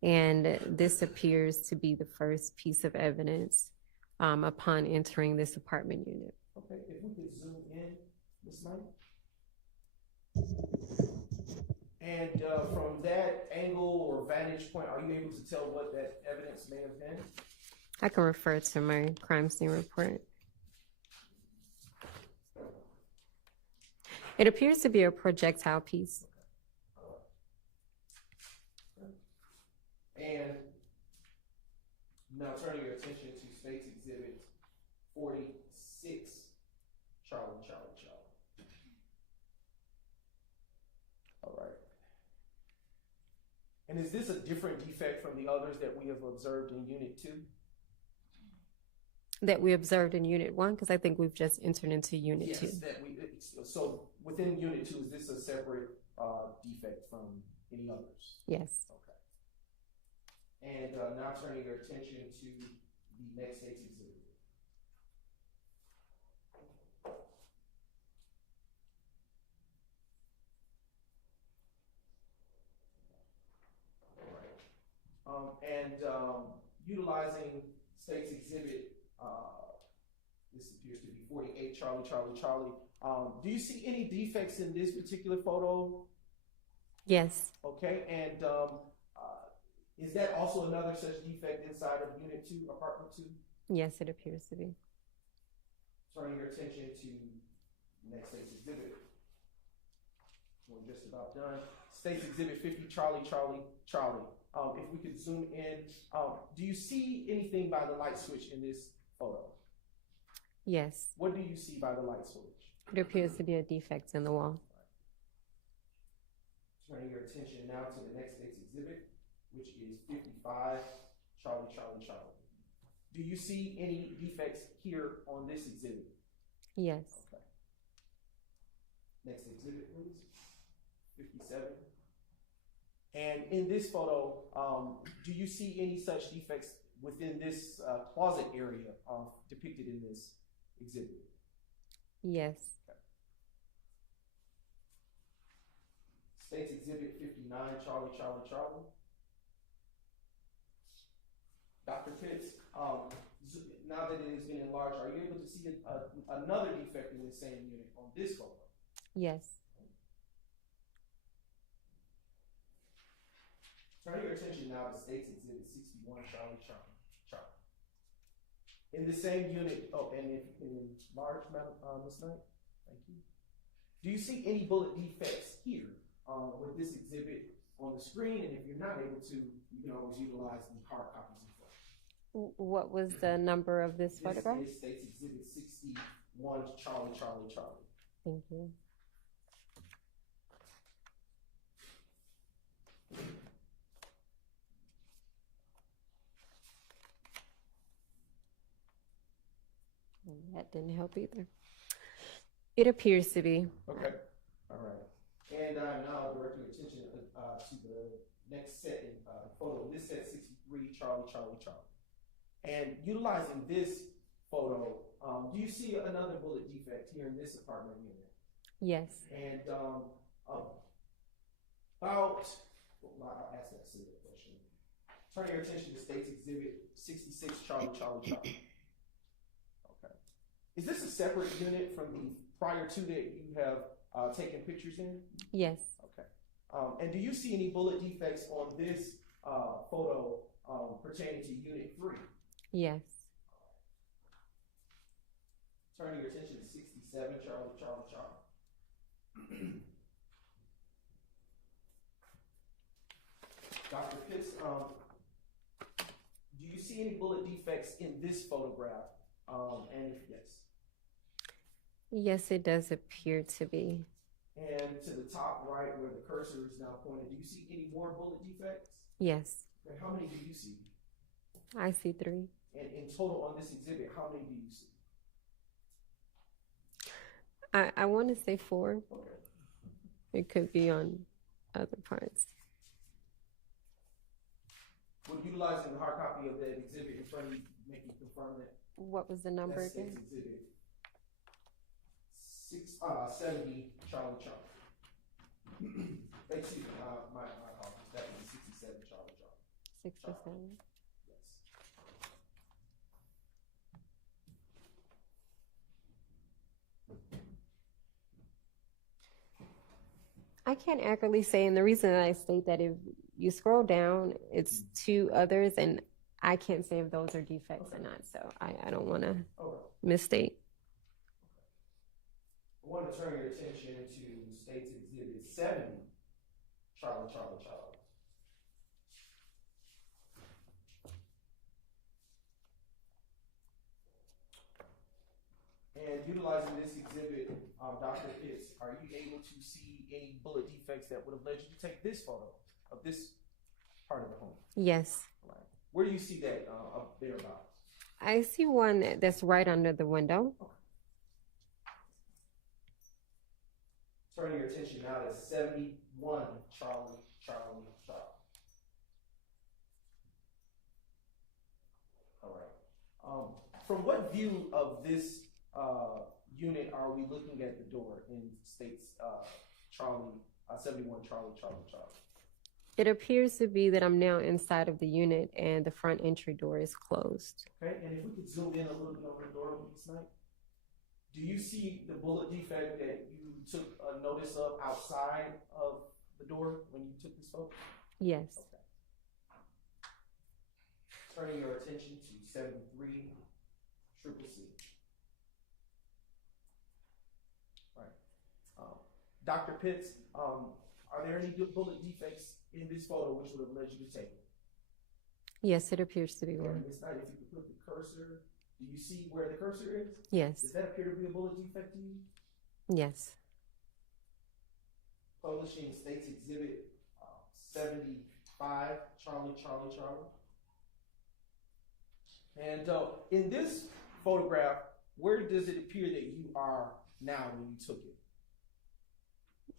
and this appears to be the first piece of evidence upon entering this apartment unit. Okay, if we could zoom in, Ms. Knight. And from that angle or vantage point, are you able to tell what that evidence may have been? I can refer to my crime scene report. It appears to be a projectile piece. And now turning your attention to State's Exhibit 46, Charlie. All right. And is this a different defect from the others that we have observed in Unit 2? That we observed in Unit 1, because I think we've just entered into Unit 2. So within Unit 2, is this a separate defect from any others? Yes. Okay. And now turning your attention to the next State's Exhibit. Utilizing State's Exhibit, this appears to be 48, Charlie. Do you see any defects in this particular photo? Yes. Okay, and is that also another such defect inside of Unit 2, Apartment 2? Yes, it appears to be. Turning your attention to next State's Exhibit. We're just about done. State's Exhibit 50, Charlie. If we could zoom in, do you see anything by the light switch in this photo? Yes. What do you see by the light switch? It appears to be a defect in the wall. Turning your attention now to the next State's Exhibit, which is 55, Charlie. Do you see any defects here on this exhibit? Yes. Okay. Next exhibit, please. 57. And in this photo, do you see any such defects within this closet area depicted in this exhibit? Yes. Okay. State's Exhibit 59, Charlie. Dr. Pitts, now that it has been enlarged, are you able to see another defect in the same unit on this photo? Yes. Turn your attention now to State's Exhibit 61, Charlie. In the same unit, and if you can enlarge, Ms. Knight, thank you. Do you see any bullet defects here with this exhibit on the screen? And if you're not able to, you can always utilize the hard copies of photos. What was the number of this photograph? This is State's Exhibit 61, Charlie. Thank you. That didn't help either. It appears to be. Okay. All right. And now direct your attention to the next set in photo. This set 63, Charlie. And utilizing this photo, do you see another bullet defect here in this apartment unit? Yes. And about Well, I'll ask that silly question. Turn your attention to State's Exhibit 66, Charlie, Charlie, Charlie. Okay. Is this a separate unit from the prior two that you have taken pictures in? Yes. Okay. And do you see any bullet defects on this photo pertaining to Unit 3? Yes. Turning your attention to 67, Charlie, Charlie, Charlie. Dr. Pitts, do you see any bullet defects in this photograph? And if yes. Yes, it does appear to be. And to the top right where the cursor is now pointed, do you see any more bullet defects? Yes. And how many do you see? I see 3. And in total on this exhibit, how many do you see? I want to say 4. Okay. It could be on other parts. Would utilizing the hard copy of that exhibit in front of you make you confirm that? What was the number That's again? Exhibit 70, Charlie, Charlie. Excuse me, my apologies. That was 67, Charlie, Charlie. 67. Yes. I can't accurately say, and the reason that I state that if you scroll down, it's 2 others, and I can't say if those are defects or not, so I don't want to misstate. I want to turn your attention to State's Exhibit 70, Charlie, Charlie, Charlie. And utilizing this exhibit, Dr. Pitts, are you able to see any bullet defects that would have led you to take this photo of this part of the home? Yes. Right. Where do you see that up there about? I see one that's right under the window. Okay. Turning your attention now to 71, Charlie, Charlie, Charlie. All right. From what view of this unit are we looking at the door in State's Charlie, 71, Charlie, Charlie, Charlie? It appears to be that I'm now inside of the unit and the front entry door is closed. Okay, and if we could zoom in a little bit on the door tonight, do you see the bullet defect that you took a notice of outside of the door when you took this photo? Yes. Okay. Turning your attention to 73, Triple C. Dr. Pitts, are there any good bullet defects in this photo which would have led you to take it? Yes, it appears to be one. Ms. Knight, if you could put the cursor, do you see where the cursor is? Yes. Does that appear to be a bullet defect to you? Yes. Publishing States Exhibit 75, Charlie, Charlie, Charlie. And in this photograph, where does it appear that you are now when you took it?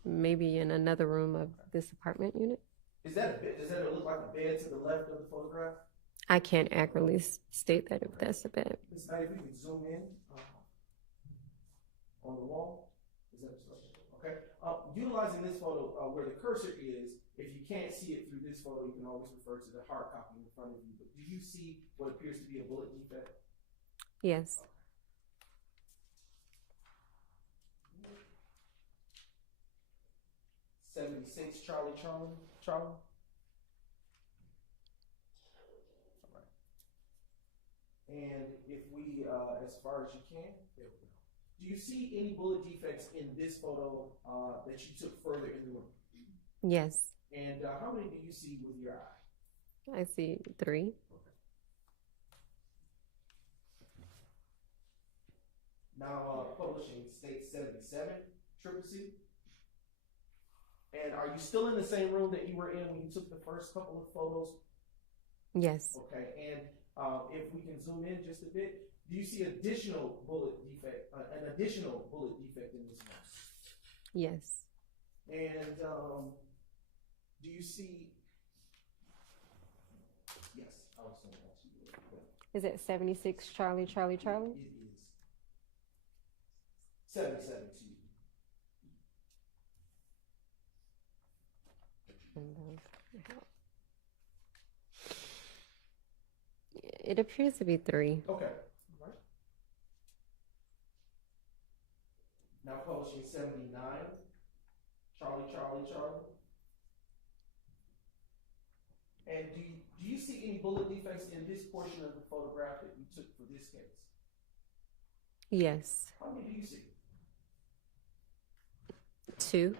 Maybe in another room of this apartment unit. Is that a bed? Does that look like a bed to the left of the photograph? I can't accurately state that if that's a bed. Ms. Knight, if you can zoom in on the wall. Is that okay? Utilizing this photo where the cursor is, if you can't see it through this photo, you can always refer to the hard copy in front of you. But do you see what appears to be a bullet defect? Yes. 76, Charlie, Charlie, Charlie. All right. And if we, as far as you can, there we go. Do you see any bullet defects in this photo that you took further in the room? Yes. And how many do you see with your eye? I see 3. Okay. Now, publishing State 77, Triple C. And are you still in the same room that you were in when you took the first couple of photos? Yes. Okay, and if we can zoom in just a bit, do you see additional bullet defect, an additional bullet defect in this one? Yes. And do you see? Yes, I was saying that to you. Is it 76 Charlie, Charlie, Charlie? It is 77 to you. It appears to be 3. Okay. All right. Now publishing 79, Charlie, Charlie, Charlie. And do you see any bullet defects in this portion of the photograph that you took for this case? Yes. How many do you see? 2.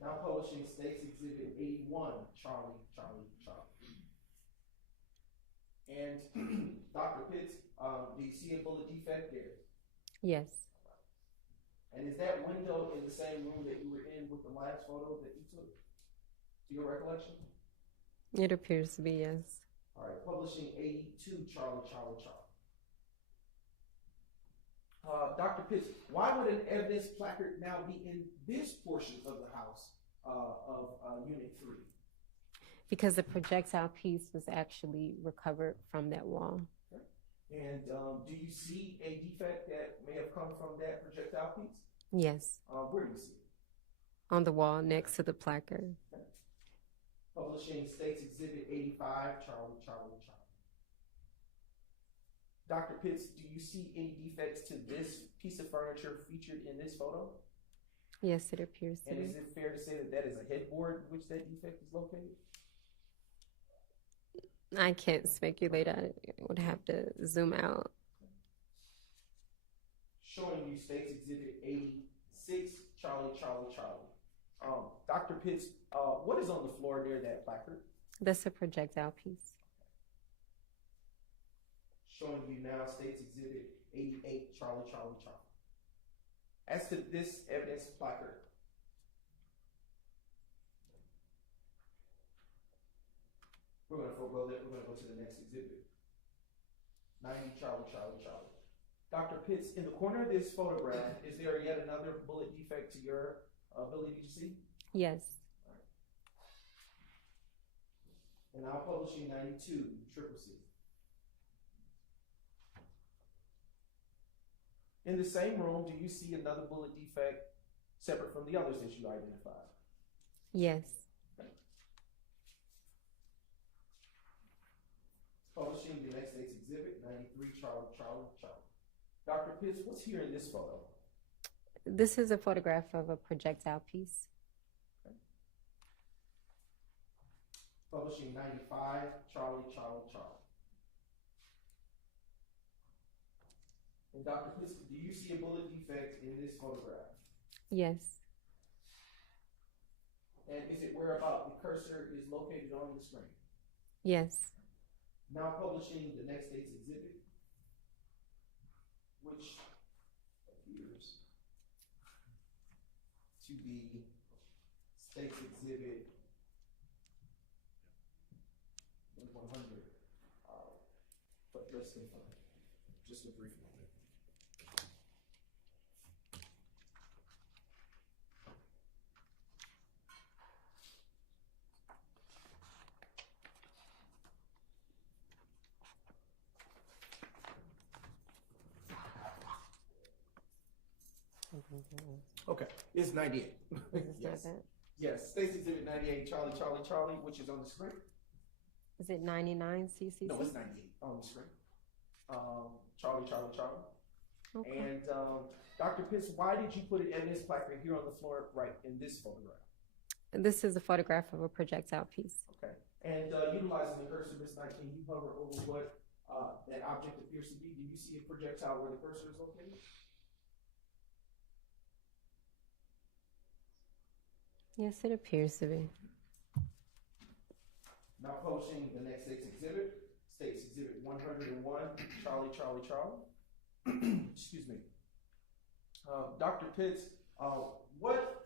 Now publishing States Exhibit 81, Charlie, Charlie, Charlie. And Dr. Pitts, do you see a bullet defect there? Yes. And is that window in the same room that you were in with the last photo that you took? To your recollection? It appears to be yes. All right, publishing 82, Charlie, Charlie, Charlie. Dr. Pitts, why would an evidence placard now be in this portion of the house of Unit 3? Because the projectile piece was actually recovered from that wall. Okay. And do you see a defect that may have come from that projectile piece? Yes. Where do you see it? On the wall next to the placard. Okay. Publishing States Exhibit 85, Charlie, Charlie, Charlie. Dr. Pitts, do you see any defects to this piece of furniture featured in this photo? Yes, it appears to And be. is it fair to say that that is a headboard in which that defect is located? I can't speculate. I would have to zoom out. Showing you States Exhibit 86, Charlie, Charlie, Charlie. Dr. Pitts, what is on the floor near that placard? That's a projectile piece. Showing you now States Exhibit 88, Charlie, Charlie, Charlie. As to this evidence placard, we're going to forego that. We're going to go to the next exhibit. 90, Charlie, Charlie, Charlie. Dr. Pitts, in the corner of this photograph, is there yet another bullet defect to your ability to see? Yes. All right. And now publishing 92, Triple C. In the same room, do you see another bullet defect separate from the others that you identified? Yes. Okay. Publishing the next States Exhibit 93, Charlie, Charlie, Charlie. Dr. Pitts, what's here in this photo? This is a photograph of a projectile piece. Okay. Publishing 95, Charlie, Charlie, Charlie. And Dr. Pitts, do you see a bullet defect in this photograph? Yes. And is it whereabout the cursor is located on the screen? Yes. Now publishing the next States Exhibit, which appears to be States Exhibit 100. But let's confirm. Just a brief moment. Okay, it's 98. Yes. Yes, States Exhibit 98, Charlie, Charlie, Charlie, which is on the screen. Is it 99 CCC? No, it's 98 on the screen. Charlie, Charlie, Charlie. Okay. And Dr. Pitts, why did you put an evidence placard here on the floor right in this photograph? This is a photograph of a projectile piece. Okay. And utilizing the cursor, Ms. Knight, can you hover over what that object appears to be? Do you see a projectile where the cursor is located? Yes, it appears to be. Now publishing the next States Exhibit 101, Charlie, Charlie, Charlie. Excuse me. Dr. Pitts, what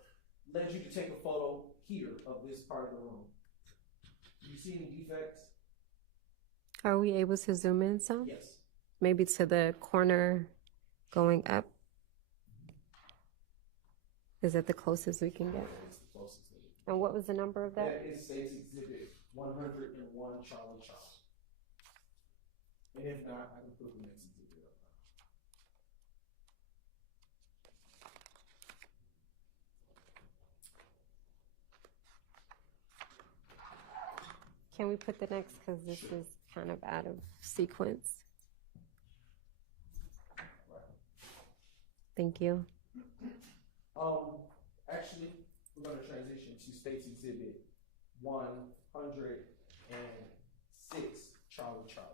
led you to take a photo here of this part of the room? Do you see any defects? Are we able to zoom in some? Yes. Maybe to the corner going up? Is that the closest we can get? It's the closest. And what was the number of that? That is States Exhibit 101, Charlie, Charlie. And if not, I can put the next exhibit up. Can we put the next, because this is kind of out of sequence. Thank you. Actually, we're going to transition to State's Exhibit 106, Charlie Charlie.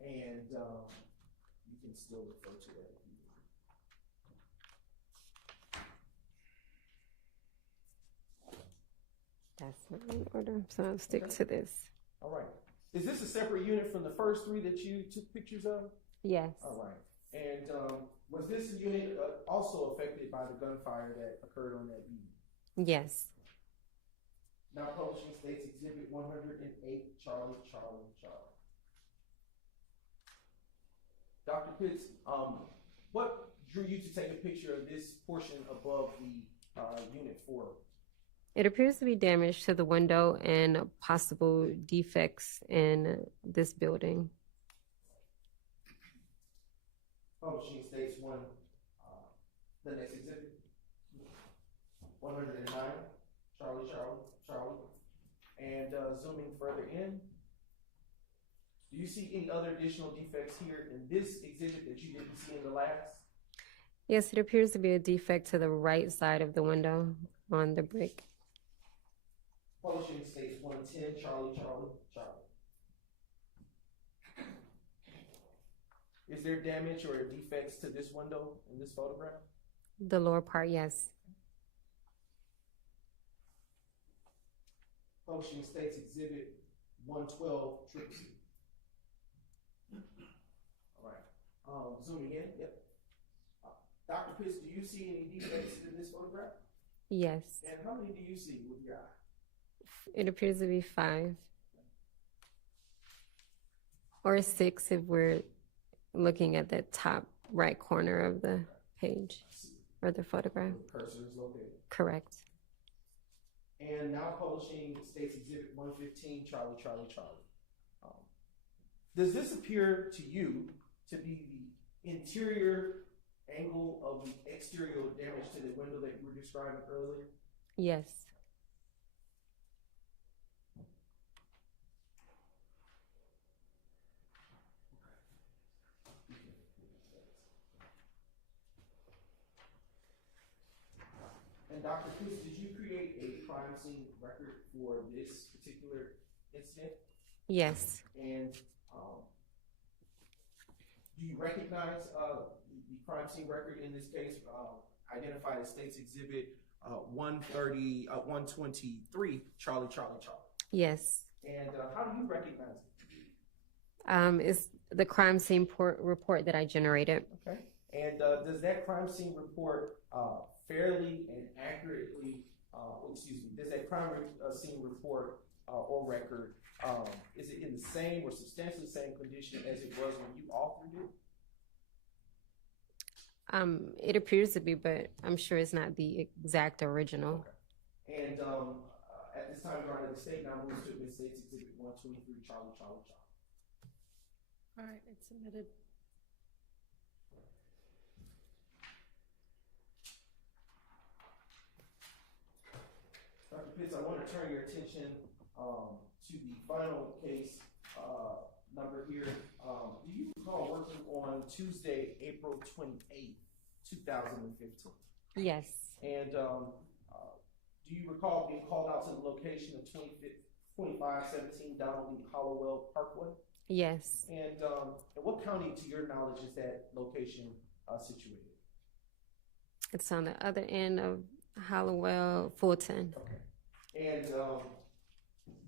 And you can still refer to that if you That's not in order, so I'll stick to this. All right. Is this a separate unit from the first three that you took pictures of? Yes. All right. And was this unit also affected by the gunfire that occurred on that evening? Yes. Now publishing State's Exhibit 108, Charlie, Charlie, Charlie. Dr. Pitts, what drew you to take a picture of this portion above the Unit 4? It appears to be damage to the window and possible defects in this building. Publishing States the next exhibit, 109, Charlie, Charlie, Charlie. And zooming further in, do you see any other additional defects here in this exhibit that you didn't see in the last? Yes, it appears to be a defect to the right side of the window on the brick. Publishing States 110, Charlie, Charlie, Charlie. Is there damage or defects to this window in this photograph? The lower part, yes. Publishing States Exhibit 112, Triple C. All right. Zooming in, yep. Dr. Pitts, do you see any defects in this photograph? Yes. And how many do you see with your eye? It appears to be 5. Or 6 if we're looking at the top right corner of the page or the photograph. The cursor is located. Correct. And now publishing States Exhibit 115, Charlie, Charlie, Charlie. Does this appear to you to be the interior angle of the exterior damage to the window that you were describing earlier? Yes. And Dr. Pitts, did you create a crime scene record for this particular incident? Yes. And do you recognize the crime scene record in this case, identified as State's Exhibit 123, Charlie, Charlie, Charlie? Yes. And how do you recognize it? It's the crime scene report that I generated. Okay. And does that crime scene report fairly and accurately, does that crime scene report or record, is it in the same or substantially same condition as it was when you authored it? It appears to be, but I'm sure it's not the exact original. Okay. And at this time, Your Honor, the state now moves to admit State's Exhibit 123, Charlie, Charlie, Charlie. All right, it's submitted. Dr. Pitts, I want to turn your attention to the final case number here. Do you recall working on Tuesday, April 28th, 2015? Yes. And do you recall being called out to the location of 2517 Donald E. Hollowell Parkway? Yes. And in what county, to your knowledge, is that location situated? It's on the other end of Hollowell, Fulton. Okay. And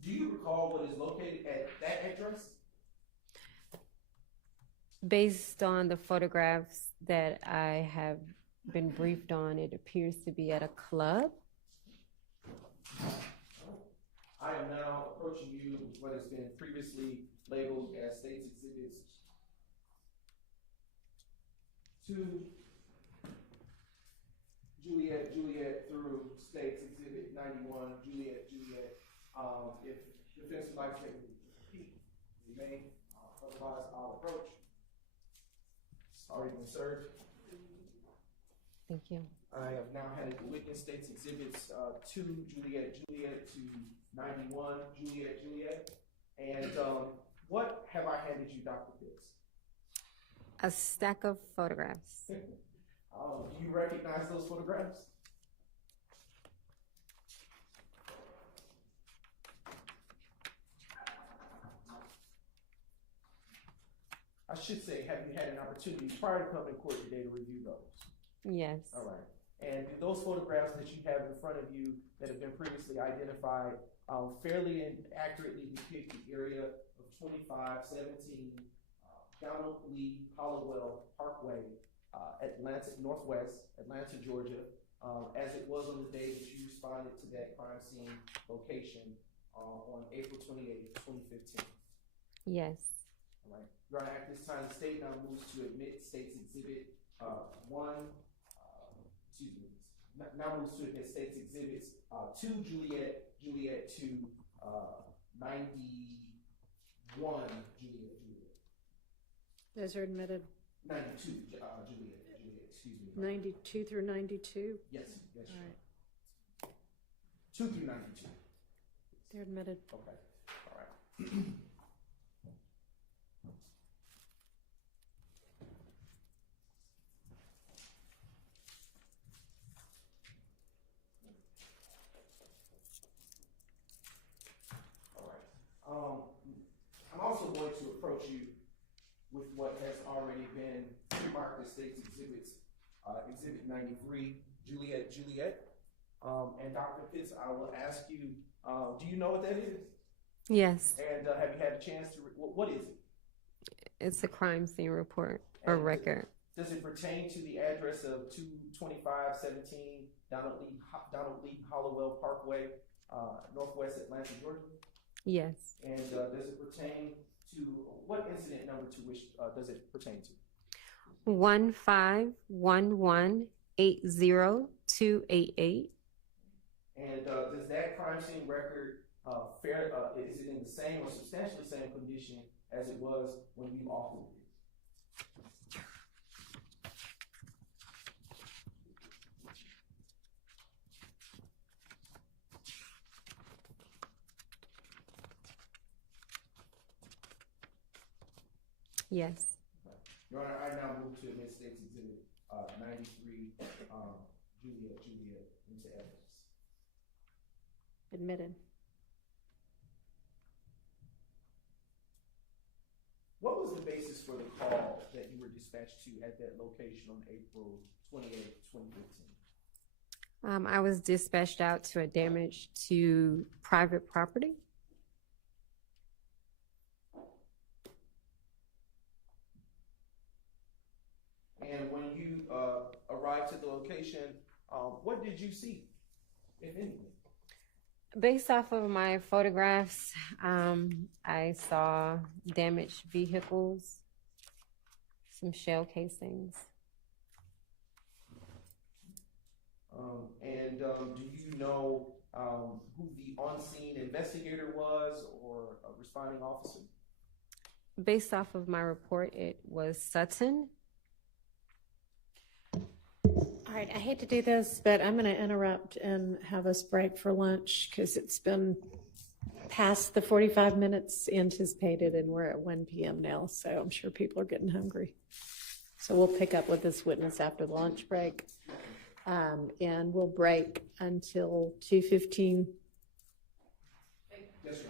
do you recall what is located at that address? Based on the photographs that I have been briefed on, it appears to be at a club. I am now approaching you with what has been previously labeled as State's Exhibits 2, Juliet, Juliet through State's Exhibit 91, Juliet, Juliet. If defense would like to take a peek, you may. Otherwise, I'll approach. It's already been served. Thank you. I have now had the witness State's Exhibits 2, Juliet, Juliet to 91 Juliet. And what have I handed you, Dr. Pitts? A stack of photographs. Do you recognize those photographs? I should say, have you had an opportunity prior to coming to court today to review those? Yes. All right. And do those photographs that you have in front of you that have been previously identified fairly and accurately depict the area of 2517 Donald Lee Hollowell Parkway, Northwest Atlanta, Georgia, as it was on the day that you responded to that crime scene location on April 28th, 2015? Yes. All right. Your Honor, at this time, the state now moves to admit State's Exhibit 1, now moves to admit State's Exhibits 2 Juliet 2, 91 Juliet. Those are admitted. 92 Juliet, excuse me. 92 through 92? Yes. All right. 2 through 92. They're admitted. Okay. All right. I'm also going to approach you with what has already been marked as State's Exhibits, Exhibit 93, Juliet. And Dr. Pitts, I will ask you, do you know what that is? Yes. And have you had a chance to, what is it? It's a crime scene report or record. Does it pertain to the address of 22517 Donald Lee Hollowell Parkway, Northwest Atlanta, Georgia? Yes. And does it pertain to, what incident number to which does it pertain to? 151180288. And does that crime scene record is it in the same or substantially same condition as it was when you authored it? Yes. Your Honor, I now move to admit State's Exhibit 93 Juliet into evidence. Admitted. What was the basis for the call that you were dispatched to at that location on April 28, 2015? I was dispatched out to a damage to private property. And when you arrived to the location, what did you see, if anything? Based off of my photographs, I saw damaged vehicles, some shell casings. And do you know who the on-scene investigator was or a responding officer? Based off of my report, it was Sutton. All right, I hate to do this, but I'm going to interrupt and have us break for lunch because it's been past the 45 minutes anticipated and we're at 1 p.m. now, so I'm sure people are getting hungry. So we'll pick up with this witness after the lunch break, and we'll break until 2:15. Yes, sir.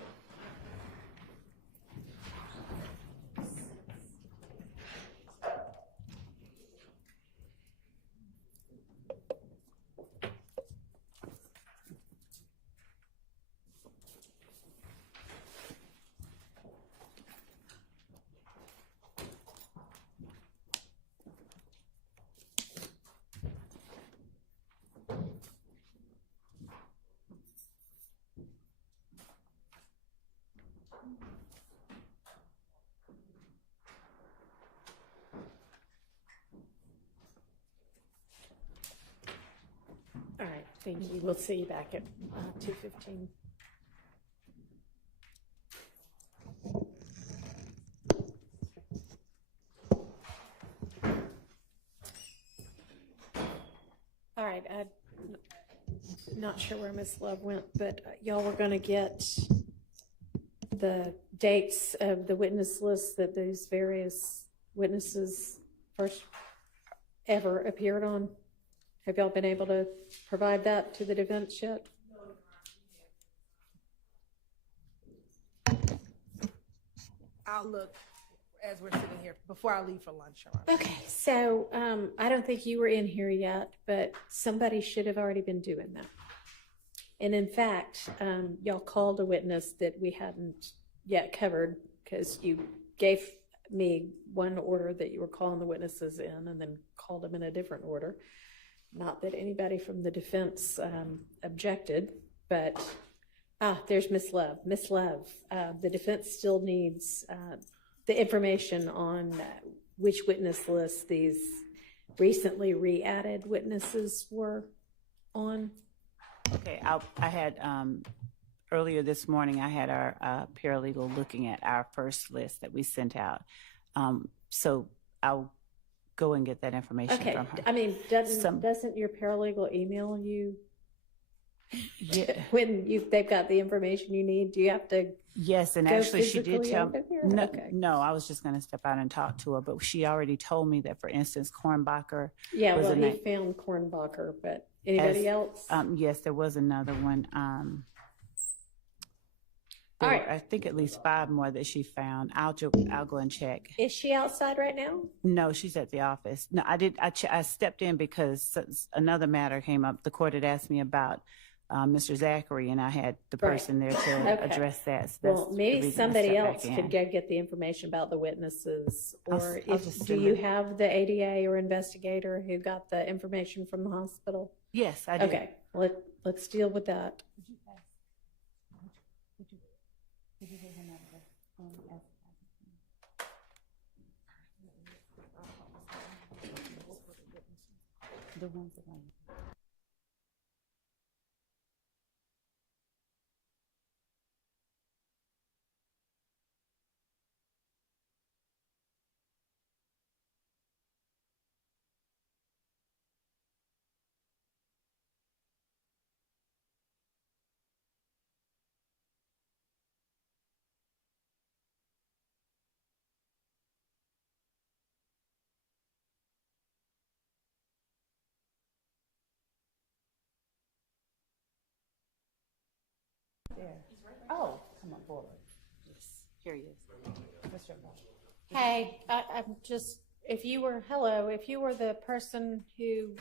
All right, thank you. We'll see you back at 2:15. All right, not sure where Miss Love went, but y'all were going to get the dates of the witness list that these various witnesses first ever appeared on. Have y'all been able to provide that to the defense yet? I'll look as we're sitting here before I leave for lunch. Your Honor. Okay, so I don't think you were in here yet, but somebody should have already been doing that. And in fact, y'all called a witness that we hadn't yet covered because you gave me one order that you were calling the witnesses in and then called them in a different order. Not that anybody from the defense objected, but there's Miss Love. Miss Love, the defense still needs the information on which witness list these recently re-added witnesses were on. Okay, I had earlier this morning, I had our paralegal looking at our first list that we sent out. So I'll go and get that information from her. I mean, doesn't your paralegal email you Yeah. when they've got the information you need? Do you have to? Yes, and go actually she did physically tell over me. there? No, Okay. no, I was just going to step out and talk to her, but she already told me that, for instance, Kornbacher. Yeah, was well, a he name. found Kornbacher, but anybody else? Yes, there was another one. All right. I think at least 5 more that she found. I'll go and check. Is she outside right now? No, she's at the office. No, I stepped in because another matter came up. The court had asked me about Mr. Zachary, and I had the person there to address that. So Well, that's maybe the reason I somebody stepped else back could in. go get the information about the witnesses, or I'll just do send you her. have the ADA or investigator who got the information from the hospital? Yes, I do. Okay, let's deal with that. The ones that I there. Oh, come on forward. Yes, here he is. What's your name? Hey, I'm just, if you were the person who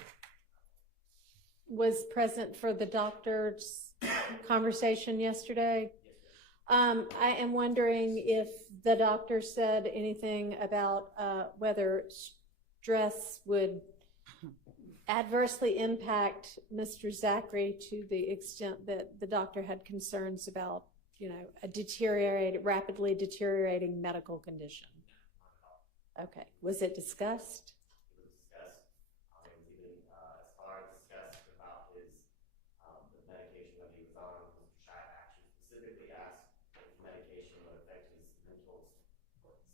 was present for the doctor's conversation yesterday, I am wondering if the doctor said anything about whether stress would adversely impact Mr. Zachary to the extent that the doctor had concerns about, a rapidly deteriorating medical condition. Okay. Was it discussed? It was discussed. It was even as far as discussed about his the medication that he was on. Mr. Shire actually specifically asked if the medication would affect his mental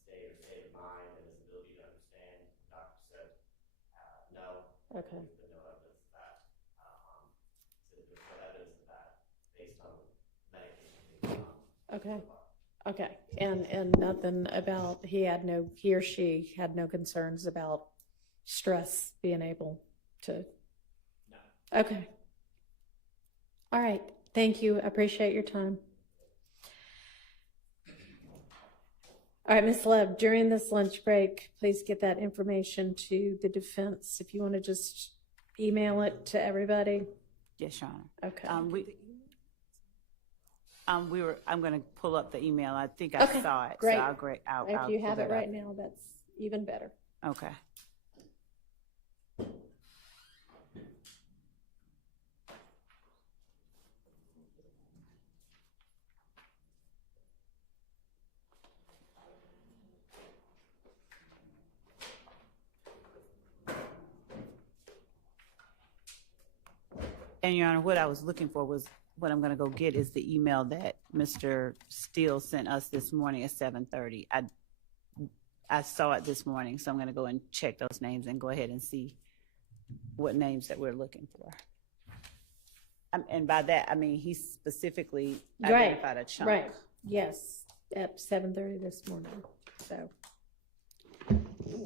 state of mind and his ability to understand. The doctor said no. Okay. There's been no evidence of that. So there's no evidence of that based on medication being on. Okay. Okay. And nothing about he or she had no concerns about stress being able to. No. Okay. All right. Thank you. I appreciate your time. All right, Ms. Love, during this lunch break, please get that information to the defense. If you want to just email it to everybody. Yes, Your Honor. Okay. I'm going to pull up the email. I think I saw it. Great. So I'll if you pull have it that right up. now, that's even better. Okay. And Your Honor, what I was looking for was, what I'm going to go get is the email that Mr. Steele sent us this morning at 7:30. I saw it this morning, so I'm going to go and check those names and go ahead and see what names that we're looking for. And by that, I mean, he specifically Right, identified a chunk. right, yes, at 7:30 this morning, so.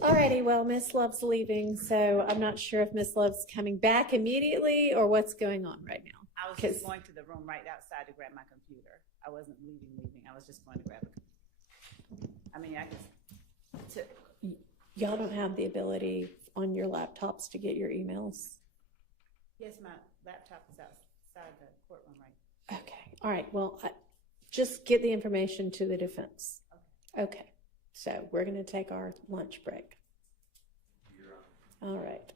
Alrighty, well, Miss Love's leaving, so I'm not sure if Miss Love's coming back immediately or what's going on right now. I was just going to the room right outside to grab my computer. I wasn't leaving. I was just going to grab a computer. I mean, I could. Y'all don't have the ability on your laptops to get your emails? Yes, my laptop is outside the courtroom right. Okay, all right, well, just get the information to the defense. Okay, so we're gonna take our lunch break. All right.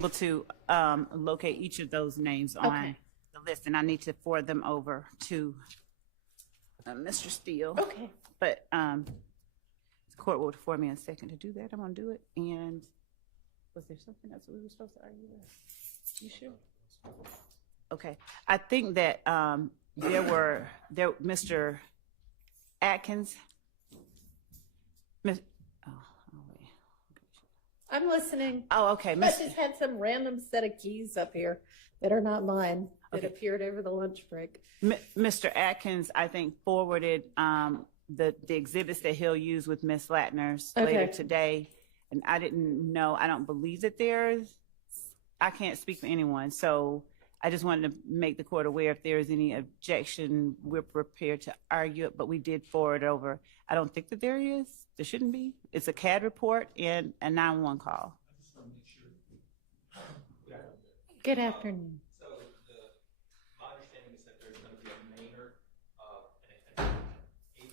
able to locate each of those names on Okay. the list, and I need to forward them over to Mr. Steele. Okay. But the court will afford me a second to do that. I'm gonna do it. And was there something else we were supposed to argue with? You sure? Okay. I think that Mr. Atkins. Wait. I'm listening. Oh, okay. I just had some random set of keys up here that are not mine that appeared over the lunch break. Mr. Atkins, I think, forwarded the exhibits that he'll use with Miss Latner's later today. And I didn't know, I don't believe that I can't speak for anyone. So I just wanted to make the court aware if there is any objection, we're prepared to argue it, but we did forward over. I don't think that there is. There shouldn't be. It's a CAD report and a 911 call. Good afternoon. So my understanding is that there's going to be a Maynard in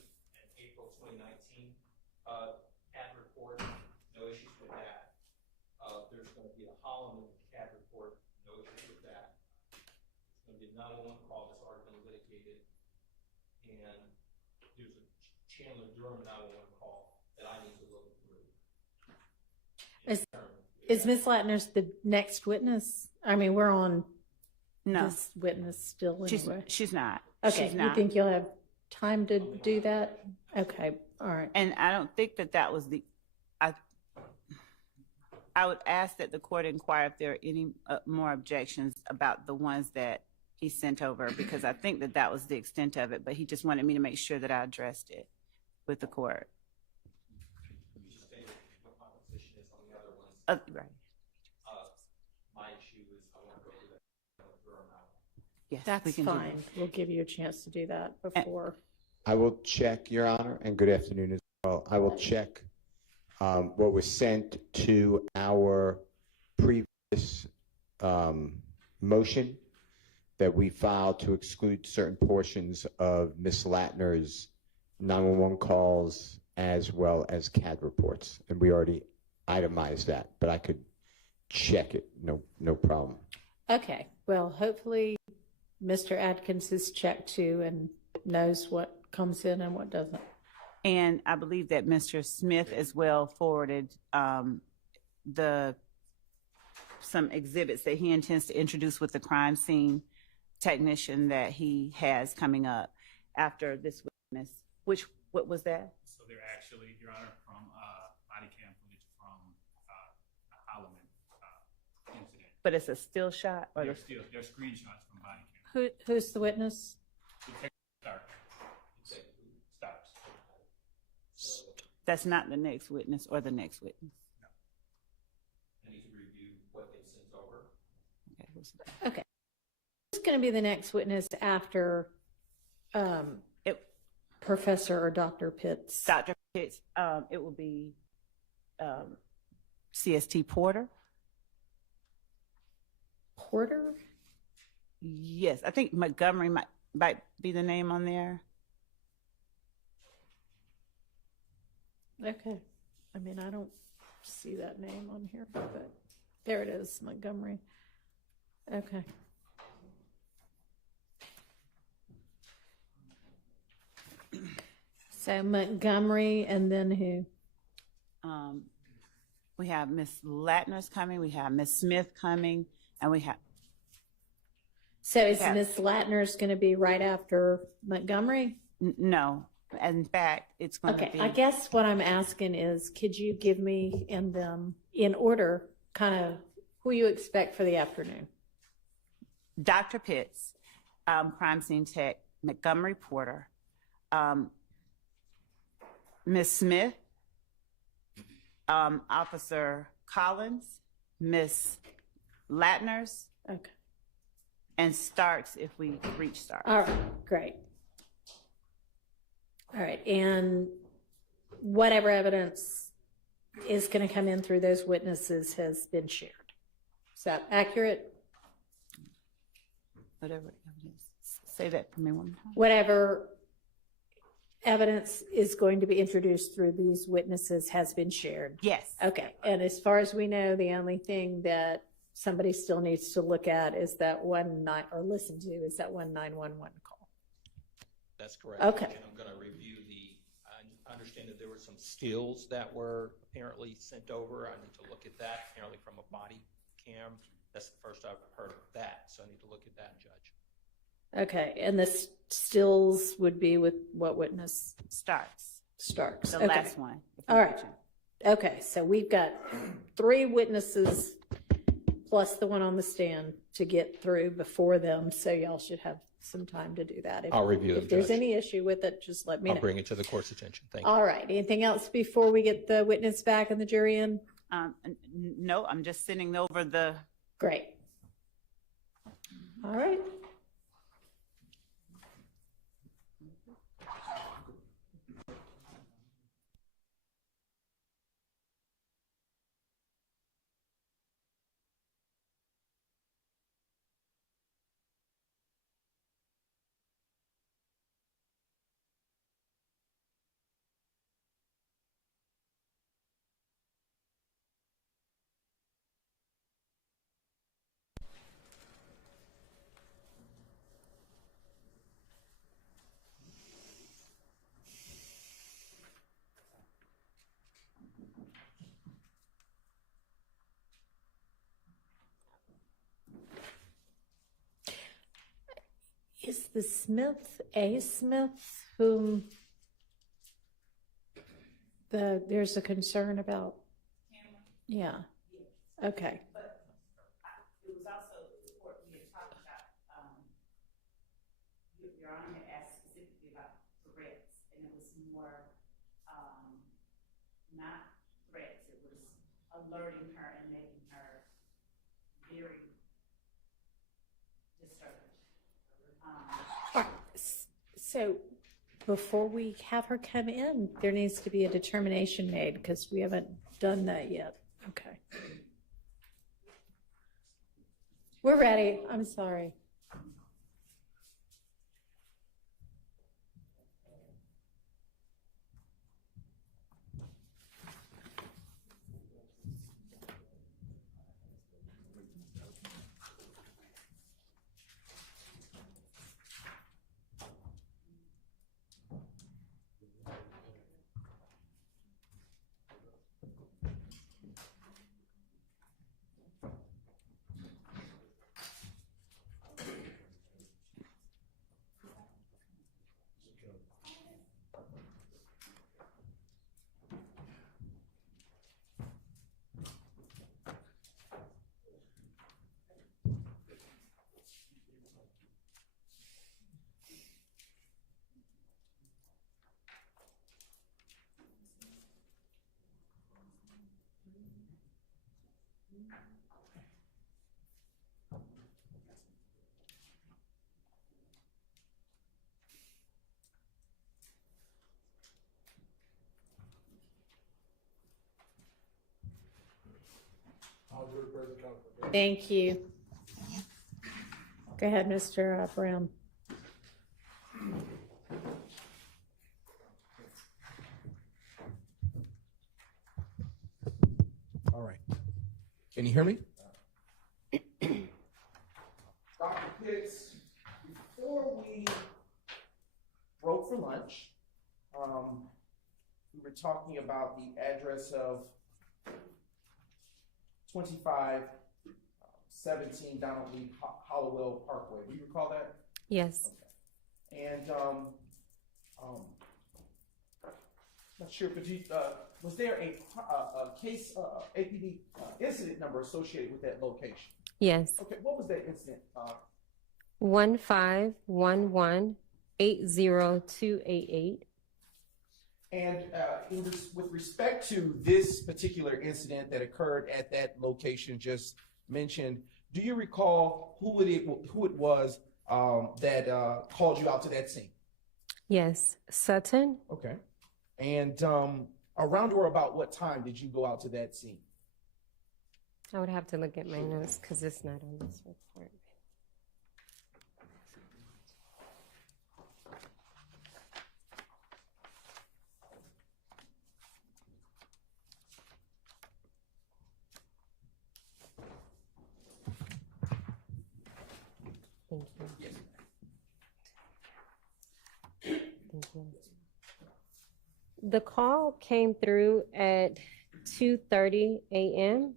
April 2019 CAD report. No issues with that. There's going to be a Holloman CAD report. No issues with that. It's going to be a 911 call that's already been litigated, and there's a Chandler Durham 911 call that I need to look through. Is Miss Latner's the next witness? I mean, we're on this witness still anyway. She's not. Okay, She's not. you think you'll have time to do that? Okay, all right. And I don't think that was I would ask that the court inquire if there are any more objections about the ones that he sent over, because I think that was the extent of it, but he just wanted me to make sure that I addressed it with the court. You just stated what my position is on the other ones. Right. My issue is I want to go through that Durham out. Yes, That's we can do fine. We'll give you a chance to do that before. I will check, Your Honor, and good afternoon as well. I will check what was sent to our previous motion that we filed to exclude certain portions of Ms. Latner's 911 calls as well as CAD reports. And we already itemized that, but I could check it. No problem. Okay, well, hopefully Mr. Atkins has checked too and knows what comes in and what doesn't. And I believe that Mr. Smith as well forwarded some exhibits that he intends to introduce with the crime scene technician that he has coming up after this witness. What was that? So they're actually, Your Honor, from body cam footage from the Holloman incident. But it's a still shot? Or They're screenshots from body cam. Who's the witness? That's not the next witness or the next witness. No. I need to review what they sent over. Okay. Who's going to be the next witness after Professor or Dr. Pitts? Dr. Pitts, it will be CST Porter. Porter? Yes, I think Montgomery might be the name on there. Okay. I mean, I don't see that name on here, but there it is, Montgomery. Okay. So Montgomery and then who? We have Miss Latner's coming, we have Miss Smith coming, and we have... So is Miss Latner's going to be right after Montgomery? No. In fact, it's going to be... Okay, I guess what I'm asking is, could you give me in order kind of who you expect for the afternoon? Dr. Pitts, crime scene tech, Montgomery Porter, Miss Smith, Officer Collins, Miss Latner's, okay, and Starks if we reach Starks. All right, great. All right, and whatever evidence is going to come in through those witnesses has been shared. Is that accurate? Whatever evidence. Say that for me one more time. Whatever evidence is going to be introduced through these witnesses has been shared? Yes. Okay, and as far as we know, the only thing that somebody still needs to look at is that or listen to is that 911 call. That's correct. Okay. And I'm going to review I understand that there were some stills that were apparently sent over. I need to look at that, apparently from a body cam. That's the first I've heard of that, so I need to look at that, Judge. Okay, and the stills would be with what witness? Starks. Starks. The Okay. last one. All right. Okay, so we've got 3 witnesses plus the one on the stand to get through before them, so y'all should have some time to do that. I'll review them, If there's Judge. any issue with it, just let me know. I'll bring it to the court's attention. Thank you. All right, anything else before we get the witness back and the jury in? No, I'm just sending over the. Great. All right. Is the Smith a Smith whom there's a concern about? Yeah. Okay. But it was also the court we had talked about. Your Honor had asked specifically about threats, and it was more not threats. It was alerting her and making her very disturbed. So before we have her come in, there needs to be a determination made because we haven't done that yet. Okay. We're ready. I'm sorry. Thank you. Go ahead, Mr. Brown. All right. Can you hear me? Dr. Pitts, before we broke for lunch, we were talking about the address of 2517 Donald Lee Hollowell Parkway. Do you recall that? Yes. Okay. And not sure, but was there a case, APD incident number associated with that location? Yes. Okay, what was that incident? 151180288. And with respect to this particular incident that occurred at that location just mentioned, do you recall who it was that called you out to that scene? Yes. Sutton. Okay. And around or about what time did you go out to that scene? I would have to look at my notes because it's not on this report. Thank you. Yes. Thank you. The call came through at 2:30 a.m.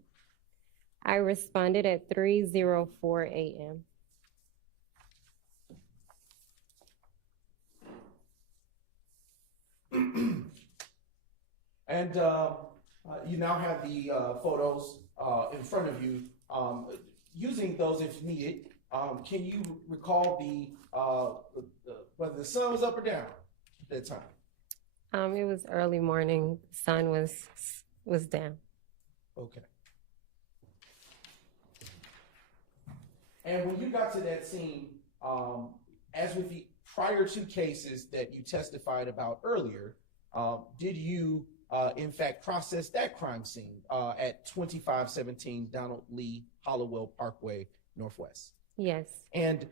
I responded at 3:04 a.m. And you now have the photos in front of you. Using those if needed, can you recall whether the sun was up or down at that time? It was early morning. Sun was down. Okay. And when you got to that scene, as with the prior two cases that you testified about earlier, did you in fact process that crime scene at 2517 Donald Lee Hollowell Parkway Northwest? Yes. And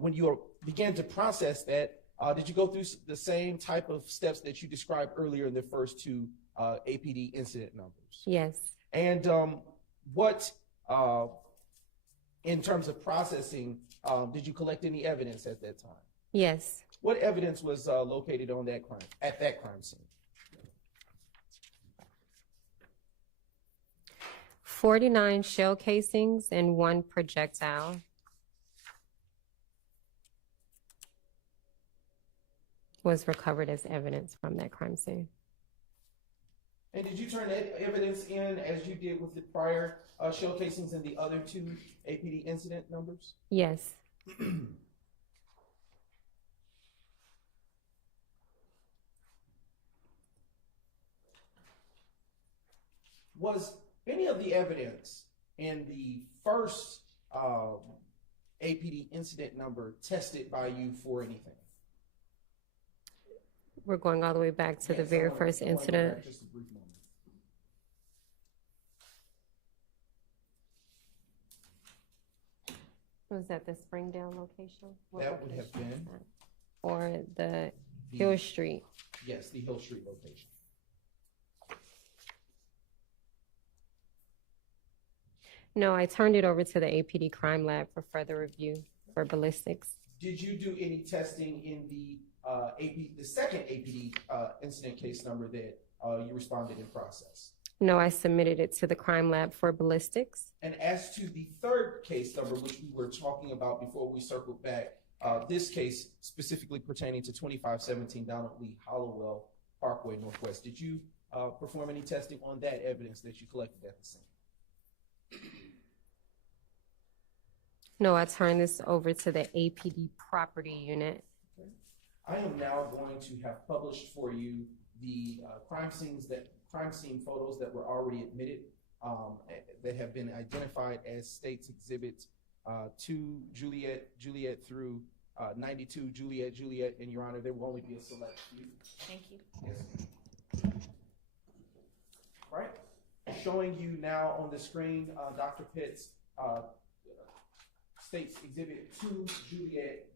when you began to process that, did you go through the same type of steps that you described earlier in the first two APD incident numbers? Yes. And what, in terms of processing, did you collect any evidence at that time? Yes. What evidence was located on that crime at that crime scene? 49 shell casings and 1 projectile. Was recovered as evidence from that crime scene. And did you turn that evidence in as you did with the prior shell casings and the other two APD incident numbers? Yes. Was any of the evidence in the first APD incident number tested by you for anything? We're going all the way back to the Yes, very I wanna- first I wanna go incident. back just a brief moment. Was that the Springdale location? What That would have location was been- that? Or the Hill Street? Yes, the Hill Street location. No, I turned it over to the APD crime lab for further review for ballistics. Did you do any testing in the the second APD incident case number that you responded in process? No, I submitted it to the crime lab for ballistics. And as to the third case number, which we were talking about before we circled back, this case specifically pertaining to 2517 Donald Lee Hollowell Parkway Northwest, did you perform any testing on that evidence that you collected at the scene? No, I turned this over to the APD property unit. I am now going to have published for you the crime scene photos that were already admitted that have been identified as State's Exhibits 2 Juliet through 92 Juliet. And Your Honor, there will only be a select few. Thank you. Yes. Right. Showing you now on the screen, Dr. Pitt's State's Exhibit 2 Juliet.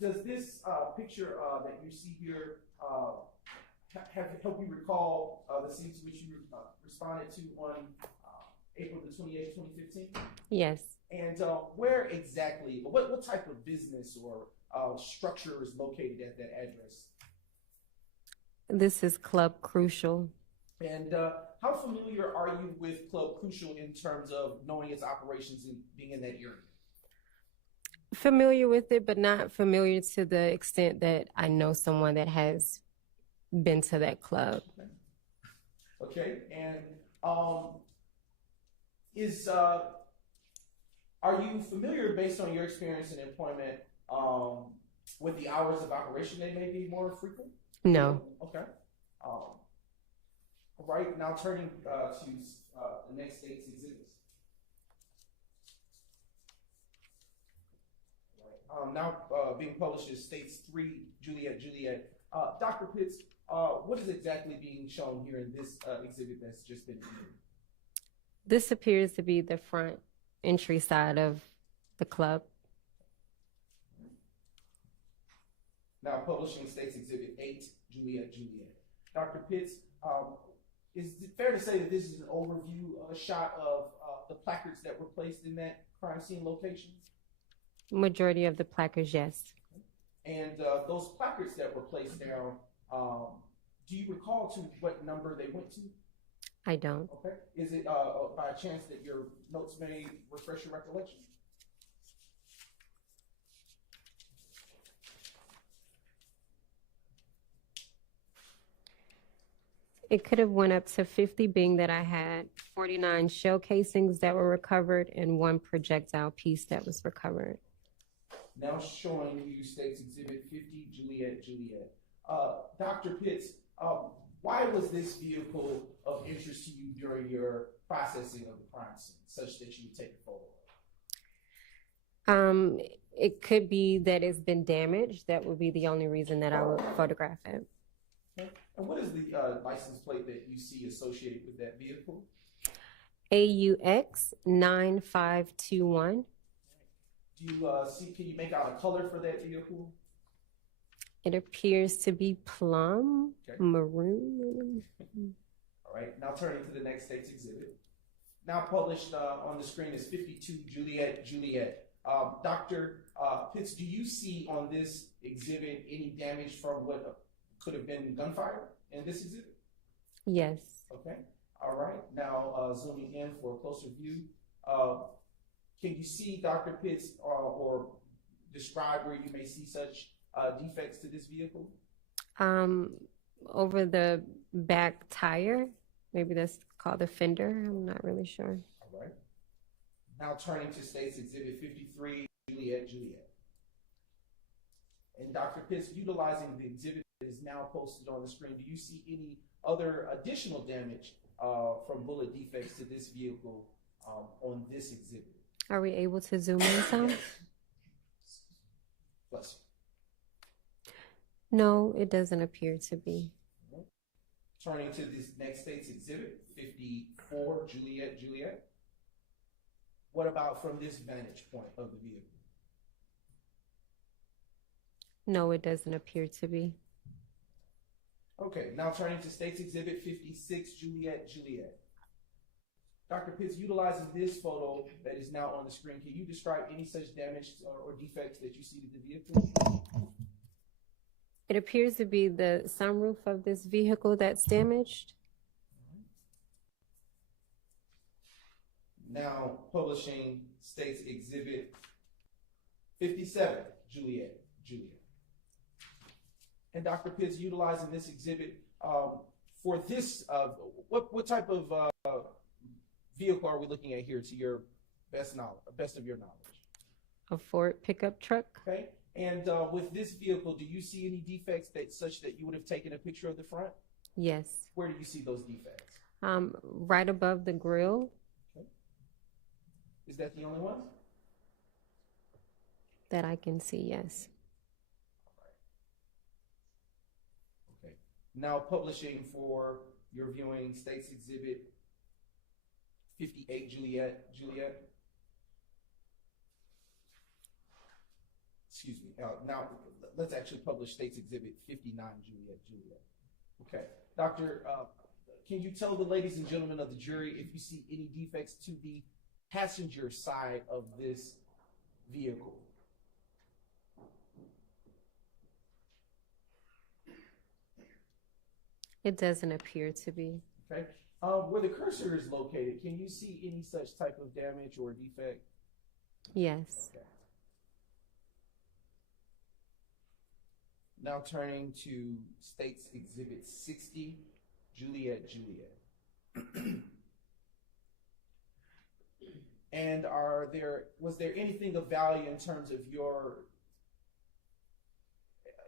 Does this picture that you see here help you recall the scenes which you responded to on April the 28th, 2015? Yes. And where exactly, what type of business or structure is located at that address? This is Club Crucial. And how familiar are you with Club Crucial in terms of knowing its operations and being in that area? Familiar with it, but not familiar to the extent that I know someone that has been to that club. Okay, and are you familiar, based on your experience in employment, with the hours of operation? They may be more frequent? No. Okay. All right, now turning to the next State's Exhibits. Now being published as States 3 Juliet. Dr. Pitts, what is exactly being shown here in this exhibit that's just been viewed? This appears to be the front entry side of the club. Now publishing States Exhibit 8 Juliet. Dr. Pitts, Is it fair to say that this is an overview shot of the placards that were placed in that crime scene location? Majority of the placards, yes. And those placards that were placed down, do you recall to what number they went to? I don't. Okay. Is it by a chance that your notes may refresh your recollection? It could have went up to 50, being that I had 49 shell casings that were recovered and 1 projectile piece that was recovered. Now showing you State's Exhibit 50, Juliet. Dr. Pitts, why was this vehicle of interest to you during your processing of the crime scene, such that you would take a photo? It could be that it's been damaged. That would be the only reason that I would photograph it. Okay. And what is the license plate that you see associated with that vehicle? AUX 9521. Do you see, can you make out a color for that vehicle? It appears to be plum, maroon. All right, now turning to the next State's Exhibit. Now published on the screen is 52 Juliet. Dr. Pitts, do you see on this exhibit any damage from what could have been gunfire in this exhibit? Yes. Okay, all right. Now zooming in for a closer view. Can you see, Dr. Pitts, or describe where you may see such defects to this vehicle? Over the back tire. Maybe that's called the fender. I'm not really sure. All right. Now turning to State's Exhibit 53, Juliet. And Dr. Pitts, utilizing the exhibit that is now posted on the screen, do you see any other additional damage from bullet defects to this vehicle on this exhibit? Are we able to zoom in some? Bless No, it doesn't appear to be. you. Turning to this next State's Exhibit 54, Juliet. What about from this vantage point of the vehicle? No, it doesn't appear to be. Okay, now turning to State's Exhibit 56, Juliet. Dr. Pitts, utilizing this photo that is now on the screen, can you describe any such damage or defects that you see to the vehicle? It appears to be the sunroof of this vehicle that's damaged. Now publishing State's Exhibit 57, Juliet. And Dr. Pitts, utilizing this exhibit for this, what type of vehicle are we looking at here to your best of your knowledge? A Ford pickup truck. Okay. And with this vehicle, do you see any defects such that you would have taken a picture of the front? Yes. Where do you see those defects? Right above the grill. Okay. Is that the only one? That I can see, yes. Okay. Now publishing for your viewing State's Exhibit 58, Juliet. Excuse me. Now let's actually publish State's Exhibit 59, Juliet. Okay. Doctor, can you tell the ladies and gentlemen of the jury if you see any defects to the passenger side of this vehicle? It doesn't appear to be. Okay. Where the cursor is located, can you see any such type of damage or defect? Yes. Okay. Now turning to State's Exhibit 60, Juliet. And was there anything of value in terms of your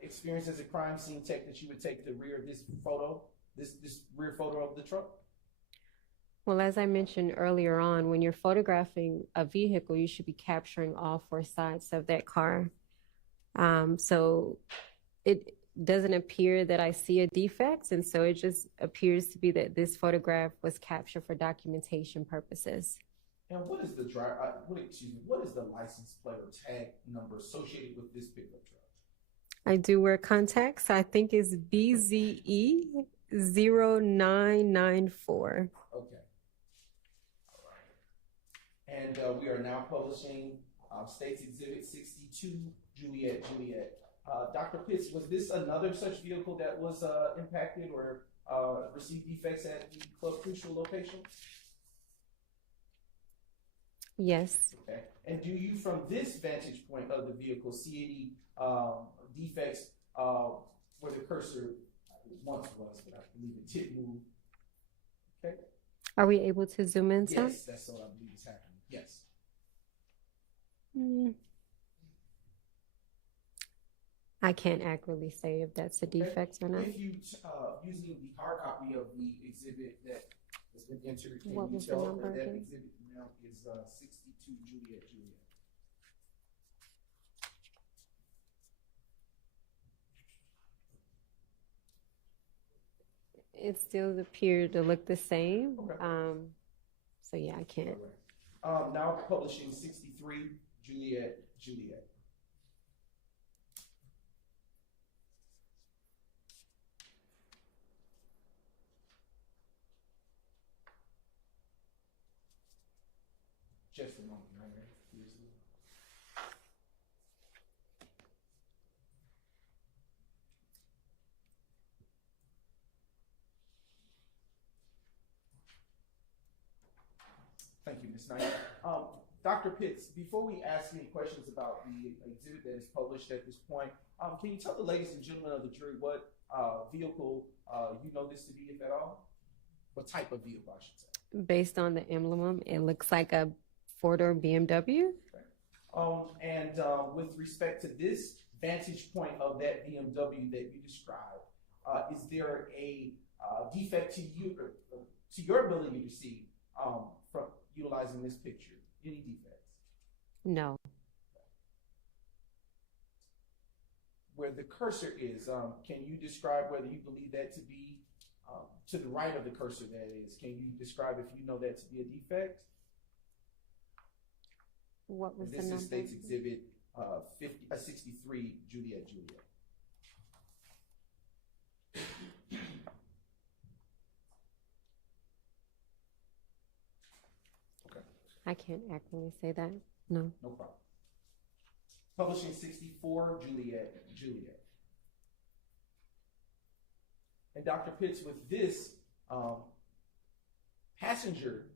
experience as a crime scene tech that you would take the rear of this photo, this rear photo of the truck? Well, as I mentioned earlier on, when you're photographing a vehicle, you should be capturing all 4 sides of that car. So it doesn't appear that I see a defect, and so it just appears to be that this photograph was captured for documentation purposes. And what is the what is the license plate or tag number associated with this pickup truck? I do wear contacts. I think it's BZE 0994. Okay. All right. And we are now publishing State's Exhibit 62, Juliet. Dr. Pitts, was this another such vehicle that was impacted or received defects at the Club Crucial location? Yes. Okay. And do you, from this vantage point of the vehicle, see any defects where the cursor once was, but I believe it did move? Okay. Are we able to zoom in some? Yes, that's what I believe is happening. Yes. I can't accurately say if that's a defect or not. If you, using the hard copy of the exhibit that has been entered, can What you was the tell number that again? exhibit now is 62 Juliet. It still appeared to look the same. So yeah, I can't. Now publishing 63 Juliet. Just a moment, right here. Thank you, Ms. Knight. Dr. Pitts, before we ask any questions about the exhibit that is published at this point, can you tell the ladies and gentlemen of the jury what vehicle you know this to be, if at all? What type of vehicle, I should say? Based on the emblem, it looks like a four-door BMW. And with respect to this vantage point of that BMW that you described, is there a defect to you, to your ability to see from utilizing this picture? Any defects? No. Where the cursor is, can you describe whether you believe that to be to the right of the cursor, that is? Can you describe if you know that to be a defect? What was this the number? This is State's Exhibit 63, Juliet. Okay. I can't accurately say that. No. No problem. Publishing 64, Juliet. And Dr. Pitts, with this passenger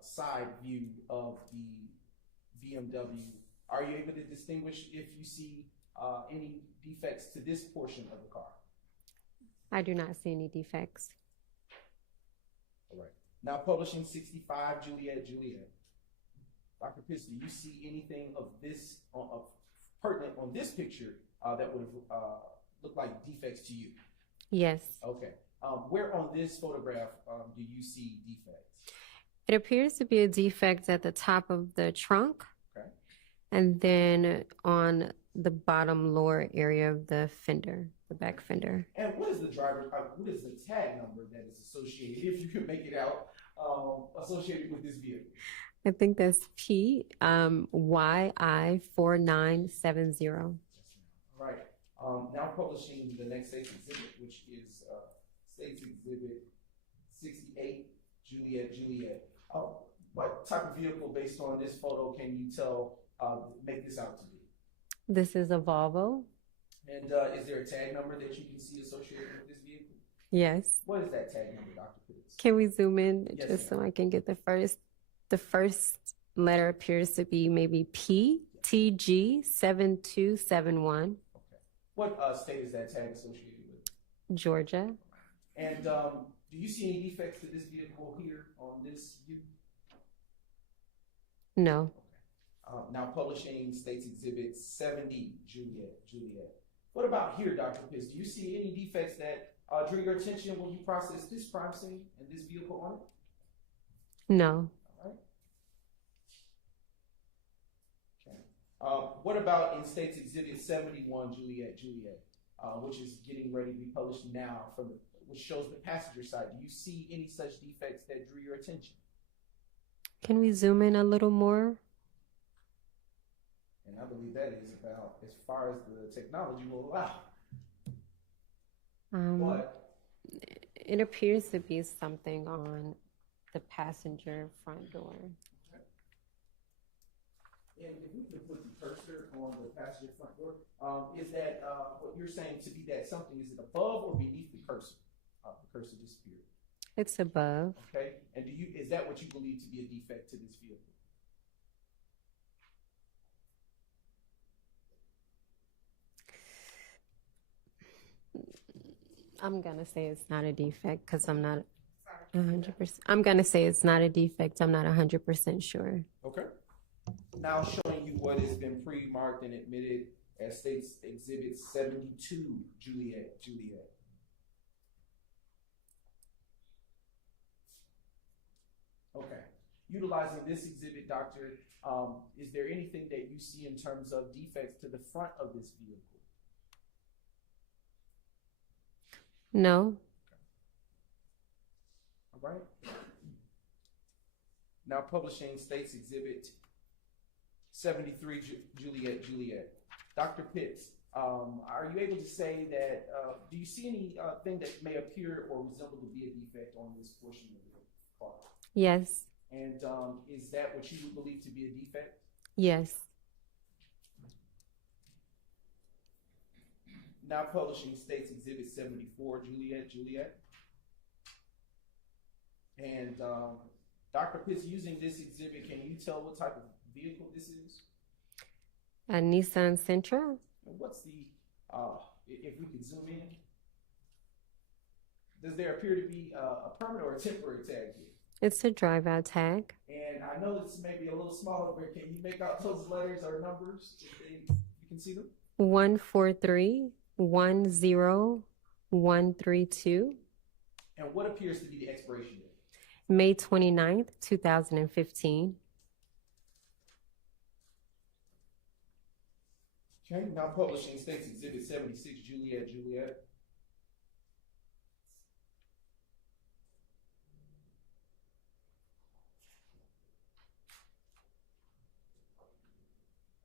side view of the BMW, are you able to distinguish if you see any defects to this portion of the car? I do not see any defects. All right. Now publishing 65, Juliet. Dr. Pitts, do you see anything of this pertinent on this picture that would have looked like defects to you? Yes. Okay. Where on this photograph do you see defects? It appears to be a defect at the top of the trunk. Okay. And then on the bottom lower area of the fender, the back fender. And what is the what is the tag number that is associated, if you can make it out, associated with this vehicle? I think that's PYI4970. All right. Now publishing the next State's Exhibit, which is State's Exhibit 68, Juliet. What type of vehicle, based on this photo, can you make this out to be? This is a Volvo. And is there a tag number that you can see associated with this vehicle? Yes. What is that tag number, Dr. Pitts? Can we zoom in Yes, so I can get the first? The first letter appears to be maybe PTG7271. Okay. What state is that tag associated with? Georgia. And do you see any defects to this vehicle here on this view? No. Okay. Now publishing State's Exhibit 70, Juliet. What about here, Dr. Pitts? Do you see any defects that drew your attention when you processed this crime scene and this vehicle on it? No. What about in State's Exhibit 71, Juliet, which is getting ready to be published now, which shows the passenger side? Do you see any such defects that drew your attention? Can we zoom in a little more? And I believe that is about as far as the technology will allow. It appears to be something on the passenger front door. And if we could put the cursor on the passenger front door, is that what you're saying to be that something? Is it above or beneath the cursor? The cursor disappeared. It's above. Okay. And is that what you believe to be a defect to this vehicle? I'm gonna say it's not a defect because I'm not 100%. I'm gonna say it's not a defect. I'm not 100% sure. Okay. Now showing you what has been pre-marked and admitted as States Exhibit 72, Juliet. Okay. Utilizing this exhibit, Doctor, is there anything that you see in terms of defects to the front of this vehicle? No. All right. Now publishing States Exhibit 73, Juliet. Dr. Pitts, are you able to say that, do you see anything that may appear or resemble to be a defect on this portion of the car? Yes. And is that what you would believe to be a defect? Yes. Now publishing States Exhibit 74, Juliet. And Dr. Pitts, using this exhibit, can you tell what type of vehicle this is? A Nissan Sentra. And what's the, if we could zoom in, does there appear to be a permanent or a temporary tag here? It's a drive-out tag. And I know this may be a little smaller, but can you make out those letters or numbers? You can see them? 14310132. And what appears to be the expiration date? May 29th, 2015. Okay, now publishing States Exhibit 76, Juliet.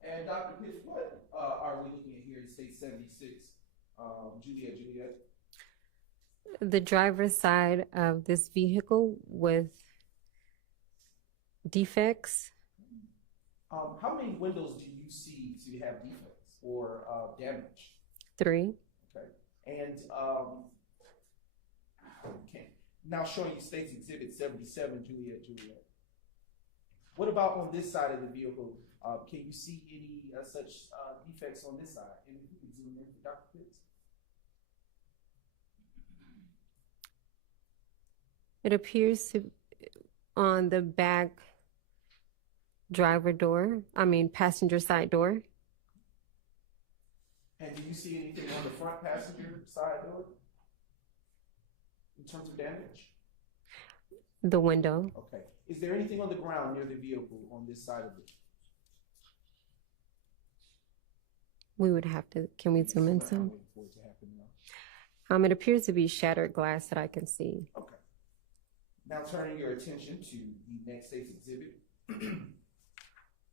And Dr. Pitts, what are we looking at here in State 76, Juliet? The driver's side of this vehicle with defects. How many windows do you see to have defects or damage? 3. Okay. And now showing you States Exhibit 77, Juliet. What about on this side of the vehicle? Can you see any such defects on this side? And if you could zoom in for Dr. Pitts. It appears to on the back passenger side door. And do you see anything on the front passenger side door in terms of damage? The window. Okay. Is there anything on the ground near the vehicle on this side of it? We would have to, can we zoom in some? It appears to be shattered glass that I can see. Okay. Now turning your attention to the next States Exhibit,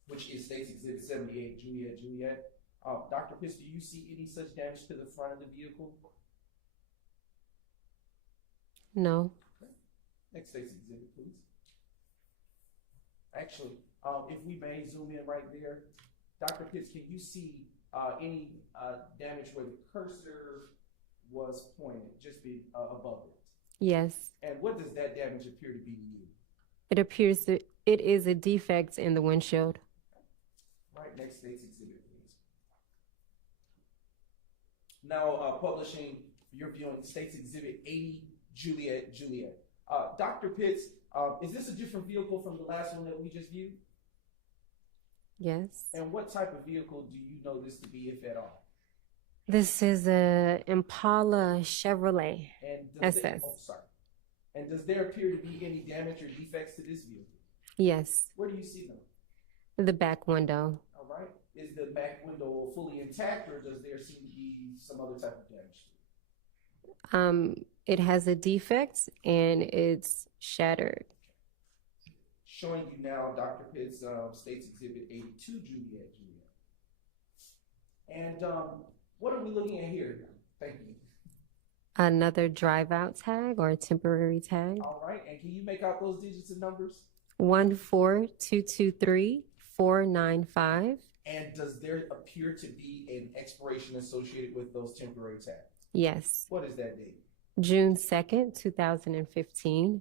which is States Exhibit 78, Juliet. Dr. Pitts, do you see any such damage to the front of the vehicle? No. Okay. Next States Exhibit, please. Actually, if we may zoom in right there. Dr. Pitts, can you see any damage where the cursor was pointed, just be above it? Yes. And what does that damage appear to be to you? It appears that it is a defect in the windshield. Right, next States Exhibit, please. Now publishing your viewing States Exhibit 80, Juliet. Dr. Pitts, is this a different vehicle from the last one that we just viewed? Yes. And what type of vehicle do you know this to be, if at all? This is a Impala Chevrolet SS. And does there appear to be any damage or defects to this vehicle? Yes. Where do you see them? The back window. All right. Is the back window fully intact, or does there seem to be some other type of damage to it? It has a defect and it's shattered. Showing you now Dr. Pitts States Exhibit 82, Juliet. And what are we looking at here? Thank you. Another drive out tag or a temporary tag. All right, and can you make out those digits and numbers? 14223-495. And does there appear to be an expiration associated with those temporary tags? Yes. What is that date? June 2nd, 2015.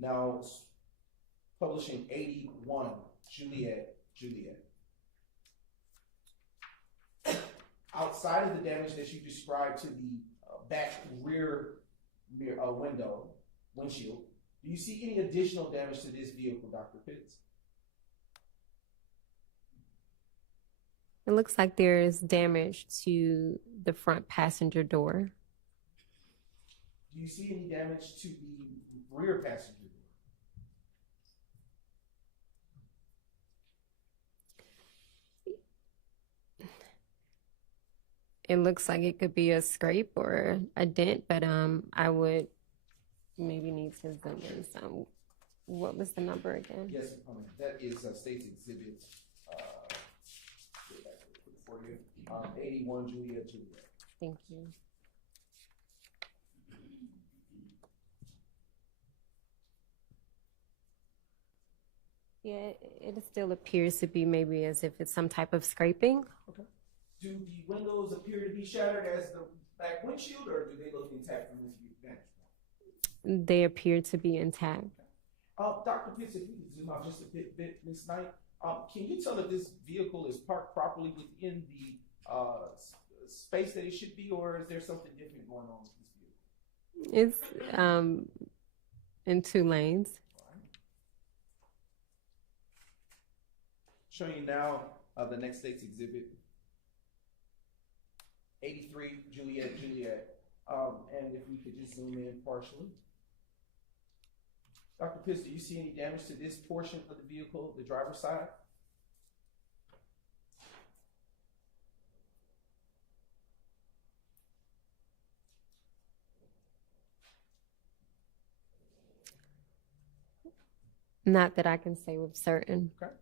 Now, publishing 81, Juliet. Outside of the damage that you described to the back rear windshield, do you see any additional damage to this vehicle, Dr. Pitts? It looks like there is damage to the front passenger door. Do you see any damage to the rear passenger door? It looks like it could be a scrape or a dent, but I would maybe need to zoom in some. What was the number again? Yes, that is State's Exhibit for you. 81 Juliet. Thank you. Yeah, it still appears to be maybe as if it's some type of scraping. Okay. Do the windows appear to be shattered as the back windshield, or do they look intact from this vantage point? They appear to be intact. Dr. Pitts, if you could zoom out just a bit, Ms. Knight, can you tell if this vehicle is parked properly within the space that it should be, or is there something different going on with this vehicle? It's in 2 lanes. Showing you now the next State's Exhibit. 83 Juliet. And if we could just zoom in partially. Dr. Pitts, do you see any damage to this portion of the vehicle, the driver's side? Not that I can say with certain. Okay.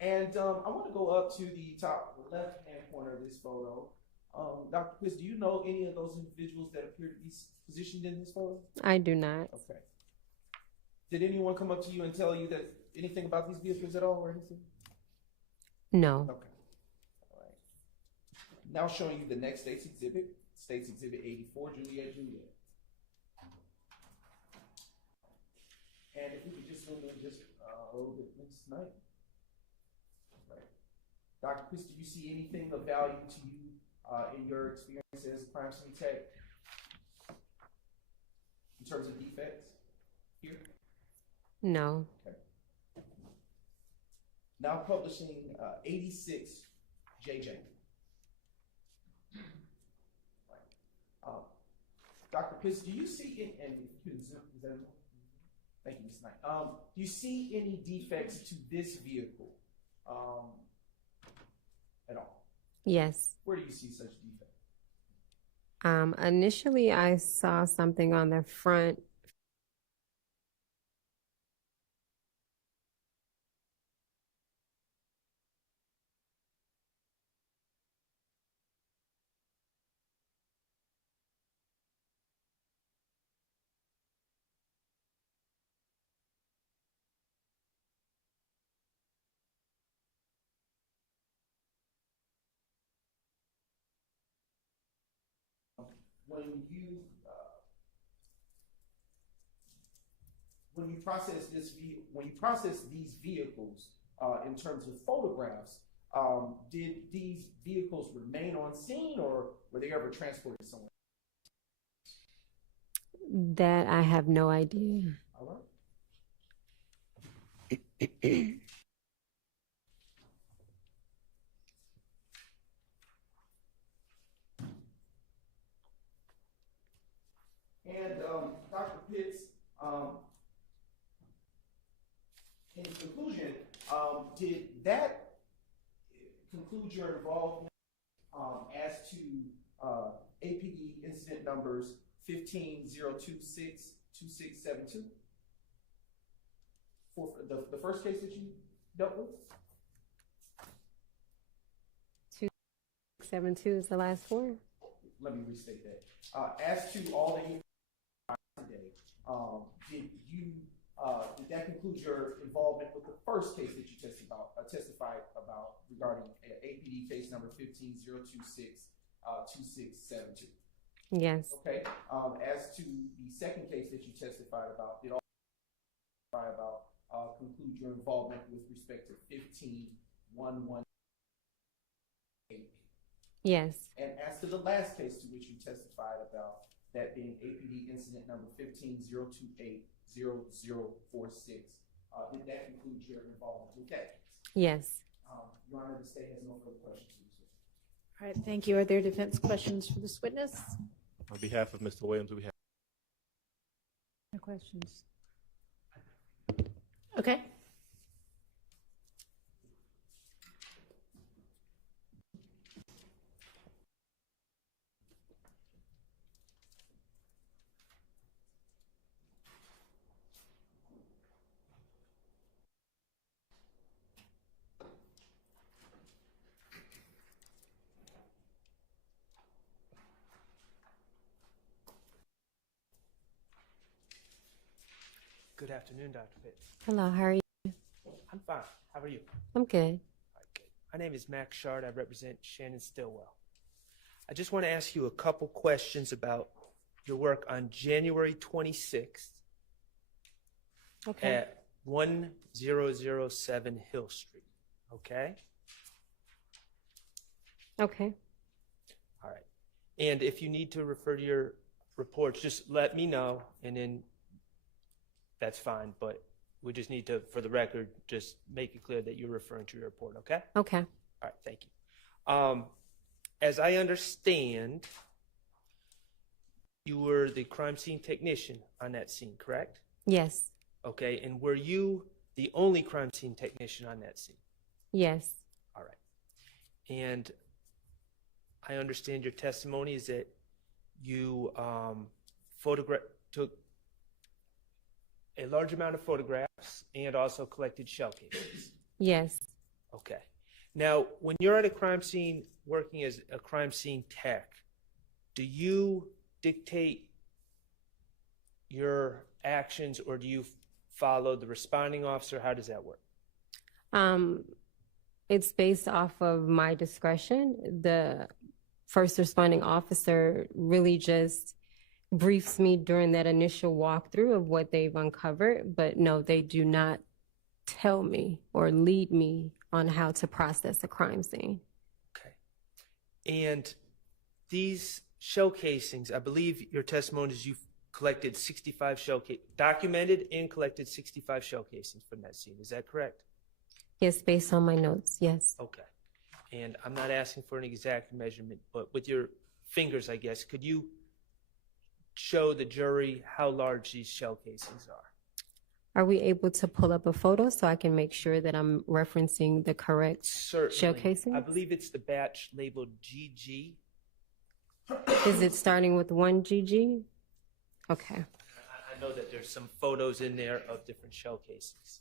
And I want to go up to the top left-hand corner of this photo. Dr. Pitts, do you know any of those individuals that appear to be positioned in this photo? I do not. Okay. Did anyone come up to you and tell you that anything about these vehicles at all or anything? No. Okay. All right. Now showing you the next State's Exhibit, State's Exhibit 84, Juliet. And if we could just zoom in just a little bit next night. Right. Dr. Pitts, do you see anything of value to you in your experience as a crime scene tech in terms of defects here? No. Okay. Now publishing 86 JJ. Right. Dr. Pitts, do you see and is that thank you, Ms. Knight. Do you see any defects to this vehicle at all? Yes. Where do you see such defects? Initially, I saw something on the front. When you process these vehicles in terms of photographs, did these vehicles remain on scene or were they ever transported somewhere? That I have no idea. All right. And Dr. Pitts, in conclusion, did that conclude your involvement as to APD incident numbers 15-026-2672 for the first case that you dealt with? 2672 is the last four. let me restate that. As to all the today, did that conclude your involvement with the first case that you testified about regarding APD case number 15-026-2672? Yes. Okay. As to the second case that you testified about, did all conclude your involvement with respect to 15-118? Yes. And as to the last case to which you testified about, that being APD incident number 15-028-0046, did that conclude your involvement with that case? Yes. Your Honor, the state has no further questions for this witness. All right, thank you. Are there defense questions for this witness? On behalf of Mr. Williams, we have No questions. Okay. Good afternoon, Dr. Pitt. Hello, how are you? I'm fine. How are you? I'm good. My name is Max Shard. I represent Shannon Stillwell. I just want to ask you a couple questions about your work on January 26th at 1007 Hill Street. Okay? Okay. All right. And if you need to refer to your reports, just let me know, and then that's fine. But we just need to, for the record, just make it clear that you're referring to your report, okay? Okay. All right, thank you. As I understand, you were the crime scene technician on that scene, correct? Yes. Okay, and were you the only crime scene technician on that scene? Yes. All right. And I understand your testimony is that you took a large amount of photographs and also collected shell cases. Yes. Okay. Now, when you're at a crime scene working as a crime scene tech, do you dictate your actions or do you follow the responding officer? How does that work? It's based off of my discretion. The first responding officer really just briefs me during that initial walkthrough of what they've uncovered, but no, they do not tell me or lead me on how to process a crime scene. Okay. And these shell casings, I believe your testimony is you've collected 65 documented and collected 65 shell casings from that scene. Is that correct? Yes, based on my notes, yes. Okay. And I'm not asking for an exact measurement, but with your fingers, I guess, could you show the jury how large these shell casings are? Are we able to pull up a photo so I can make sure that I'm referencing the correct shell casing? I believe it's the batch labeled GG. Is it starting with 1 GG? Okay. I know that there's some photos in there of different shell casings.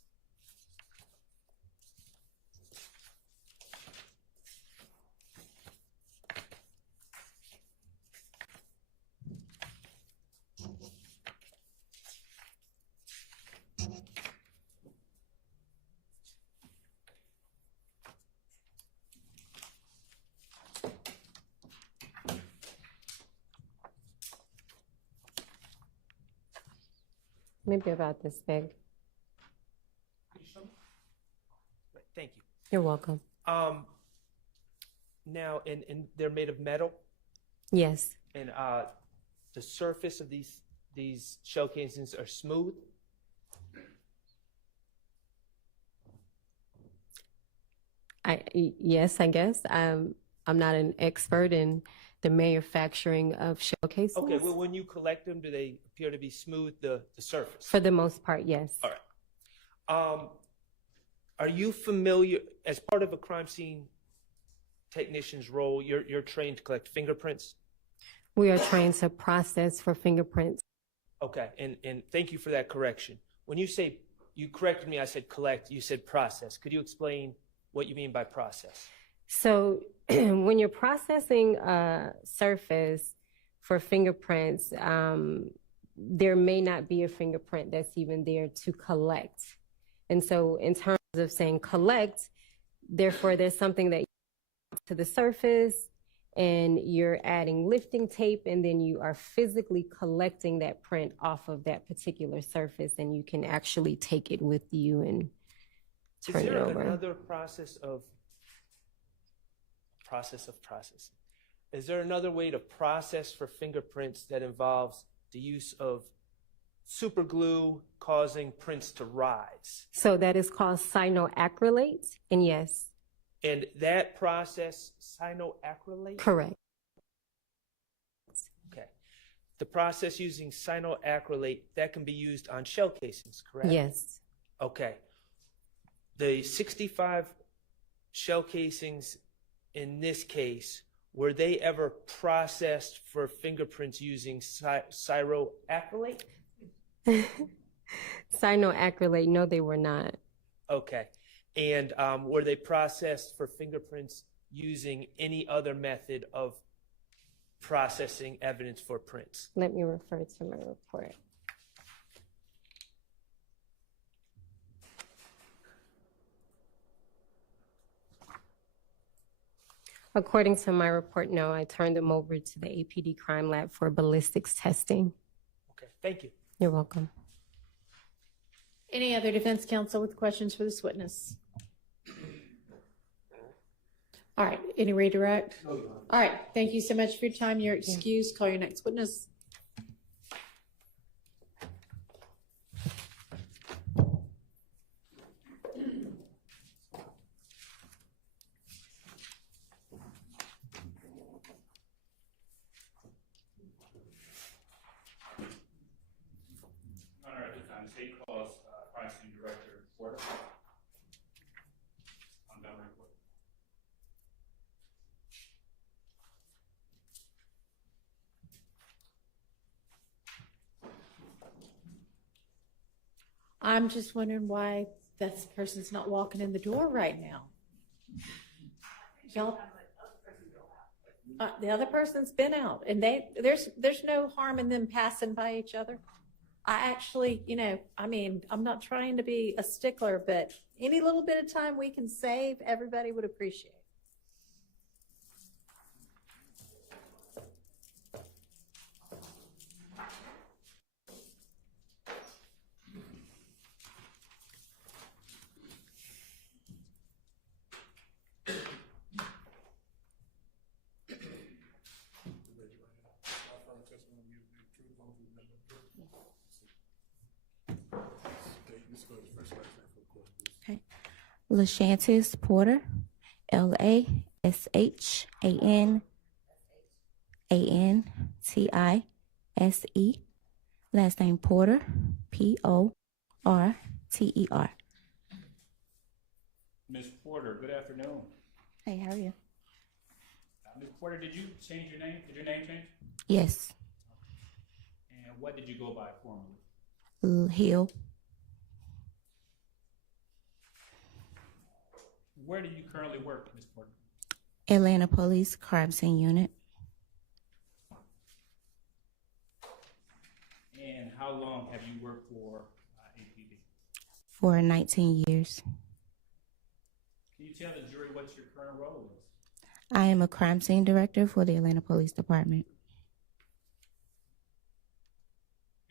Maybe about this big. Thank you. You're welcome. Now, and they're made of metal? Yes. And the surface of these shell casings are smooth? Yes, I guess. I'm not an expert in the manufacturing of shell casings. Okay, well, when you collect them, do they appear to be smooth, the surface? For the most part, yes. All right. Are you familiar, as part of a crime scene technician's role, you're trained to collect fingerprints? We are trained to process for fingerprints. Okay, and thank you for that correction. When you say, you corrected me, I said collect, you said process. Could you explain what you mean by process? So when you're processing a surface for fingerprints, there may not be a fingerprint that's even there to collect. And so in terms of saying collect, therefore there's something that to the surface and you're adding lifting tape, and then you are physically collecting that print off of that particular surface, and you can actually take it with you and turn it over. Is there another process of processing? Is there another way to process for fingerprints that involves the use of super glue causing prints to rise? So that is called cyanoacrylate, and yes. And that process, cyanoacrylate? Correct. Okay. The process using cyanoacrylate, that can be used on shell casings, correct? Yes. Okay. The 65 shell casings in this case, were they ever processed for fingerprints using cyanoacrylate? Cyanoacrylate, no, they were not. Okay. And were they processed for fingerprints using any other method of processing evidence for prints? Let me refer to my report. According to my report, no, I turned them over to the APD crime lab for ballistics testing. Okay, thank you. You're welcome. Any other defense counsel with questions for this witness? All right, any redirect? All right, thank you so much for your time. You're excused. Call your next witness. Honor, at this time, the state calls Crime Scene Director Porter. Montgomery Porter. I'm just wondering why that person's not walking in the door right now. Y'all, the other person's been out, and there's no harm in them passing by each other. I actually, I'm not trying to be a stickler, but any little bit of time we can save, everybody would appreciate. Okay. LaShantis Porter, LaShanTise. Last name Porter, Porter. Ms. Porter, good afternoon. Hey, how are you? Ms. Porter, did you change your name? Did your name change? Yes. And what did you go by formerly? Hill. Where do you currently work, Ms. Porter? Atlanta Police Crime Scene Unit. And how long have you worked for APD? For 19 years. Can you tell the jury what your current role is? I am a crime scene director for the Atlanta Police Department.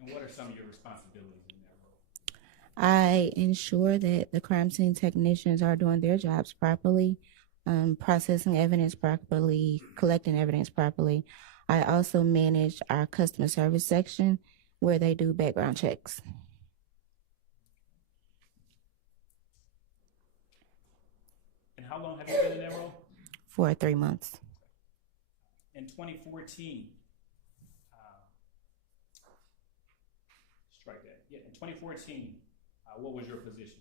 And what are some of your responsibilities in that role? I ensure that the crime scene technicians are doing their jobs properly, processing evidence properly, collecting evidence properly. I also manage our customer service section where they do background checks. And how long have you been in that role? For 3 months. In 2014, strike that. Yeah, in 2014, what was your position?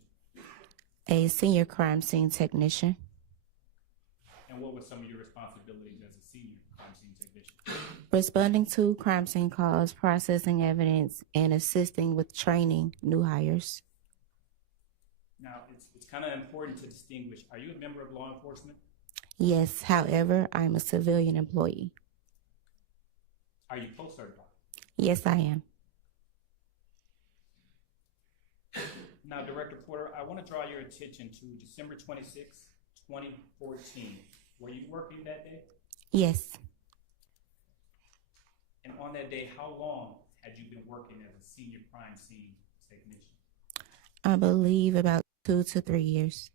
A senior crime scene technician. And what were some of your responsibilities as a senior crime scene technician? Responding to crime scene calls, processing evidence, and assisting with training new hires. Now, it's kind of important to distinguish. Are you a member of law enforcement? Yes, however, I'm a civilian employee. Are you post certified? Yes, I am. Now, Director Porter, I want to draw your attention to December 26, 2014. Were you working that day? Yes, And on that day, how long had you been working as a senior crime scene technician? I believe about 2 to 3 years.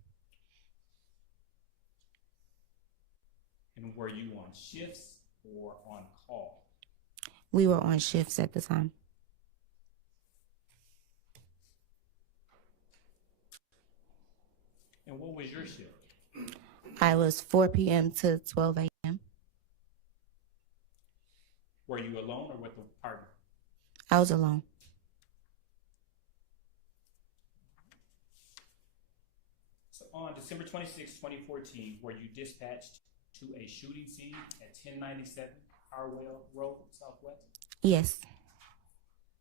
And were you on shifts or on call? We were on shifts at the time. And what was your shift? I was 4 p.m. to 12 a.m. Were you alone or with a partner? I was alone. So on December 26, 2014, were you dispatched to a shooting scene at 1097 Harwell Road, Southwest? Yes,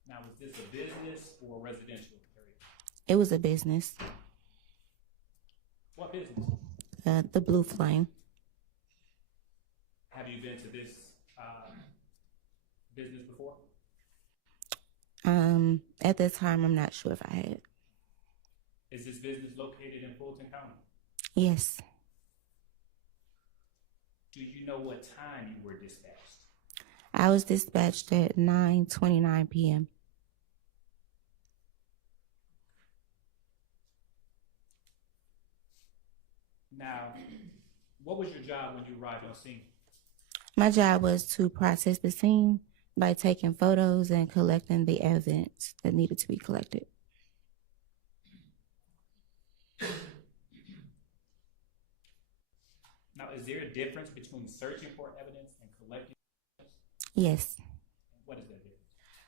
Now, was this a business or residential area? it was a business. What business? The Blue Flame. Have you been to this business before? At that time, I'm not sure if I had. Is this business located in Fulton County? Yes, Do you know what time you were dispatched? I was dispatched at 9:29 p.m. Now, what was your job when you arrived on scene? My job was to process the scene by taking photos and collecting the evidence that needed to be collected. Now, is there a difference between searching for evidence and collecting evidence? Yes. What is that difference?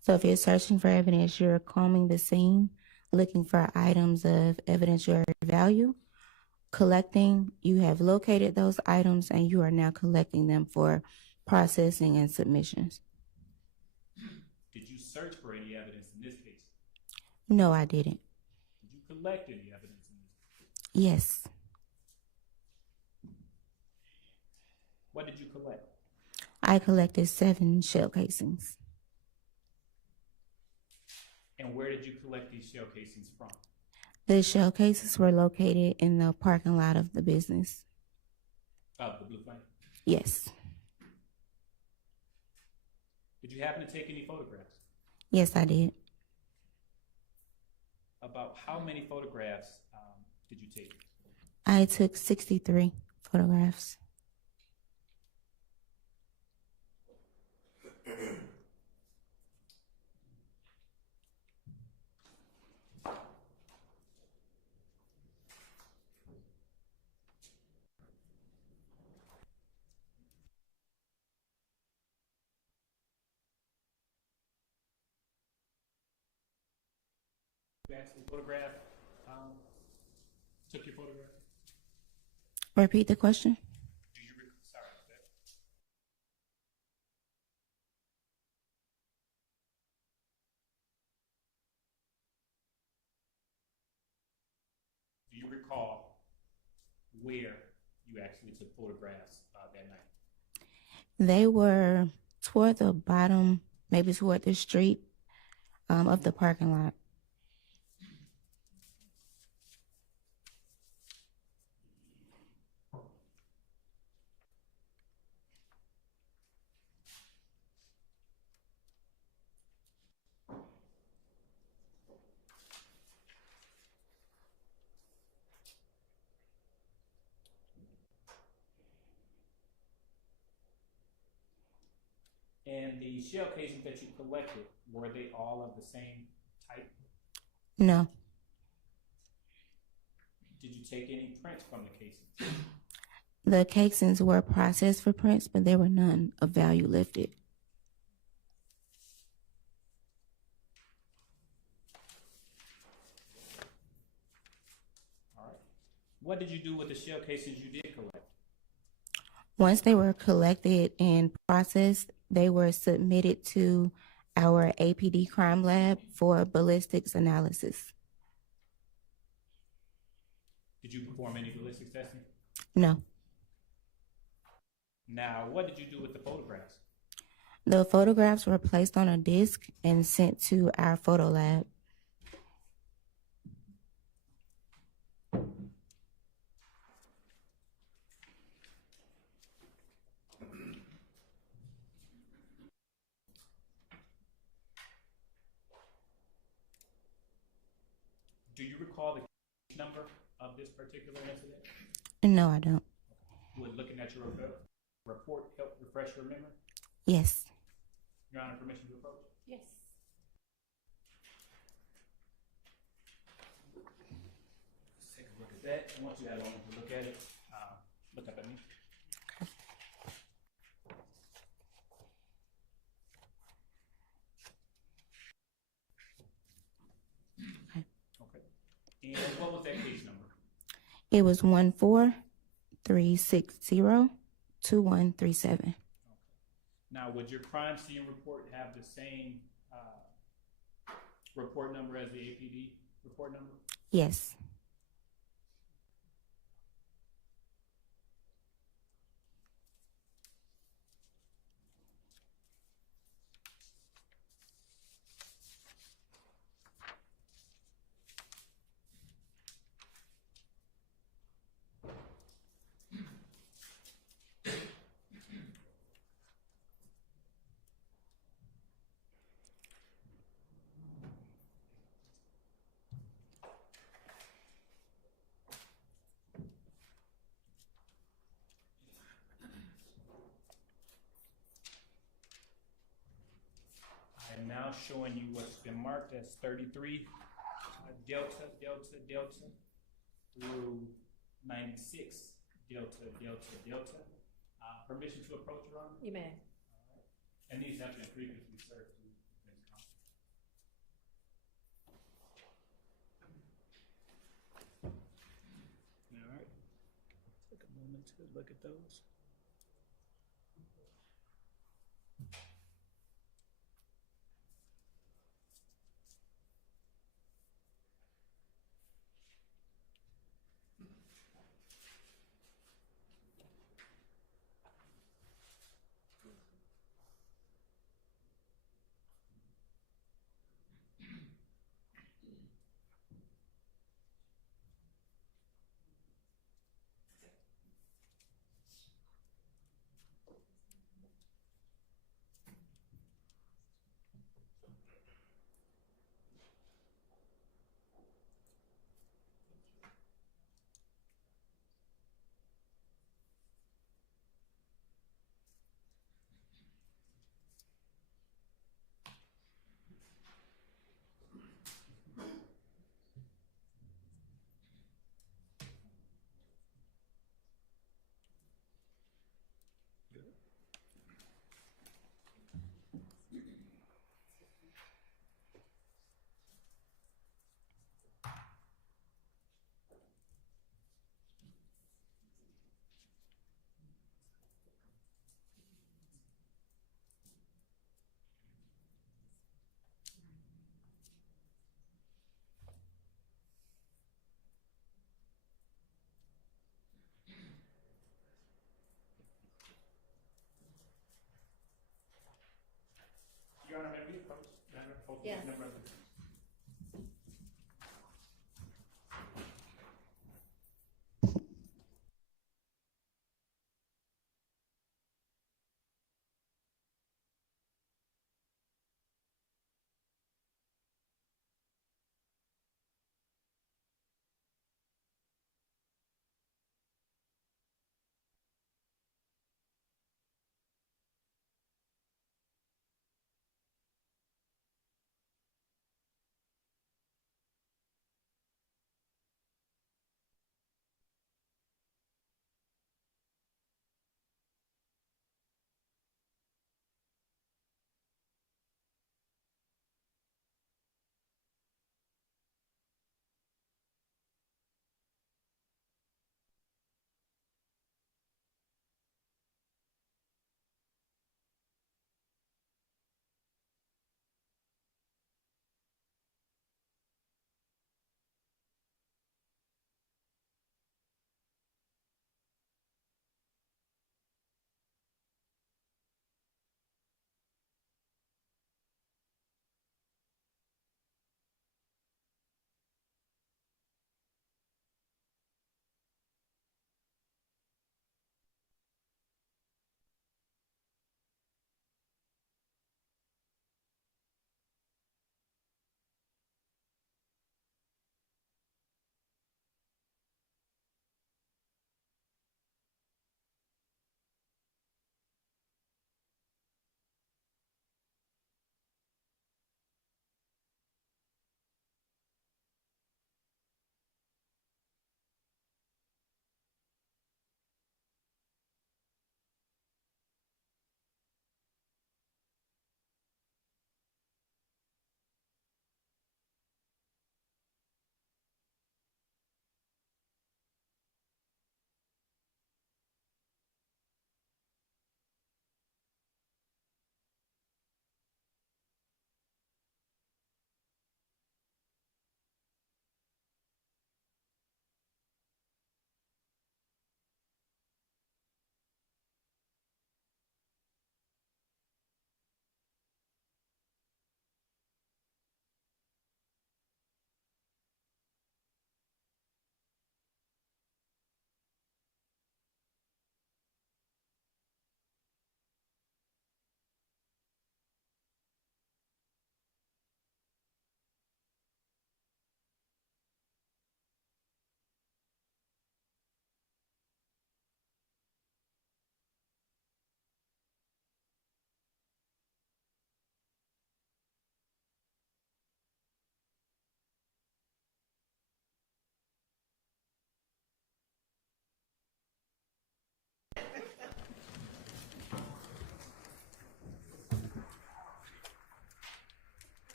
So if you're searching for evidence, you're combing the scene, looking for items of evidentiary value. Collecting, you have located those items and you are now collecting them for processing and submissions. Did you search for any evidence in this case? No, I didn't. Did you collect any evidence in this case? Yes, What did you collect? I collected 7 shell casings. And where did you collect these shell casings from? The shell cases were located in the parking lot of the business. The Blue Flame. Yes. Did you happen to take any photographs? Yes, I did. About how many photographs did you take? I took 63 photographs. You actually photographed, took your photograph? Repeat the question. Do you sorry about that. Do you recall where you actually took photographs that night? They were toward the bottom, maybe toward the street of the parking lot. And the shell casings that you collected, were they all of the same type? No. Did you take any prints from the casings? The casings were processed for prints, but there were none of value lifted. All right. What did you do with the shell casings you did collect? Once they were collected and processed, they were submitted to our APD crime lab for ballistics analysis. Did you perform any ballistics testing? No. Now, what did you do with the photographs? The photographs were placed on a disc and sent to our photo lab. Do you recall the number of this particular incident? No, I don't. Would looking at your report help refresh your memory? Yes. Your Honor, permission to approach? Yes. Let's take a look at that. Once you have a moment to look at it, look up at me. Okay. And what was that case number? It was 143602137. Now, would your crime scene report have the same report number as the APD report number? Yes. I am now showing you what's been marked as 33 Delta through 96 Delta. Permission to approach, Your Honor? You may. And these have been previously served to Ms. Compton. All right. Take a moment to look at those.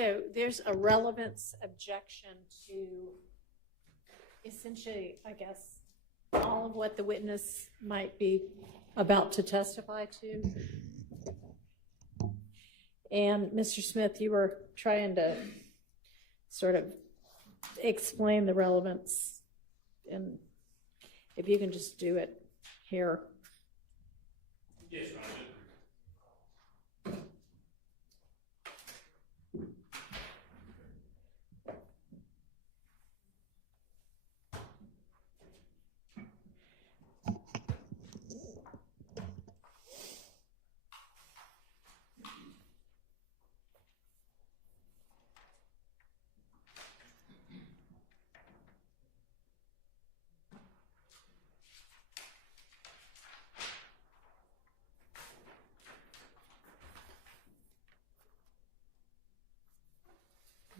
So there's a relevance objection to essentially, I guess, all of what the witness might be about to testify to. And Mr. Smith, you were trying to sort of explain the relevance, and if you can just do it here. Yes, Your Honor.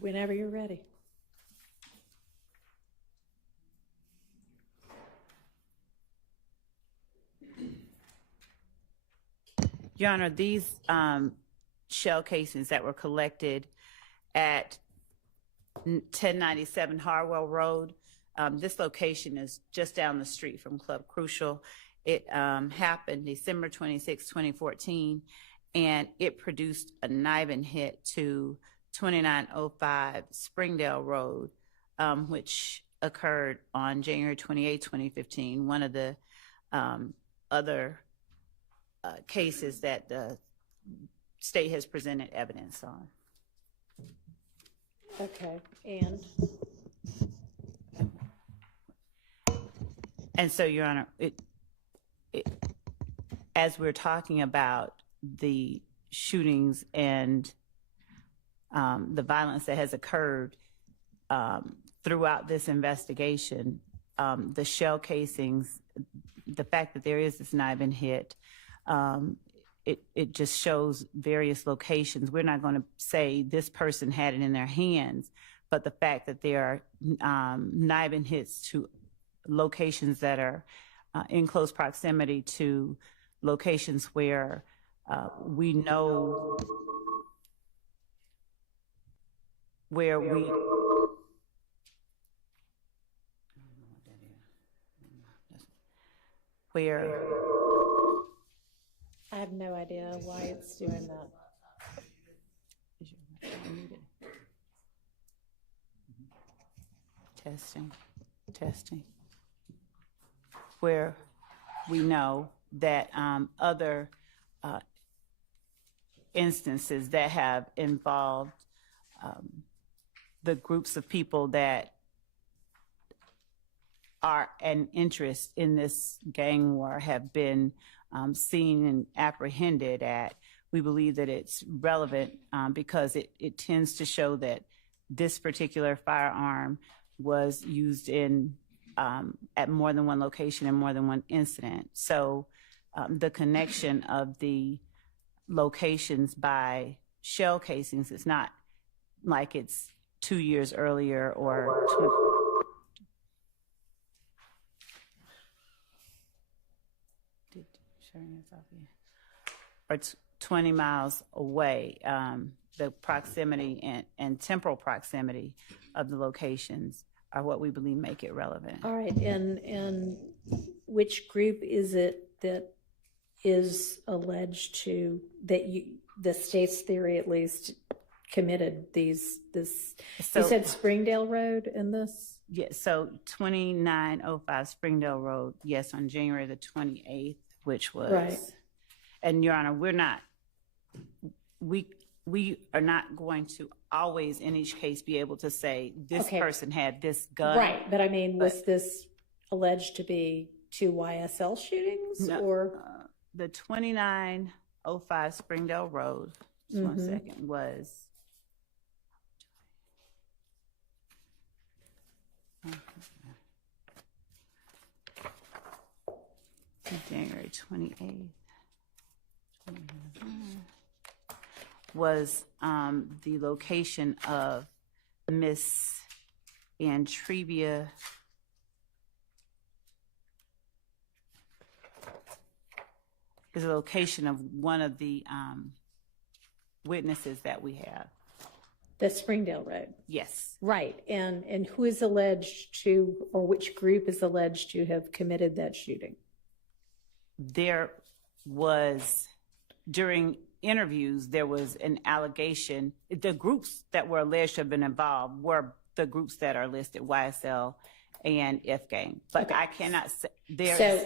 Whenever you're ready. Your Honor, these shell casings that were collected at 1097 Harwell Road, this location is just down the street from Club Crucial. It happened December 26, 2014, and it produced a knifing hit to 2905 Springdale Road, which occurred on January 28, 2015. One of the other cases that the state has presented evidence on. Okay, and so, Your Honor, as we're talking about the shootings and the violence that has occurred throughout this investigation, the shell casings, the fact that there is this knifing hit, it just shows various locations. We're not going to say this person had it in their hands, but the fact that there are knifing hits to locations that are in close proximity to locations where we know where we where I have no idea why it's doing that. Testing. Where we know that other instances that have involved the groups of people that are an interest in this gang war have been seen and apprehended at. We believe that it's relevant because it tends to show that this particular firearm was used in at more than one location and more than one incident. So the connection of the locations by shell casings is not like it's 2 years earlier or 20 miles away. The proximity and temporal proximity of the locations are what we believe make it relevant. All right, and which group is it that is alleged to, that the state's theory at least, committed this, you said Springdale Road in this? Yes, so 2905 Springdale Road, yes, on January the 28th, which was, right. And Your Honor, we are not going to always in each case be able to say this person had this gun. Right, but I mean, was this alleged to be 2 YSL shootings? No, or the 2905 Springdale Road, just 1 second, was January 28th. Was the location of Miss Antrevia is a location of one of the witnesses that we have. The Springdale Road. Yes. Right. And who is alleged to, or which group is alleged to have committed that shooting? There was, during interviews, there was an allegation. The groups that were alleged to have been involved were the groups that are listed, YSL and F Gang. But Okay. I cannot say So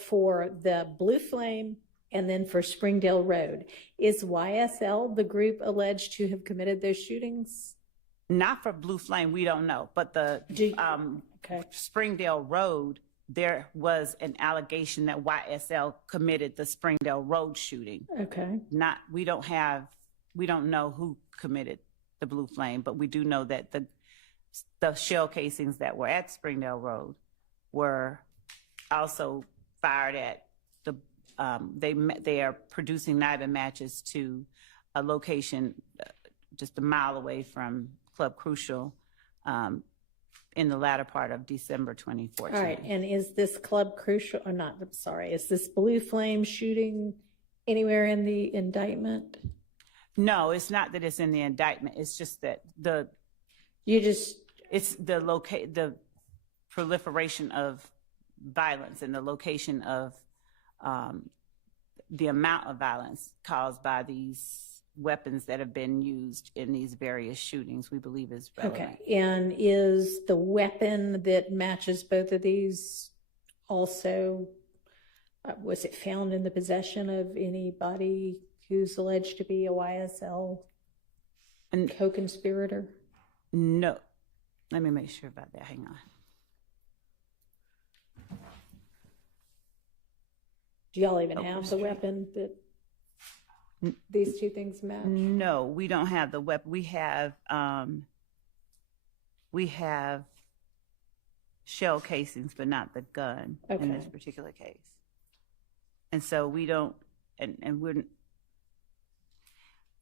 for the Blue Flame and then for Springdale Road, is YSL the group alleged to have committed those shootings? Not for Blue Flame, we don't know. But the Springdale Road, there was an allegation that YSL committed the Springdale Road shooting. Okay. We don't know who committed the Blue Flame, but we do know that the shell casings that were at Springdale Road were also fired at the. They are producing knife matches to a location just a mile away from Club Crucial in the latter part of December 2014. All right. And is this Club Crucial, or not, I'm sorry, is this Blue Flame shooting anywhere in the indictment? No, it's not that it's in the indictment. It's just that it's the proliferation of violence and the location of the amount of violence caused by these weapons that have been used in these various shootings, we believe is relevant. Okay. And is the weapon that matches both of these also, was it found in the possession of anybody who's alleged to be a YSL co-conspirator? No. Let me make sure about that. Hang on. Do y'all even have the weapon that these two things match? No, we don't have the weapon. We have shell casings, but not the gun in this particular case. And so we don't, and we're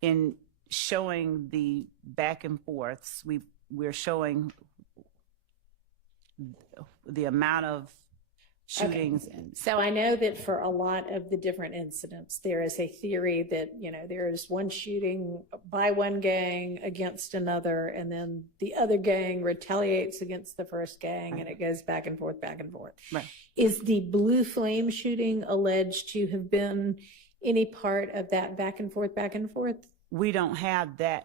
in showing the back and forths. We're showing the amount of shootings. Okay. So I know that for a lot of the different incidents, there is a theory that, there is one shooting by one gang against another, and then the other gang retaliates against the first gang, and it goes back and forth, back and forth. Right. Is the Blue Flame shooting alleged to have been any part of that back and forth, back and forth? We don't have that.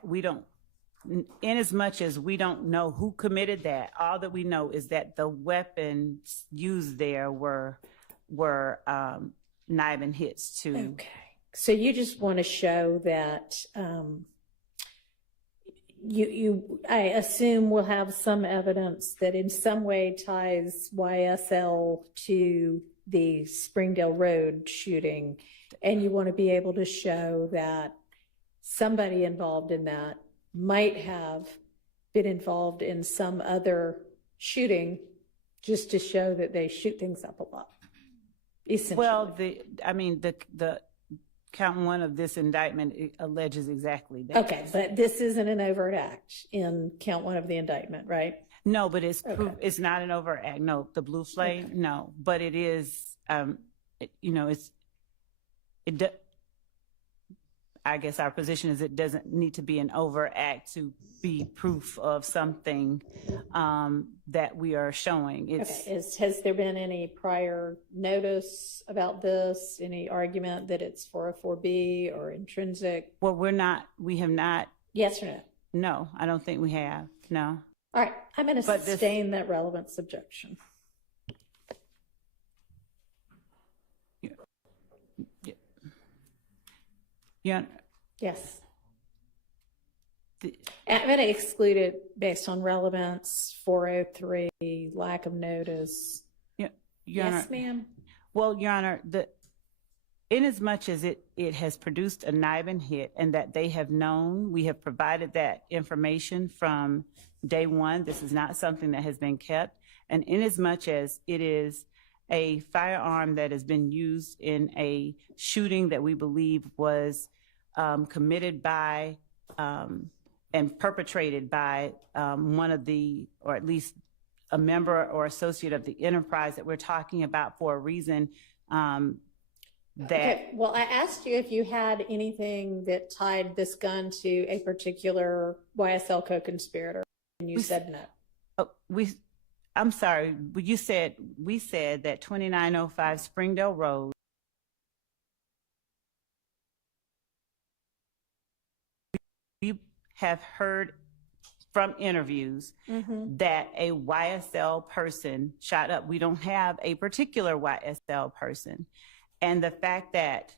In as much as we don't know who committed that, all that we know is that the weapons used there were knife and hits to. Okay. So you just want to show that I assume will have some evidence that in some way ties YSL to the Springdale Road shooting, and you want to be able to show that somebody involved in that might have been involved in some other shooting, just to show that they shoot things up a lot. Essentially. Well, the count one of this indictment alleges exactly that. Okay, but this isn't an overt act in count one of the indictment, right? No, but it's not an overt act. No, the Blue Flame, no, but it is. I guess our position is it doesn't need to be an overt act to be proof of something that we are showing. Has there been any prior notice about this? Any argument that it's 404B or intrinsic? Well, we have not. Yes or no? No, I don't think we have. No. All right, I'm going to sustain that relevance objection. Yeah. Yes. I'm going to exclude it based on relevance, 403, lack of notice. Yeah. Yes, Honor, ma'am. Well, Your Honor, in as much as it has produced a knife and hit, and that they have known, we have provided that information from day one. This is not something that has been kept. And in as much as it is a firearm that has been used in a shooting that we believe was committed by and perpetrated by one of the, or at least a member or associate of the enterprise that we're talking about for a reason, that. Okay, well, I asked you if you had anything that tied this gun to a particular YSL co-conspirator, and you said no. I'm sorry, we said that 2905 Springdale Road we have heard from interviews that a YSL person shot up. We don't have a particular YSL person. And the fact that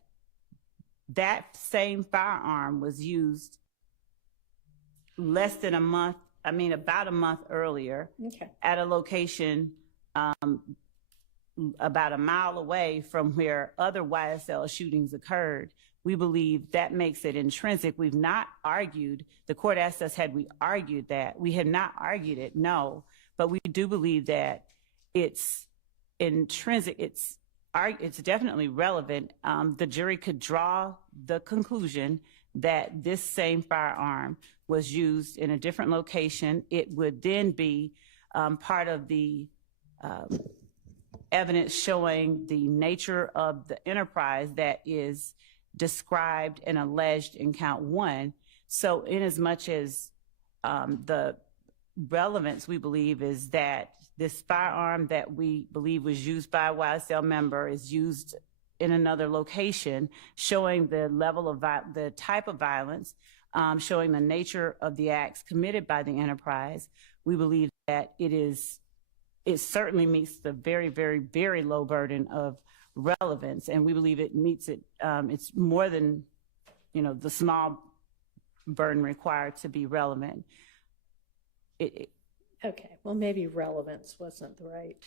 that same firearm was used about a month earlier at a location about a mile away from where other YSL shootings occurred, we believe that makes it intrinsic. We've not argued, the court asked us, had we argued that? We had not argued it, no, but we do believe that it's intrinsic, it's definitely relevant. The jury could draw the conclusion that this same firearm was used in a different location. It would then be part of the evidence showing the nature of the enterprise that is described and alleged in count one. So in as much as the relevance, we believe, is that this firearm that we believe was used by a YSL member is used in another location, showing the level of the type of violence, showing the nature of the acts committed by the enterprise. We believe that it certainly meets the very, very, very low burden of relevance, and we believe it meets it. It's more than, the small burden required to be relevant. Okay, well, maybe relevance wasn't the right.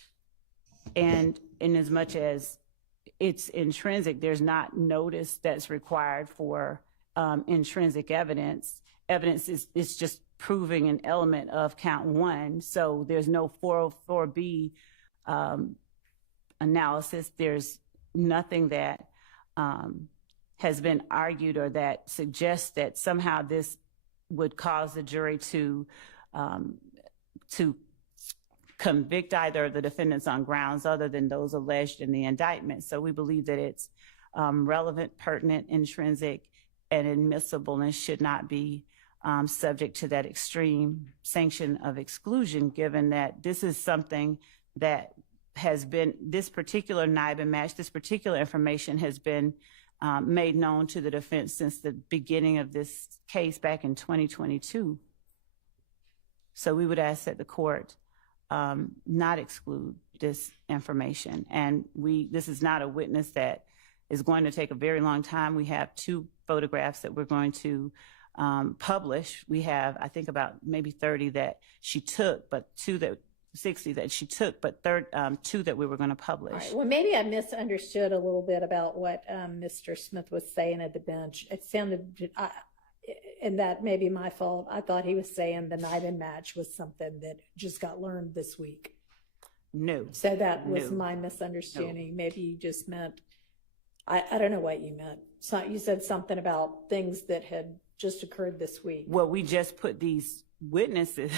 And in as much as it's intrinsic, there's not notice that's required for intrinsic evidence. Evidence is just proving an element of count one. So there's no 404B analysis. There's nothing that has been argued or that suggests that somehow this would cause the jury to convict either of the defendants on grounds other than those alleged in the indictment. So we believe that it's relevant, pertinent, intrinsic, and admissible, and should not be subject to that extreme sanction of exclusion, given that this is something that has been, this particular NIBA match, this particular information has been made known to the defense since the beginning of this case back in 2022. So we would ask that the court not exclude this information. And this is not a witness that is going to take a very long time. We have 2 photographs that we're going to publish. We have, I think, about maybe 30 that she took, but 60 that she took, but 2 that we were going to publish. All right. Well, maybe I misunderstood a little bit about what Mr. Smith was saying at the bench. It sounded, and that may be my fault, I thought he was saying the NIBA match was something that just got learned this week. No. So that was my misunderstanding. No. Maybe you just meant, I don't know what you meant. So you said something about things that had just occurred this week. Well, we just put these witnesses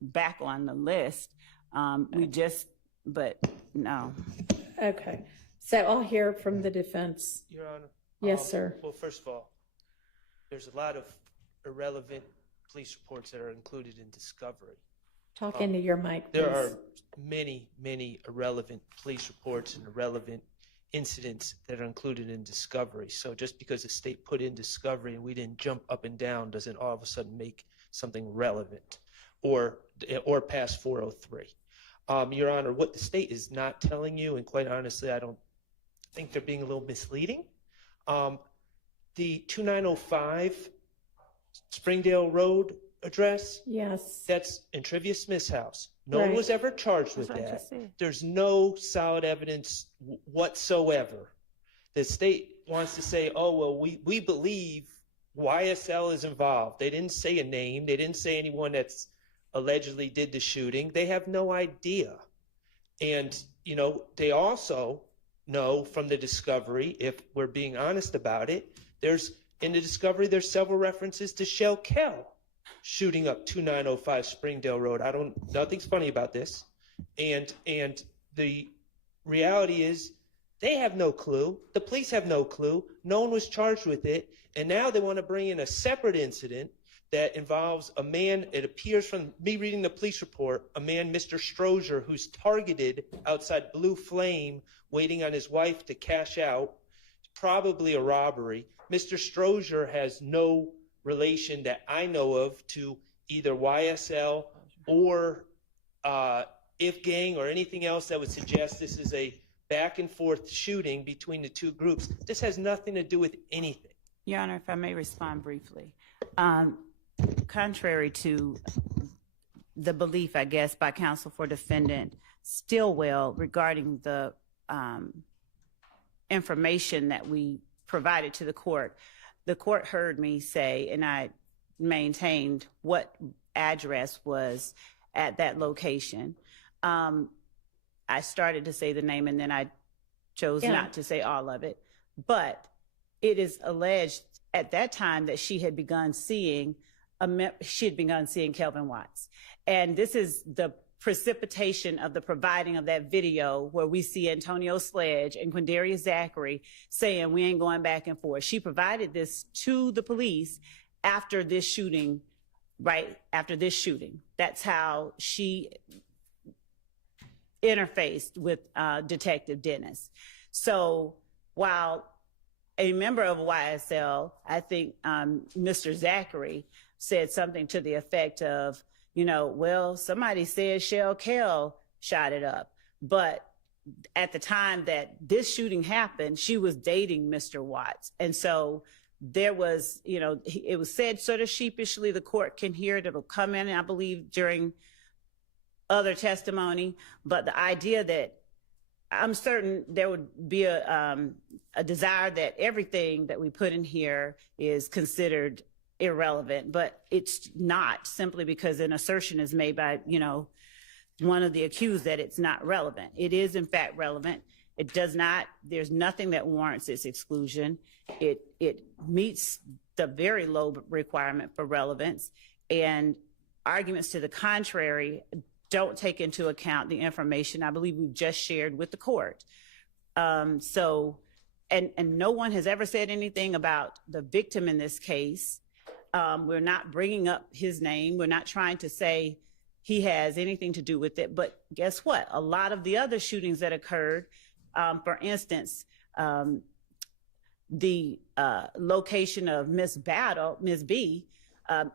back on the list. But no. Okay. So I'll hear from the defense. Your Honor. Yes, sir. Well, first of all, there's a lot of irrelevant police reports that are included in discovery. Talk into your mic, please. There are many, many irrelevant police reports and irrelevant incidents that are included in discovery. So just because the state put in discovery and we didn't jump up and down doesn't all of a sudden make something relevant or pass 403. Your Honor, what the state is not telling you, and quite honestly, I don't think they're being a little misleading. The 2905 Springdale Road address, yes, that's in Trivia Smith's house. No one was ever charged with that. There's no solid evidence whatsoever. The state wants to say, oh, well, we believe YSL is involved. They didn't say a name. They didn't say anyone that's allegedly did the shooting. They have no idea. And, they also know from the discovery, if we're being honest about it, in the discovery, there's several references to Shell Kell shooting up 2905 Springdale Road. Nothing's funny about this. And the reality is They have no clue. The police have no clue. No one was charged with it. And now they want to bring in a separate incident that involves a man, it appears from me reading the police report, a man, Mr. Strozier, who's targeted outside Blue Flame, waiting on his wife to cash out. It's probably a robbery. Mr. Strozier has no relation that I know of to either YSL or If Gang or anything else that would suggest this is a back and forth shooting between the two groups. This has nothing to do with anything. Your Honor, if I may respond briefly. Contrary to the belief, I guess, by counsel for defendant Stillwell regarding the information that we provided to the court heard me say, and I maintained what address was at that location. I started to say the name and then I chose not to say all of it. But it is alleged at that time that she had begun seeing Kelvin Watts. And this is the precipitation of the providing of that video where we see Antonio Sledge and Quindaria Zachary saying we ain't going back and forth. She provided this to the police after this shooting, right after this shooting. That's how she interfaced with Detective Dennis. So while a member of YSL, I think Mr. Zachary said something to the effect of, well, somebody said Shell Kell shot it up. But at the time that this shooting happened, she was dating Mr. Watts. And so there was, it was said sort of sheepishly, the court can hear it, it'll come in, I believe, during other testimony. But the idea that I'm certain there would be a desire that everything that we put in here is considered irrelevant, but it's not, simply because an assertion is made by, one of the accused that it's not relevant. It is in fact relevant. It does not, there's nothing that warrants its exclusion. It meets the very low requirement for relevance, and arguments to the contrary don't take into account the information I believe we've just shared with the court. And no one has ever said anything about the victim in this case. We're not bringing up his name. We're not trying to say he has anything to do with it. But guess what? A lot of the other shootings that occurred, for instance, the location of Miss B,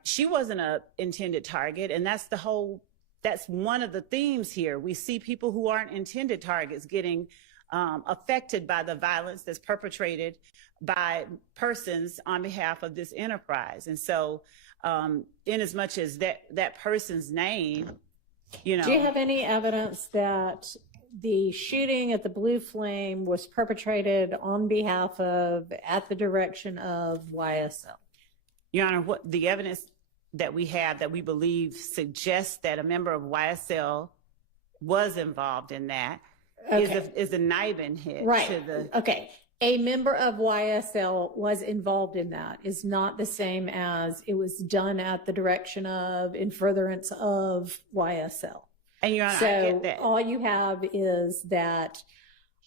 she wasn't an intended target. And that's one of the themes here. We see people who aren't intended targets getting affected by the violence that's perpetrated by persons on behalf of this enterprise. And so in as much as that person's name, Do you have any evidence that the shooting at the Blue Flame was perpetrated on behalf of, at the direction of YSL? Your Honor, what the evidence that we have that we believe suggests that a member of YSL was involved in that is a Niven hit. Right. To the... Okay. A member of YSL was involved in that is not the same as it was done at the direction of, in furtherance of YSL. And Your Honor, so I get that. All you have is that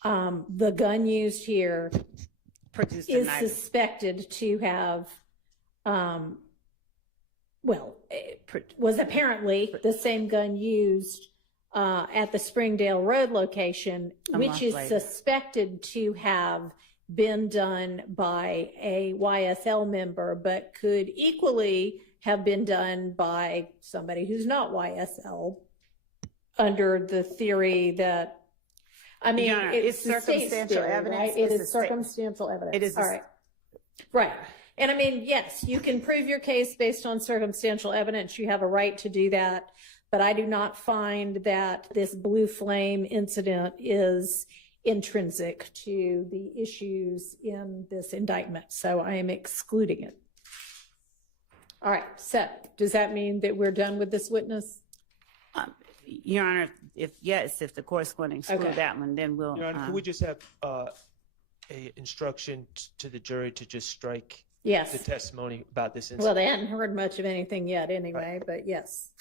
the gun used here is suspected to have, was apparently the same gun used at the Springdale Road location, which is suspected to have been done by a YSL member, but could equally have been done by somebody who's not YSL, under the theory that, I mean, Your Honor, it's circumstantial evidence. Right? It is circumstantial evidence. It is. All right. Right. And I mean, yes, you can prove your case based on circumstantial evidence. You have a right to do that. But I do not find that this Blue Flame incident is intrinsic to the issues in this indictment. So I am excluding it. All right. So does that mean that we're done with this witness? Your Honor, if the court's going to exclude that one, then we'll. Your Honor, can we just have a instruction to the jury to just strike the testimony about this incident? Well, they hadn't heard much of anything yet anyway, but yes.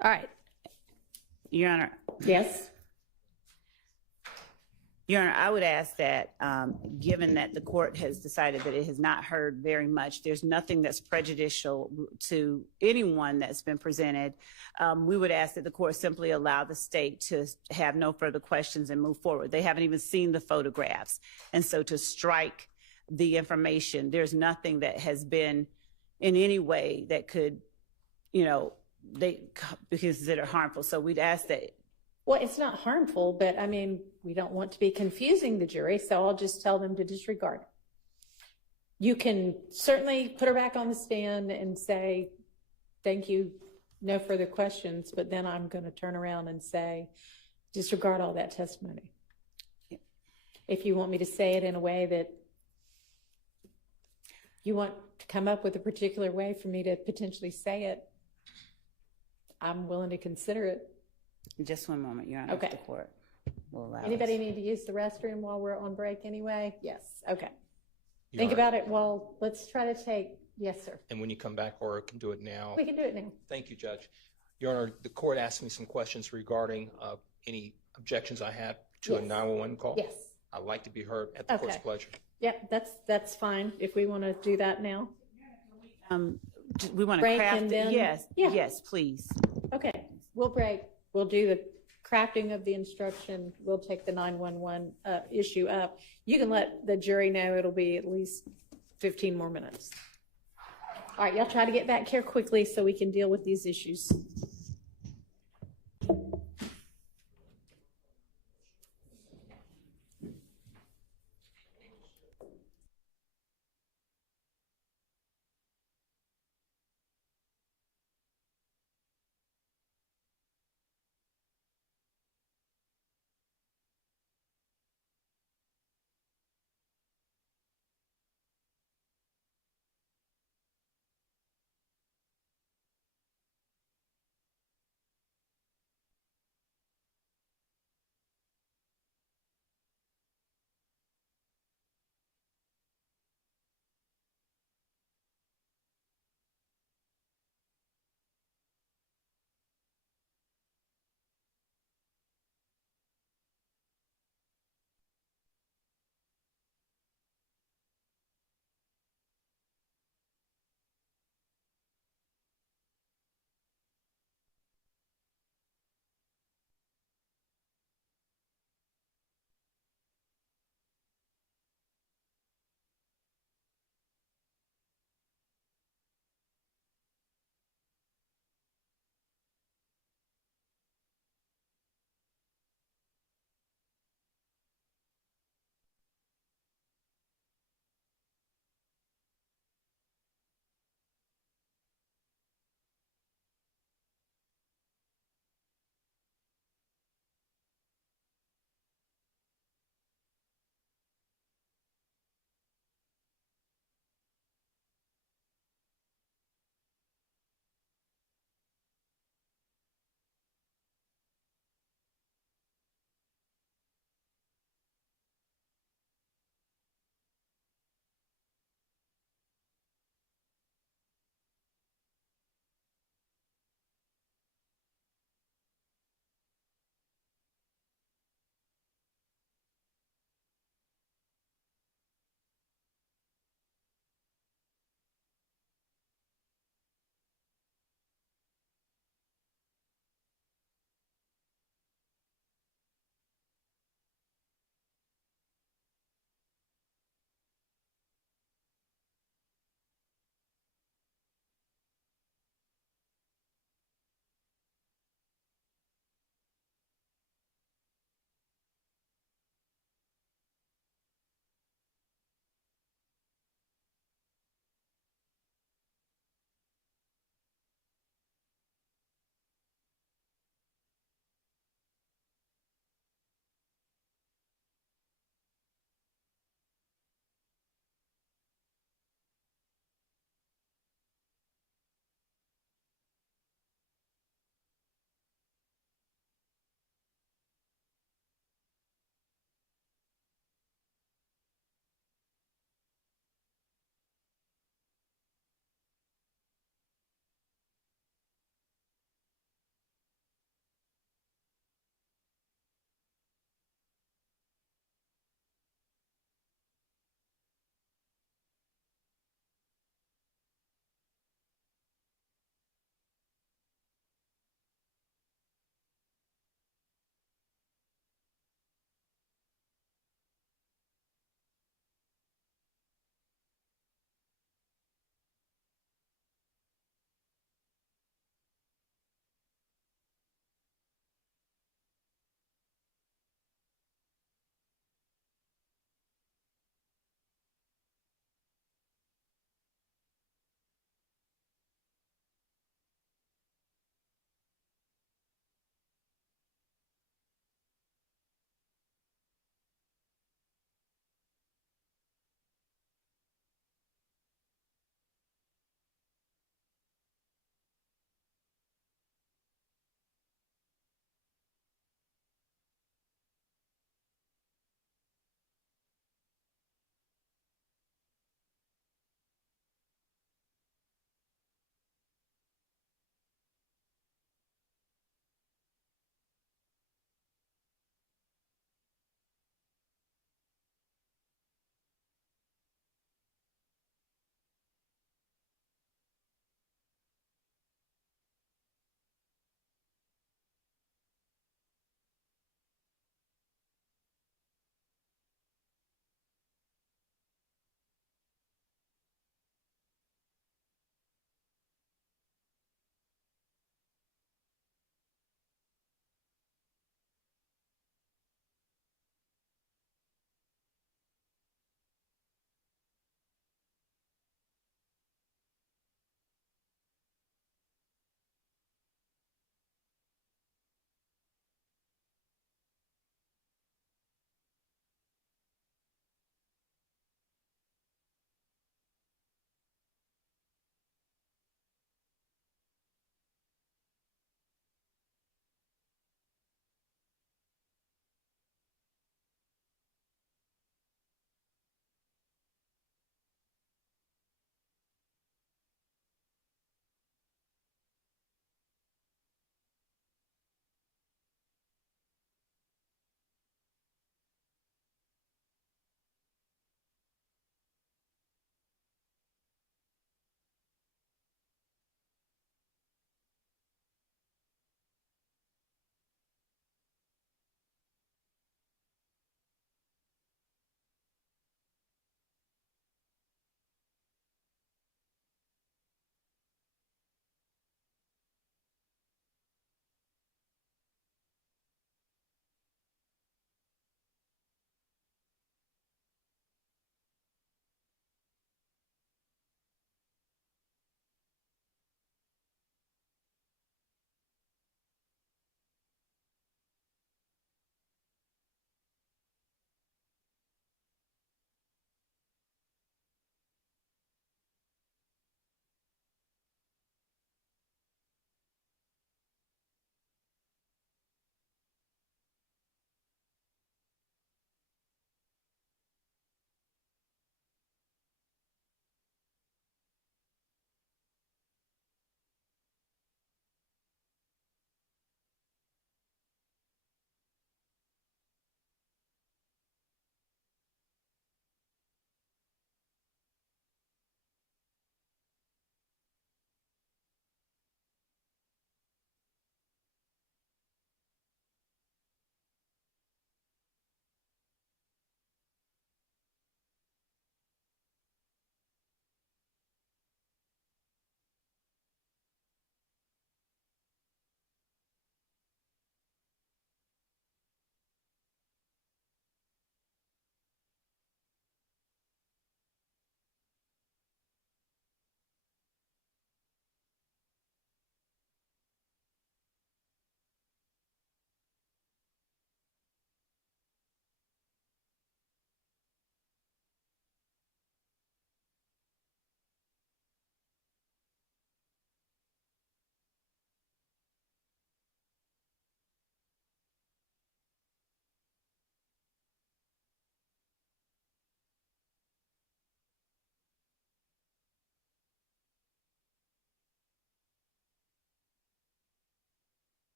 All right. Your Honor. Yes. Your Honor, I would ask that, given that the court has decided that it has not heard very much, there's nothing that's prejudicial to anyone that's been presented. We would ask that the court simply allow the state to have no further questions and move forward. They haven't even seen the photographs. And so to strike the information, there's nothing that has been in any way that could, they be considered harmful. So we'd ask that. Well, it's not harmful, but I mean, we don't want to be confusing the jury, so I'll just tell them to disregard it. You can certainly put her back on the stand and say, thank you, no further questions, but then I'm going to turn around and say, disregard all that testimony. Yeah. If you want me to say it in a way that you want to come up with a particular way for me to potentially say it, I'm willing to consider it. Just one moment, Your Honor. Okay. The court will allow Anybody us. need to use the restroom while we're on break anyway? Yes. Okay. Your Think Honor. about it. Well, let's try to take, yes, sir. And when you come back, or can do it now. We can do it now. Thank you, Judge. Your Honor, the court asked me some questions regarding any objections I had to a Yes. 911 call. Yes. I'd like to be heard at the court's Okay. pleasure. Yep, that's fine if we want to do that now. We want to Break craft and it. then- Yes, Yeah. yes, please. Okay, we'll break. We'll do the crafting of the instruction. We'll take the 911 issue up. You can let the jury know it'll be at least 15 more minutes. All right, y'all try to get back here quickly so we can deal with these issues.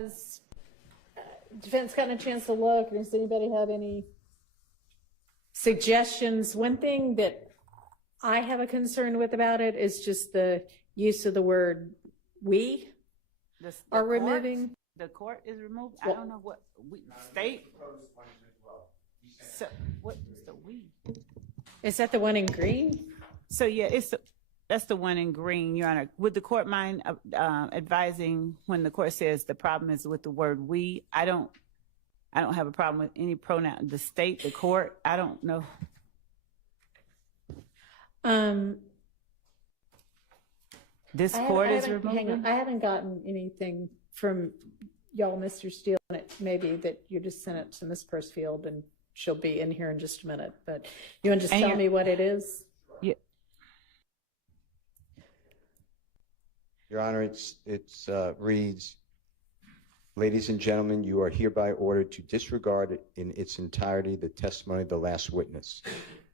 Has defense gotten a chance to look? Does anybody have any suggestions? One thing that I have a concern with about it is just the use of the word "we" are removing. The court is removed. I don't know what state. So what is the "we"? Is that the one in green? So yeah, that's the one in green, Your Honor. Would the court mind advising when the court says the problem is with the word "we"? I don't have a problem with any pronoun. The state, the court, I don't know. This court is removed. Hang on, I haven't gotten anything from y'all, Mr. Steele, and it may be that you just sent it to Ms. Pursfield, and she'll be in here in just a minute. But you want to just tell me what it is? Yeah. Your Honor, it reads, ladies and gentlemen, you are hereby ordered to disregard in its entirety the testimony of the last witness.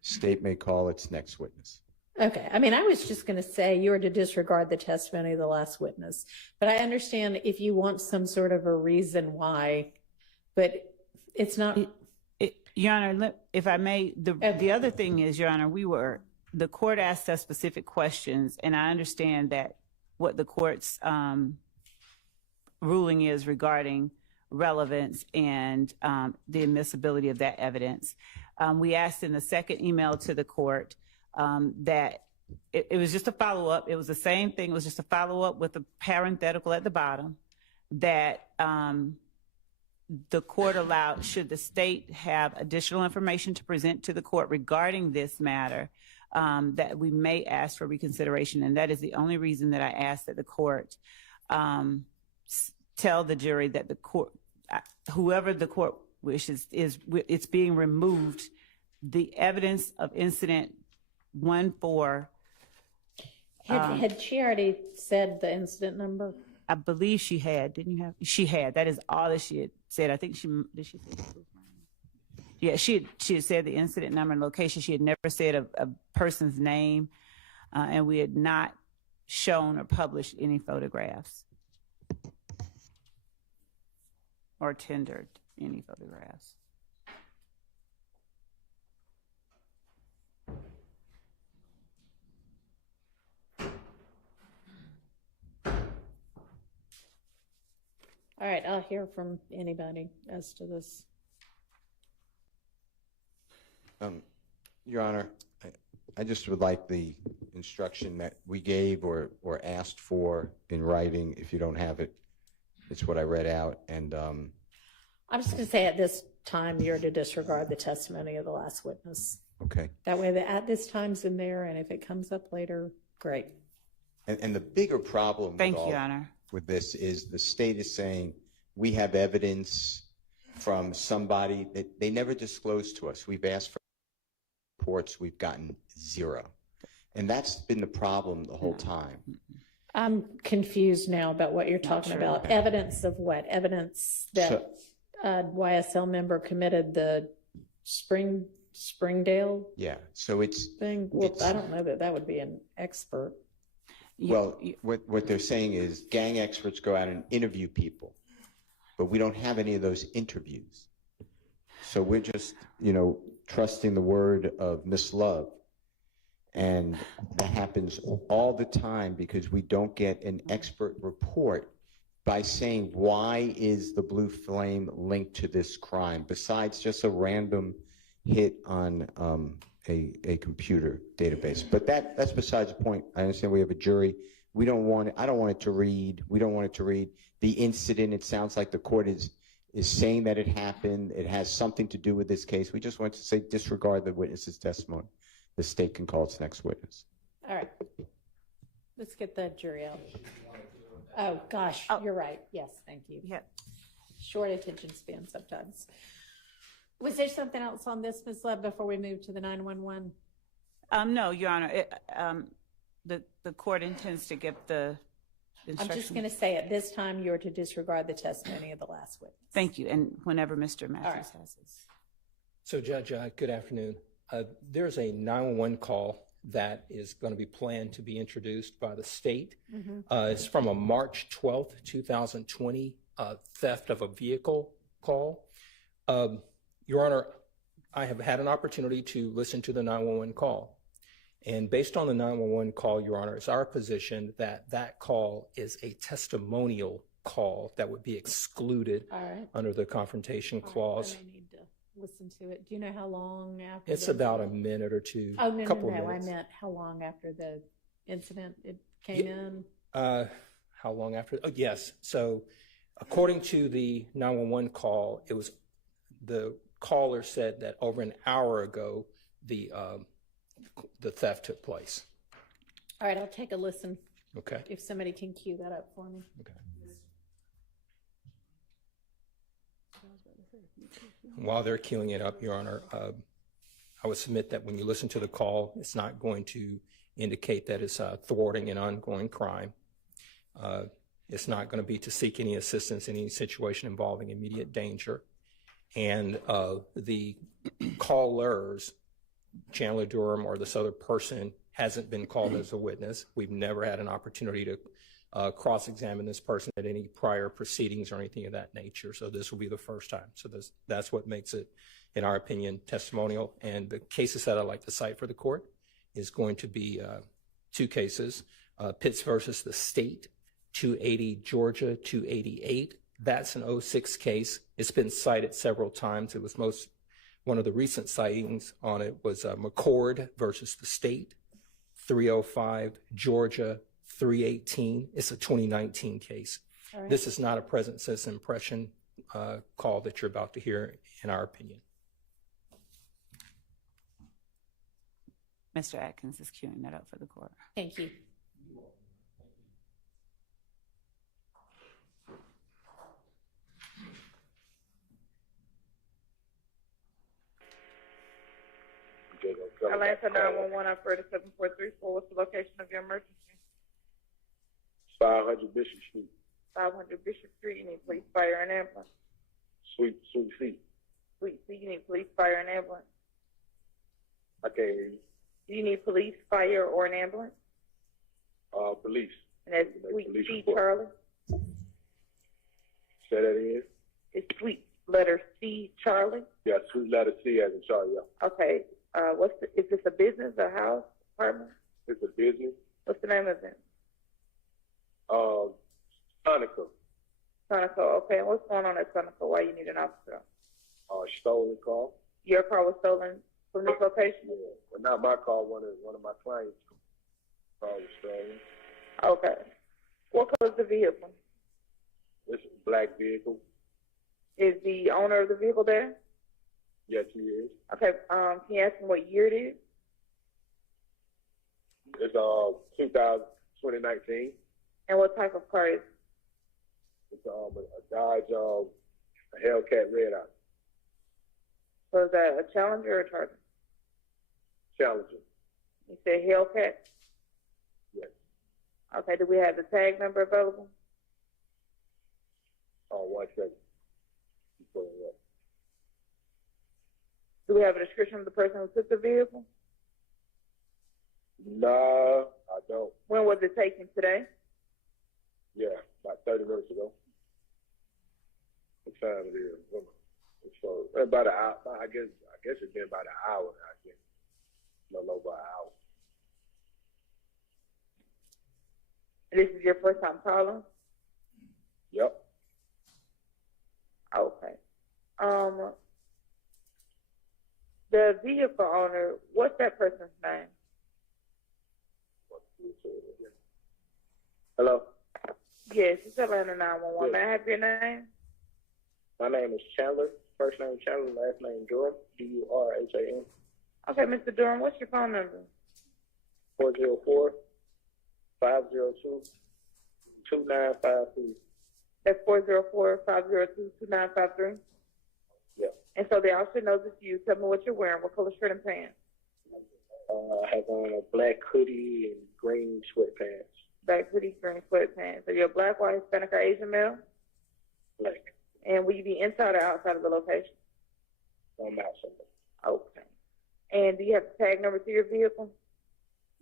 State may call its next witness. Okay. I mean, I was just going to say you are to disregard the testimony of the last witness, but I understand if you want some sort of a reason why, but it's not. Your Honor, if I may, the other thing is, Your Honor, the court asked us specific questions, and I understand that what the court's ruling is regarding relevance and the admissibility of that evidence. We asked in the second email to the court that it was just a follow-up. It was the same thing. It was just a follow-up with a parenthetical at the bottom that the court allowed, should the state have additional information to present to the court regarding this matter, that we may ask for reconsideration. And that is the only reason that I asked that the court tell the jury that the court, whoever the court wishes, it's being removed. The evidence of incident 1-4. Had she already said the incident number? I believe she had. Didn't you have? She had. That is all that she had said. I think did she say? Yeah, she had said the incident number and location. She had never said a person's name, and we had not shown or published any photographs or tendered any photographs. All right, I'll hear from anybody as to this. Your Honor, I just would like the instruction that we gave or asked for in writing. If you don't have it, it's what I read out. And I'm just going to say at this time, you're to disregard the testimony of the last witness. Okay. That way, the at this time's in there, and if it comes up later, great. And the bigger problem with this is the state is saying we have evidence from somebody that they never disclosed to us. We've asked for reports, we've gotten zero. And that's been the problem the whole time. I'm confused now about what you're talking about. Evidence of what? Evidence that a YSL member committed the Springdale Yeah, so it's thing? Well, I don't know that would be an expert. Well, what they're saying is gang experts go out and interview people, but we don't have any of those interviews. So we're just, trusting the word of Miss Love. And that happens all the time because we don't get an expert report by saying, why is the blue flame linked to this crime, besides just a random hit on a computer database. But that's besides the point. I understand we have a jury. I don't want it to read the incident. It sounds like the court is saying that it happened. It has something to do with this case. We just want to say disregard the witness's testimony. The state can call its next witness. All right. Let's get the jury out. Oh, gosh, you're right. Yes, thank you. Yeah. Short attention span sometimes. Was there something else on this, Ms. Love, before we move to the 911? No, Your Honor. The court intends to give the instruction. I'm just going to say at this time you're to disregard the testimony of the last witness. Thank you. And whenever Mr. Matthews has his. So, Judge, good afternoon. There's a 911 call that is going to be planned to be introduced by the state. It's from a March 12th, 2020 theft of a vehicle call. Your Honor, I have had an opportunity to listen to the 911 call. And based on the 911 call, Your Honor, it's our position that that call is a testimonial call that would be excluded under the Confrontation Clause. I need to listen to it. Do you know how long after? It's about a minute or two. Oh, no, couple no. I minutes. meant how long after the incident it came in? How long after? Oh, yes. So according to the 911 call, it was the caller said that over an hour ago, the theft took place. All right, I'll take a listen. Okay. If somebody can cue that up for me. Okay. While they're queuing it up, Your Honor, I would submit that when you listen to the call, it's not going to indicate that it's thwarting an ongoing crime. It's not going to be to seek any assistance in any situation involving immediate danger. And the callers, Chandler Durham or this other person, hasn't been called as a witness. We've never had an opportunity to cross-examine this person at any prior proceedings or anything of that nature. So this will be the first time. So that's what makes it, in our opinion, testimonial. And the cases that I'd like to cite for the court is going to be two cases, Pitts versus the state, 280 Georgia, 288. That's an 06 case. It's been cited several times. It was one of the recent sightings on it was McCord versus the state, 305 Georgia, 318. It's a 2019 case. Right. This is not a present citizen impression call that you're about to hear, in our opinion. Mr. Atkins is queuing that up for the court. Thank you. Atlanta 911 operator 7434. What's the location of your emergency? 500 Bishop Street. 500 Bishop Street. You need police, fire, and ambulance. Sweet C. Sweet C. You need police, fire, and ambulance. I can't hear you. Do you need police, fire, or an ambulance? Police. And that's Sweet C, Charlie. Say that again. It's Sweet letter C, Charlie. Yeah, Sweet letter C as in Charlie. Yeah. Okay. Is this a business, a house, apartment? It's a business. What's the name of it? Sonico. Sonico. Okay. And what's going on at Sonico? Why you need an officer? Stolen car. Your car was stolen from this location? Yeah. Well, not my car. One of my clients' car was stolen. Okay. What color is the vehicle? It's a black vehicle. Is the owner of the vehicle there? Yes, he is. Okay. Can you ask him what year it is? It's 2019. And what type of car is it? It's a Dodge a Hellcat Red Eye. So is that a Challenger or a Charger? Challenger. You said Hellcat? Yes. Okay. Do we have the tag number available? 1 second. Do we have a description of the person who took the vehicle? No, I don't. When was it taken? Today? Yeah, about 30 minutes ago. What time it is? So about an hour. I guess it's been about an hour. I guess a little over an hour. This is your first time calling? Yep. Okay. The vehicle owner, what's that person's name? Hello? Yes, it's Atlanta 911. Yes. May I have your name? My name is Chandler. First name Chandler, last name Durham, Durhan. Okay, Mr. Durham, what's your phone number? 404-502-2953. That's 404-502-2953? Yeah. And so they all should know this you. Tell me what you're wearing. What color shirt and pants? I have on a black hoodie and green sweatpants. Black hoodie, green sweatpants. So you're a black, white, Hispanic, or Asian male? Black. And will you be inside or outside of the location? I'm outside. Okay. And do you have the tag number to your vehicle?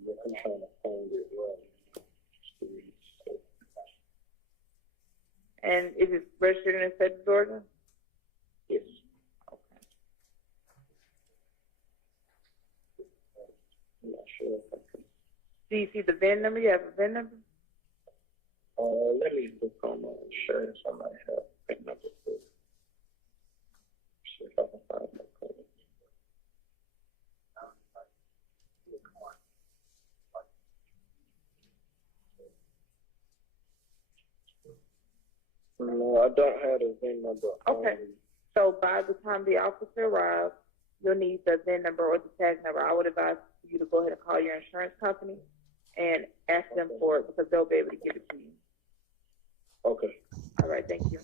Yeah, I'm trying to find it. And is it registered in the state of Georgia? Yes. I'm not sure if I can. Do you see the VIN number? You have a VIN number? Let me look on my insurance. I might have that number for it. See if I can find my code. No, I don't have the VIN number. Okay. So by the time the officer arrives, you'll need the VIN number or the tag number. I would advise you to go ahead and call your insurance company and ask them for it because they'll be able to give it to you. Okay. All right, thank you.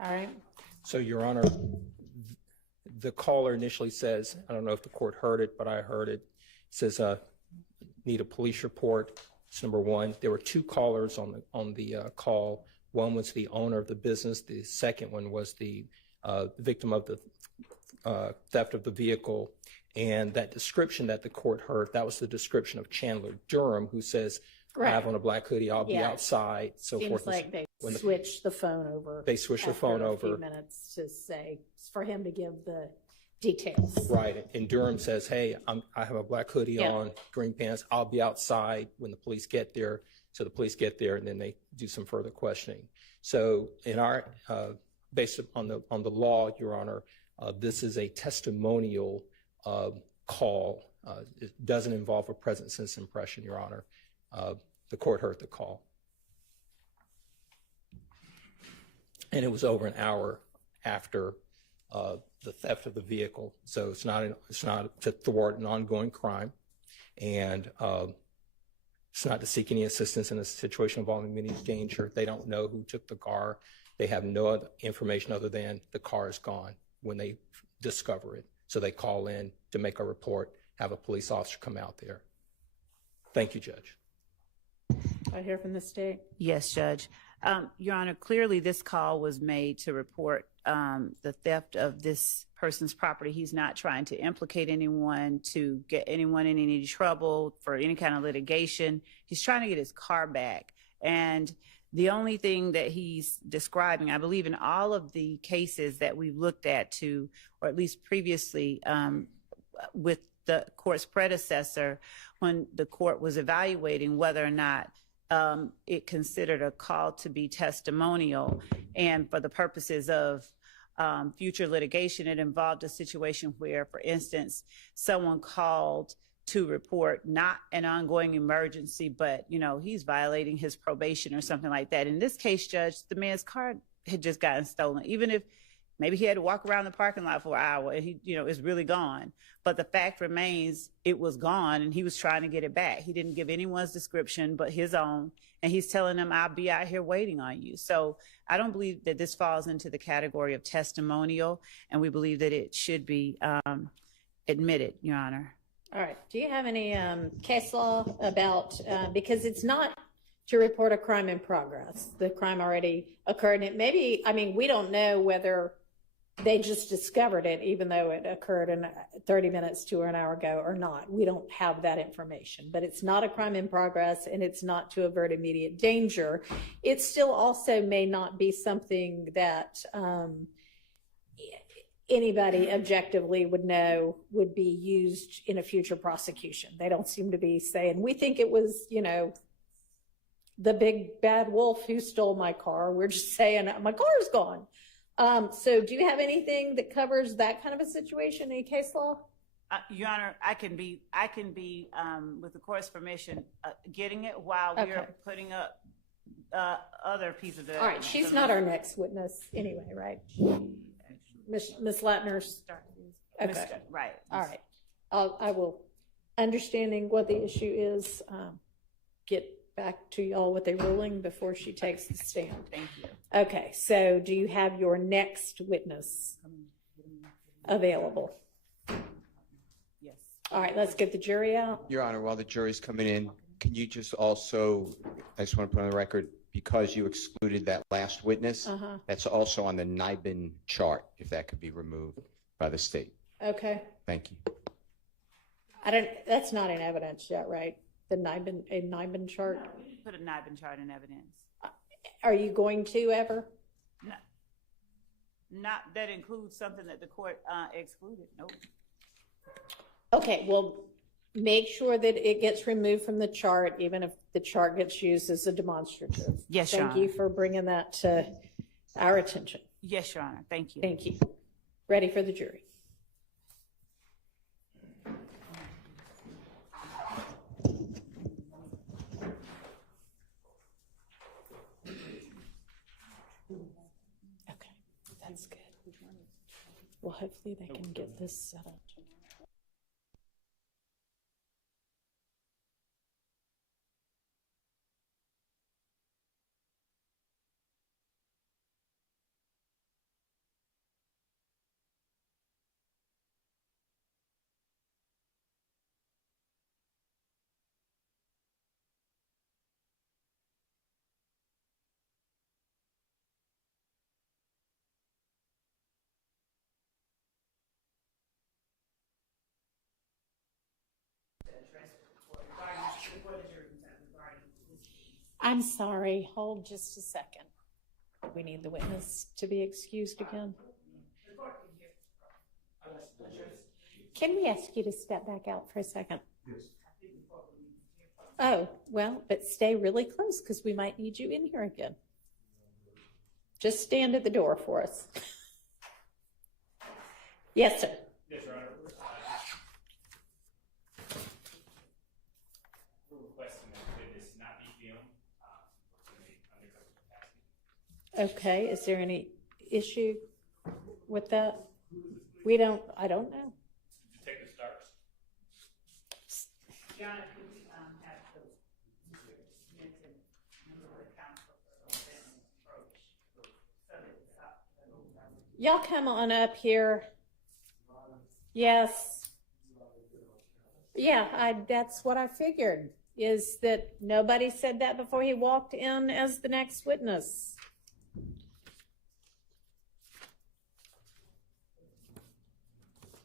All right. So, Your Honor, the caller initially says, I don't know if the court heard it, but I heard it. It says, need a police report. It's number one. There were two callers on the call. One was the owner of the business. The second one was the victim of the theft of the vehicle. And that description that the court heard, that was the description of Chandler Durham, who says, I have on a black hoodie, I'll be outside, so Seems forth. like they switched the phone over. They switched the phone after a over. few minutes to say, for him to give the details. Right, and Durham says, hey, I have a black hoodie on, green pants, I'll be outside when the police get there. So the police get there and then they do some further questioning. So in our, based on the law, Your Honor, this is a testimonial call. It doesn't involve a present sense impression, Your Honor. The court heard the call. And it was over an hour after the theft of the vehicle. So it's not to thwart an ongoing crime, and it's not to seek any assistance in a situation involving immediate danger. They don't know who took the car. They have no other information other than the car is gone when they discover it. So they call in to make a report, have a police officer come out there. Thank you, Judge. I hear from the state. Yes, Judge. Your Honor, clearly this call was made to report the theft of this person's property. He's not trying to implicate anyone, to get anyone in any trouble for any kind of litigation. He's trying to get his car back. And the only thing that he's describing, I believe in all of the cases that we've looked at to, or at least previously with the court's predecessor, when the court was evaluating whether or not it considered a call to be testimonial, and for the purposes of future litigation, it involved a situation where, for instance, someone called to report not an ongoing emergency, but, you know, he's violating his probation or something like that. In this case, Judge, the man's car had just gotten stolen. Even if maybe he had to walk around the parking lot for an hour and he, you know, it's really gone. But the fact remains it was gone and he was trying to get it back. He didn't give anyone's description but his own. And he's telling them, I'll be out here waiting on you. So I don't believe that this falls into the category of testimonial, and we believe that it should be admitted, Your Honor. All right. Do you have any case law about, because it's not to report a crime in progress. The crime already occurred. And it maybe, I mean, we don't know whether they just discovered it, even though it occurred in 30 minutes to an hour ago or not. We don't have that information, but it's not a crime in progress and it's not to avert immediate danger. It still also may not be something that anybody objectively would know would be used in a future prosecution. They don't seem to be saying, we think it was, you know, the big bad wolf who stole my car. We're just saying my car is gone. So do you have anything that covers that kind of a situation, any case law? Your Honor, I can be with the court's permission, getting it while we're putting up other pieces of evidence. All right, she's not our next witness anyway, right? Miss Latner's. Okay, right. All right. I will, understanding what the issue is, get back to y'all with a ruling before she takes the stand. Thank you. Okay, so do you have your next witness available? Yes. All right, let's get the jury out. Your Honor, while the jury's coming in, can you just also, I just want to put on the record, because you excluded that last witness, that's also on the NIBIN chart, if that could be removed by the state. Okay. Thank you. That's not in evidence yet, right? a NIBIN chart? No, we didn't put a NIBIN chart in evidence. Are you going to ever? No, not that includes something that the court excluded. Nope. Okay, well, make sure that it gets removed from the chart, even if the chart gets used as a demonstrative. Yes, Your Thank you Honor. for bringing that to our attention. Yes, Your Honor. Thank you. Thank you. Ready for the jury. Okay, that's good. Well, hopefully they can get this set up. I'm sorry, hold just a second. We need the witness to be excused again. Can we ask you to step back out for a second? Oh, well, but stay really close because we might need you in here again. Just stand at the door for us. Yes, sir. Yes, Your Honor. We're requesting that the witness not be filmed in the undercover capacity. Okay, is there any issue with that? I don't know. Detective Starks. Your Honor, could we have the mention the counsel for Y'all come on up here. Yes. Yeah, that's what I figured, is that nobody said that before he walked in as the next witness.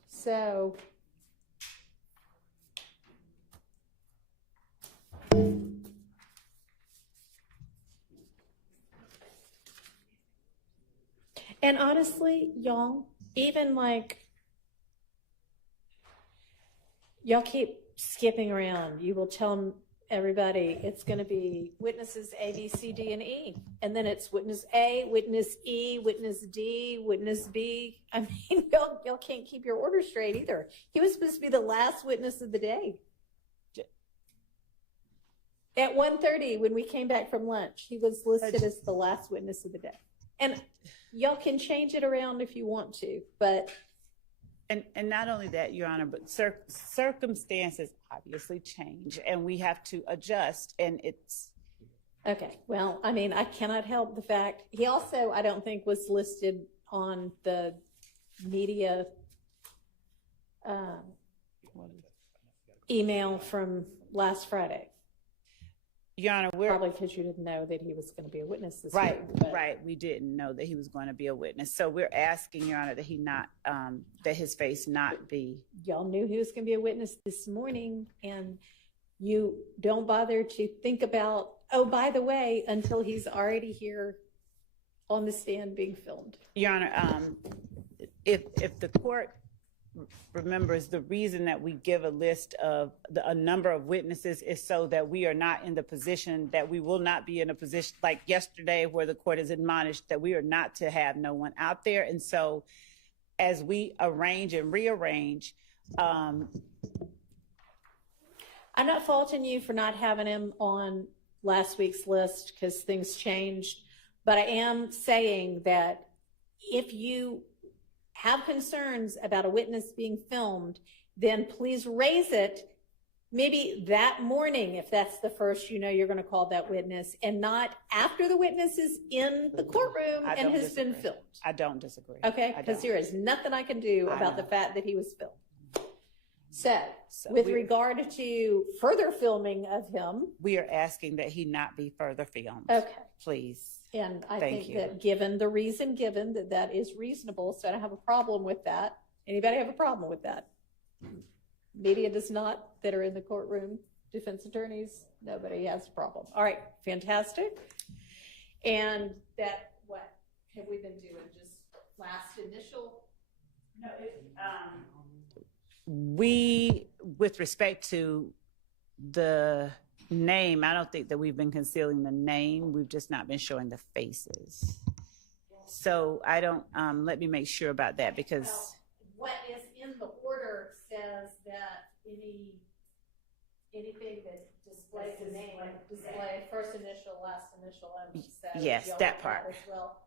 So, and honestly, y'all, even like, y'all keep skipping around. You will tell everybody it's going to be witnesses A, B, C, D, and E. And then it's witness A, witness E, witness D, witness B. I mean, y'all can't keep your order straight either. He was supposed to be the last witness of the day. At 1:30, when we came back from lunch, he was listed as the last witness of the day. And y'all can change it around if you want to, but... And not only that, Your Honor, but circumstances obviously change, and we have to adjust, and it's... Okay, well, I mean, I cannot help the fact, he also, I don't think, was listed on the media email from last Friday. Your Honor, probably because you didn't know that he was going to be a witness this right, week. Right, we didn't know that he was going to be a witness. So we're asking, Your Honor, that he not, that his face not be. Y'all knew he was going to be a witness this morning, and you don't bother to think about, oh, by the way, until he's already here on the stand being filmed. Your Honor, if the court remembers, the reason that we give a list of a number of witnesses is so that we are not in the position, that we will not be in a position like yesterday where the court has admonished that we are not to have no one out there. And so as we arrange and rearrange, I'm not faulting you for not having him on last week's list because things changed, but I am saying that if you have concerns about a witness being filmed, then please raise it maybe that morning if that's the first you know you're going to call that witness, and not after the witness is in the courtroom and has been filmed. I don't disagree. Okay, because there is nothing I can do about the fact that he was filmed. So with regard to further filming of him, we are asking that he not be further filmed. Okay. Please. And I Thank think you. that given the reason given, that is reasonable, so I don't have a problem with that. Anybody have a problem with that? Media does not, that are in the courtroom? defense attorneys? Nobody has a problem. All right, fantastic. And that, what have we been doing? Just last initial? No, we, with respect to the name, I don't think that we've been concealing the name. We've just not been showing the faces. So I don't, let me make sure about that because. What is in the order says that anything that displays the name, display first initial, last initial, Yes, y'all that want part. as well.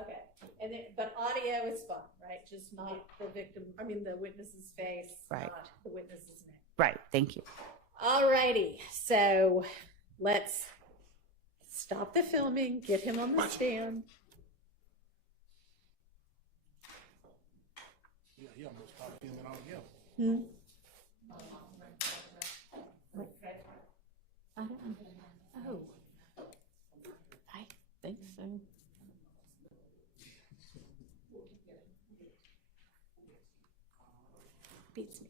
Okay, and then, but audio is fine, right? Just not the victim, I mean, the witness's face, Right. not the witness's name. Right, thank you. All righty, so let's stop the filming, get him on the stand. Yeah, he almost stopped filming altogether. Hmm? I don't know. Oh, I think so. Beats me.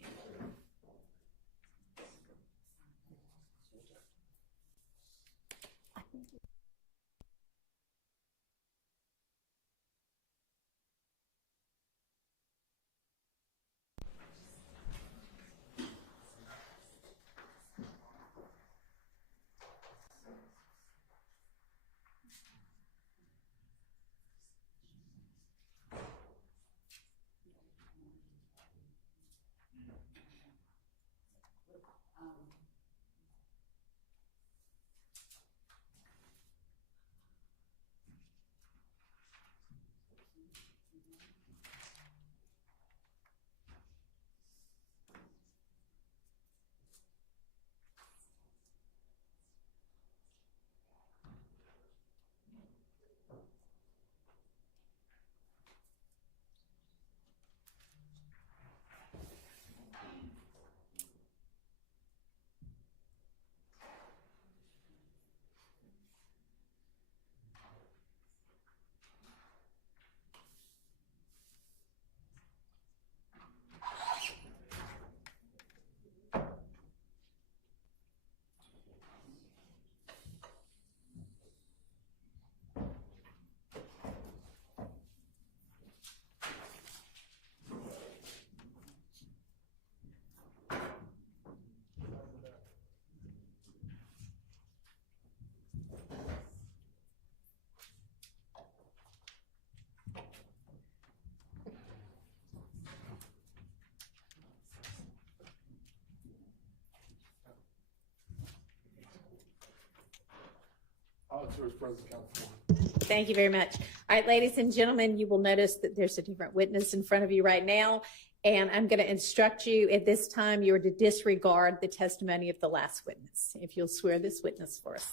Auditors present, California. Thank you very much. All right, ladies and gentlemen, you will notice that there's a different witness in front of you right now. And I'm going to instruct you at this time, you are to disregard the testimony of the last witness. If you'll swear this witness for us.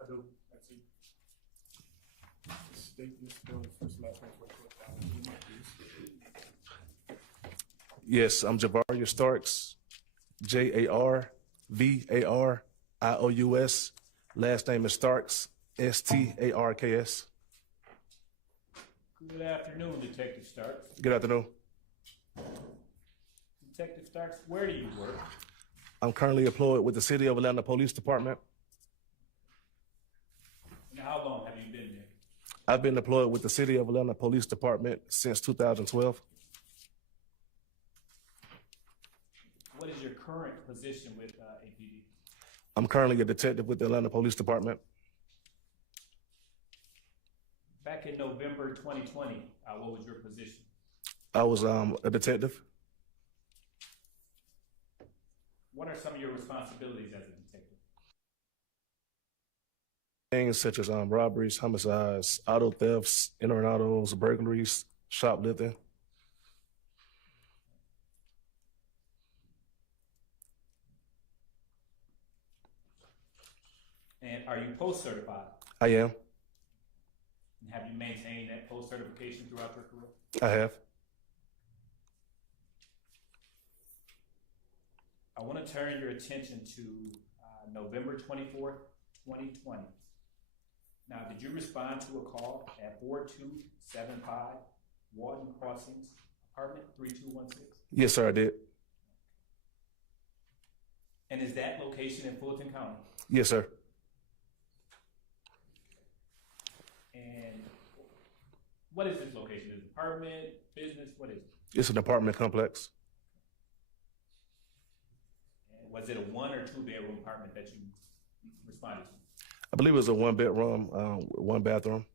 I do. That's it. State your spelling, first, last name, Yes, I'm Javaria Starks, Jarvarious. Last name is Starks, Starks. Good afternoon, Detective Starks. Good afternoon. Detective Starks, where do you work? I'm currently employed with the City of Atlanta Police Department. And how long have you been there? I've been employed with the City of Atlanta Police Department since 2012. What is your current position with APD? I'm currently a detective with the Atlanta Police Department. Back in November 2020, what was your position? I was a detective. What are some of your responsibilities as a detective? Things such as robberies, homicides, auto thefts, entering autos, burglaries, shoplifting. And are you post-certified? I am. And have you maintained that post-certification throughout your career? I have. I want to turn your attention to November 24th, 2020. Now, did you respond to a call at 4275 Walton Crossings, apartment 3216? Yes, sir, I did. And is that location in Fulton County? Yes, sir. And what is this location? Is it apartment, business? What is it? It's an apartment complex. And was it a 1 or 2 bedroom apartment that you responded to? I believe it was a 1 bedroom, 1 bathroom.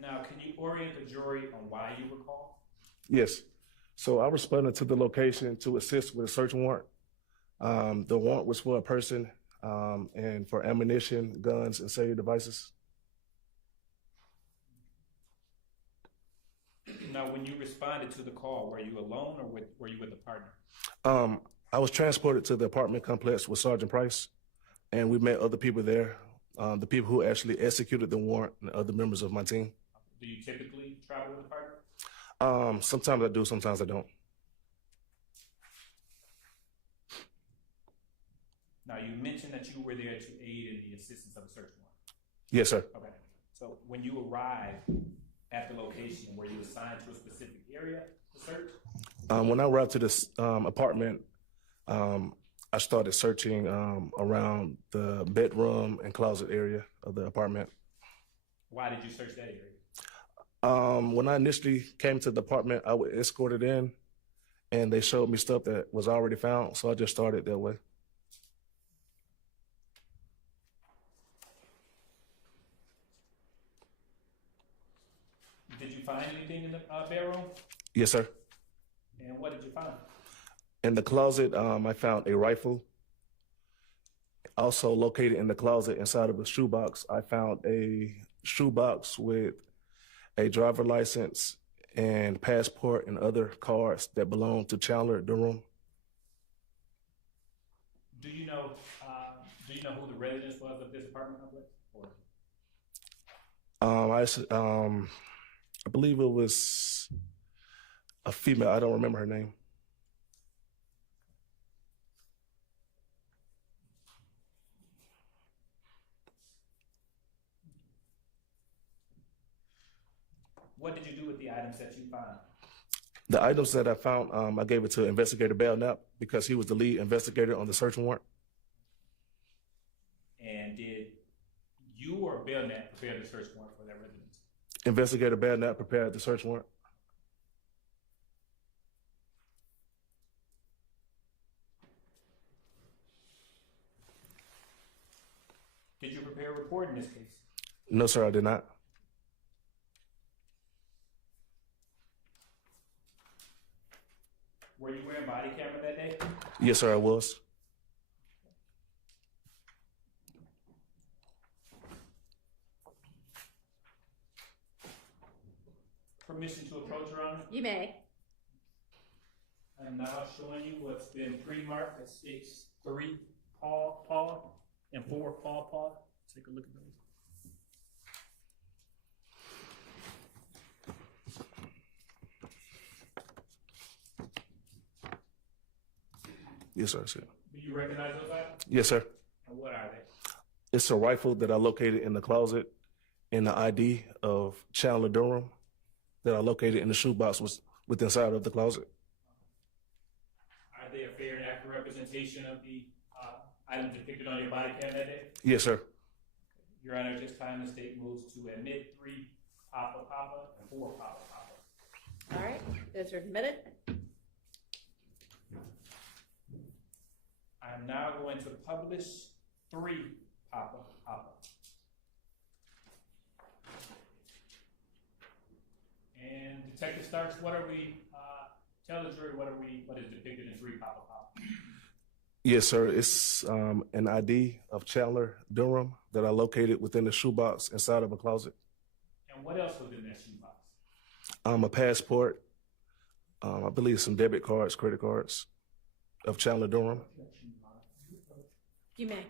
Now, can you orient the jury on why you were called? Yes. So I responded to the location to assist with a search warrant. The warrant was for a person and for ammunition, guns, and cellular devices. Now, when you responded to the call, were you alone or were you with a partner? I was transported to the apartment complex with Sergeant Price, and we met other people there, the people who actually executed the warrant and other members of my team. Do you typically travel with a partner? Sometimes I do, sometimes I don't. Now, you mentioned that you were there to aid in the assistance of a search warrant. Yes, sir. Okay. So when you arrived at the location, were you assigned to a specific area to search? When I arrived to this apartment, I started searching around the bedroom and closet area of the apartment. Why did you search that area? When I initially came to the apartment, I was escorted in, and they showed me stuff that was already found, so I just started that way. Did you find anything in the bedroom? Yes, sir. And what did you find? In the closet, I found a rifle. Also located in the closet inside of a shoebox, I found a shoebox with a driver license and passport and other cards that belonged to Chandler Durham. Do you know who the residence was of this apartment complex? Or? I believe it was a female. I don't remember her name. What did you do with the items that you found? The items that I found, I gave it to Investigator Belknap because he was the lead investigator on the search warrant. And did you or Belknap prepare the search warrant for that residence? Investigator Belknap prepared the search warrant. Did you prepare a report in this case? No, sir, I did not. Were you wearing body camera that day? Yes, sir, I was. Permission to approach, Your Honor? You may. I'm now showing you what's been pre-marked that states 3 Paul, and 4 Paul. Take a look at those. Yes, sir. Sir. Do you recognize those items? Yes, sir. And what are they? It's a rifle that I located in the closet and the ID of Chandler Durham that I located in the shoebox was within inside of the closet. Are they a fair and accurate representation of the items depicted on your body cam that day? Yes, sir. Your Honor, at this time, the state moves to admit 3 Papa and 4 Papa. All right, those are admitted. I'm now going to publish 3 Papa. And Detective Starks, what are we? Tell the jury what is depicted in 3 Papa. Yes, sir. It's an ID of Chandler Durham that I located within the shoebox inside of a closet. And what else was in that shoebox? A passport, I believe some debit cards, credit cards of Chandler Durham. You may.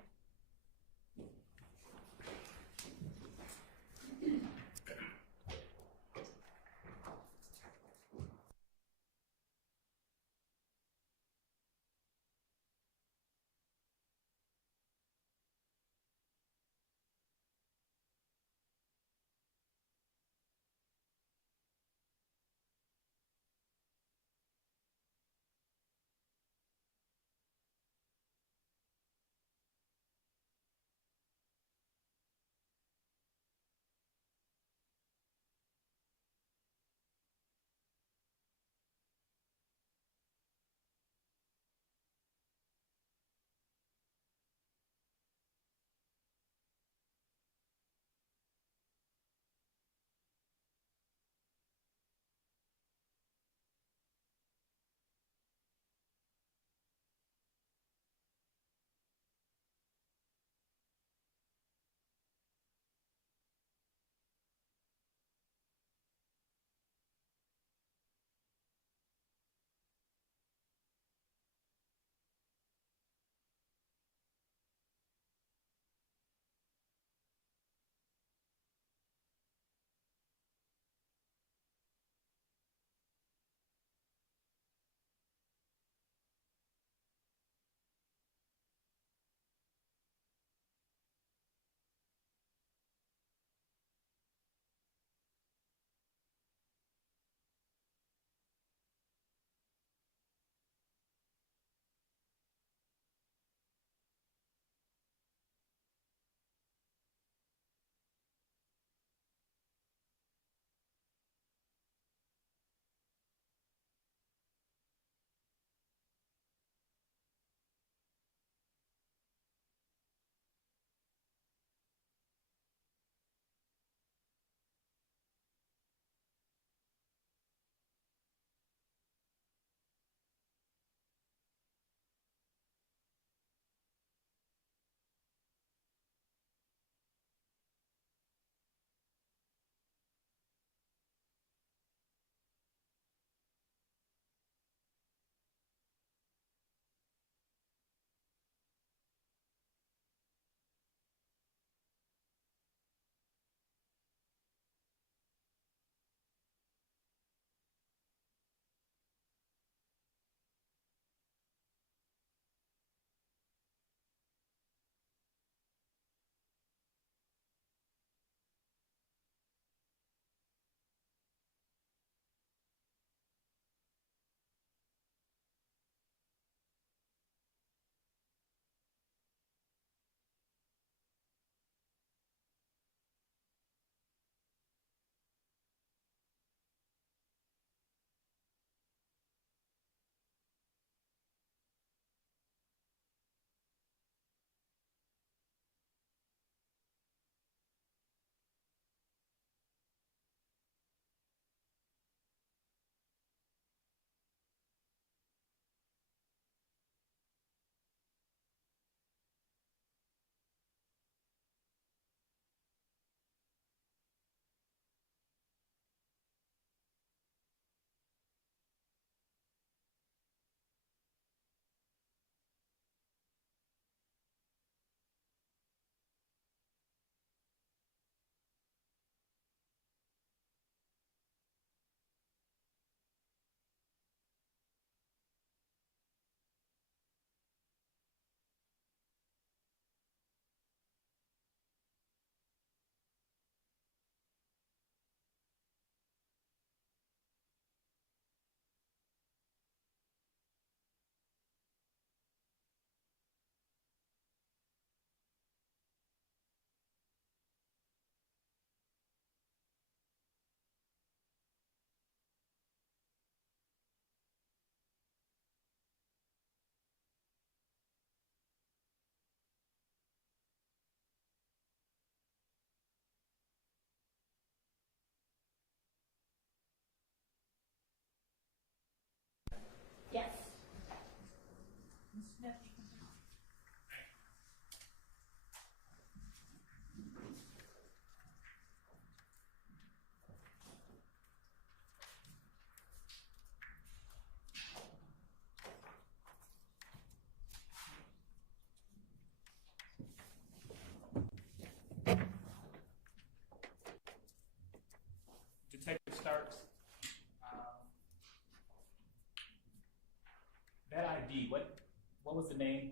was the name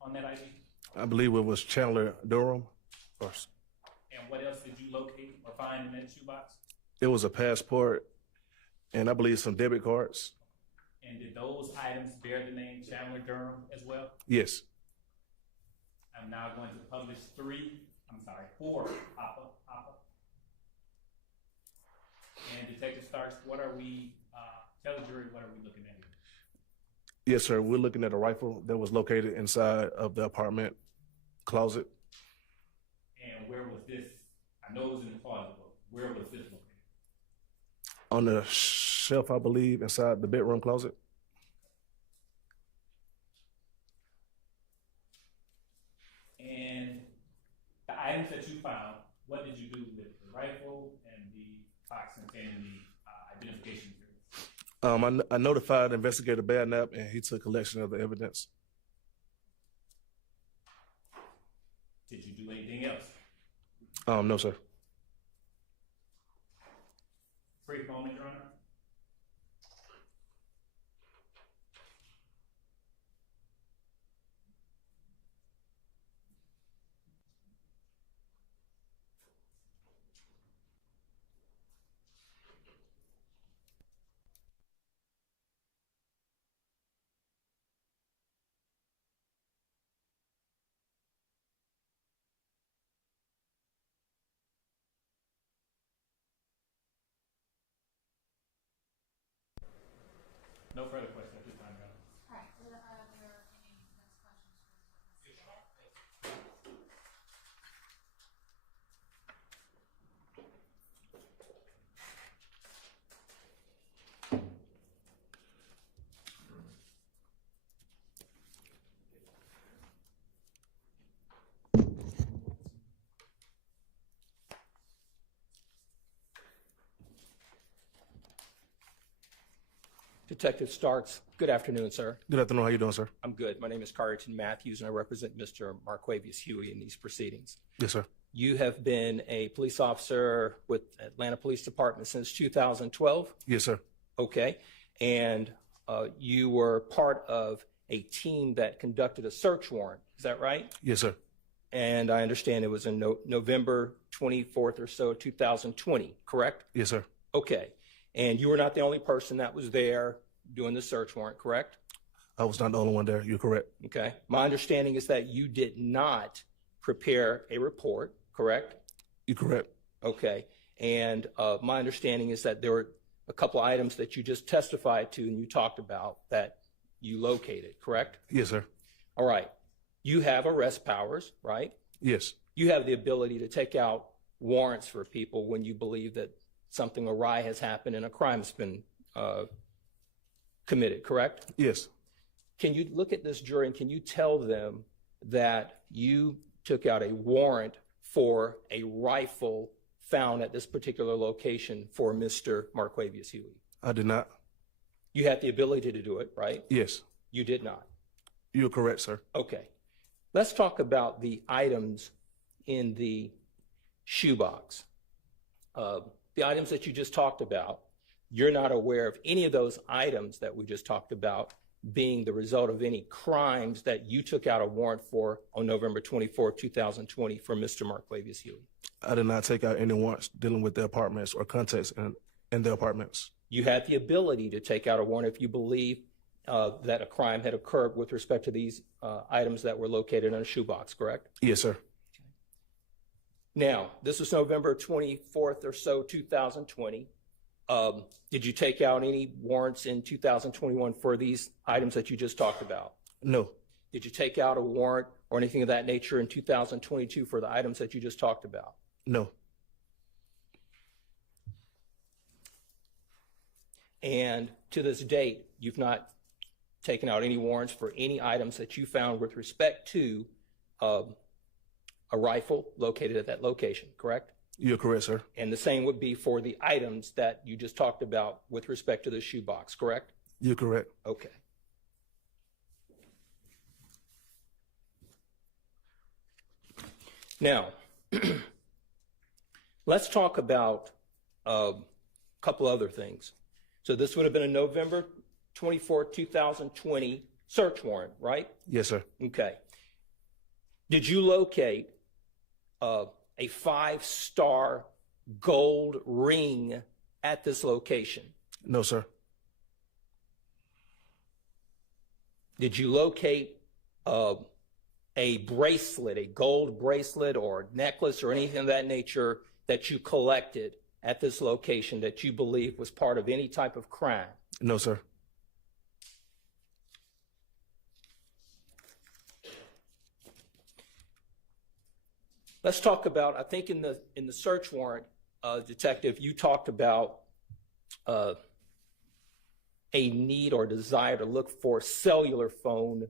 on that ID? I believe it was Chandler Durham. Or And what else did you locate or find in that shoebox? it was a passport and I believe some debit cards. And did those items bear the name Chandler Durham as well? Yes. I'm now going to publish four Papa. And Detective Starks, what are we, tell the jury what are we looking at here? Yes, sir. We're looking at a rifle that was located inside of the apartment closet. And where was this? I know it was in the closet, but where was this located? On the shelf, I believe, inside the bedroom closet. And the items that you found, what did you do with the rifle and the box containing the identification materials? I notified Investigator Badnap, and he took collection of the evidence. Did you do anything else? No, sir. Brief moment, Your Honor. No further questions at this time, Your Honor. All right, are there any next questions? Detective Starks, good afternoon, sir. Good afternoon. How you doing, sir? I'm good. My name is Carrington Matthews, and I represent Mr. Marquavius Huey in these proceedings. Yes, sir. You have been a police officer with Atlanta Police Department since 2012? Yes, sir. Okay. And you were part of a team that conducted a search warrant. Is that right? Yes, sir. And I understand it was in November 24th or so, 2020, correct? Yes, sir. Okay. And you were not the only person that was there doing the search warrant, correct? I was not the only one there. You're correct. Okay. My understanding is that you did not prepare a report, correct? You're correct. Okay. And my understanding is that there were a couple of items that you just testified to and you talked about that you located, correct? Yes, sir. All right. You have arrest powers, right? Yes. You have the ability to take out warrants for people when you believe that something awry has happened and a crime's been committed, correct? Yes. Can you look at this jury and can you tell them that you took out a warrant for a rifle found at this particular location for Mr. Marquavius Huey? I did not. You had the ability to do it, right? Yes. You did not. You're correct, sir. Okay. Let's talk about the items in the shoebox. The items that you just talked about, you're not aware of any of those items that we just talked about being the result of any crimes that you took out a warrant for on November 24, 2020 for Mr. Marquavius Huey. I did not take out any warrants dealing with the apartments or contacts in the apartments. You had the ability to take out a warrant if you believe that a crime had occurred with respect to these items that were located in a shoebox, correct? Yes, sir. Now, this was November 24th or so, 2020. Did you take out any warrants in 2021 for these items that you just talked about? No. Did you take out a warrant or anything of that nature in 2022 for the items that you just talked about? No. And to this date, you've not taken out any warrants for any items that you found with respect to a rifle located at that location, correct? You're correct, sir. And the same would be for the items that you just talked about with respect to the shoebox, correct? You're correct. Okay. Now, let's talk about a couple other things. So this would have been a November 24, 2020 search warrant, right? Yes, sir. Okay. Did you locate a 5-star gold ring at this location? No, sir. Did you locate a bracelet, a gold bracelet or necklace or anything of that nature that you collected at this location that you believe was part of any type of crime? No, sir. Let's talk about, I think in the search warrant, Detective, you talked about a need or desire to look for cellular phone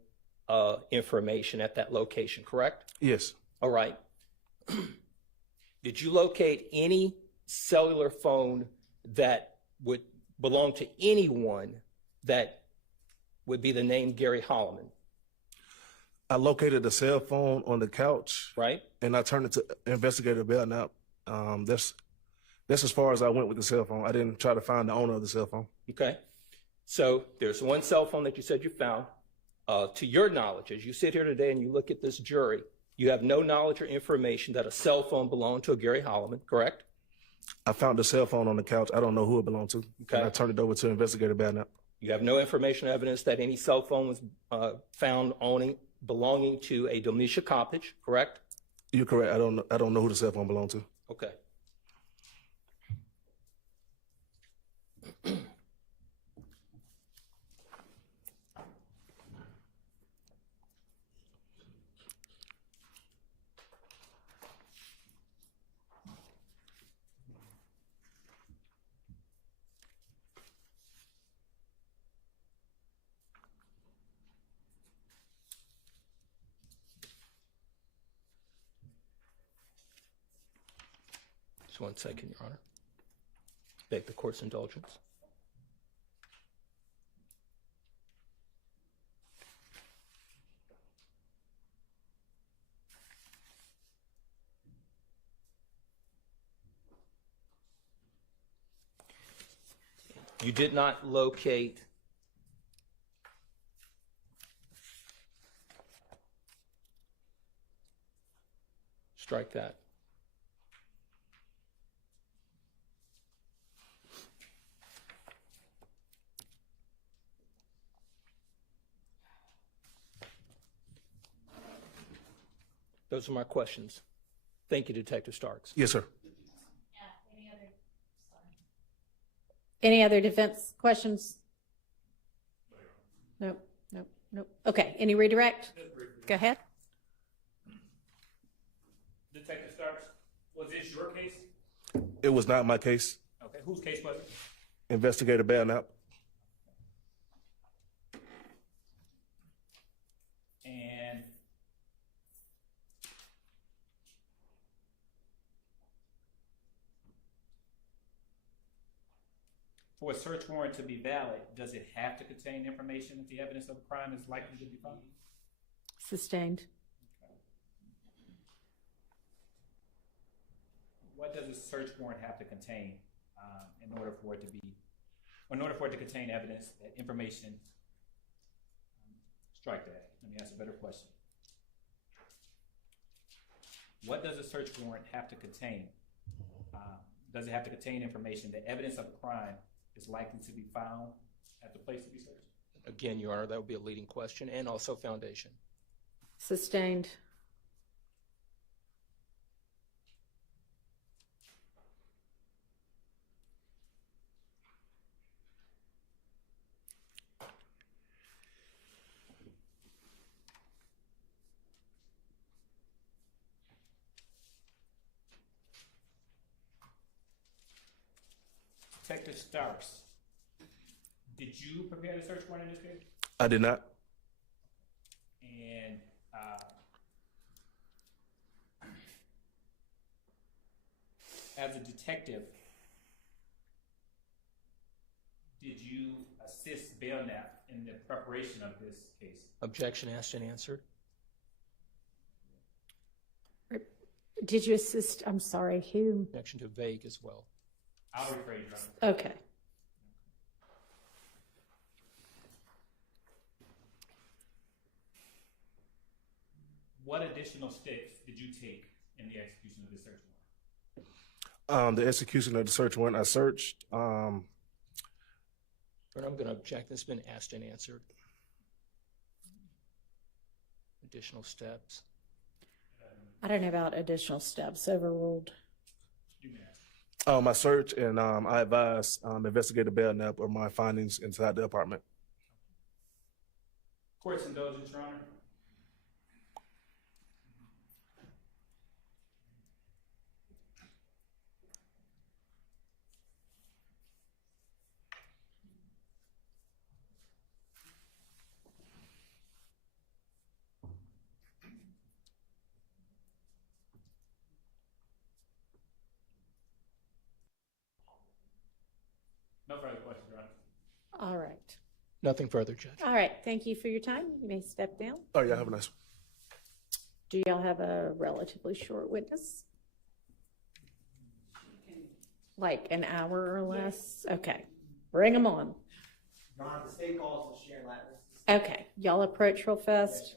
information at that location, correct? Yes. All right. Did you locate any cellular phone that would belong to anyone that would be the name Gary Holloman? I located the cell phone on the couch. Right. And I turned it to Investigator Belknap. That's as far as I went with the cell phone. I didn't try to find the owner of the cell phone. Okay. So there's one cell phone that you said you found. To your knowledge, as you sit here today and you look at this jury, you have no knowledge or information that a cell phone belonged to a Gary Holloman, correct? I found the cell phone on the couch. I don't know who it belonged to. Okay. And I turned it over to Investigator Belknap. You have no information or evidence that any cell phone was found belonging to a Domitia Coppage, correct? You're correct. I don't know who the cell phone belonged to. Okay. Just 1 second, Your Honor. Beg the court's indulgence. You did not locate strike that. Those are my questions. Thank you, Detective Starks. Yes, sir. Any other defense questions? Nope, nope, nope. Okay, any redirect? Go ahead. Detective Starks, was this your case? It was not my case. Okay, whose case was it? Investigator Belknap. And for a search warrant to be valid, does it have to contain information that the evidence of a crime is likely to be found? Sustained. What does a search warrant have to contain in order for it to contain evidence, that information? Strike that. Let me ask a better question. What does a search warrant have to contain? Does it have to contain information that evidence of a crime is likely to be found at the place to be searched? Again, Your Honor, that would be a leading question, and also foundation. Sustained. Detective Starks, did you prepare the search warrant in this case? I did not. And as a detective, did you assist Belknap in the preparation of this case? Objection asked and answered. Did you assist? I'm sorry, who? Objection to vague as well. I'll rephrase, Your Honor. Okay. what additional steps did you take in the execution of the search warrant? The execution of the search warrant, I searched. But I'm going to object. It's been asked and answered. Additional steps. I don't know about additional steps. Overruled. My search, and I advise Investigator Belknap of my findings inside the apartment. Court's indulgence, Your Honor. No further questions, Your Honor. All right. Nothing further, Judge. All right. Thank you for your time. You may step down. Oh, yeah, have a nice one. Do y'all have a relatively short witness? Like an hour or less? Okay. Bring them on. Your Honor, the state calls for Sharon Lattis. Okay. Y'all approach real fast.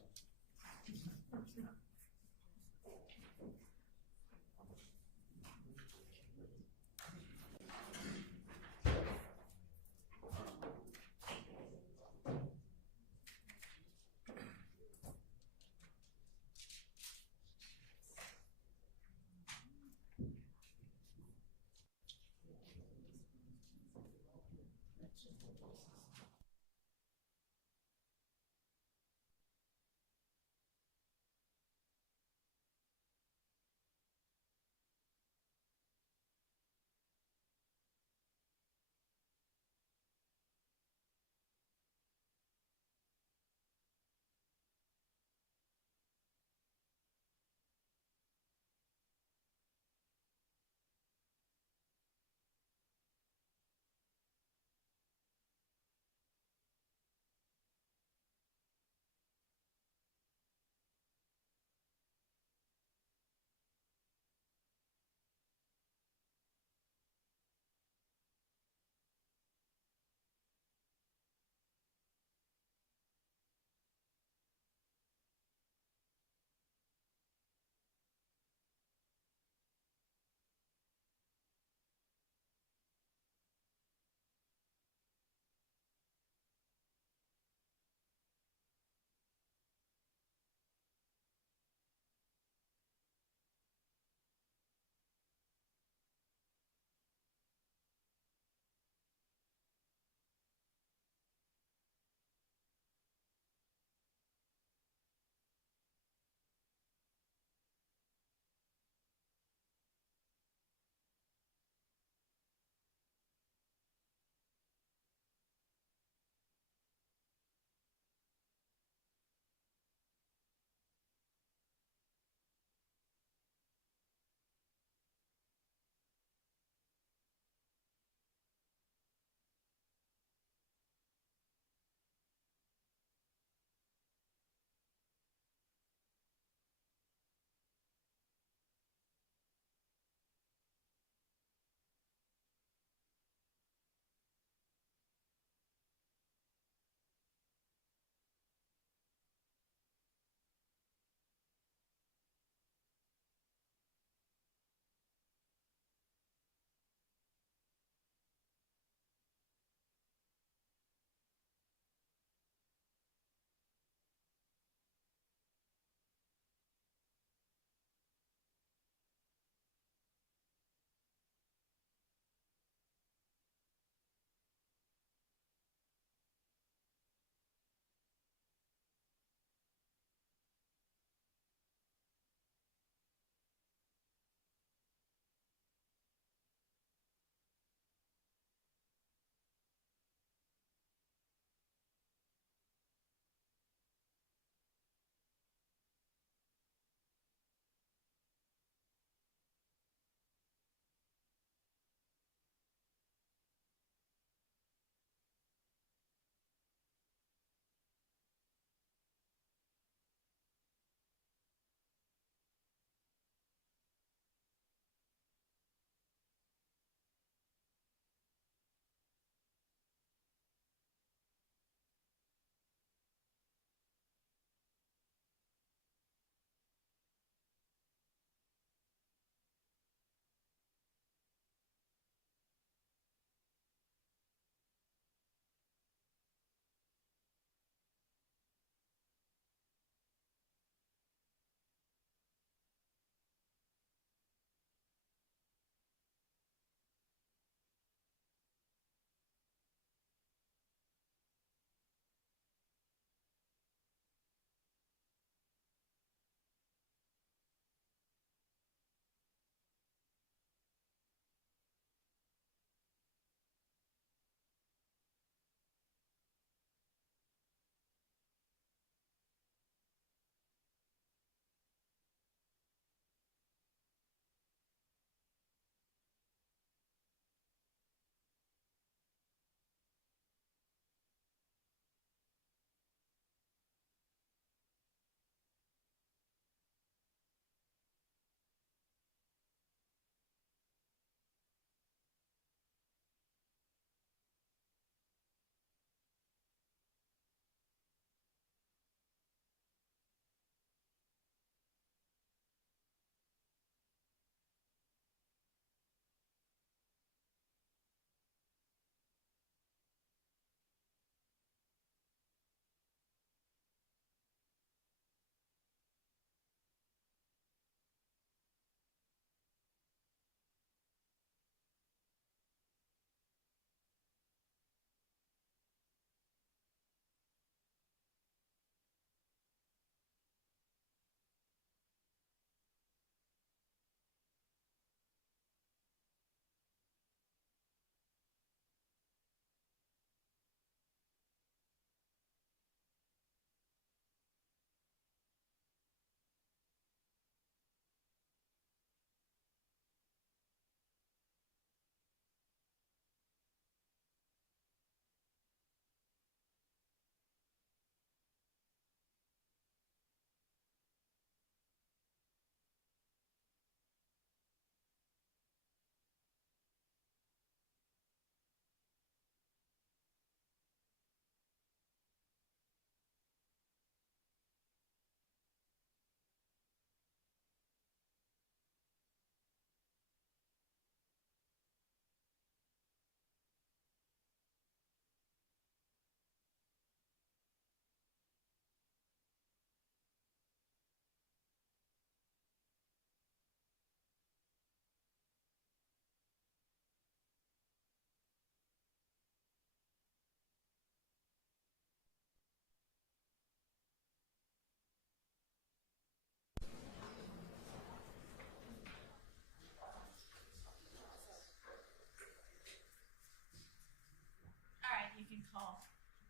call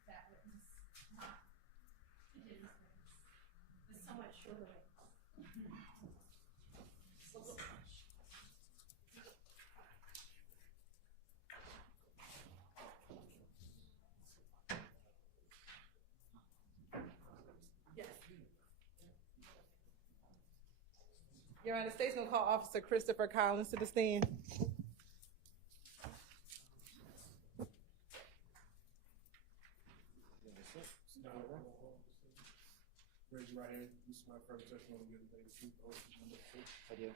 that witness not in his place. It's so much shorter. Your Honor, the state's gonna call Officer Christopher Collins to the stand. Raise your right hand. You swear further testimony will be the truth, the whole truth, and nothing but the truth. I do.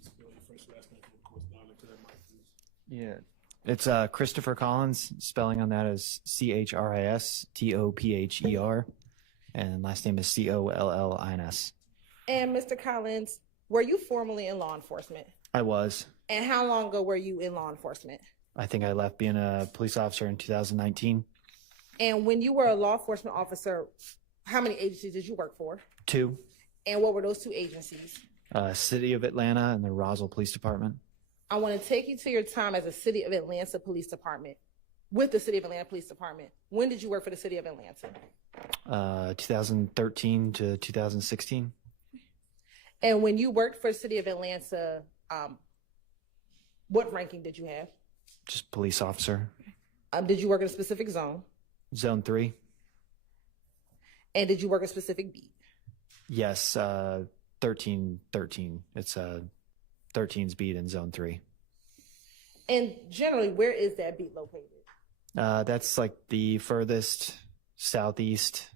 Spell your first last name for the court's knowledge to that mic, please. Yeah. It's Christopher Collins. Spelling on that is Christopher, and last name is Collins. And Mr. Collins, were you formerly in law enforcement? I was. And how long ago were you in law enforcement? I think I left being a police officer in 2019. And when you were a law enforcement officer, how many agencies did you work for? 2, And what were those 2 agencies? City of Atlanta and the Roswell Police Department. I want to take you to your time as a City of Atlanta Police Department, with the City of Atlanta Police Department. When did you work for the City of Atlanta? 2013 to 2016. And when you worked for the City of Atlanta, what ranking did you have? Just police officer. Did you work in a specific zone? Zone 3. And did you work a specific beat? Yes, 13. It's 13's beat in Zone 3. And generally, where is that beat located? That's like the furthest southeast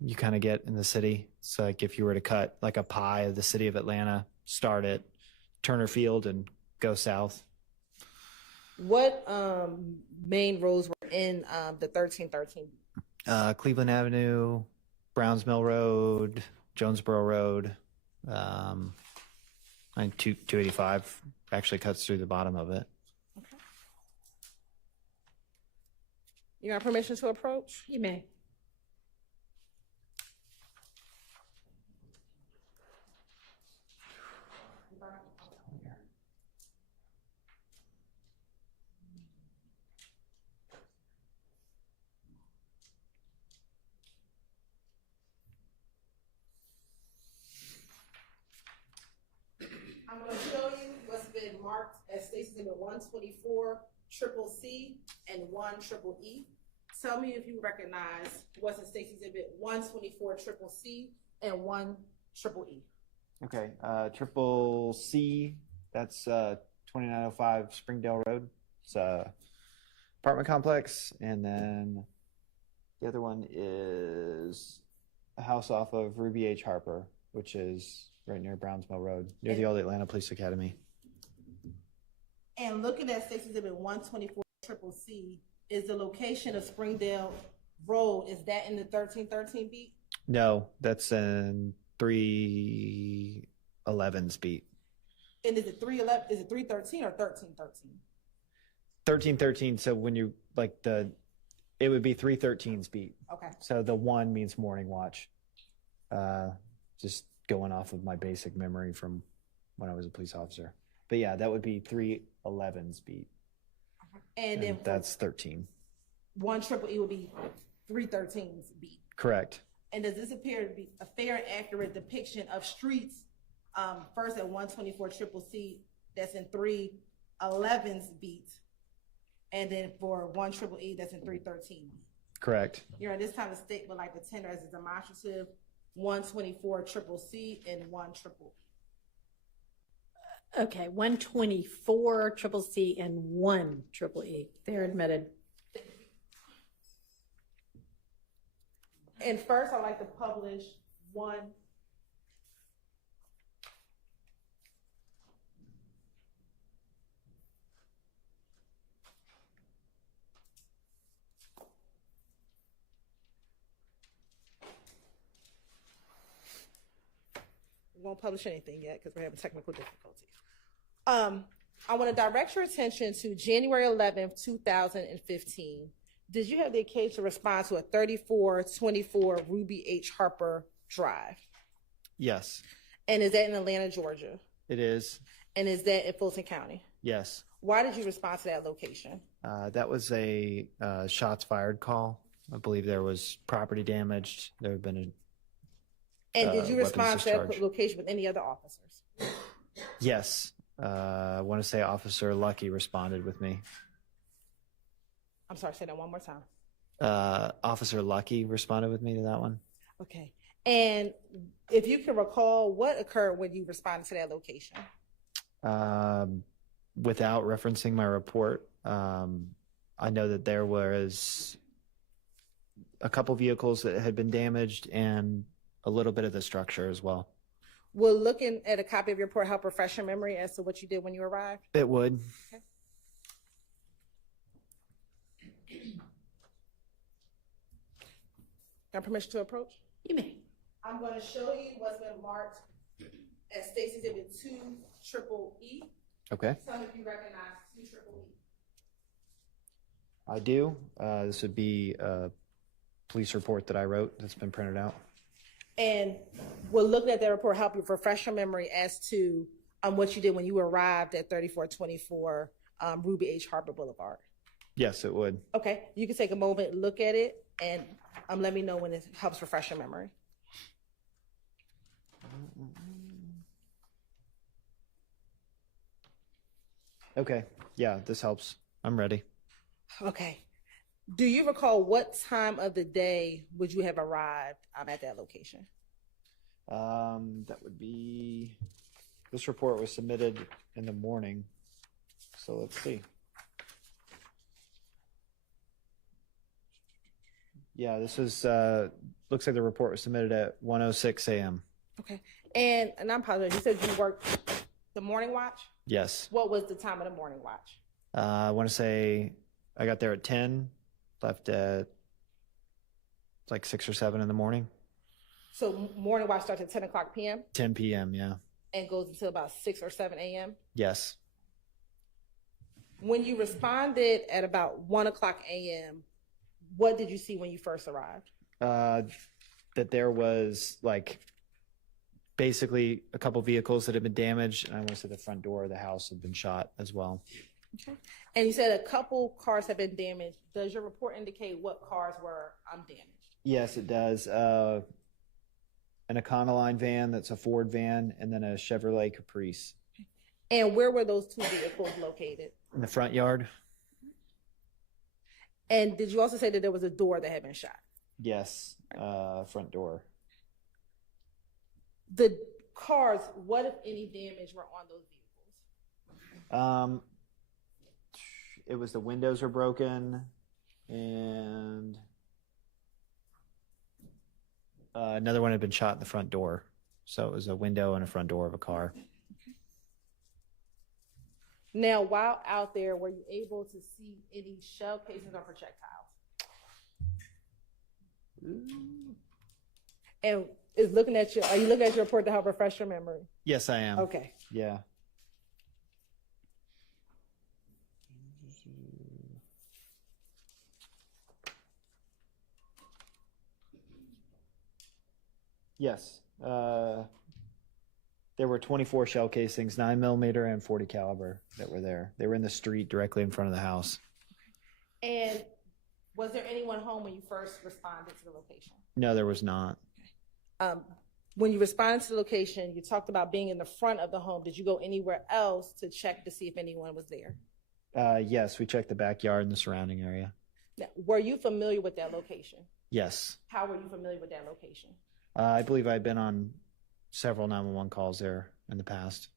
you kind of get in the city. It's like if you were to cut like a pie of the city of Atlanta, start at Turner Field and go south. What main roads were in the 1313 beat? Cleveland Avenue, Browns Mill Road, Jonesboro Road, and 285 actually cuts through the bottom of it. You got permission to approach? You may. I'm going to show you what's been marked as Stacy's Exhibit 124 Triple C and 1 Triple E. Tell me if you recognize what's in Stacy's Exhibit 124 Triple C and 1 Triple E. Okay, Triple C, that's 2905 Springdale Road. It's a apartment complex, and then the other one is a house off of Ruby H. Harper, which is right near Browns Mill Road, near the old Atlanta Police Academy. And looking at Stacy's Exhibit 124 Triple C, is the location of Springdale Road, is that in the 1313 beat? No, that's in 311's beat. And is it 311? Is it 313 or 1313? 1313. So when you like it would be 313's beat. Okay. So the 1 means morning watch. Just going off of my basic memory from when I was a police officer. But yeah, that would be 311's beat. And then that's 13. 1 Triple E would be 313's beat. Correct. And does this appear to be a fair and accurate depiction of streets? First at 124 Triple C, that's in 311's beat, and then for 1 Triple E, that's in 313 beat. Correct. At this time, the state would like to tender as a demonstrative 124 Triple C and 1 Triple. Okay, 124 Triple C and 1 Triple E. They're admitted. And first, I'd like to publish 1. We won't publish anything yet because we're having technical difficulties. I want to direct your attention to January 11th, 2015. Did you have the occasion to respond to a 3424 Ruby H. Harper Drive? Yes, And is that in Atlanta, Georgia? it is. And is that in Fulton County? Yes. Why did you respond to that location? That was a shots fired call. I believe there was property damaged. There had been a And did you weapons respond to discharge. that location with any other officers? Yes. I want to say Officer Lucky responded with me. I'm sorry, say that one more time. Officer Lucky responded with me to that one. Okay. And if you can recall, what occurred when you responded to that location? Without referencing my report, I know that there was a couple vehicles that had been damaged and a little bit of the structure as well. Will looking at a copy of your report help refresh your memory as to what you did when you arrived? It would. Okay. Got permission to approach? You may. I'm going to show you what's been marked as State's Exhibit 2 Triple E. Okay. Tell me if you recognize 2 Triple E. I do. This would be a police report that I wrote that's been printed out. And will looking at that report help you refresh your memory as to what you did when you arrived at 3424 Ruby H. Harbor Boulevard? Yes, it would. Okay, you can take a moment, look at it, and let me know when it helps refresh your memory. Okay. Yeah, this helps. I'm ready. Okay. Do you recall what time of the day would you have arrived at that location? That would be, this report was submitted in the morning. So let's see. Yeah, this was, looks like the report was submitted at 1:06 a.m. Okay. And I apologize, you said you worked the morning watch? Yes. What was the time of the morning watch? I want to say I got there at 10, left at like 6 or 7 in the morning. So morning watch starts at 10 o'clock p.m. 10 p.m., yeah. and goes until about 6 or 7 a.m. Yes. When you responded at about 1 o'clock a.m., what did you see when you first arrived? That there was like basically a couple vehicles that had been damaged, and I want to say the front door of the house had been shot as well. Okay. And you said a couple cars have been damaged. Does your report indicate what cars were damaged? Yes, it does. An Econoline van that's a Ford van, and then a Chevrolet Caprice. And where were those 2 vehicles located? In the front yard? And did you also say that there was a door that had been shot? Yes, front door. The cars, what if any damage were on those vehicles? It was the windows were broken, and another one had been shot in the front door. So it was a window and a front door of a car. Now, while out there, were you able to see any shell casings or projectiles? And are you looking at your report to help refresh your memory? Yes, I am. Okay. Yeah. Yes. There were 24 shell casings, 9mm and 40 caliber that were there. They were in the street directly in front of the house. And was there anyone home when you first responded to the location? No, there was not. When you responded to the location, you talked about being in the front of the home. Did you go anywhere else to check to see if anyone was there? Yes, we checked the backyard and the surrounding area. Now, were you familiar with that location? Yes. How were you familiar with that location? I believe I've been on several 911 calls there in the past.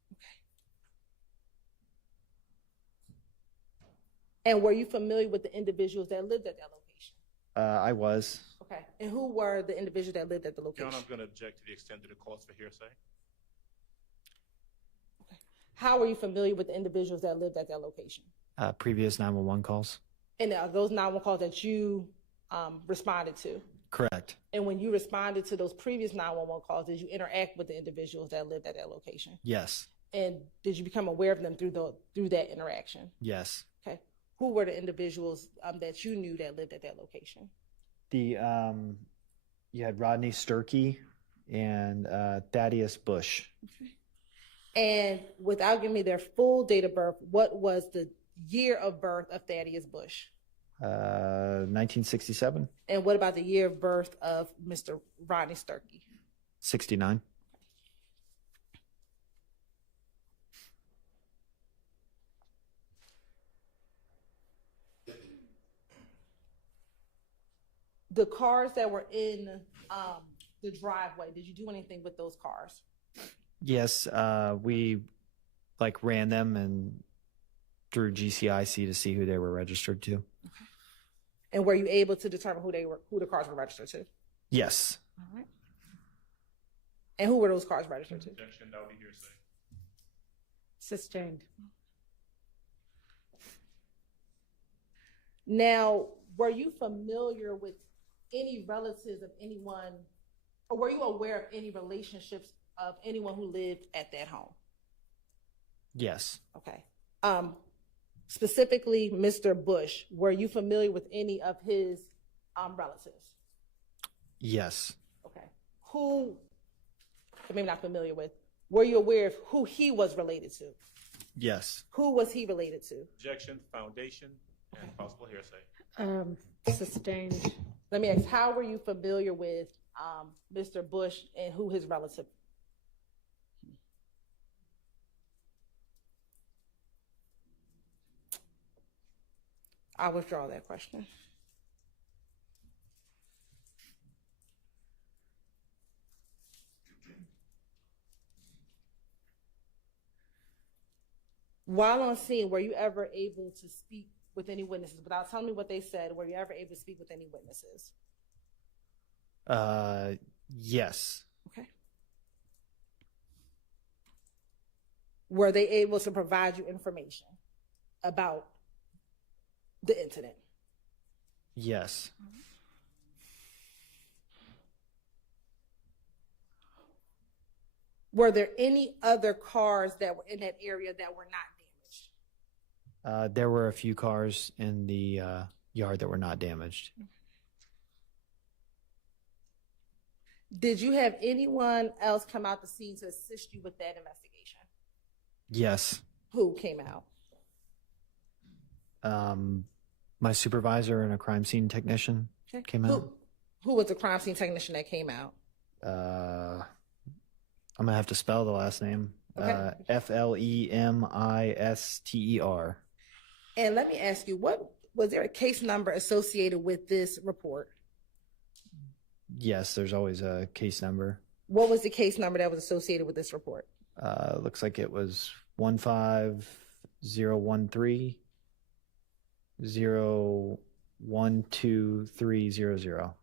And were you familiar with the individuals that lived at that location? I was. Okay. And who were the individuals that lived at the location? John, I'm going to object to the extent that it calls for hearsay. Okay. How were you familiar with the individuals that lived at that location? Previous 911 calls. And are those 911 calls that you responded to? Correct. And when you responded to those previous 911 calls, did you interact with the individuals that lived at that location? Yes. And did you become aware of them through that interaction? Yes. Okay. Who were the individuals that you knew that lived at that location? You had Rodney Sturkey and Thaddeus Bush. Okay. And without giving me their full date of birth, what was the year of birth of Thaddeus Bush? 1967, And what about the year of birth of Mr. Rodney Sturkey? 69. The cars that were in the driveway, did you do anything with those cars? Yes, we ran them and through GCIC to see who they were registered to. And were you able to determine who the cars were registered to? Yes. All right. And who were those cars registered to? Objection, that would be hearsay. Sustained. Now, were you familiar with any relatives of anyone, or were you aware of any relationships of anyone who lived at that home? Yes. Okay. Specifically, Mr. Bush, were you familiar with any of his relatives? Yes. Okay. Who, maybe not familiar with, were you aware of who he was related to? Yes. Who was he related to? Objection, foundation, and possible hearsay. Sustained. Let me ask, how were you familiar with Mr. Bush and who his relative? I withdraw that question. While on scene, were you ever able to speak with any witnesses? Without telling me what they said, were you ever able to speak with any witnesses? Yes. Okay. Were they able to provide you information about the incident? Yes. Were there any other cars that were in that area that were not damaged? There were a few cars in the yard that were not damaged. Did you have anyone else come out the scene to assist you with that investigation? Yes. Who came out? My supervisor and a crime scene technician came out. Who was the crime scene technician that came out? I'm gonna have to spell the last name. Okay. FLEMISTER. And let me ask you, what was there a case number associated with this report? Yes, there's always a case number. What was the case number that was associated with this report? Looks like it was 15013 012300. Okay.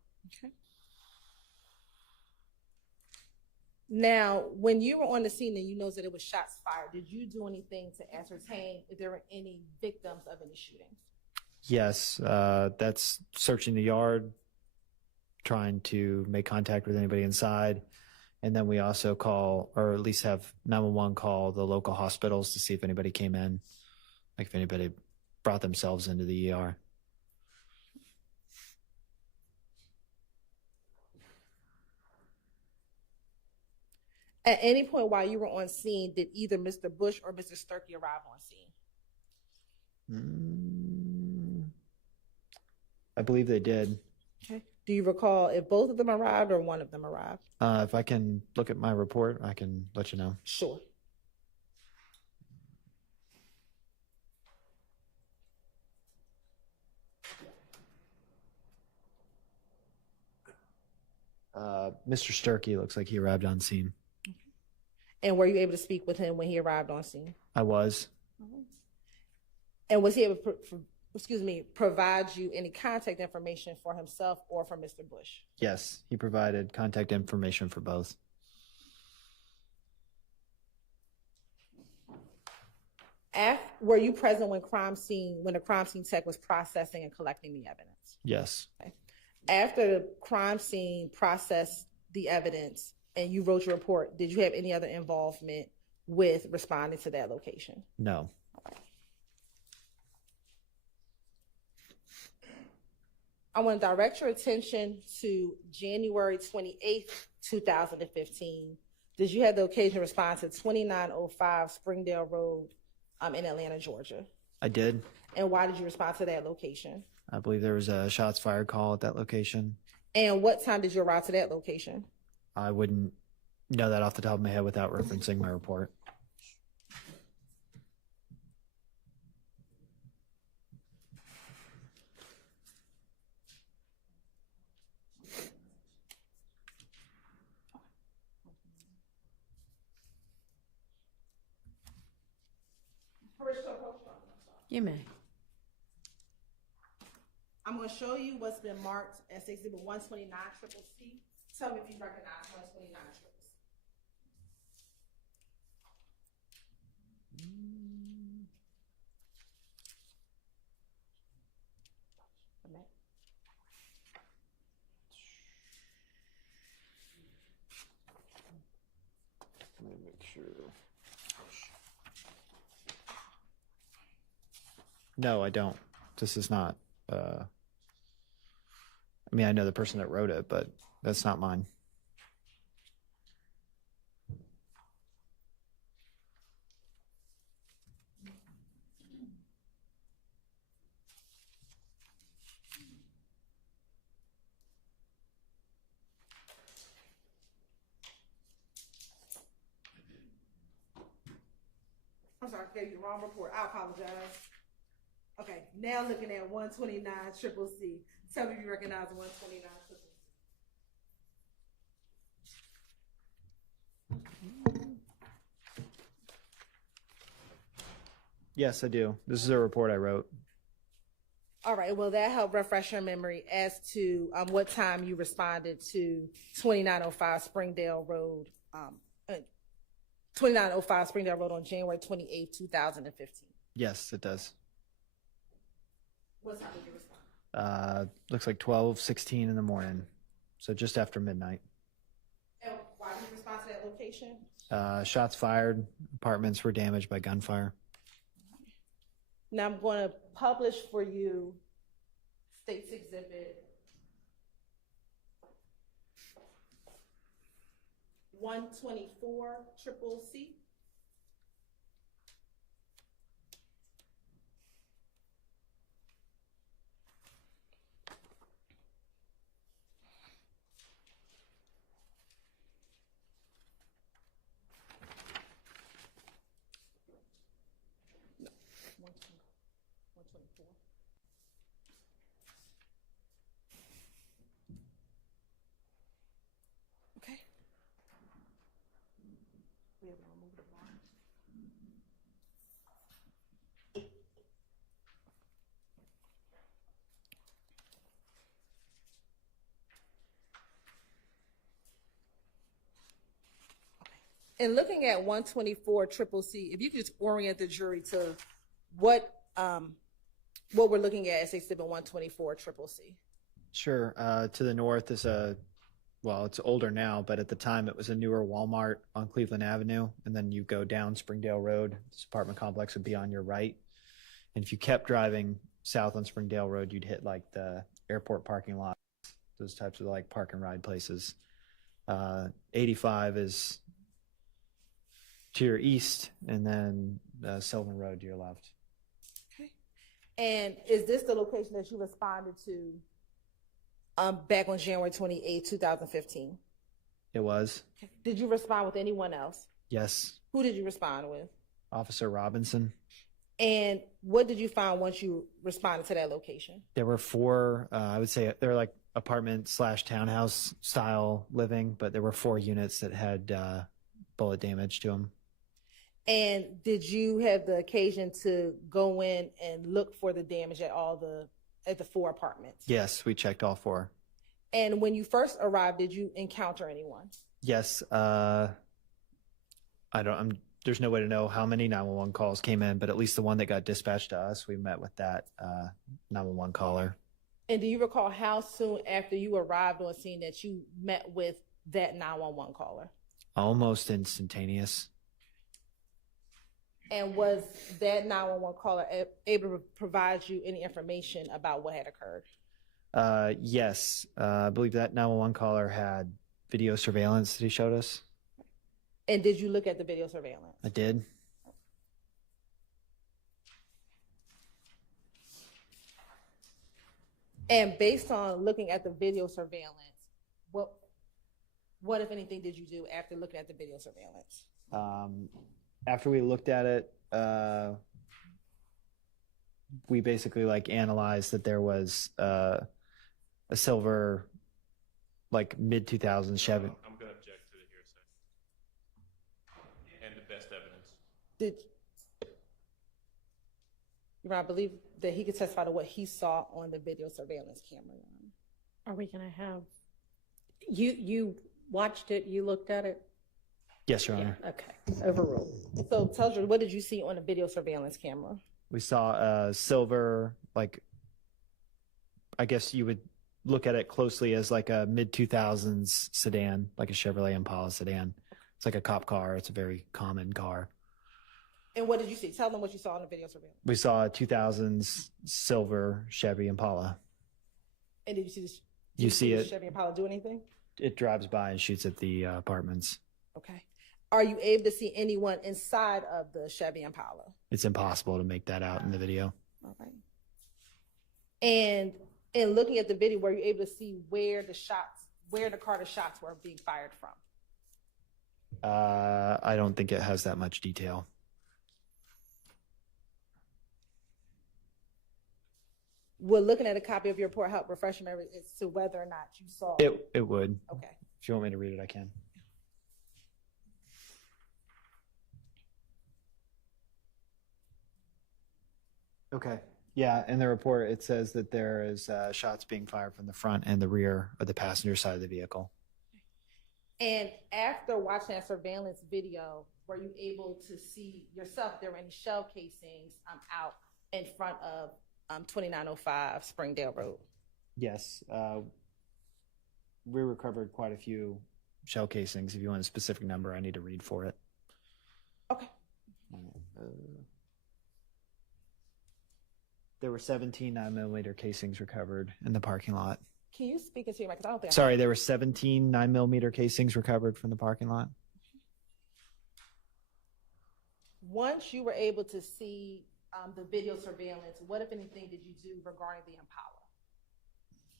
Now, when you were on the scene and you know that it was shots fired, did you do anything to ascertain if there were any victims of any shootings? Yes, that's searching the yard, trying to make contact with anybody inside. And then we also call, or at least have 911 call the local hospitals to see if anybody came in, like if anybody brought themselves into the ER. At any point while you were on scene, did either Mr. Bush or Mr. Sturkey arrive on scene? I believe they did. Okay. Do you recall if both of them arrived or one of them arrived? If I can look at my report, I can let you know. Sure. Mr. Sturkey looks like he arrived on scene. And were you able to speak with him when he arrived on scene? I was. And was he able to, provide you any contact information for himself or for Mr. Bush? Yes, he provided contact information for both. Were you present when the crime scene tech was processing and collecting the evidence? Yes. Okay. After the crime scene processed the evidence and you wrote your report, did you have any other involvement with responding to that location? No. I want to direct your attention to January 28th, 2015. did you have the occasion respond to 2905 Springdale Road in Atlanta, Georgia? I did. And why did you respond to that location? I believe there was a shots fired call at that location. And what time did you arrive to that location? I wouldn't know that off the top of my head without referencing my report. You may. I'm going to show you what's been marked as Exhibit 129 Triple C. Tell me if you recognize 129 Triple C. Let me make sure. No, I don't. This is not. I mean, I know the person that wrote it, but that's not mine. I'm sorry, I gave you the wrong report. I apologize. Okay, now looking at 129 Triple C. Tell me if you recognize 129 Triple C. Yes, I do. This is a report I wrote. All right, well, that helped refresh your memory as to what time you responded to 2905 Springdale Road, 2905 Springdale Road on January 28, 2015. Yes, it does. What time did you respond? Looks like 12:16 in the morning, so just after midnight. And why did you respond to that location? Shots fired. Apartments were damaged by gunfire. Now I'm going to publish for you State's Exhibit 124 Triple C. No, 124. Okay. We have to remove the bar. And looking at 124 Triple C, if you could just orient the jury to what we're looking at as Exhibit 124 Triple C. Sure. To the north is well, it's older now, but at the time it was a newer Walmart on Cleveland Avenue. And then you go down Springdale Road, this apartment complex would be on your right. And if you kept driving south on Springdale Road, you'd hit like the airport parking lot, those types of like park and ride places. 85 is to your east, and then Sylvan Road to your left. Okay. And is this the location that you responded to back on January 28, 2015? It was. Okay. Did you respond with anyone else? Yes. Who did you respond with? Officer Robinson. And what did you find once you responded to that location? There were four, I would say they were like apartment / townhouse style living, but there were 4 units that had bullet damage to them. And did you have the occasion to go in and look for the damage at the 4 apartments? Yes, we checked all 4. And when you first arrived, did you encounter anyone? Yes. There's no way to know how many 911 calls came in, but at least the one that got dispatched to us, we met with that 911 caller. And do you recall how soon after you arrived on scene that you met with that 911 caller? Almost instantaneous. And was that 911 caller able to provide you any information about what had occurred? Yes. I believe that 911 caller had video surveillance that he showed us. And did you look at the video surveillance? I did. And based on looking at the video surveillance, what if anything did you do after looking at the video surveillance? After we looked at it, we basically like analyzed that there was a silver, like mid 2000s Chevy. I'm going to object to the hearsay and the best evidence. I believe that he could testify to what he saw on the video surveillance camera. Are we going to have you watched it? You looked at it? Yes, Your Honor. Okay, overruled. So, Teldra, what did you see on the video surveillance camera? We saw a silver, like, I guess you would look at it closely as like a mid 2000s sedan, like a Chevrolet Impala sedan. It's like a cop car. It's a very common car. And what did you see? Tell them what you saw on the video surveillance. We saw a 2000s silver Chevy Impala. And did you see this? You see the it. Chevy Impala do anything? It drives by and shoots at the apartments. Okay. Are you able to see anyone inside of the Chevy Impala? It's impossible to make that out in the video. All right. And in looking at the video, were you able to see where the Carter shots were being fired from? I don't think it has that much detail. Will looking at a copy of your report help refresh your memory as to whether or not you saw It would. Okay. If you want me to read it, I can. Okay. Yeah, in the report, it says that there is shots being fired from the front and the rear of the passenger side of the vehicle. And after watching that surveillance video, were you able to see yourself if there were any shell casings out in front of 2905 Springdale Road? Yes. We recovered quite a few shell casings. If you want a specific number, I need to read for it. Okay. There were 17 9mm casings recovered in the parking lot. Can you speak into your mic? 'Cause I don't think Sorry, there were 17 9mm casings recovered from the parking lot. Once you were able to see the video surveillance, what, if anything, did you do regarding the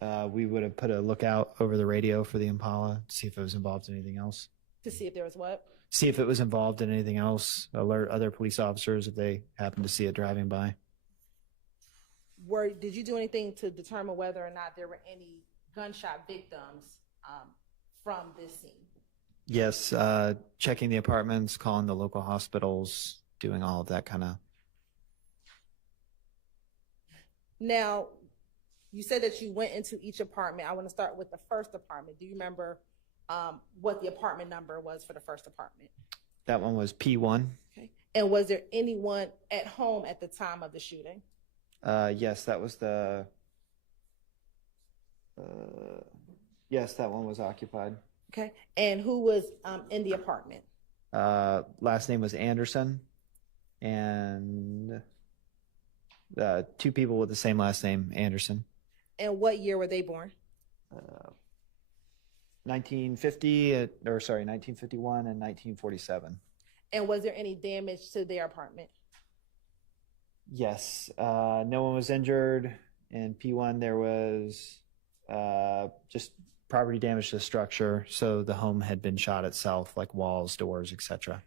Impala? We would have put a lookout over the radio for the Impala to see if it was involved in anything else. To see if there was what? See if it was involved in anything else. Alert other police officers if they happen to see it driving by. Did you do anything to determine whether or not there were any gunshot victims from this scene? Yes, checking the apartments, calling the local hospitals, doing all of that kind of. Now, you said that you went into each apartment. I want to start with the first apartment. Do you remember what the apartment number was for the first apartment? That one was P1. Okay. And was there anyone at home at the time of the shooting? Yes, that was the. Yes, that one was occupied. Okay. And who was in the apartment? Last name was Anderson, and two people with the same last name, Anderson. And what year were they born? 1951 and 1947. And was there any damage to their apartment? Yes, no one was injured. In P1, there was just property damage to the structure, so the home had been shot itself, like walls, doors, etc.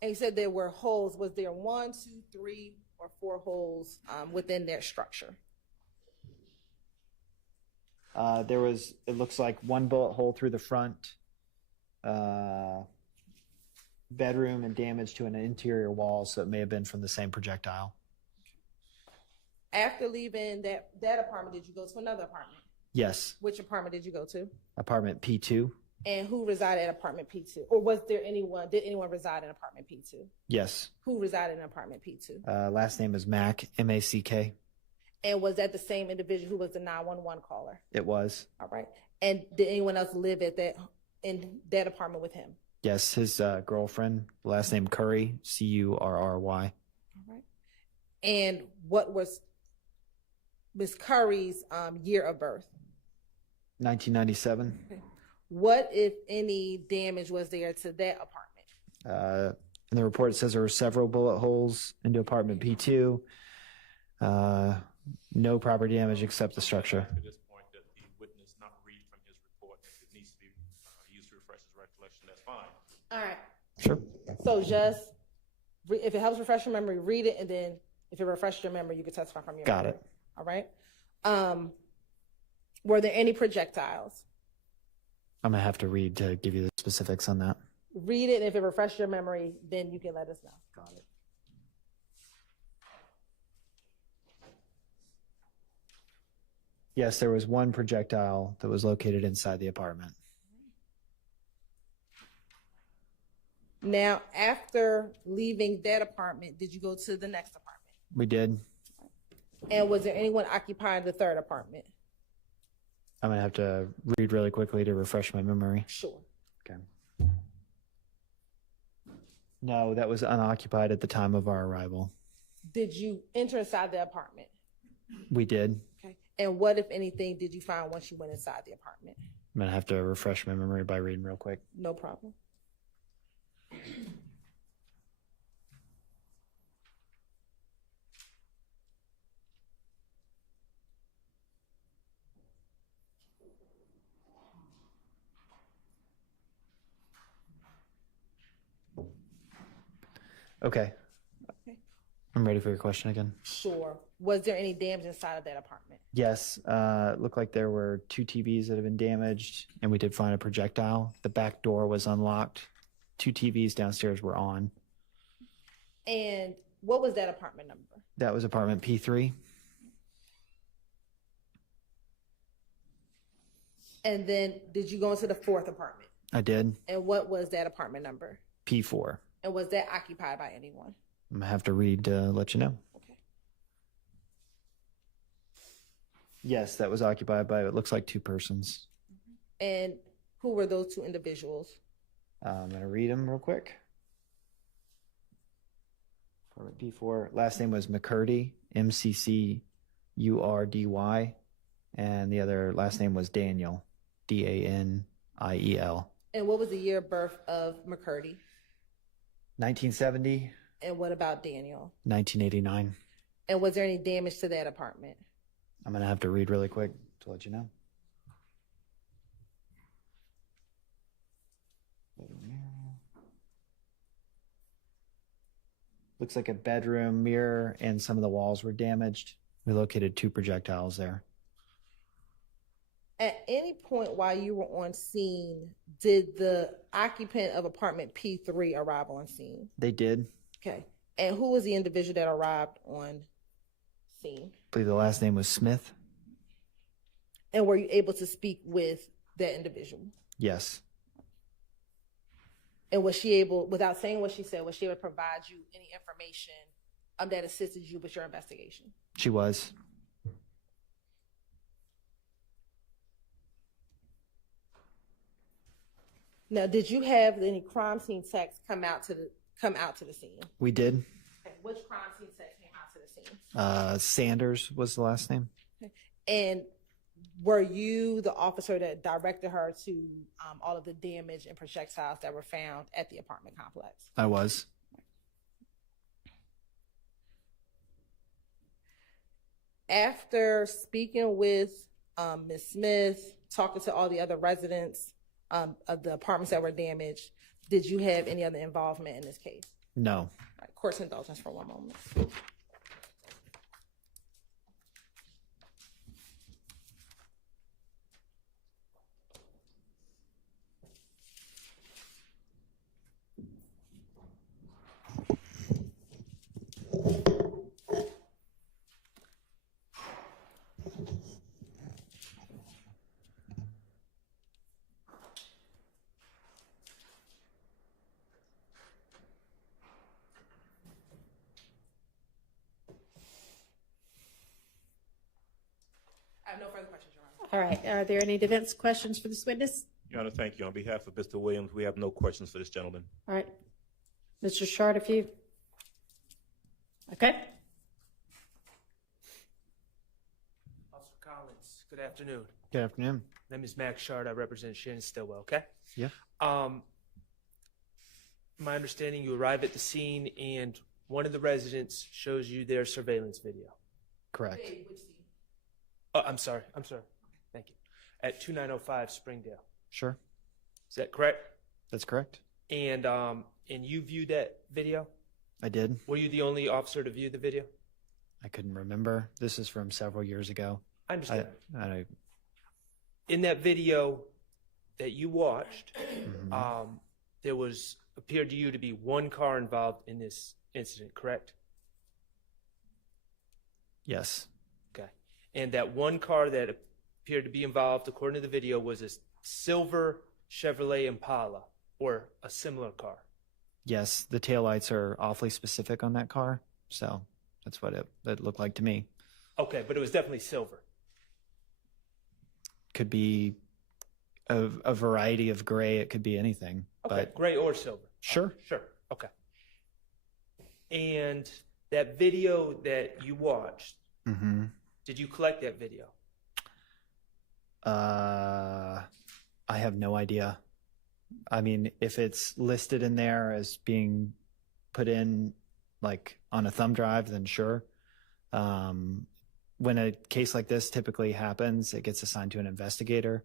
And you said there were holes. Was there 1, 2, 3, or 4 holes within their structure? There was, it looks like, one bullet hole through the front bedroom and damage to an interior wall, so it may have been from the same projectile. After leaving that apartment, did you go to another apartment? Yes. Which apartment did you go to? Apartment P2. And who resided in apartment P2? Or did anyone reside in apartment P2? Yes. Who resided in apartment P2? Last name is Mack, M-A-C-K. And was that the same individual who was the 911 caller? It was. All right. And did anyone else live in that apartment with him? Yes, his girlfriend, last name Curry, C-U-R-R-Y. All right. And what was Miss Curry's year of birth? 1997. What, if any, damage was there to that apartment? In the report, it says there were several bullet holes into apartment P2. No property damage except the structure. At this point, that the witness not read from his report, if it needs to be used to refresh his recollection, that's fine. All right. Sure. So just, if it helps refresh your memory, read it, and then if it refreshes your memory, you can testify from your Got memory. it. All right. Were there any projectiles? I'm gonna have to read to give you the specifics on that. Read it, and if it refreshes your memory, then you can let us know. Got it. Yes, there was one projectile that was located inside the apartment. Now, after leaving that apartment, did you go to the next apartment? We did. And was there anyone occupying the third apartment? I'm gonna have to read really quickly to refresh my memory. Sure. Okay. No, that was unoccupied at the time of our arrival. Did you enter inside the apartment? We did. Okay. And what, if anything, did you find once you went inside the apartment? I'm gonna have to refresh my memory by reading real quick. No problem. Okay. I'm ready for your question again. Sure. Was there any damage inside of that apartment? Yes, it looked like there were 2 TVs that had been damaged, and we did find a projectile. The back door was unlocked. 2 TVs downstairs were on. And what was that apartment number? That was apartment P3. And then did you go into the fourth apartment? I did. And what was that apartment number? P4. And was that occupied by anyone? I'm gonna have to read to let you know. Okay. Yes, that was occupied by, it looks like 2 persons. And who were those 2 individuals? I'm gonna read them real quick. Apartment P4. Last name was McCurdy, MCCURDY, and the other last name was Daniel, DANIEL. And what was the year of birth of McCurdy? 1970. And what about Daniel? 1989. And was there any damage to that apartment? I'm gonna have to read really quick to let you know. Looks like a bedroom mirror and some of the walls were damaged. We located 2 projectiles there. At any point while you were on scene, did the occupant of apartment P3 arrive on scene? They did. Okay. And who was the individual that arrived on scene? I believe the last name was Smith. And were you able to speak with that individual? Yes. And was she able, without saying what she said, was she able to provide you any information that assisted you with your investigation? She was. Now, did you have any crime scene techs come out to the scene? We did. Okay. Which crime scene tech came out to the scene? Sanders was the last name. Okay. And were you the officer that directed her to all of the damage and projectiles that were found at the apartment complex? I was. After speaking with Ms. Smith, talking to all the other residents of the apartments that were damaged, did you have any other involvement in this case? No. All right, court's indulgence for one moment. I have no further questions, Your Honor. All right. Are there any defense questions for this witness? Your Honor, thank you. On behalf of Mr. Williams, we have no questions for this gentleman. All right. Mr. Short, if you. Okay. Good afternoon. Good afternoon. My name is Max Shard. I represent Shannon Stillwell, okay? Yeah. My understanding, you arrive at the scene and one of the residents shows you their surveillance video. Correct. Oh, I'm sorry. Thank you. At 2905 Springdale. Sure. Is that correct? That's correct. And you viewed that video? I did. Were you the only officer to view the video? I couldn't remember. This is from several years ago. I understand. I In that video that you watched, there appeared to you to be one car involved in this incident, correct? Yes. Okay. And that one car that appeared to be involved, according to the video, was a silver Chevrolet Impala or a similar car. Yes, the taillights are awfully specific on that car, so that's what it looked like to me. Okay, but it was definitely silver. Could be a variety of gray. It could be anything. Okay, But gray or silver. Sure. Sure. Okay. And that video that you watched, did you collect that video? I have no idea. I mean, if it's listed in there as being put in like on a thumb drive, then sure. When a case like this typically happens, it gets assigned to an investigator,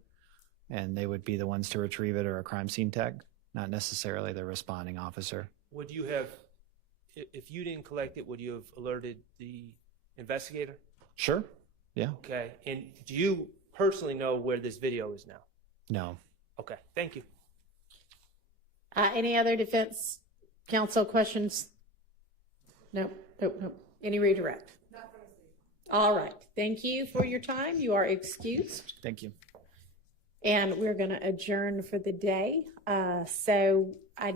and they would be the ones to retrieve it, or a crime scene tech, not necessarily the responding officer. Would you have, if you didn't collect it, would you have alerted the investigator? Sure. Yeah. Okay. And do you personally know where this video is now? No. Okay. Thank you. Any other defense counsel questions? Nope. Any redirect? All right. Thank you for your time. You are excused. Thank you. And we're going to adjourn for the day. So I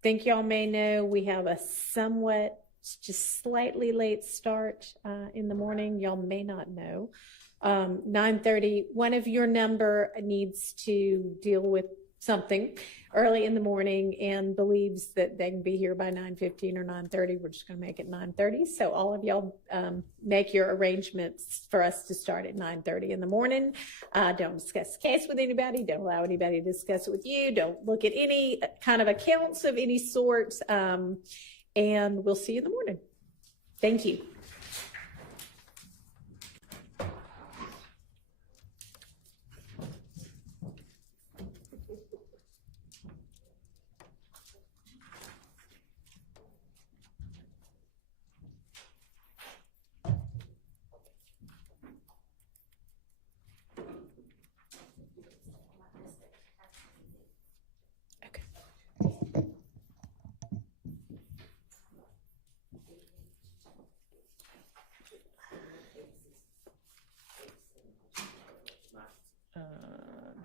think y'all may know we have a somewhat, just slightly late start in the morning. Y'all may not know. 9:30, one of your number needs to deal with something early in the morning and believes that they can be here by 9:15 or 9:30. We're just going to make it 9:30. So all of y'all make your arrangements for us to start at 9:30 in the morning. Don't discuss the case with anybody. Don't allow anybody to discuss it with you. Don't look at any kind of accounts of any sort. And we'll see you in the morning. Thank you.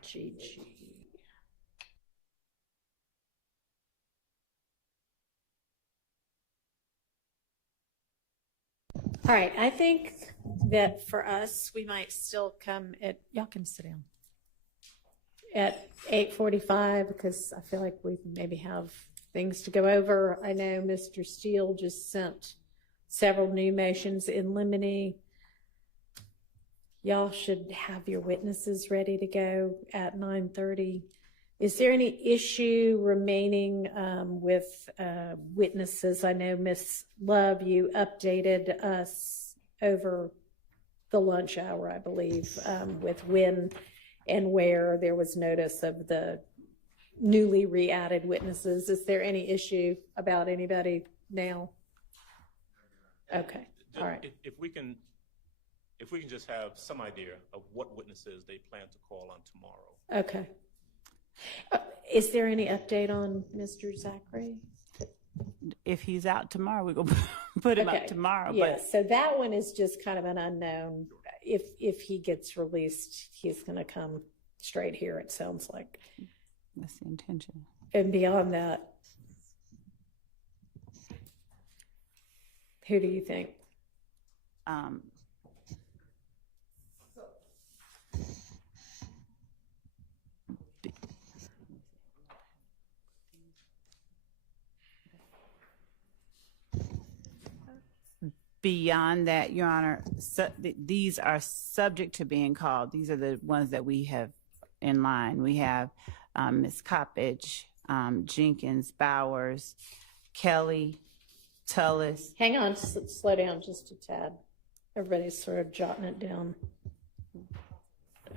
GG. All right, I think that for us, we might still come at, y'all can sit down, at 8:45 because I feel like we maybe have things to go over. I know Mr. Steele just sent several new motions in limine. Y'all should have your witnesses ready to go at 9:30. Is there any issue remaining with witnesses? I know, Ms. Love, you updated us over the lunch hour, I believe, with when and where there was notice of the newly re-added witnesses. Is there any issue about anybody now? Okay, all right. If we can just have some idea of what witnesses they plan to call on tomorrow. Okay. Is there any update on Mr. Zachary? If he's out tomorrow, we're going to put him up tomorrow. Yeah, so that one is just kind of an unknown. If he gets released, he's going to come straight here, it sounds like. That's the intention. And beyond that, who do you think? Beyond that, Your Honor, these are subject to being called. These are the ones that we have in line. We have Ms. Coppage, Jenkins, Bowers, Kelly, Tullis. Hang on, slow down just a tad. Everybody's sort of jotting it down.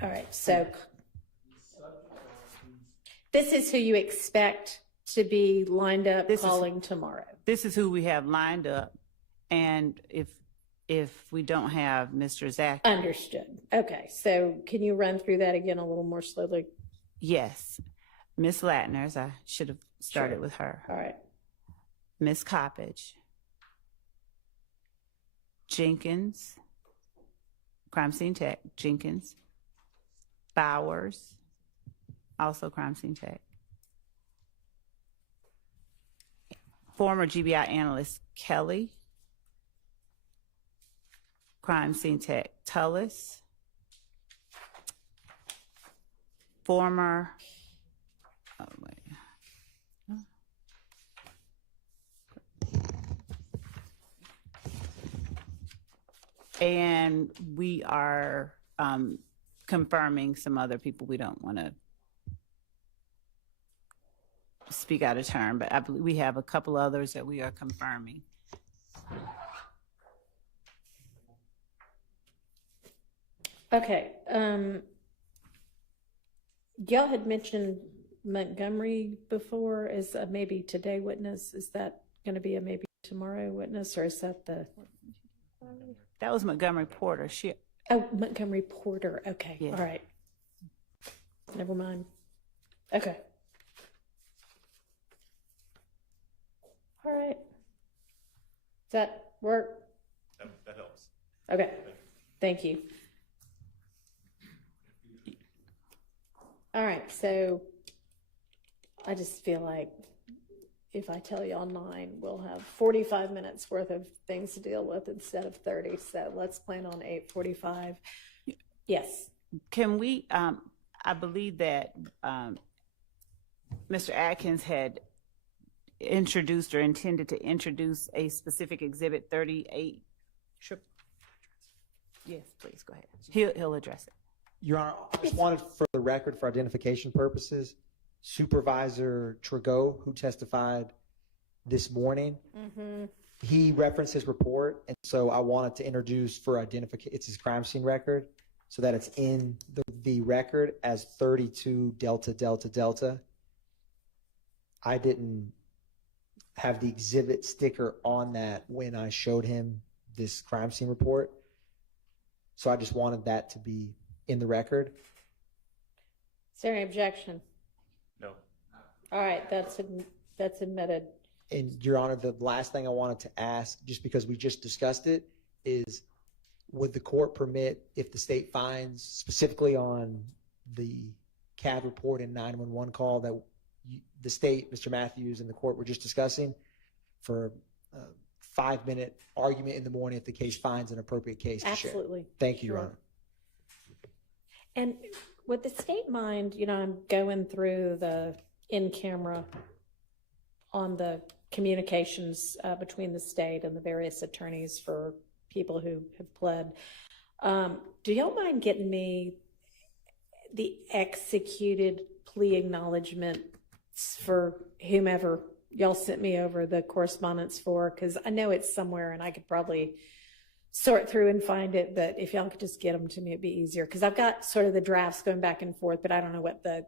All right, so this is who you expect to be lined up calling tomorrow. This is who we have lined up, and if we don't have Mr. Zach. Understood. Okay, so can you run through that again a little more slowly? Yes. Miss Latners, I should have started with her. All right. Miss Coppage. Jenkins. Crime Scene Tech. Jenkins. Bowers. Also Crime Scene Tech. Former GBI analyst Kelly. Crime Scene Tech Tullis. Former, and we are confirming some other people. We don't want to speak out of turn, but I believe we have a couple others that we are confirming. Okay. Y'all had mentioned Montgomery before as a maybe today witness. Is that going to be a maybe tomorrow witness, or is that the? That was Montgomery Porter. Montgomery Porter. Okay. Yeah. All right. Never mind. Okay. All right. Does that work? That helps. Okay. Thank you. All right, so I just feel like if I tell y'all 9, we'll have 45 minutes worth of things to deal with instead of 30. So let's plan on 8:45. Yes. Can we, I believe that Mr. Atkins had introduced or intended to introduce a specific exhibit 38. Yes, please go ahead. He'll address it. Your Honor, I just wanted for the record, for identification purposes, Supervisor Trigot, who testified this morning, he referenced his report, and so I wanted to introduce for identification, it's his crime scene record, so that it's in the record as 32 Delta Delta Delta. I didn't have the exhibit sticker on that when I showed him this crime scene report, so I just wanted that to be in the record. Is there any objection? No. All right, that's admitted. And Your Honor, the last thing I wanted to ask, just because we just discussed it, is would the court permit, if the state finds specifically on the CAD report and 911 call that the state, Mr. Matthews, and the court were just discussing, for a 5-minute argument in the morning if the case finds an appropriate case to share? Absolutely. Thank you, Your Sure. Honor. And would the state mind, I'm going through the in-camera on the communications between the state and the various attorneys for people who have pled. Do y'all mind getting me the executed plea acknowledgement for whomever y'all sent me over the correspondence for? Because I know it's somewhere and I could probably sort through and find it, but if y'all could just get them to me, it'd be easier. Because I've got sort of the drafts going back and forth, but I don't know what the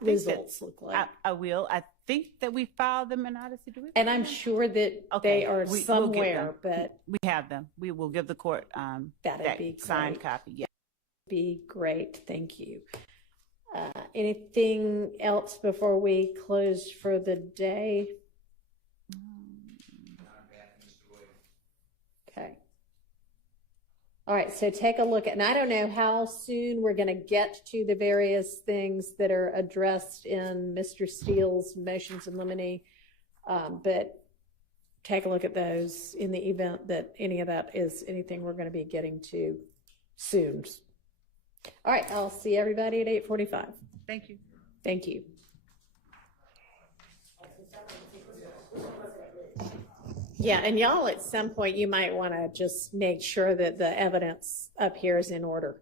results look like. I will. I think that we filed them in Odyssey. Do we? And I'm sure that they are we'll get somewhere, them. but we have them. We will give the court that be signed great. copy. Yeah. Be great. Thank you. Anything else before we close for the day? Okay. All right, so take a look at, and I don't know how soon we're going to get to the various things that are addressed in Mr. Steele's motions in limine, but take a look at those in the event that any of that is anything we're going to be getting to soon. All right, I'll see everybody at 8:45. Thank you. Thank you. Yeah, and y'all, at some point, you might want to just make sure that the evidence up here is in order.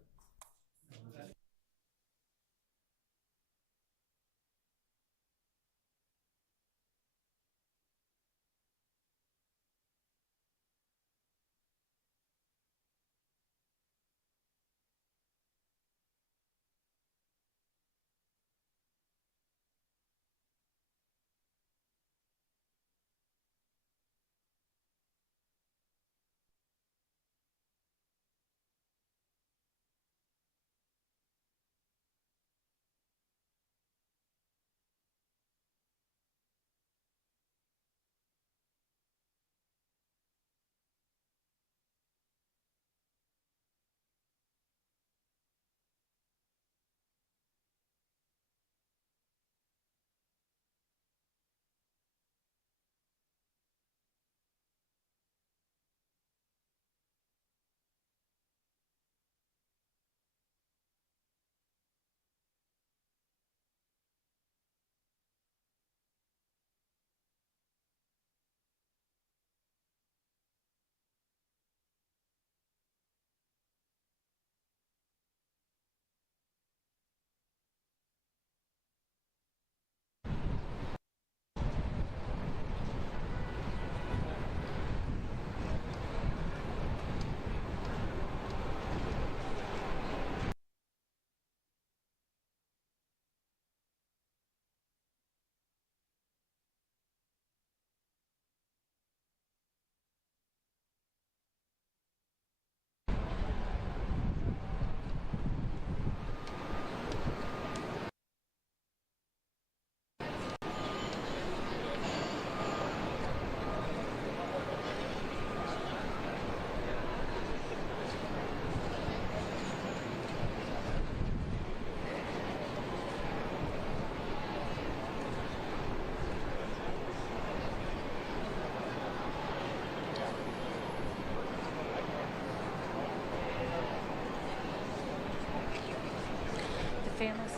Families.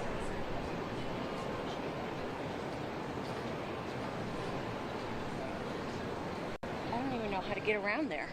I don't even know how to get around there.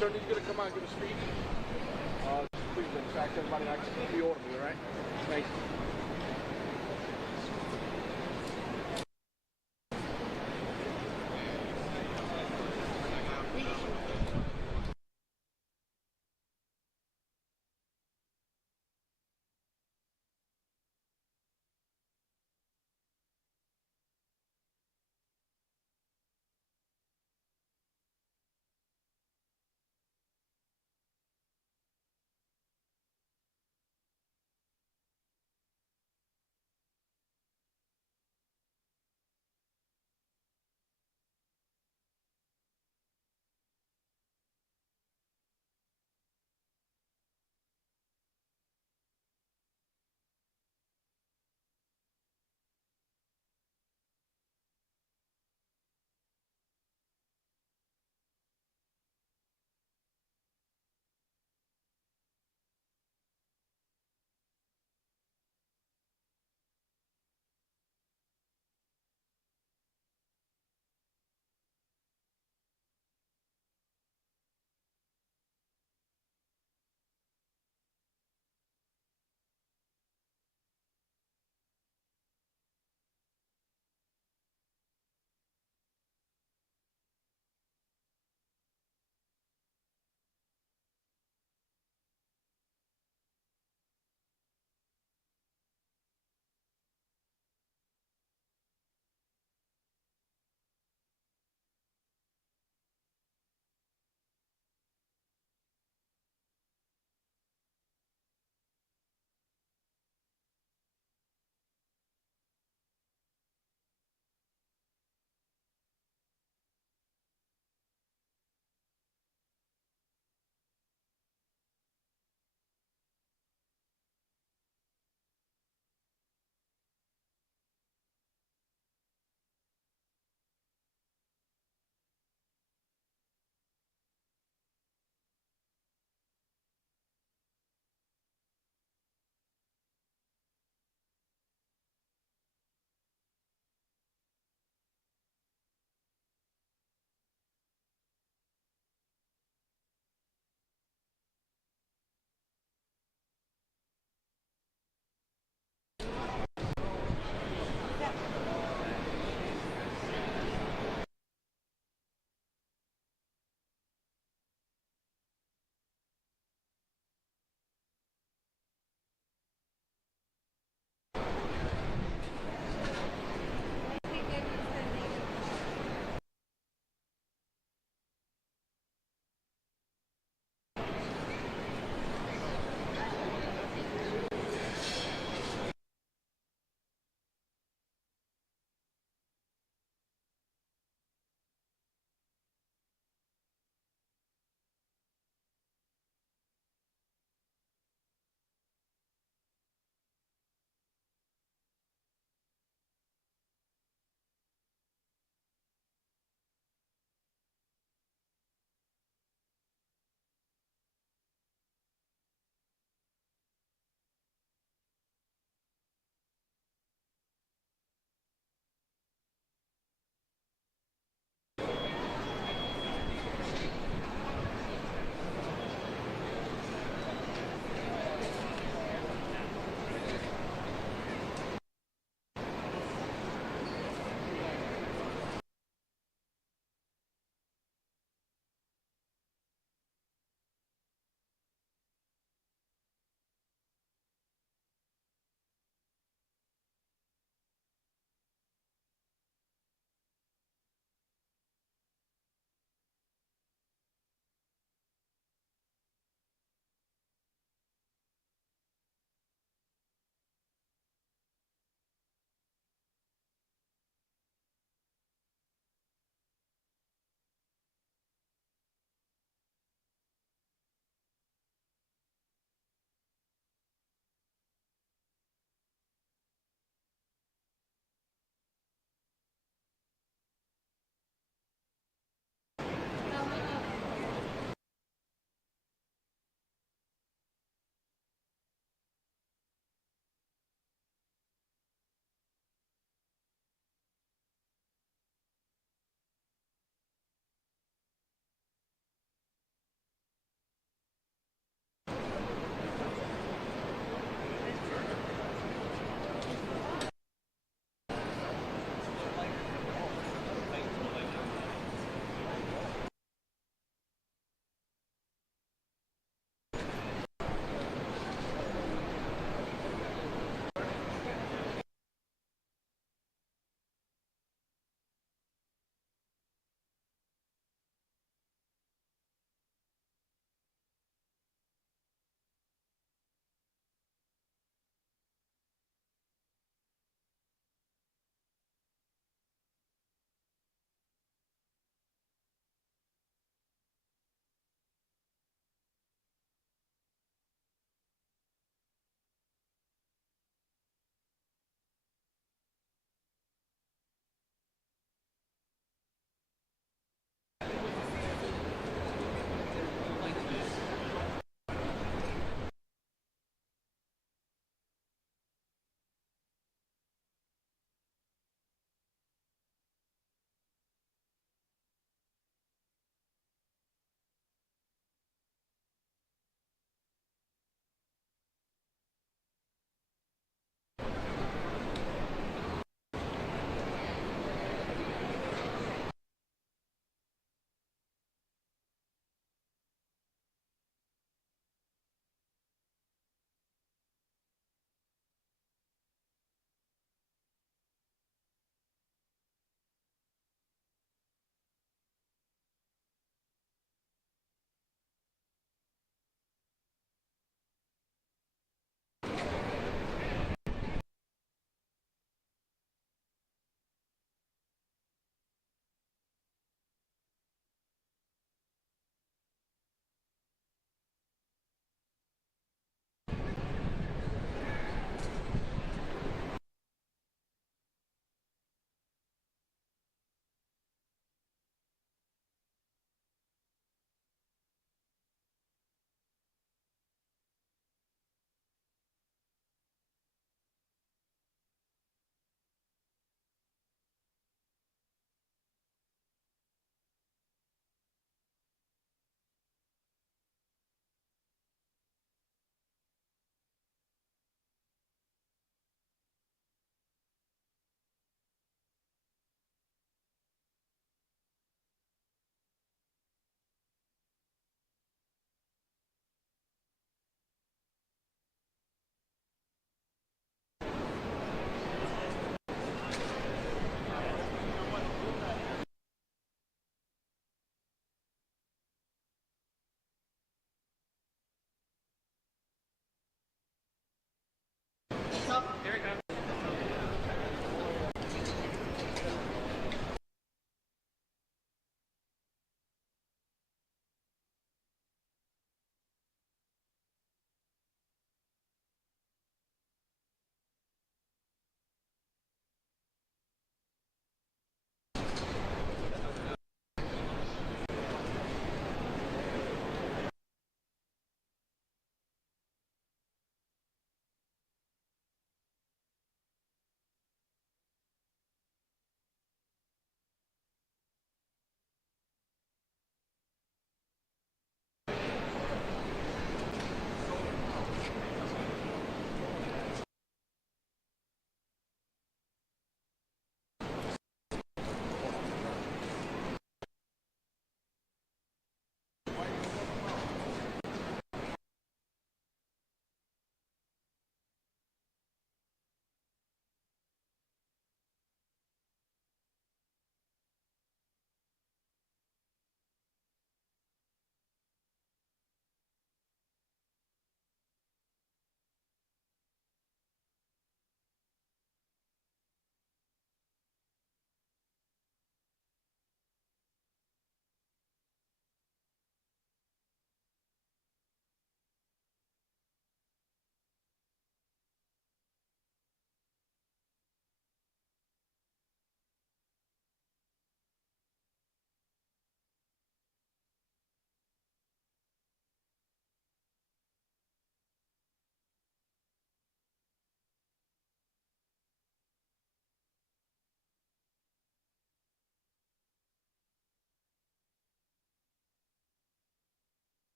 Attorney's going to come out and give a speech. Please, in fact, everybody actually be orderly, all right? Thank you.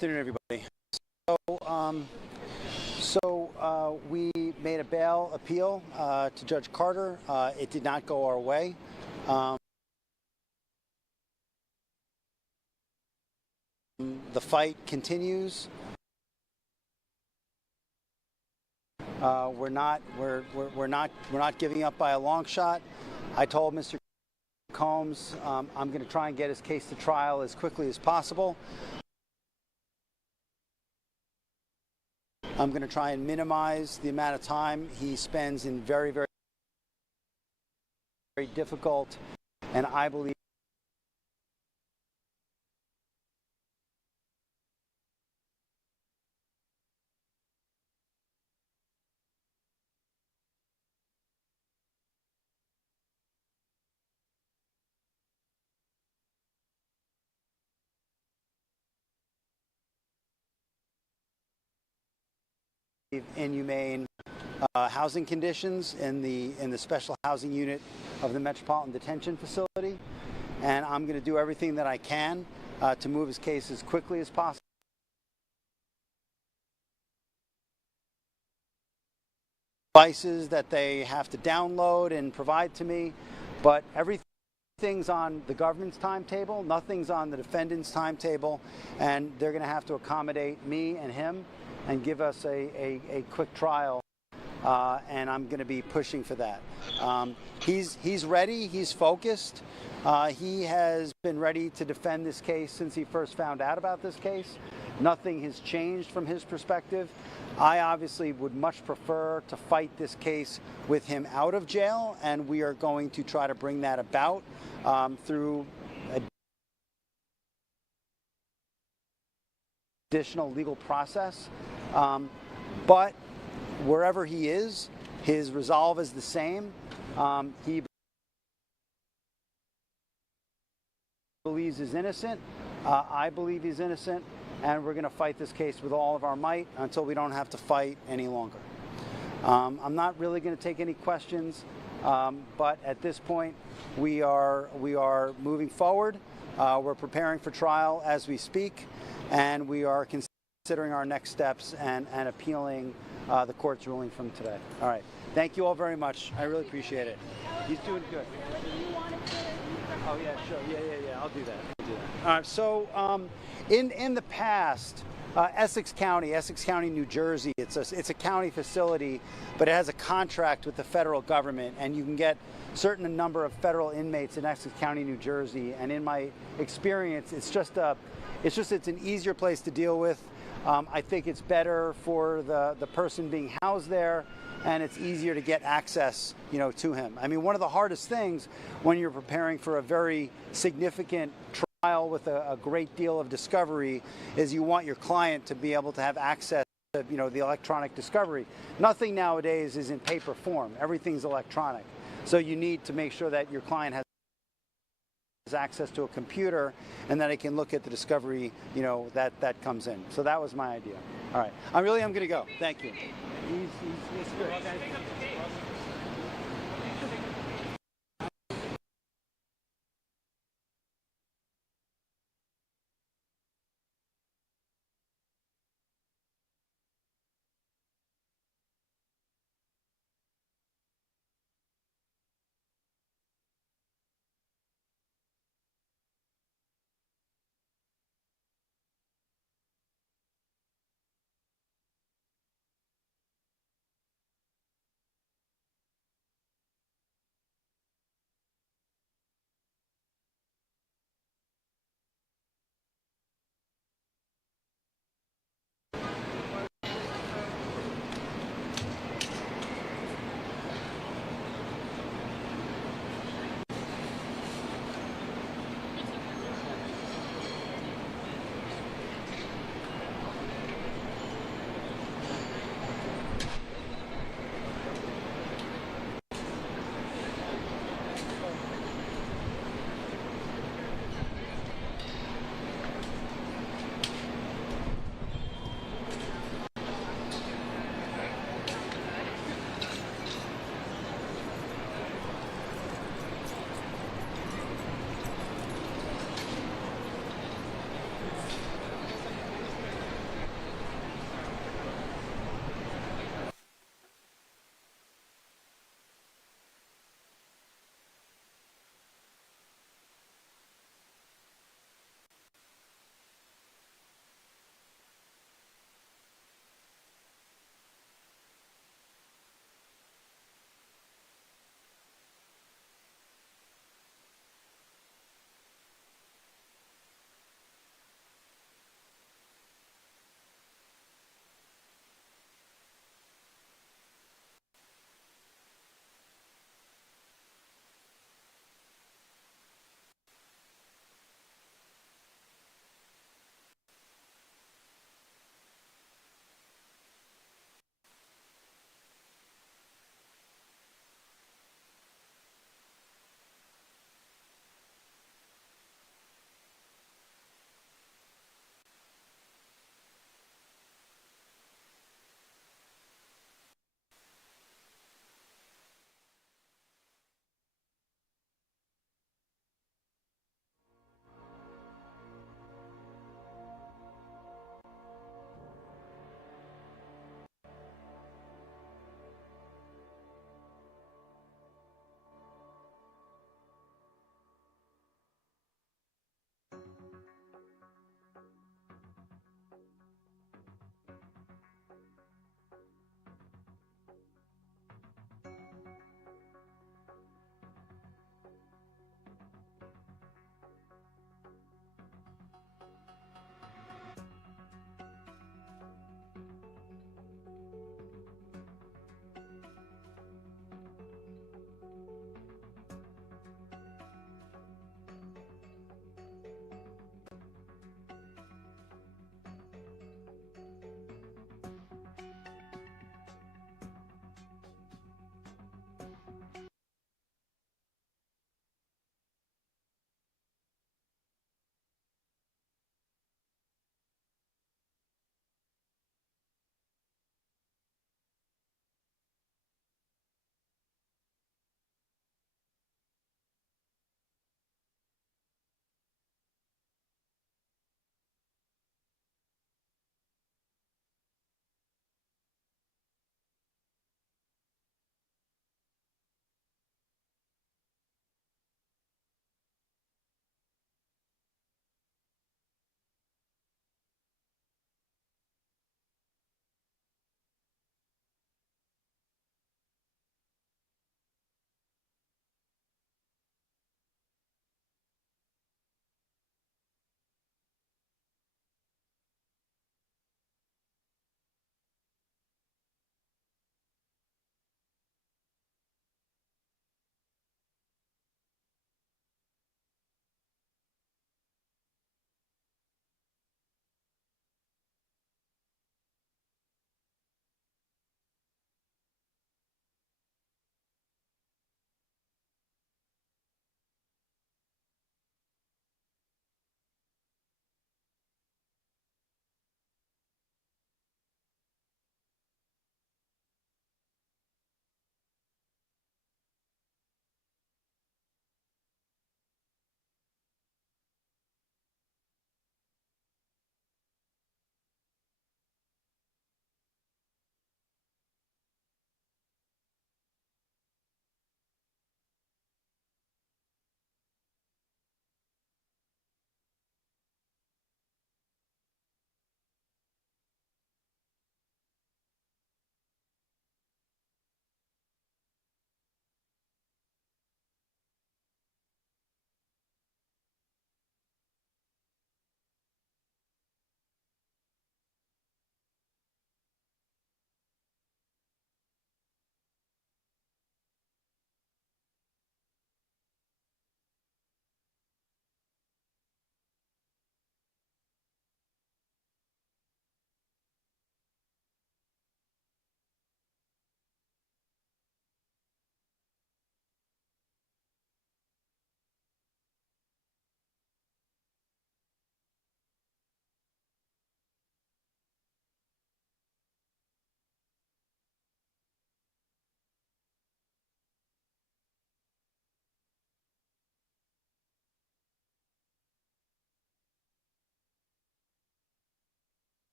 afternoon, everybody. We made a bail appeal to Judge Carter. It did not go our way. The fight continues. We're not giving up by a long shot. I told Mr. Combs I'm going to try and get his case to trial as quickly as possible. I'm going to try and minimize the amount of time he spends in very, very, very difficult, and I believe inhumane housing conditions in the special housing unit of the Metropolitan Detention Facility, and I'm going to do everything that I can to move his case as quickly as possible. Devices that they have to download and provide to me, but everything's on the government's timetable, nothing's on the defendant's timetable, and they're going to have to accommodate me and him and give us a quick trial, and I'm going to be pushing for that. He's ready, he's focused. He has been ready to defend this case since he first found out about this case. Nothing has changed from his perspective. I obviously would much prefer to fight this case with him out of jail, and we are going to try to bring that about through additional legal process. But wherever he is, his resolve is the same. He believes he's innocent. I believe he's innocent, and we're going to fight this case with all of our might until we don't have to fight any longer. I'm not really going to take any questions, but at this point, we are moving forward. We're preparing for trial as we speak, and we are considering our next steps and appealing the court's ruling from today. All right. Thank you all very much. I really appreciate it. He's doing good. Oh, yeah, sure. Yeah. I'll do that. All right. So in the past, Essex County, New Jersey, it's a county facility, but it has a contract with the federal government, and you can get certain number of federal inmates in Essex County, New Jersey. And in my experience, it's an easier place to deal with. I think it's better for the person being housed there, and it's easier to get access, to him. I mean, one of the hardest things when you're preparing for a very significant trial with a great deal of discovery is you want your client to be able to have access to, the electronic discovery. Nothing nowadays is in paper form. Everything's electronic. So you need to make sure that your client has access to a computer and that it can look at the discovery, that comes in. So that was my idea. All right. I'm going to go. Thank you. He's good.